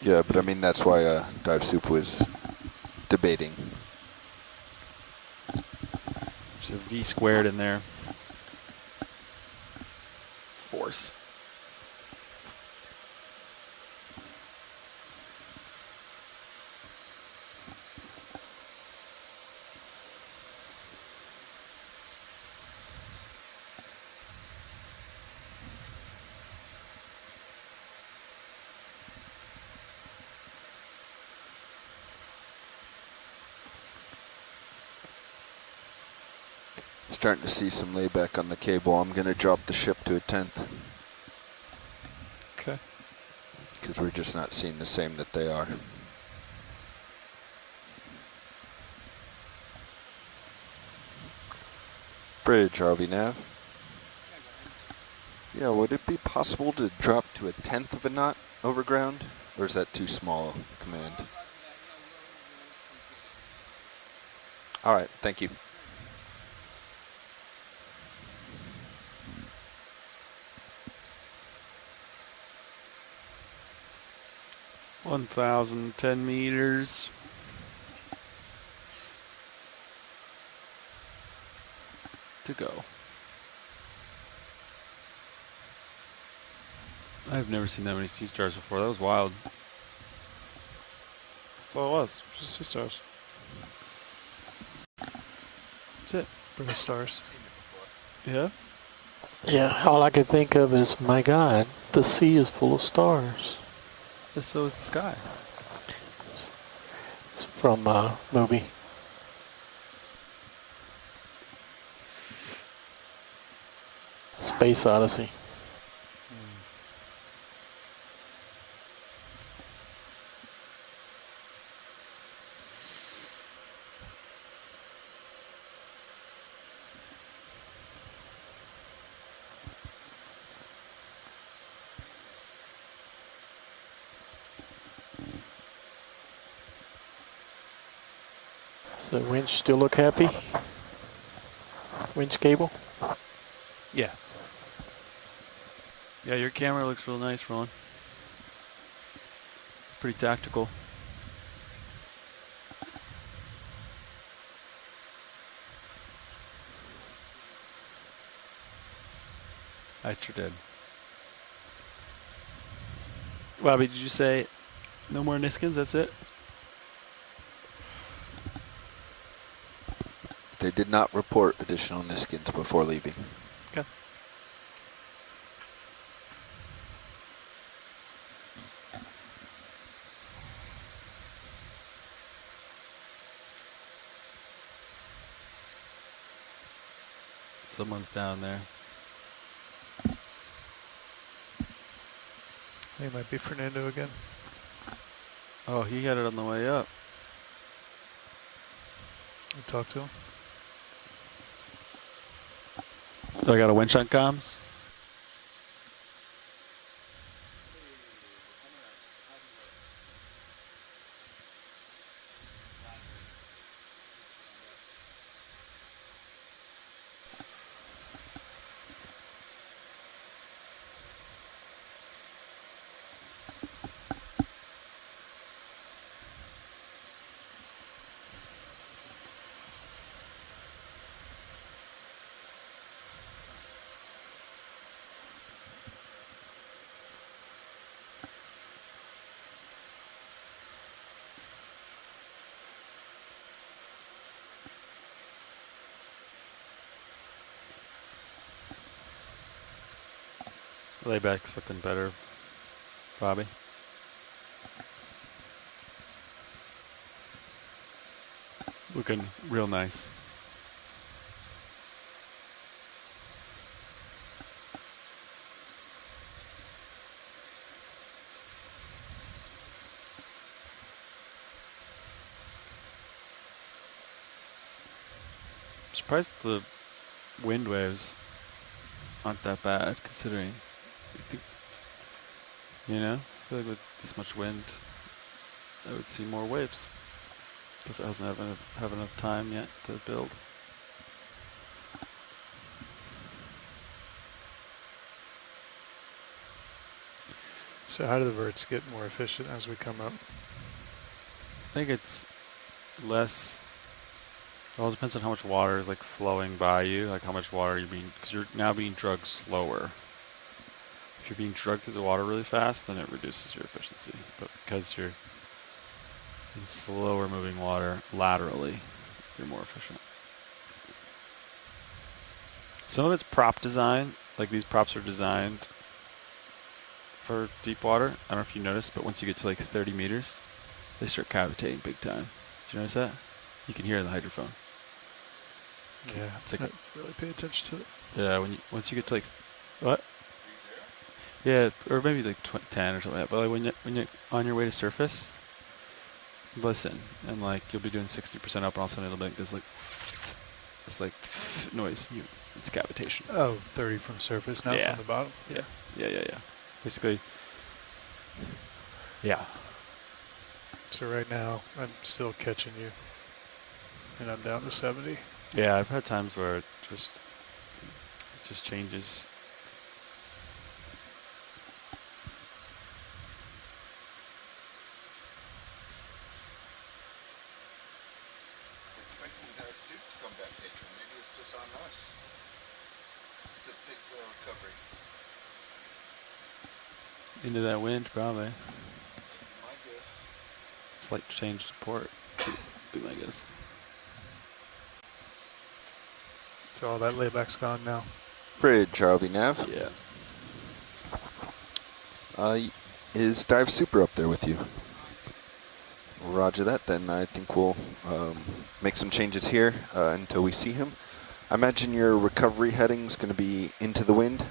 Yeah, but I mean, that's why Dive Soup was debating. There's a V squared in there. Force. Starting to see some layback on the cable. I'm going to drop the ship to a 10th. Okay. Because we're just not seeing the same that they are. Bridge, RV nav. Yeah, would it be possible to drop to a 10th of a knot over ground? Or is that too small a command? All right, thank you. $1,010 meters. To go. I've never seen that many sea stars before. That was wild. That's all it was. Just sea stars. That's it. Bring stars. Yeah? Yeah, all I could think of is, my God, the sea is full of stars. So is the sky. It's from a movie. Space Odyssey. Does the winch still look happy? Winch cable? Yeah. Yeah, your camera looks real nice, Ron. Pretty tactical. I sure did. Bobby, did you say no more Niskins? That's it? They did not report additional Niskins before leaving. Okay. Someone's down there. It might be Fernando again. Oh, he got it on the way up. We talked to him. So I got a winch on comms. Layback's looking better, Bobby. Looking real nice. I'm surprised the wind waves aren't that bad, considering. You know, I feel like with this much wind, I would see more waves. Because it doesn't have enough time yet to build. So how do the verts get more efficient as we come up? I think it's less. It all depends on how much water is like flowing by you, like how much water you're being, because you're now being drugged slower. If you're being drugged through the water really fast, then it reduces your efficiency. But because you're in slower moving water laterally, you're more efficient. Some of it's prop design, like these props are designed for deep water. I don't know if you noticed, but once you get to like 30 meters, they start cavitating big time. Did you notice that? You can hear it in the hydrophone. Yeah, it's like really pay attention to it. Yeah, once you get to like what? Yeah, or maybe like 10 or something like that. But like when you're on your way to surface, listen, and like you'll be doing 60% up, and all of a sudden it'll make this like noise. It's cavitation. Oh, 30 from surface, not Yeah. from the bottom. Yeah. Basically, yeah. So right now, I'm still catching you, and I'm down to 70. Yeah, I've had times where it just changes. Expecting that suit to come back later. Maybe it's just on us. It's a big recovery. Into that wind, probably. Slight change to port, be my guess. So all that layback's gone now. Bridge, ROV Nav. Yeah. Is Dive Super up there with you? Roger that, then I think we'll make some changes here until we see him. I imagine your recovery heading's going to be into the wind.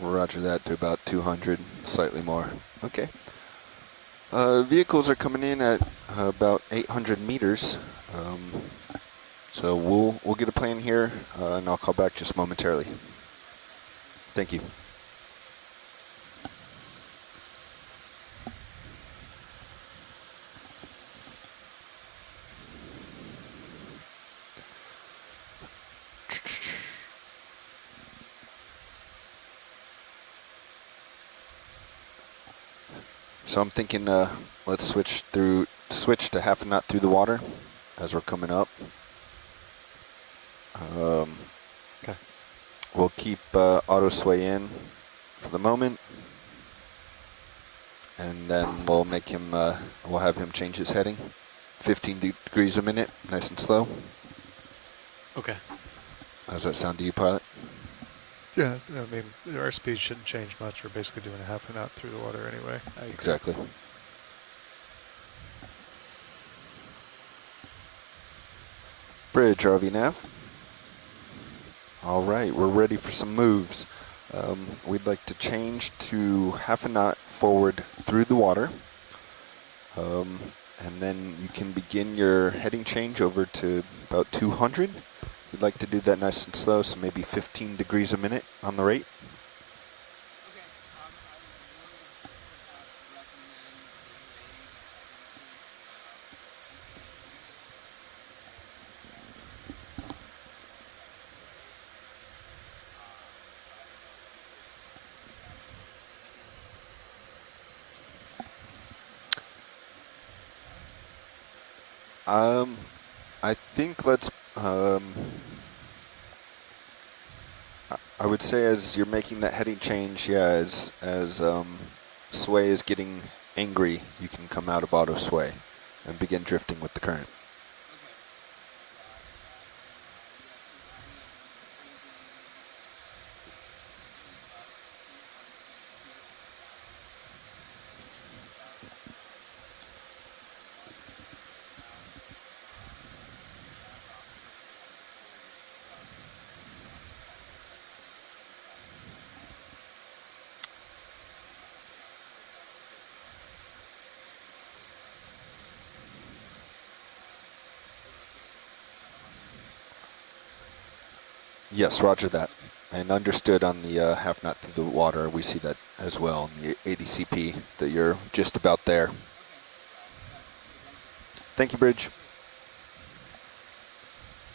Roger that, to about 200, slightly more. Okay. Vehicles are coming in at about 800 meters. So we'll get a plan here, and I'll call back just momentarily. Thank you. So I'm thinking let's switch to half a knot through the water as we're coming up. Okay. We'll keep auto sway in for the moment, and then we'll make him. We'll have him change his heading. 15 degrees a minute, nice and slow. Okay. How's that sound to you, pilot? Yeah, I mean, our speed shouldn't change much. We're basically doing a half a knot through the water anyway. Exactly. Bridge, RV Nav. All right, we're ready for some moves. We'd like to change to half a knot forward through the water. And then you can begin your heading change over to about 200. We'd like to do that nice and slow, so maybe 15 degrees a minute on the rate. I think let's, I would say as you're making that heading change, yeah, as sway is getting angry, you can come out of auto sway and begin drifting with the current. Yes, roger that. And understood on the half knot through the water, we see that as well in the ADCP, that you're just about there. Thank you, Bridge.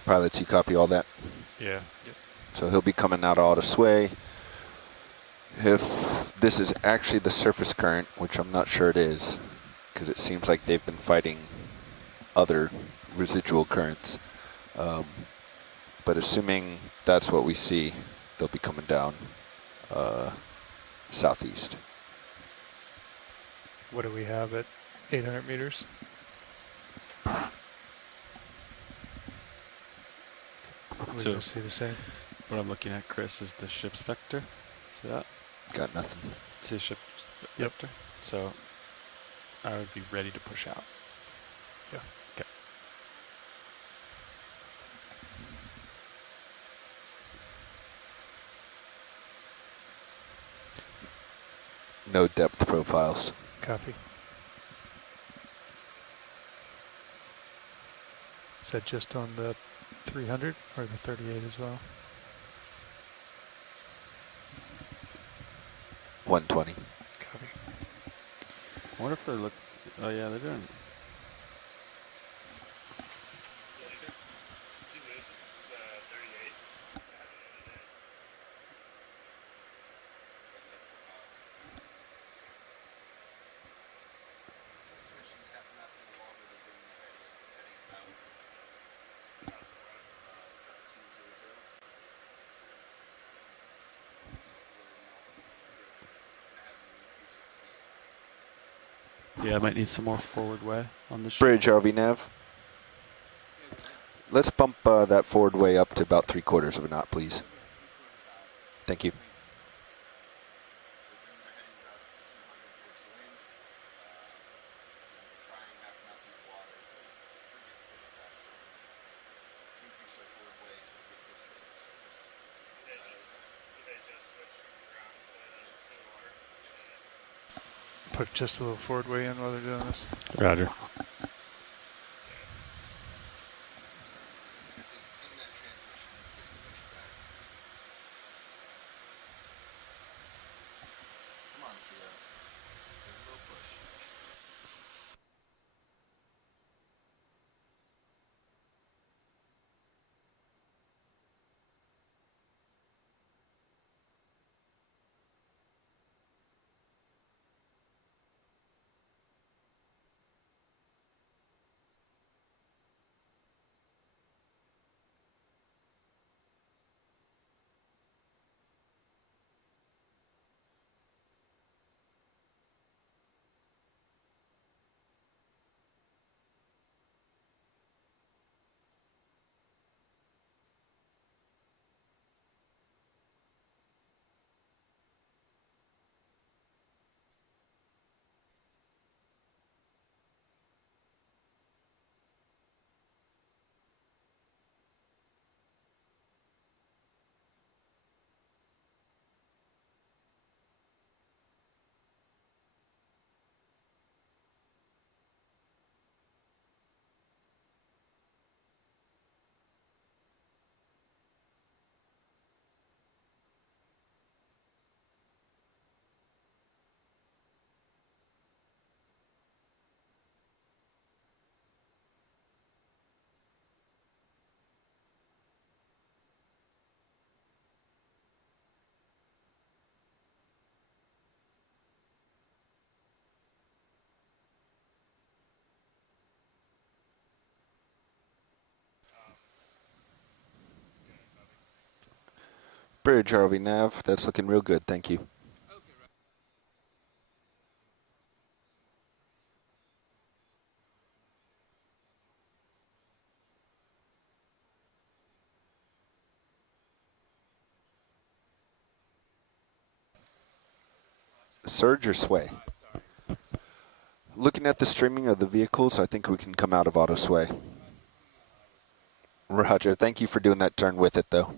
Pilots, you copy all that? Yeah. Yep. So he'll be coming out of auto sway. If this is actually the surface current, which I'm not sure it is, because it seems like they've been fighting other residual currents. But assuming that's what we see, they'll be coming down southeast. What do we have at 800 meters? We So see the same. what I'm looking at, Chris, is the ship's vector. See that? Got nothing. See the ship's vector? So I would be ready to push out. Yeah. Okay. No depth profiles. Copy. Is that just on the 300 or the 38 as well? 120. Copy. I wonder if they're oh yeah, they're doing. Yeah, I might need some more forward way on the ship. Bridge, RV nav. Let's bump that forward way up to about 3/4 of a knot, please. Thank you. Put just a little forward way in while they're doing this. Roger. Bridge, RV nav. That's looking real good. Thank you. Surge or sway? Looking at the streaming of the vehicles, I think we can come out of auto sway. Roger. Thank you for doing that turn with it, though.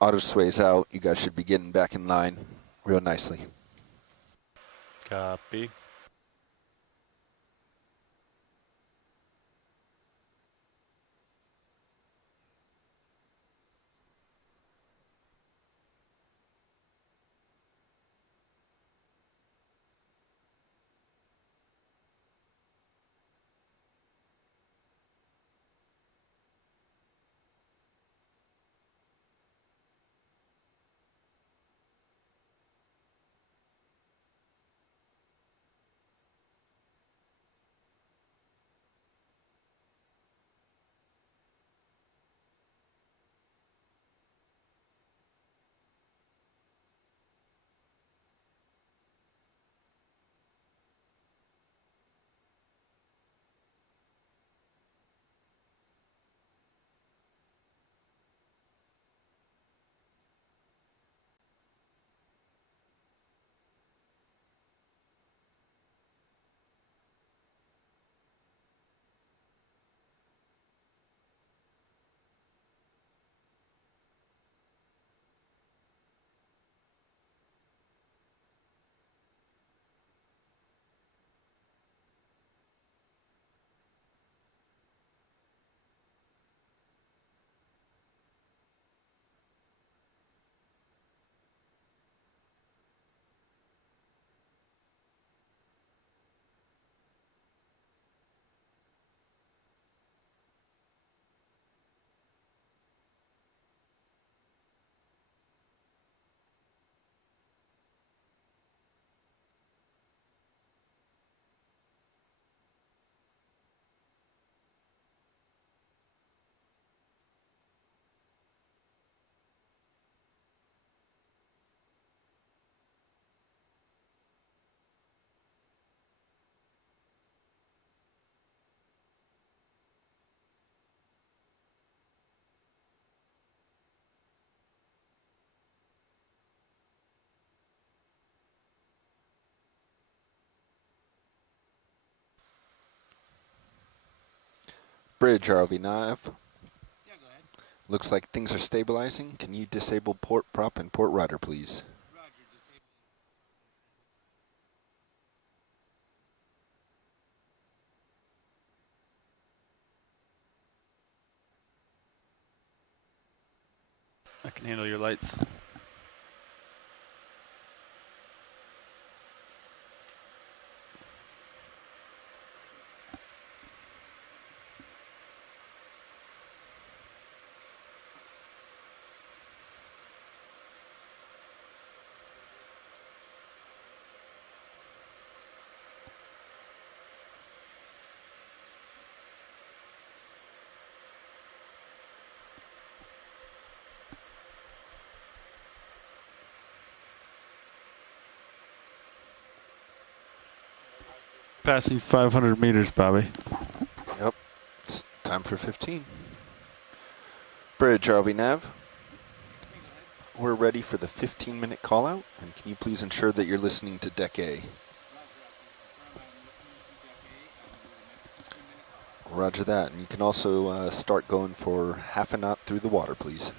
Auto sway's out. You guys should be getting back in line real nicely. Copy. Bridge, ROV nav. Yeah, go ahead. Looks like things are stabilizing. Can you disable port prop and port rudder, please? I can handle your lights. Passing 500 meters, Bobby. Yep. It's time for 15. Bridge, ROV nav. We're ready for the 15-minute call out, and can you please ensure that you're listening to Deck A? Roger that, and you can also start going for half a knot through the water, please.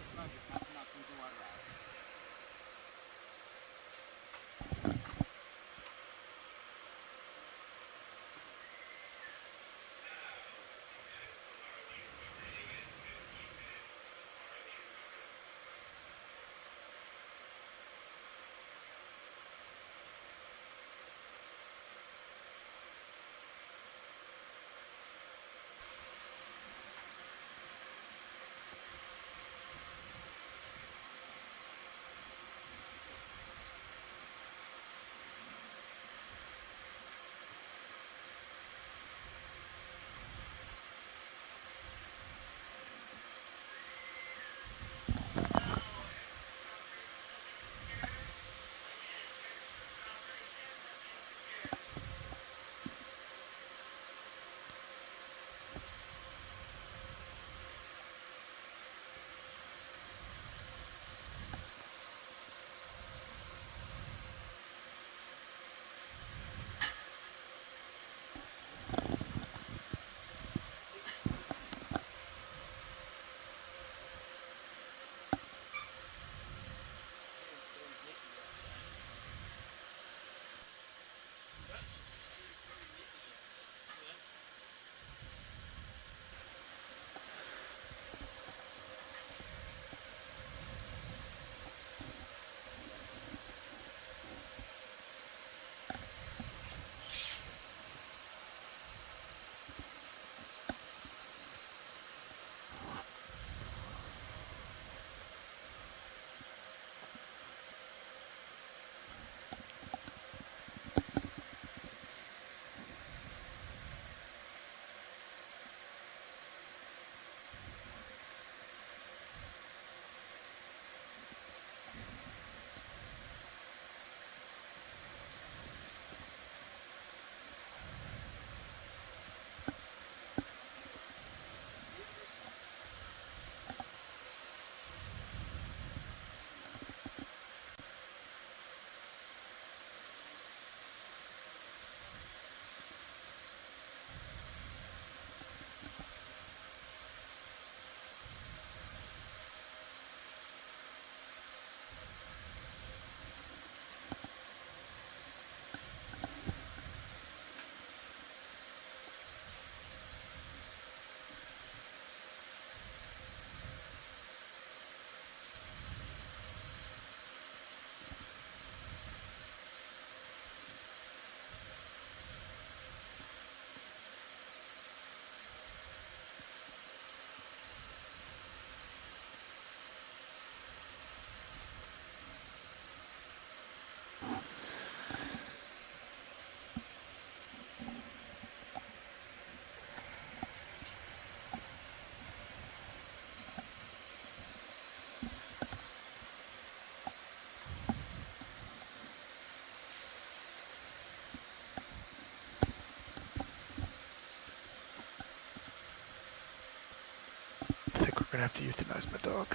I think we're gonna have to euthanize my dog.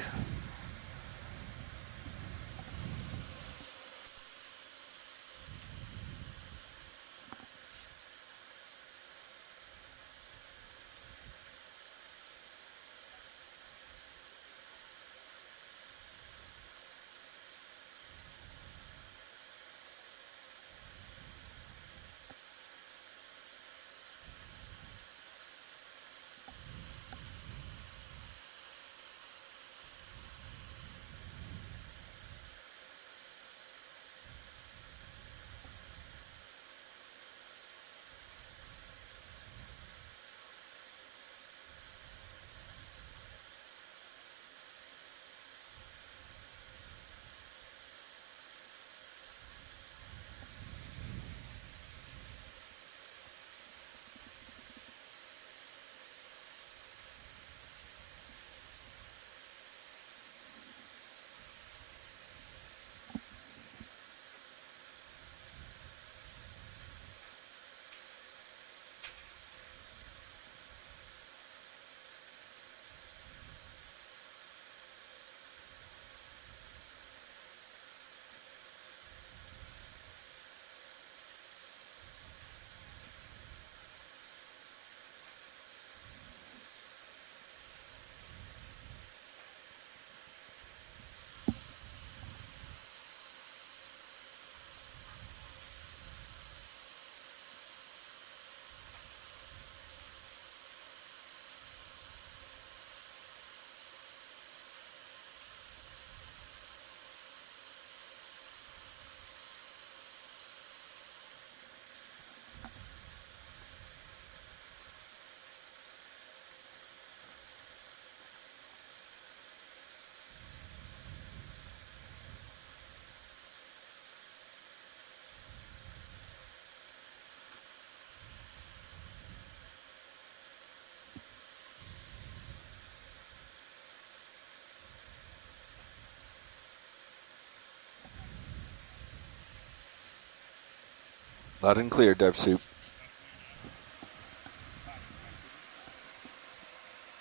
Loud and clear, Dive Soup.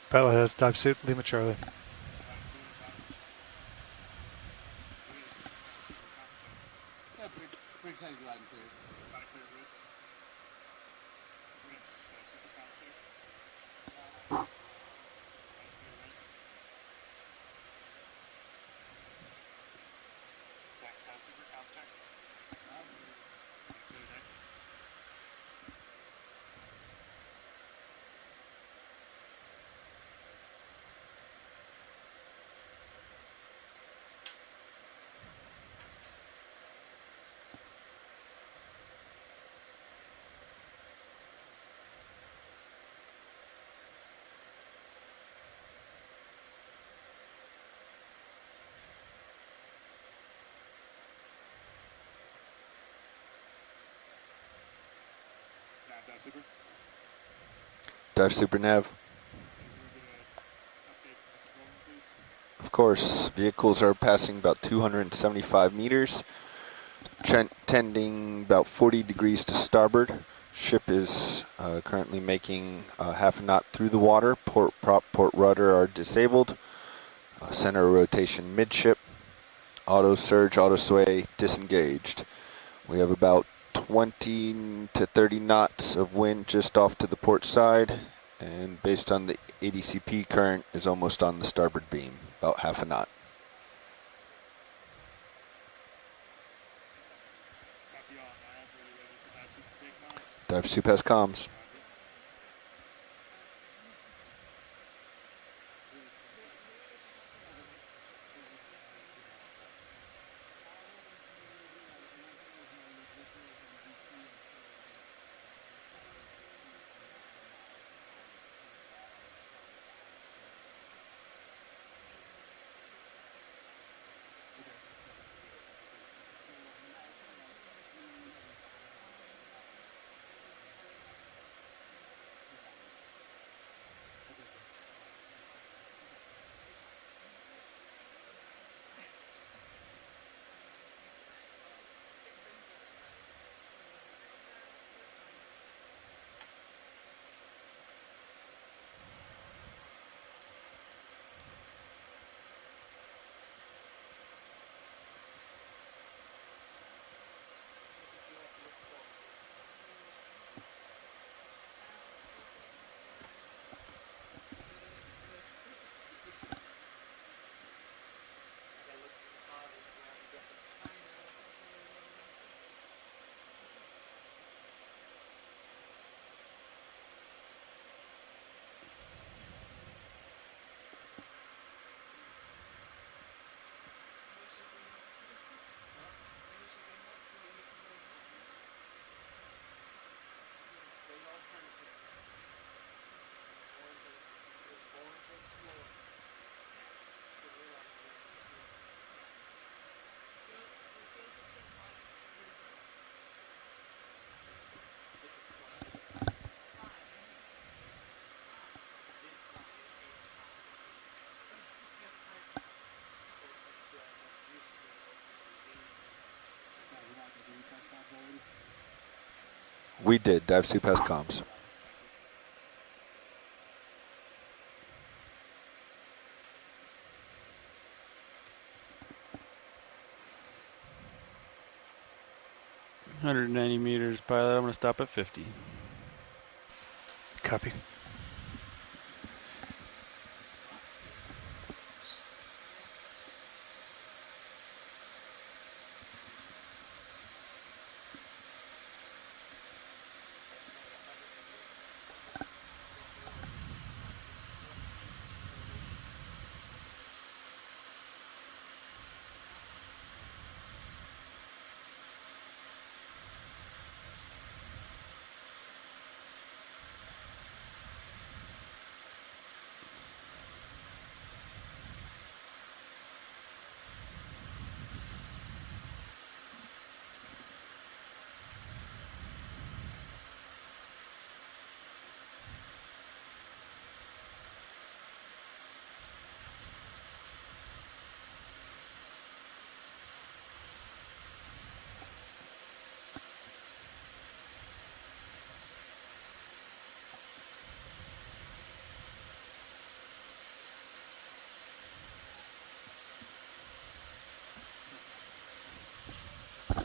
Pilot has dive suit, Lima Charlie. Dive Super Nav. Of course, vehicles are passing about 275 meters, tending about 40 degrees to starboard. Ship is currently making half a knot through the water. Port prop, port rudder are disabled. Center rotation midship. Auto surge, auto sway disengaged. We have about 20 to 30 knots of wind just off to the port side, and based on the ADCP current is almost on the starboard beam, about half a knot. Dive Soup has comms. We did. Dive Soup has comms. $190 meters, pilot. I'm going to stop at 50. Copy.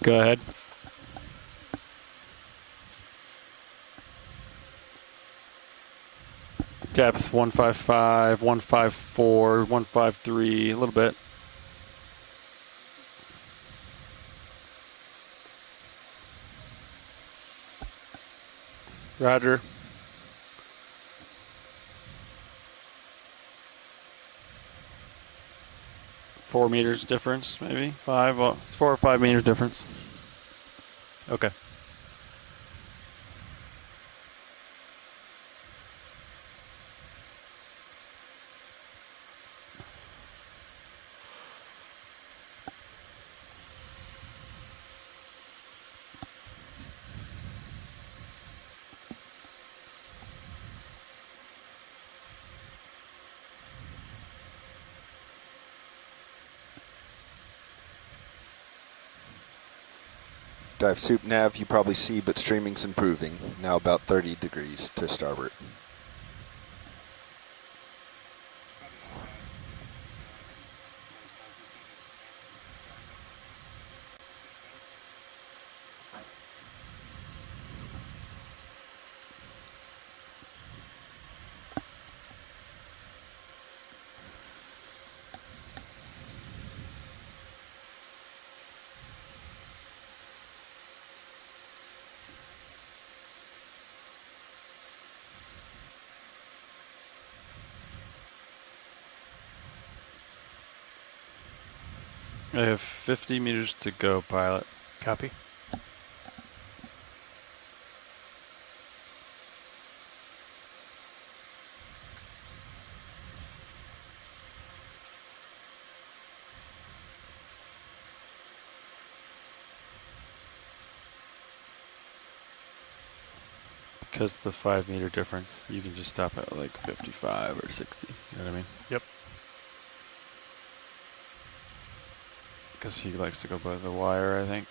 Go ahead. Depth 155, 154, 153, a little bit. Roger. Four meters difference, maybe 5. Well, it's 4 or 5 meters difference. Okay. Dive soup nav, you probably see, but streaming's improving. Now about 30 degrees to starboard. I have 50 meters to go, pilot. Copy. Because the 5 meter difference, you can just stop at like 55 or 60. You know what I mean? Yep. Because he likes to go by the wire, I think.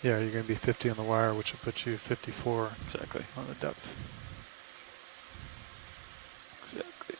Yeah, you're going to be 50 on the wire, which will put you 54 exactly on the depth. Exactly.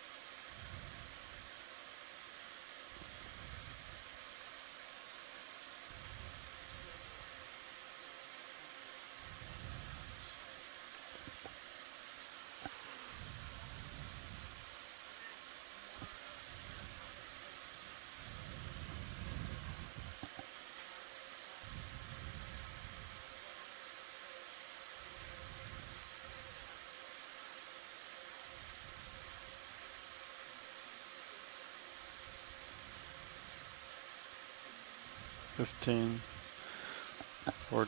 $15, $14,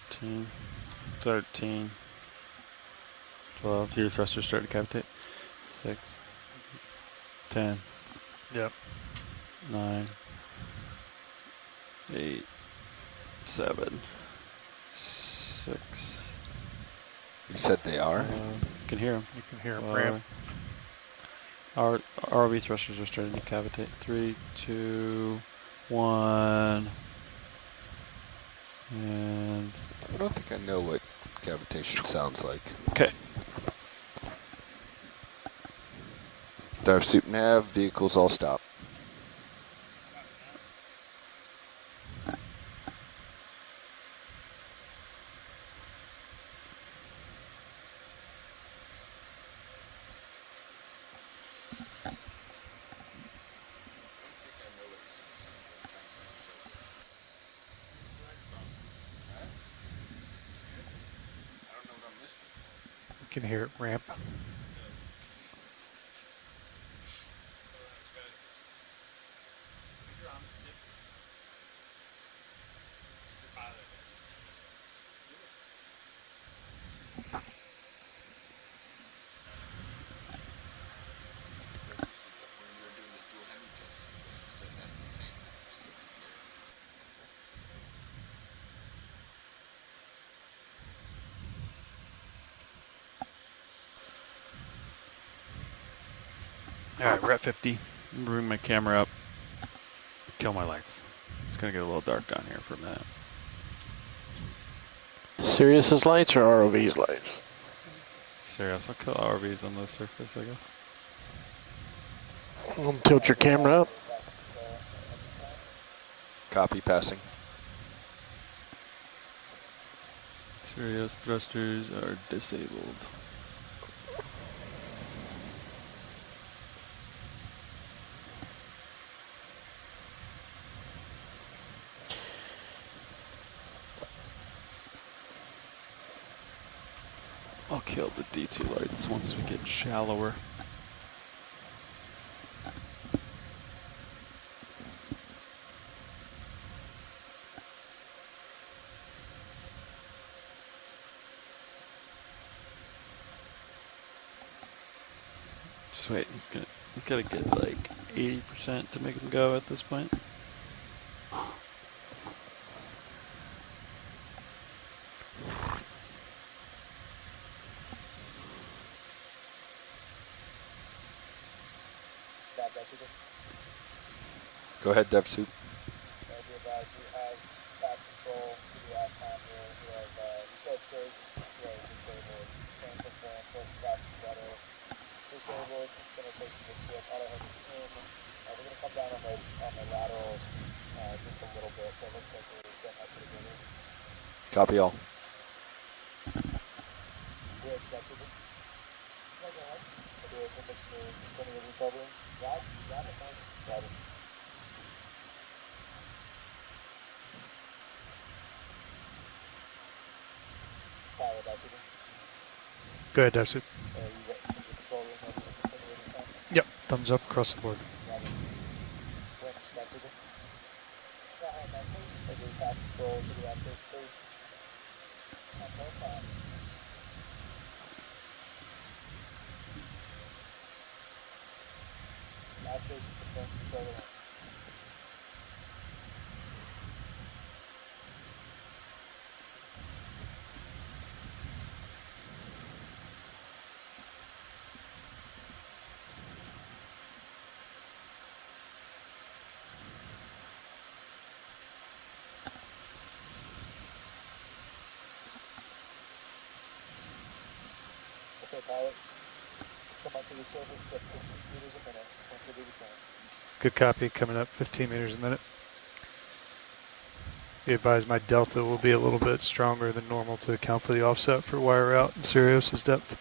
$13, $12. Your thrusters start to cavitate. $6, $10. Yep. $9, $8, $7, $6. You said they are? You can hear them. You can hear them ramp. Our ROV thrusters are starting to cavitate. 3, 2, 1. And I don't think I know what cavitation sounds like. Okay. Dive soup nav, vehicles all stop. You can hear it ramp. all right, we're at 50. Bring my camera up. Kill my lights. It's gonna get a little dark down here for a minute. Sirius's lights or ROV's lights? Serious, I'll kill RVs on the surface, I guess. Tilt your camera up. Copy passing. Serious thrusters are disabled. I'll kill the D2 lights once we get shallower. Just wait, he's gotta get like 80% to make him go at this point. Go ahead, Devsuit. Copy all. Go ahead, Darcy. Yep, thumbs up across the board. Good copy, coming up 15 meters a minute. Be advised my delta will be a little bit stronger than normal to account for the offset for wire out and Sirius's depth.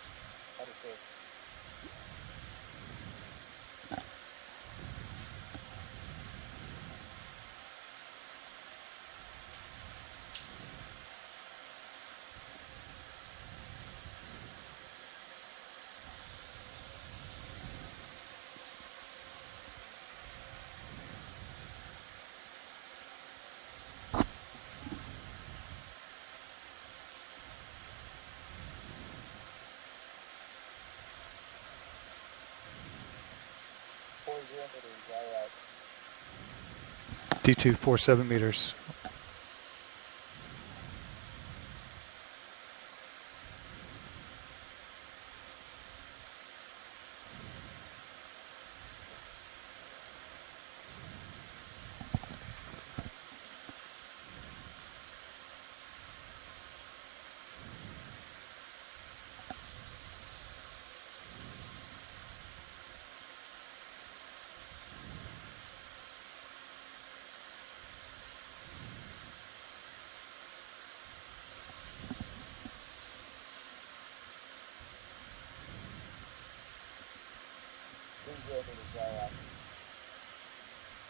D2 47 meters.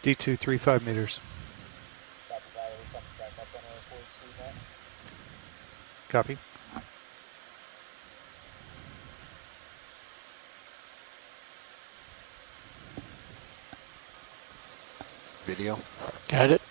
D2 35 meters. Copy. Video. Got it.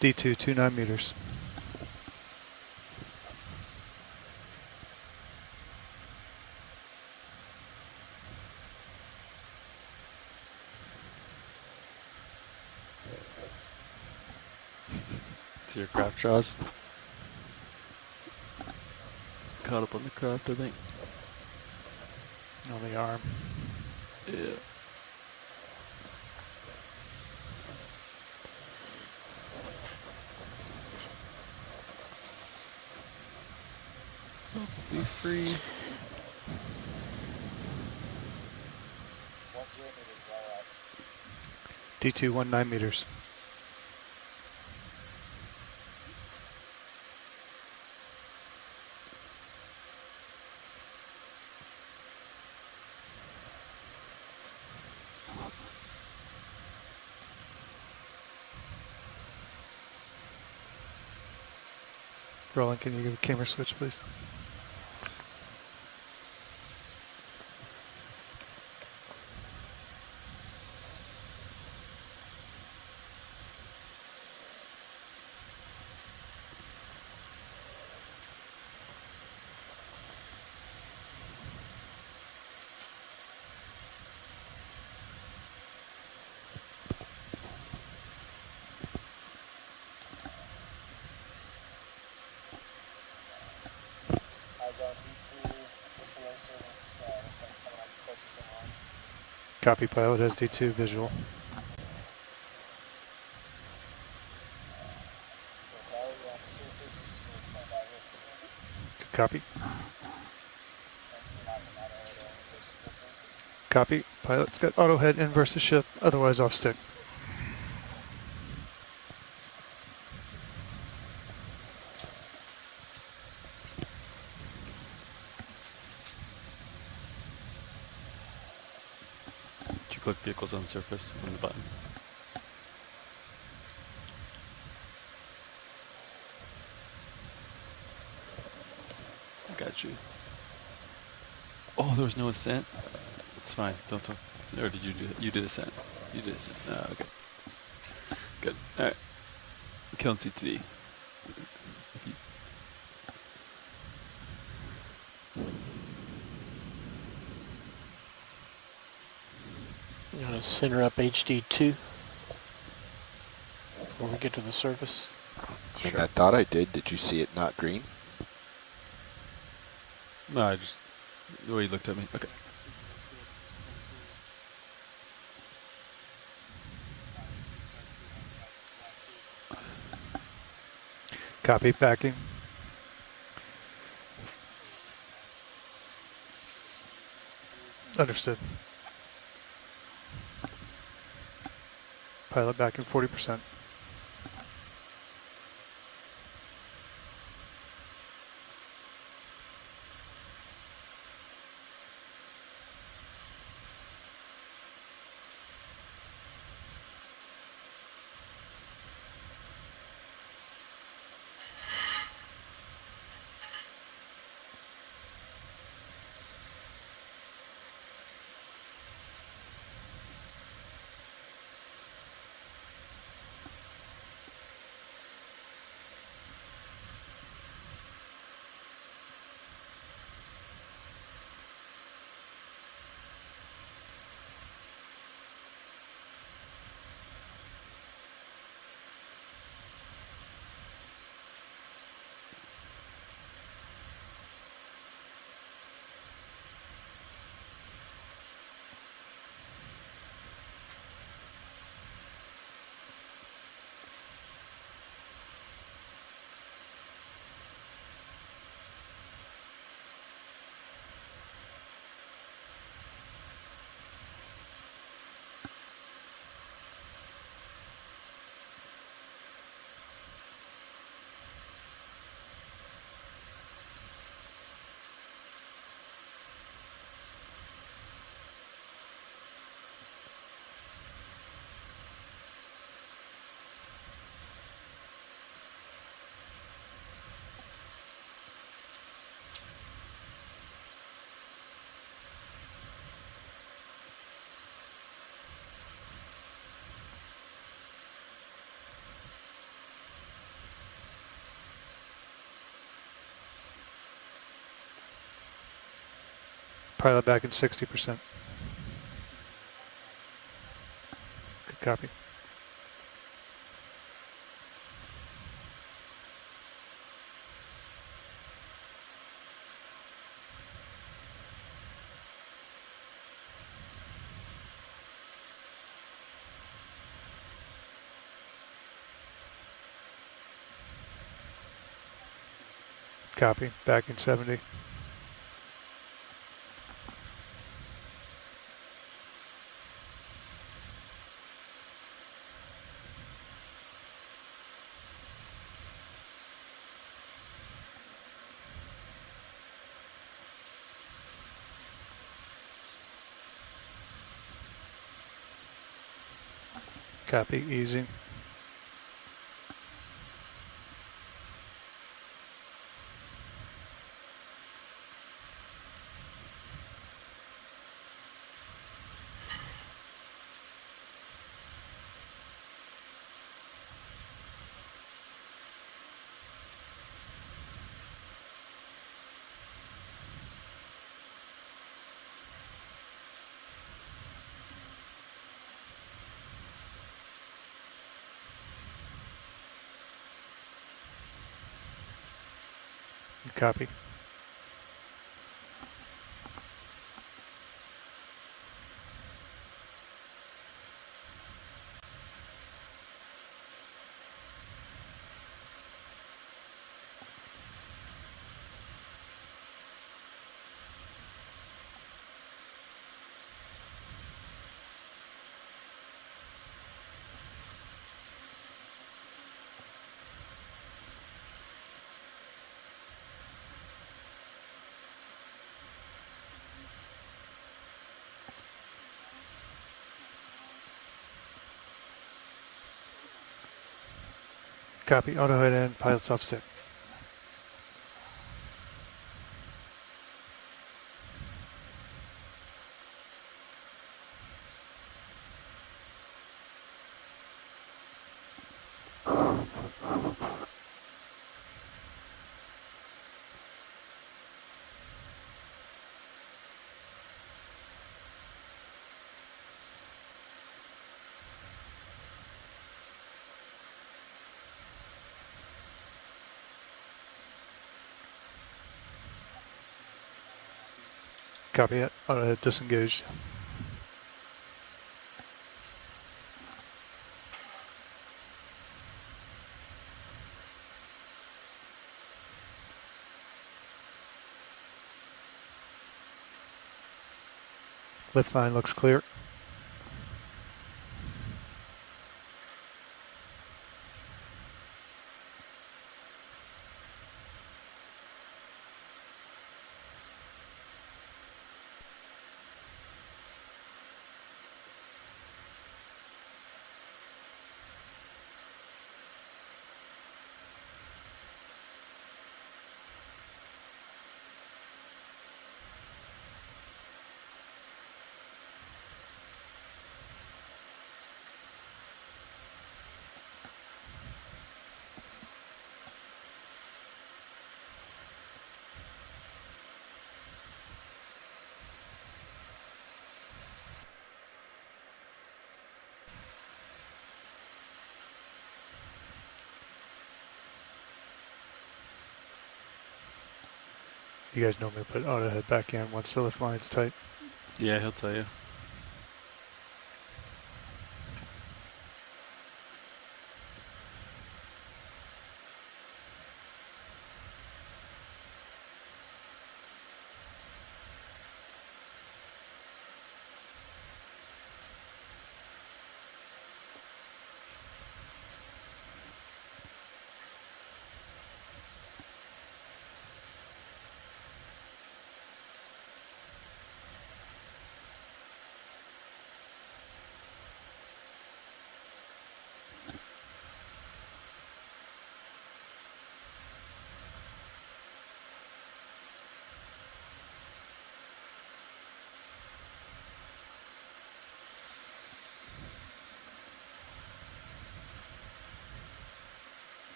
D2 29 meters. To your craft jaws. Caught up on the craft, I think. On the arm. Yeah. Be free. D2 19 meters. Roland, can you give a camera switch, please? Copy, pilot has D2 visual. Copy. Copy. Pilot's got auto head inverse the ship, otherwise off stick. Did you click vehicles on the surface on the button? Got you. Oh, there was no ascent? It's fine. Don't talk. Or did you do it? You did ascent. You did ascent. Okay. Good. Alright. Killing CTD. You want to center up HD2 before we get to the surface? And I thought I did. Did you see it not green? No, I just the way you looked at me. Okay. Copy, backing. Understood. Pilot backing 40%. Pilot back at 60%. Good copy. Copy. Back in 70. Copy, easy. Copy. Copy, auto head in, pilot's off stick. Copy it, auto head disengaged. Lift line looks clear. You guys normally put auto head back in once the lift line's tight. Yeah, he'll tell you.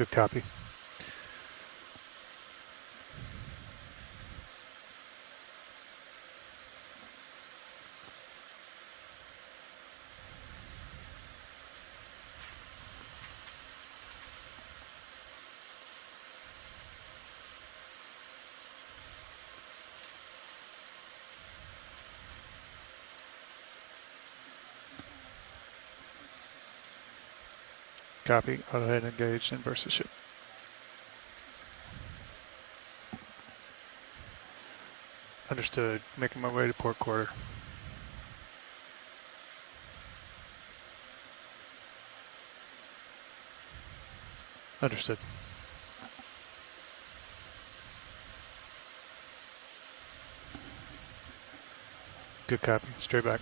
Good copy. Copy, auto head engaged, inverse the ship. Understood, making my way to port quarter. Understood. Good copy. Straight back.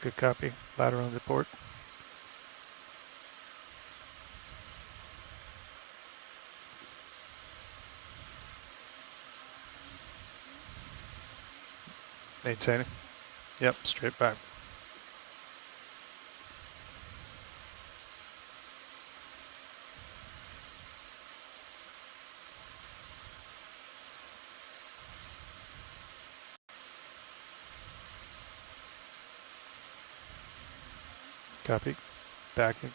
Good copy. Ladder on the port. Maintaining. Yep, straight back. Copy. Backing.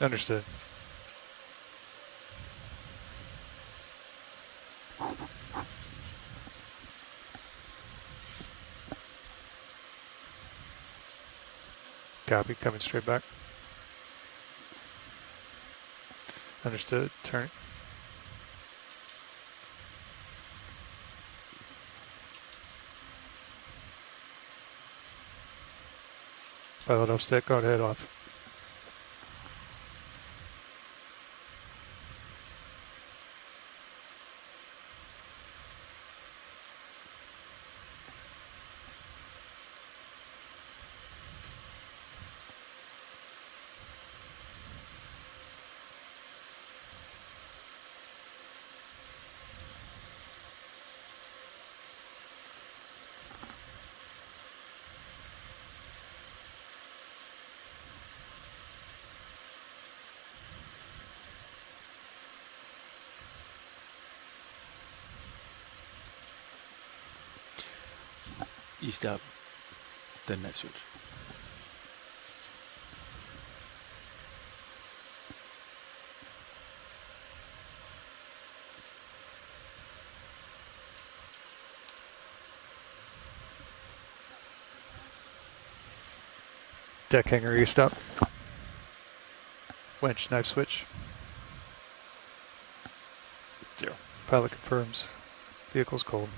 Understood. Copy. Coming straight back. Understood. Turn. Pilot off stick. On head off. East up, then net switch. Deck hanger east up. Winch, knife switch. 0. Pilot confirms. Vehicle's cold.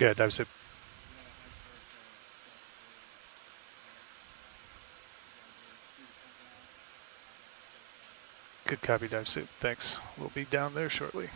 Good, dive sip. Good copy, Dive Soup. Thanks. We'll be down there shortly.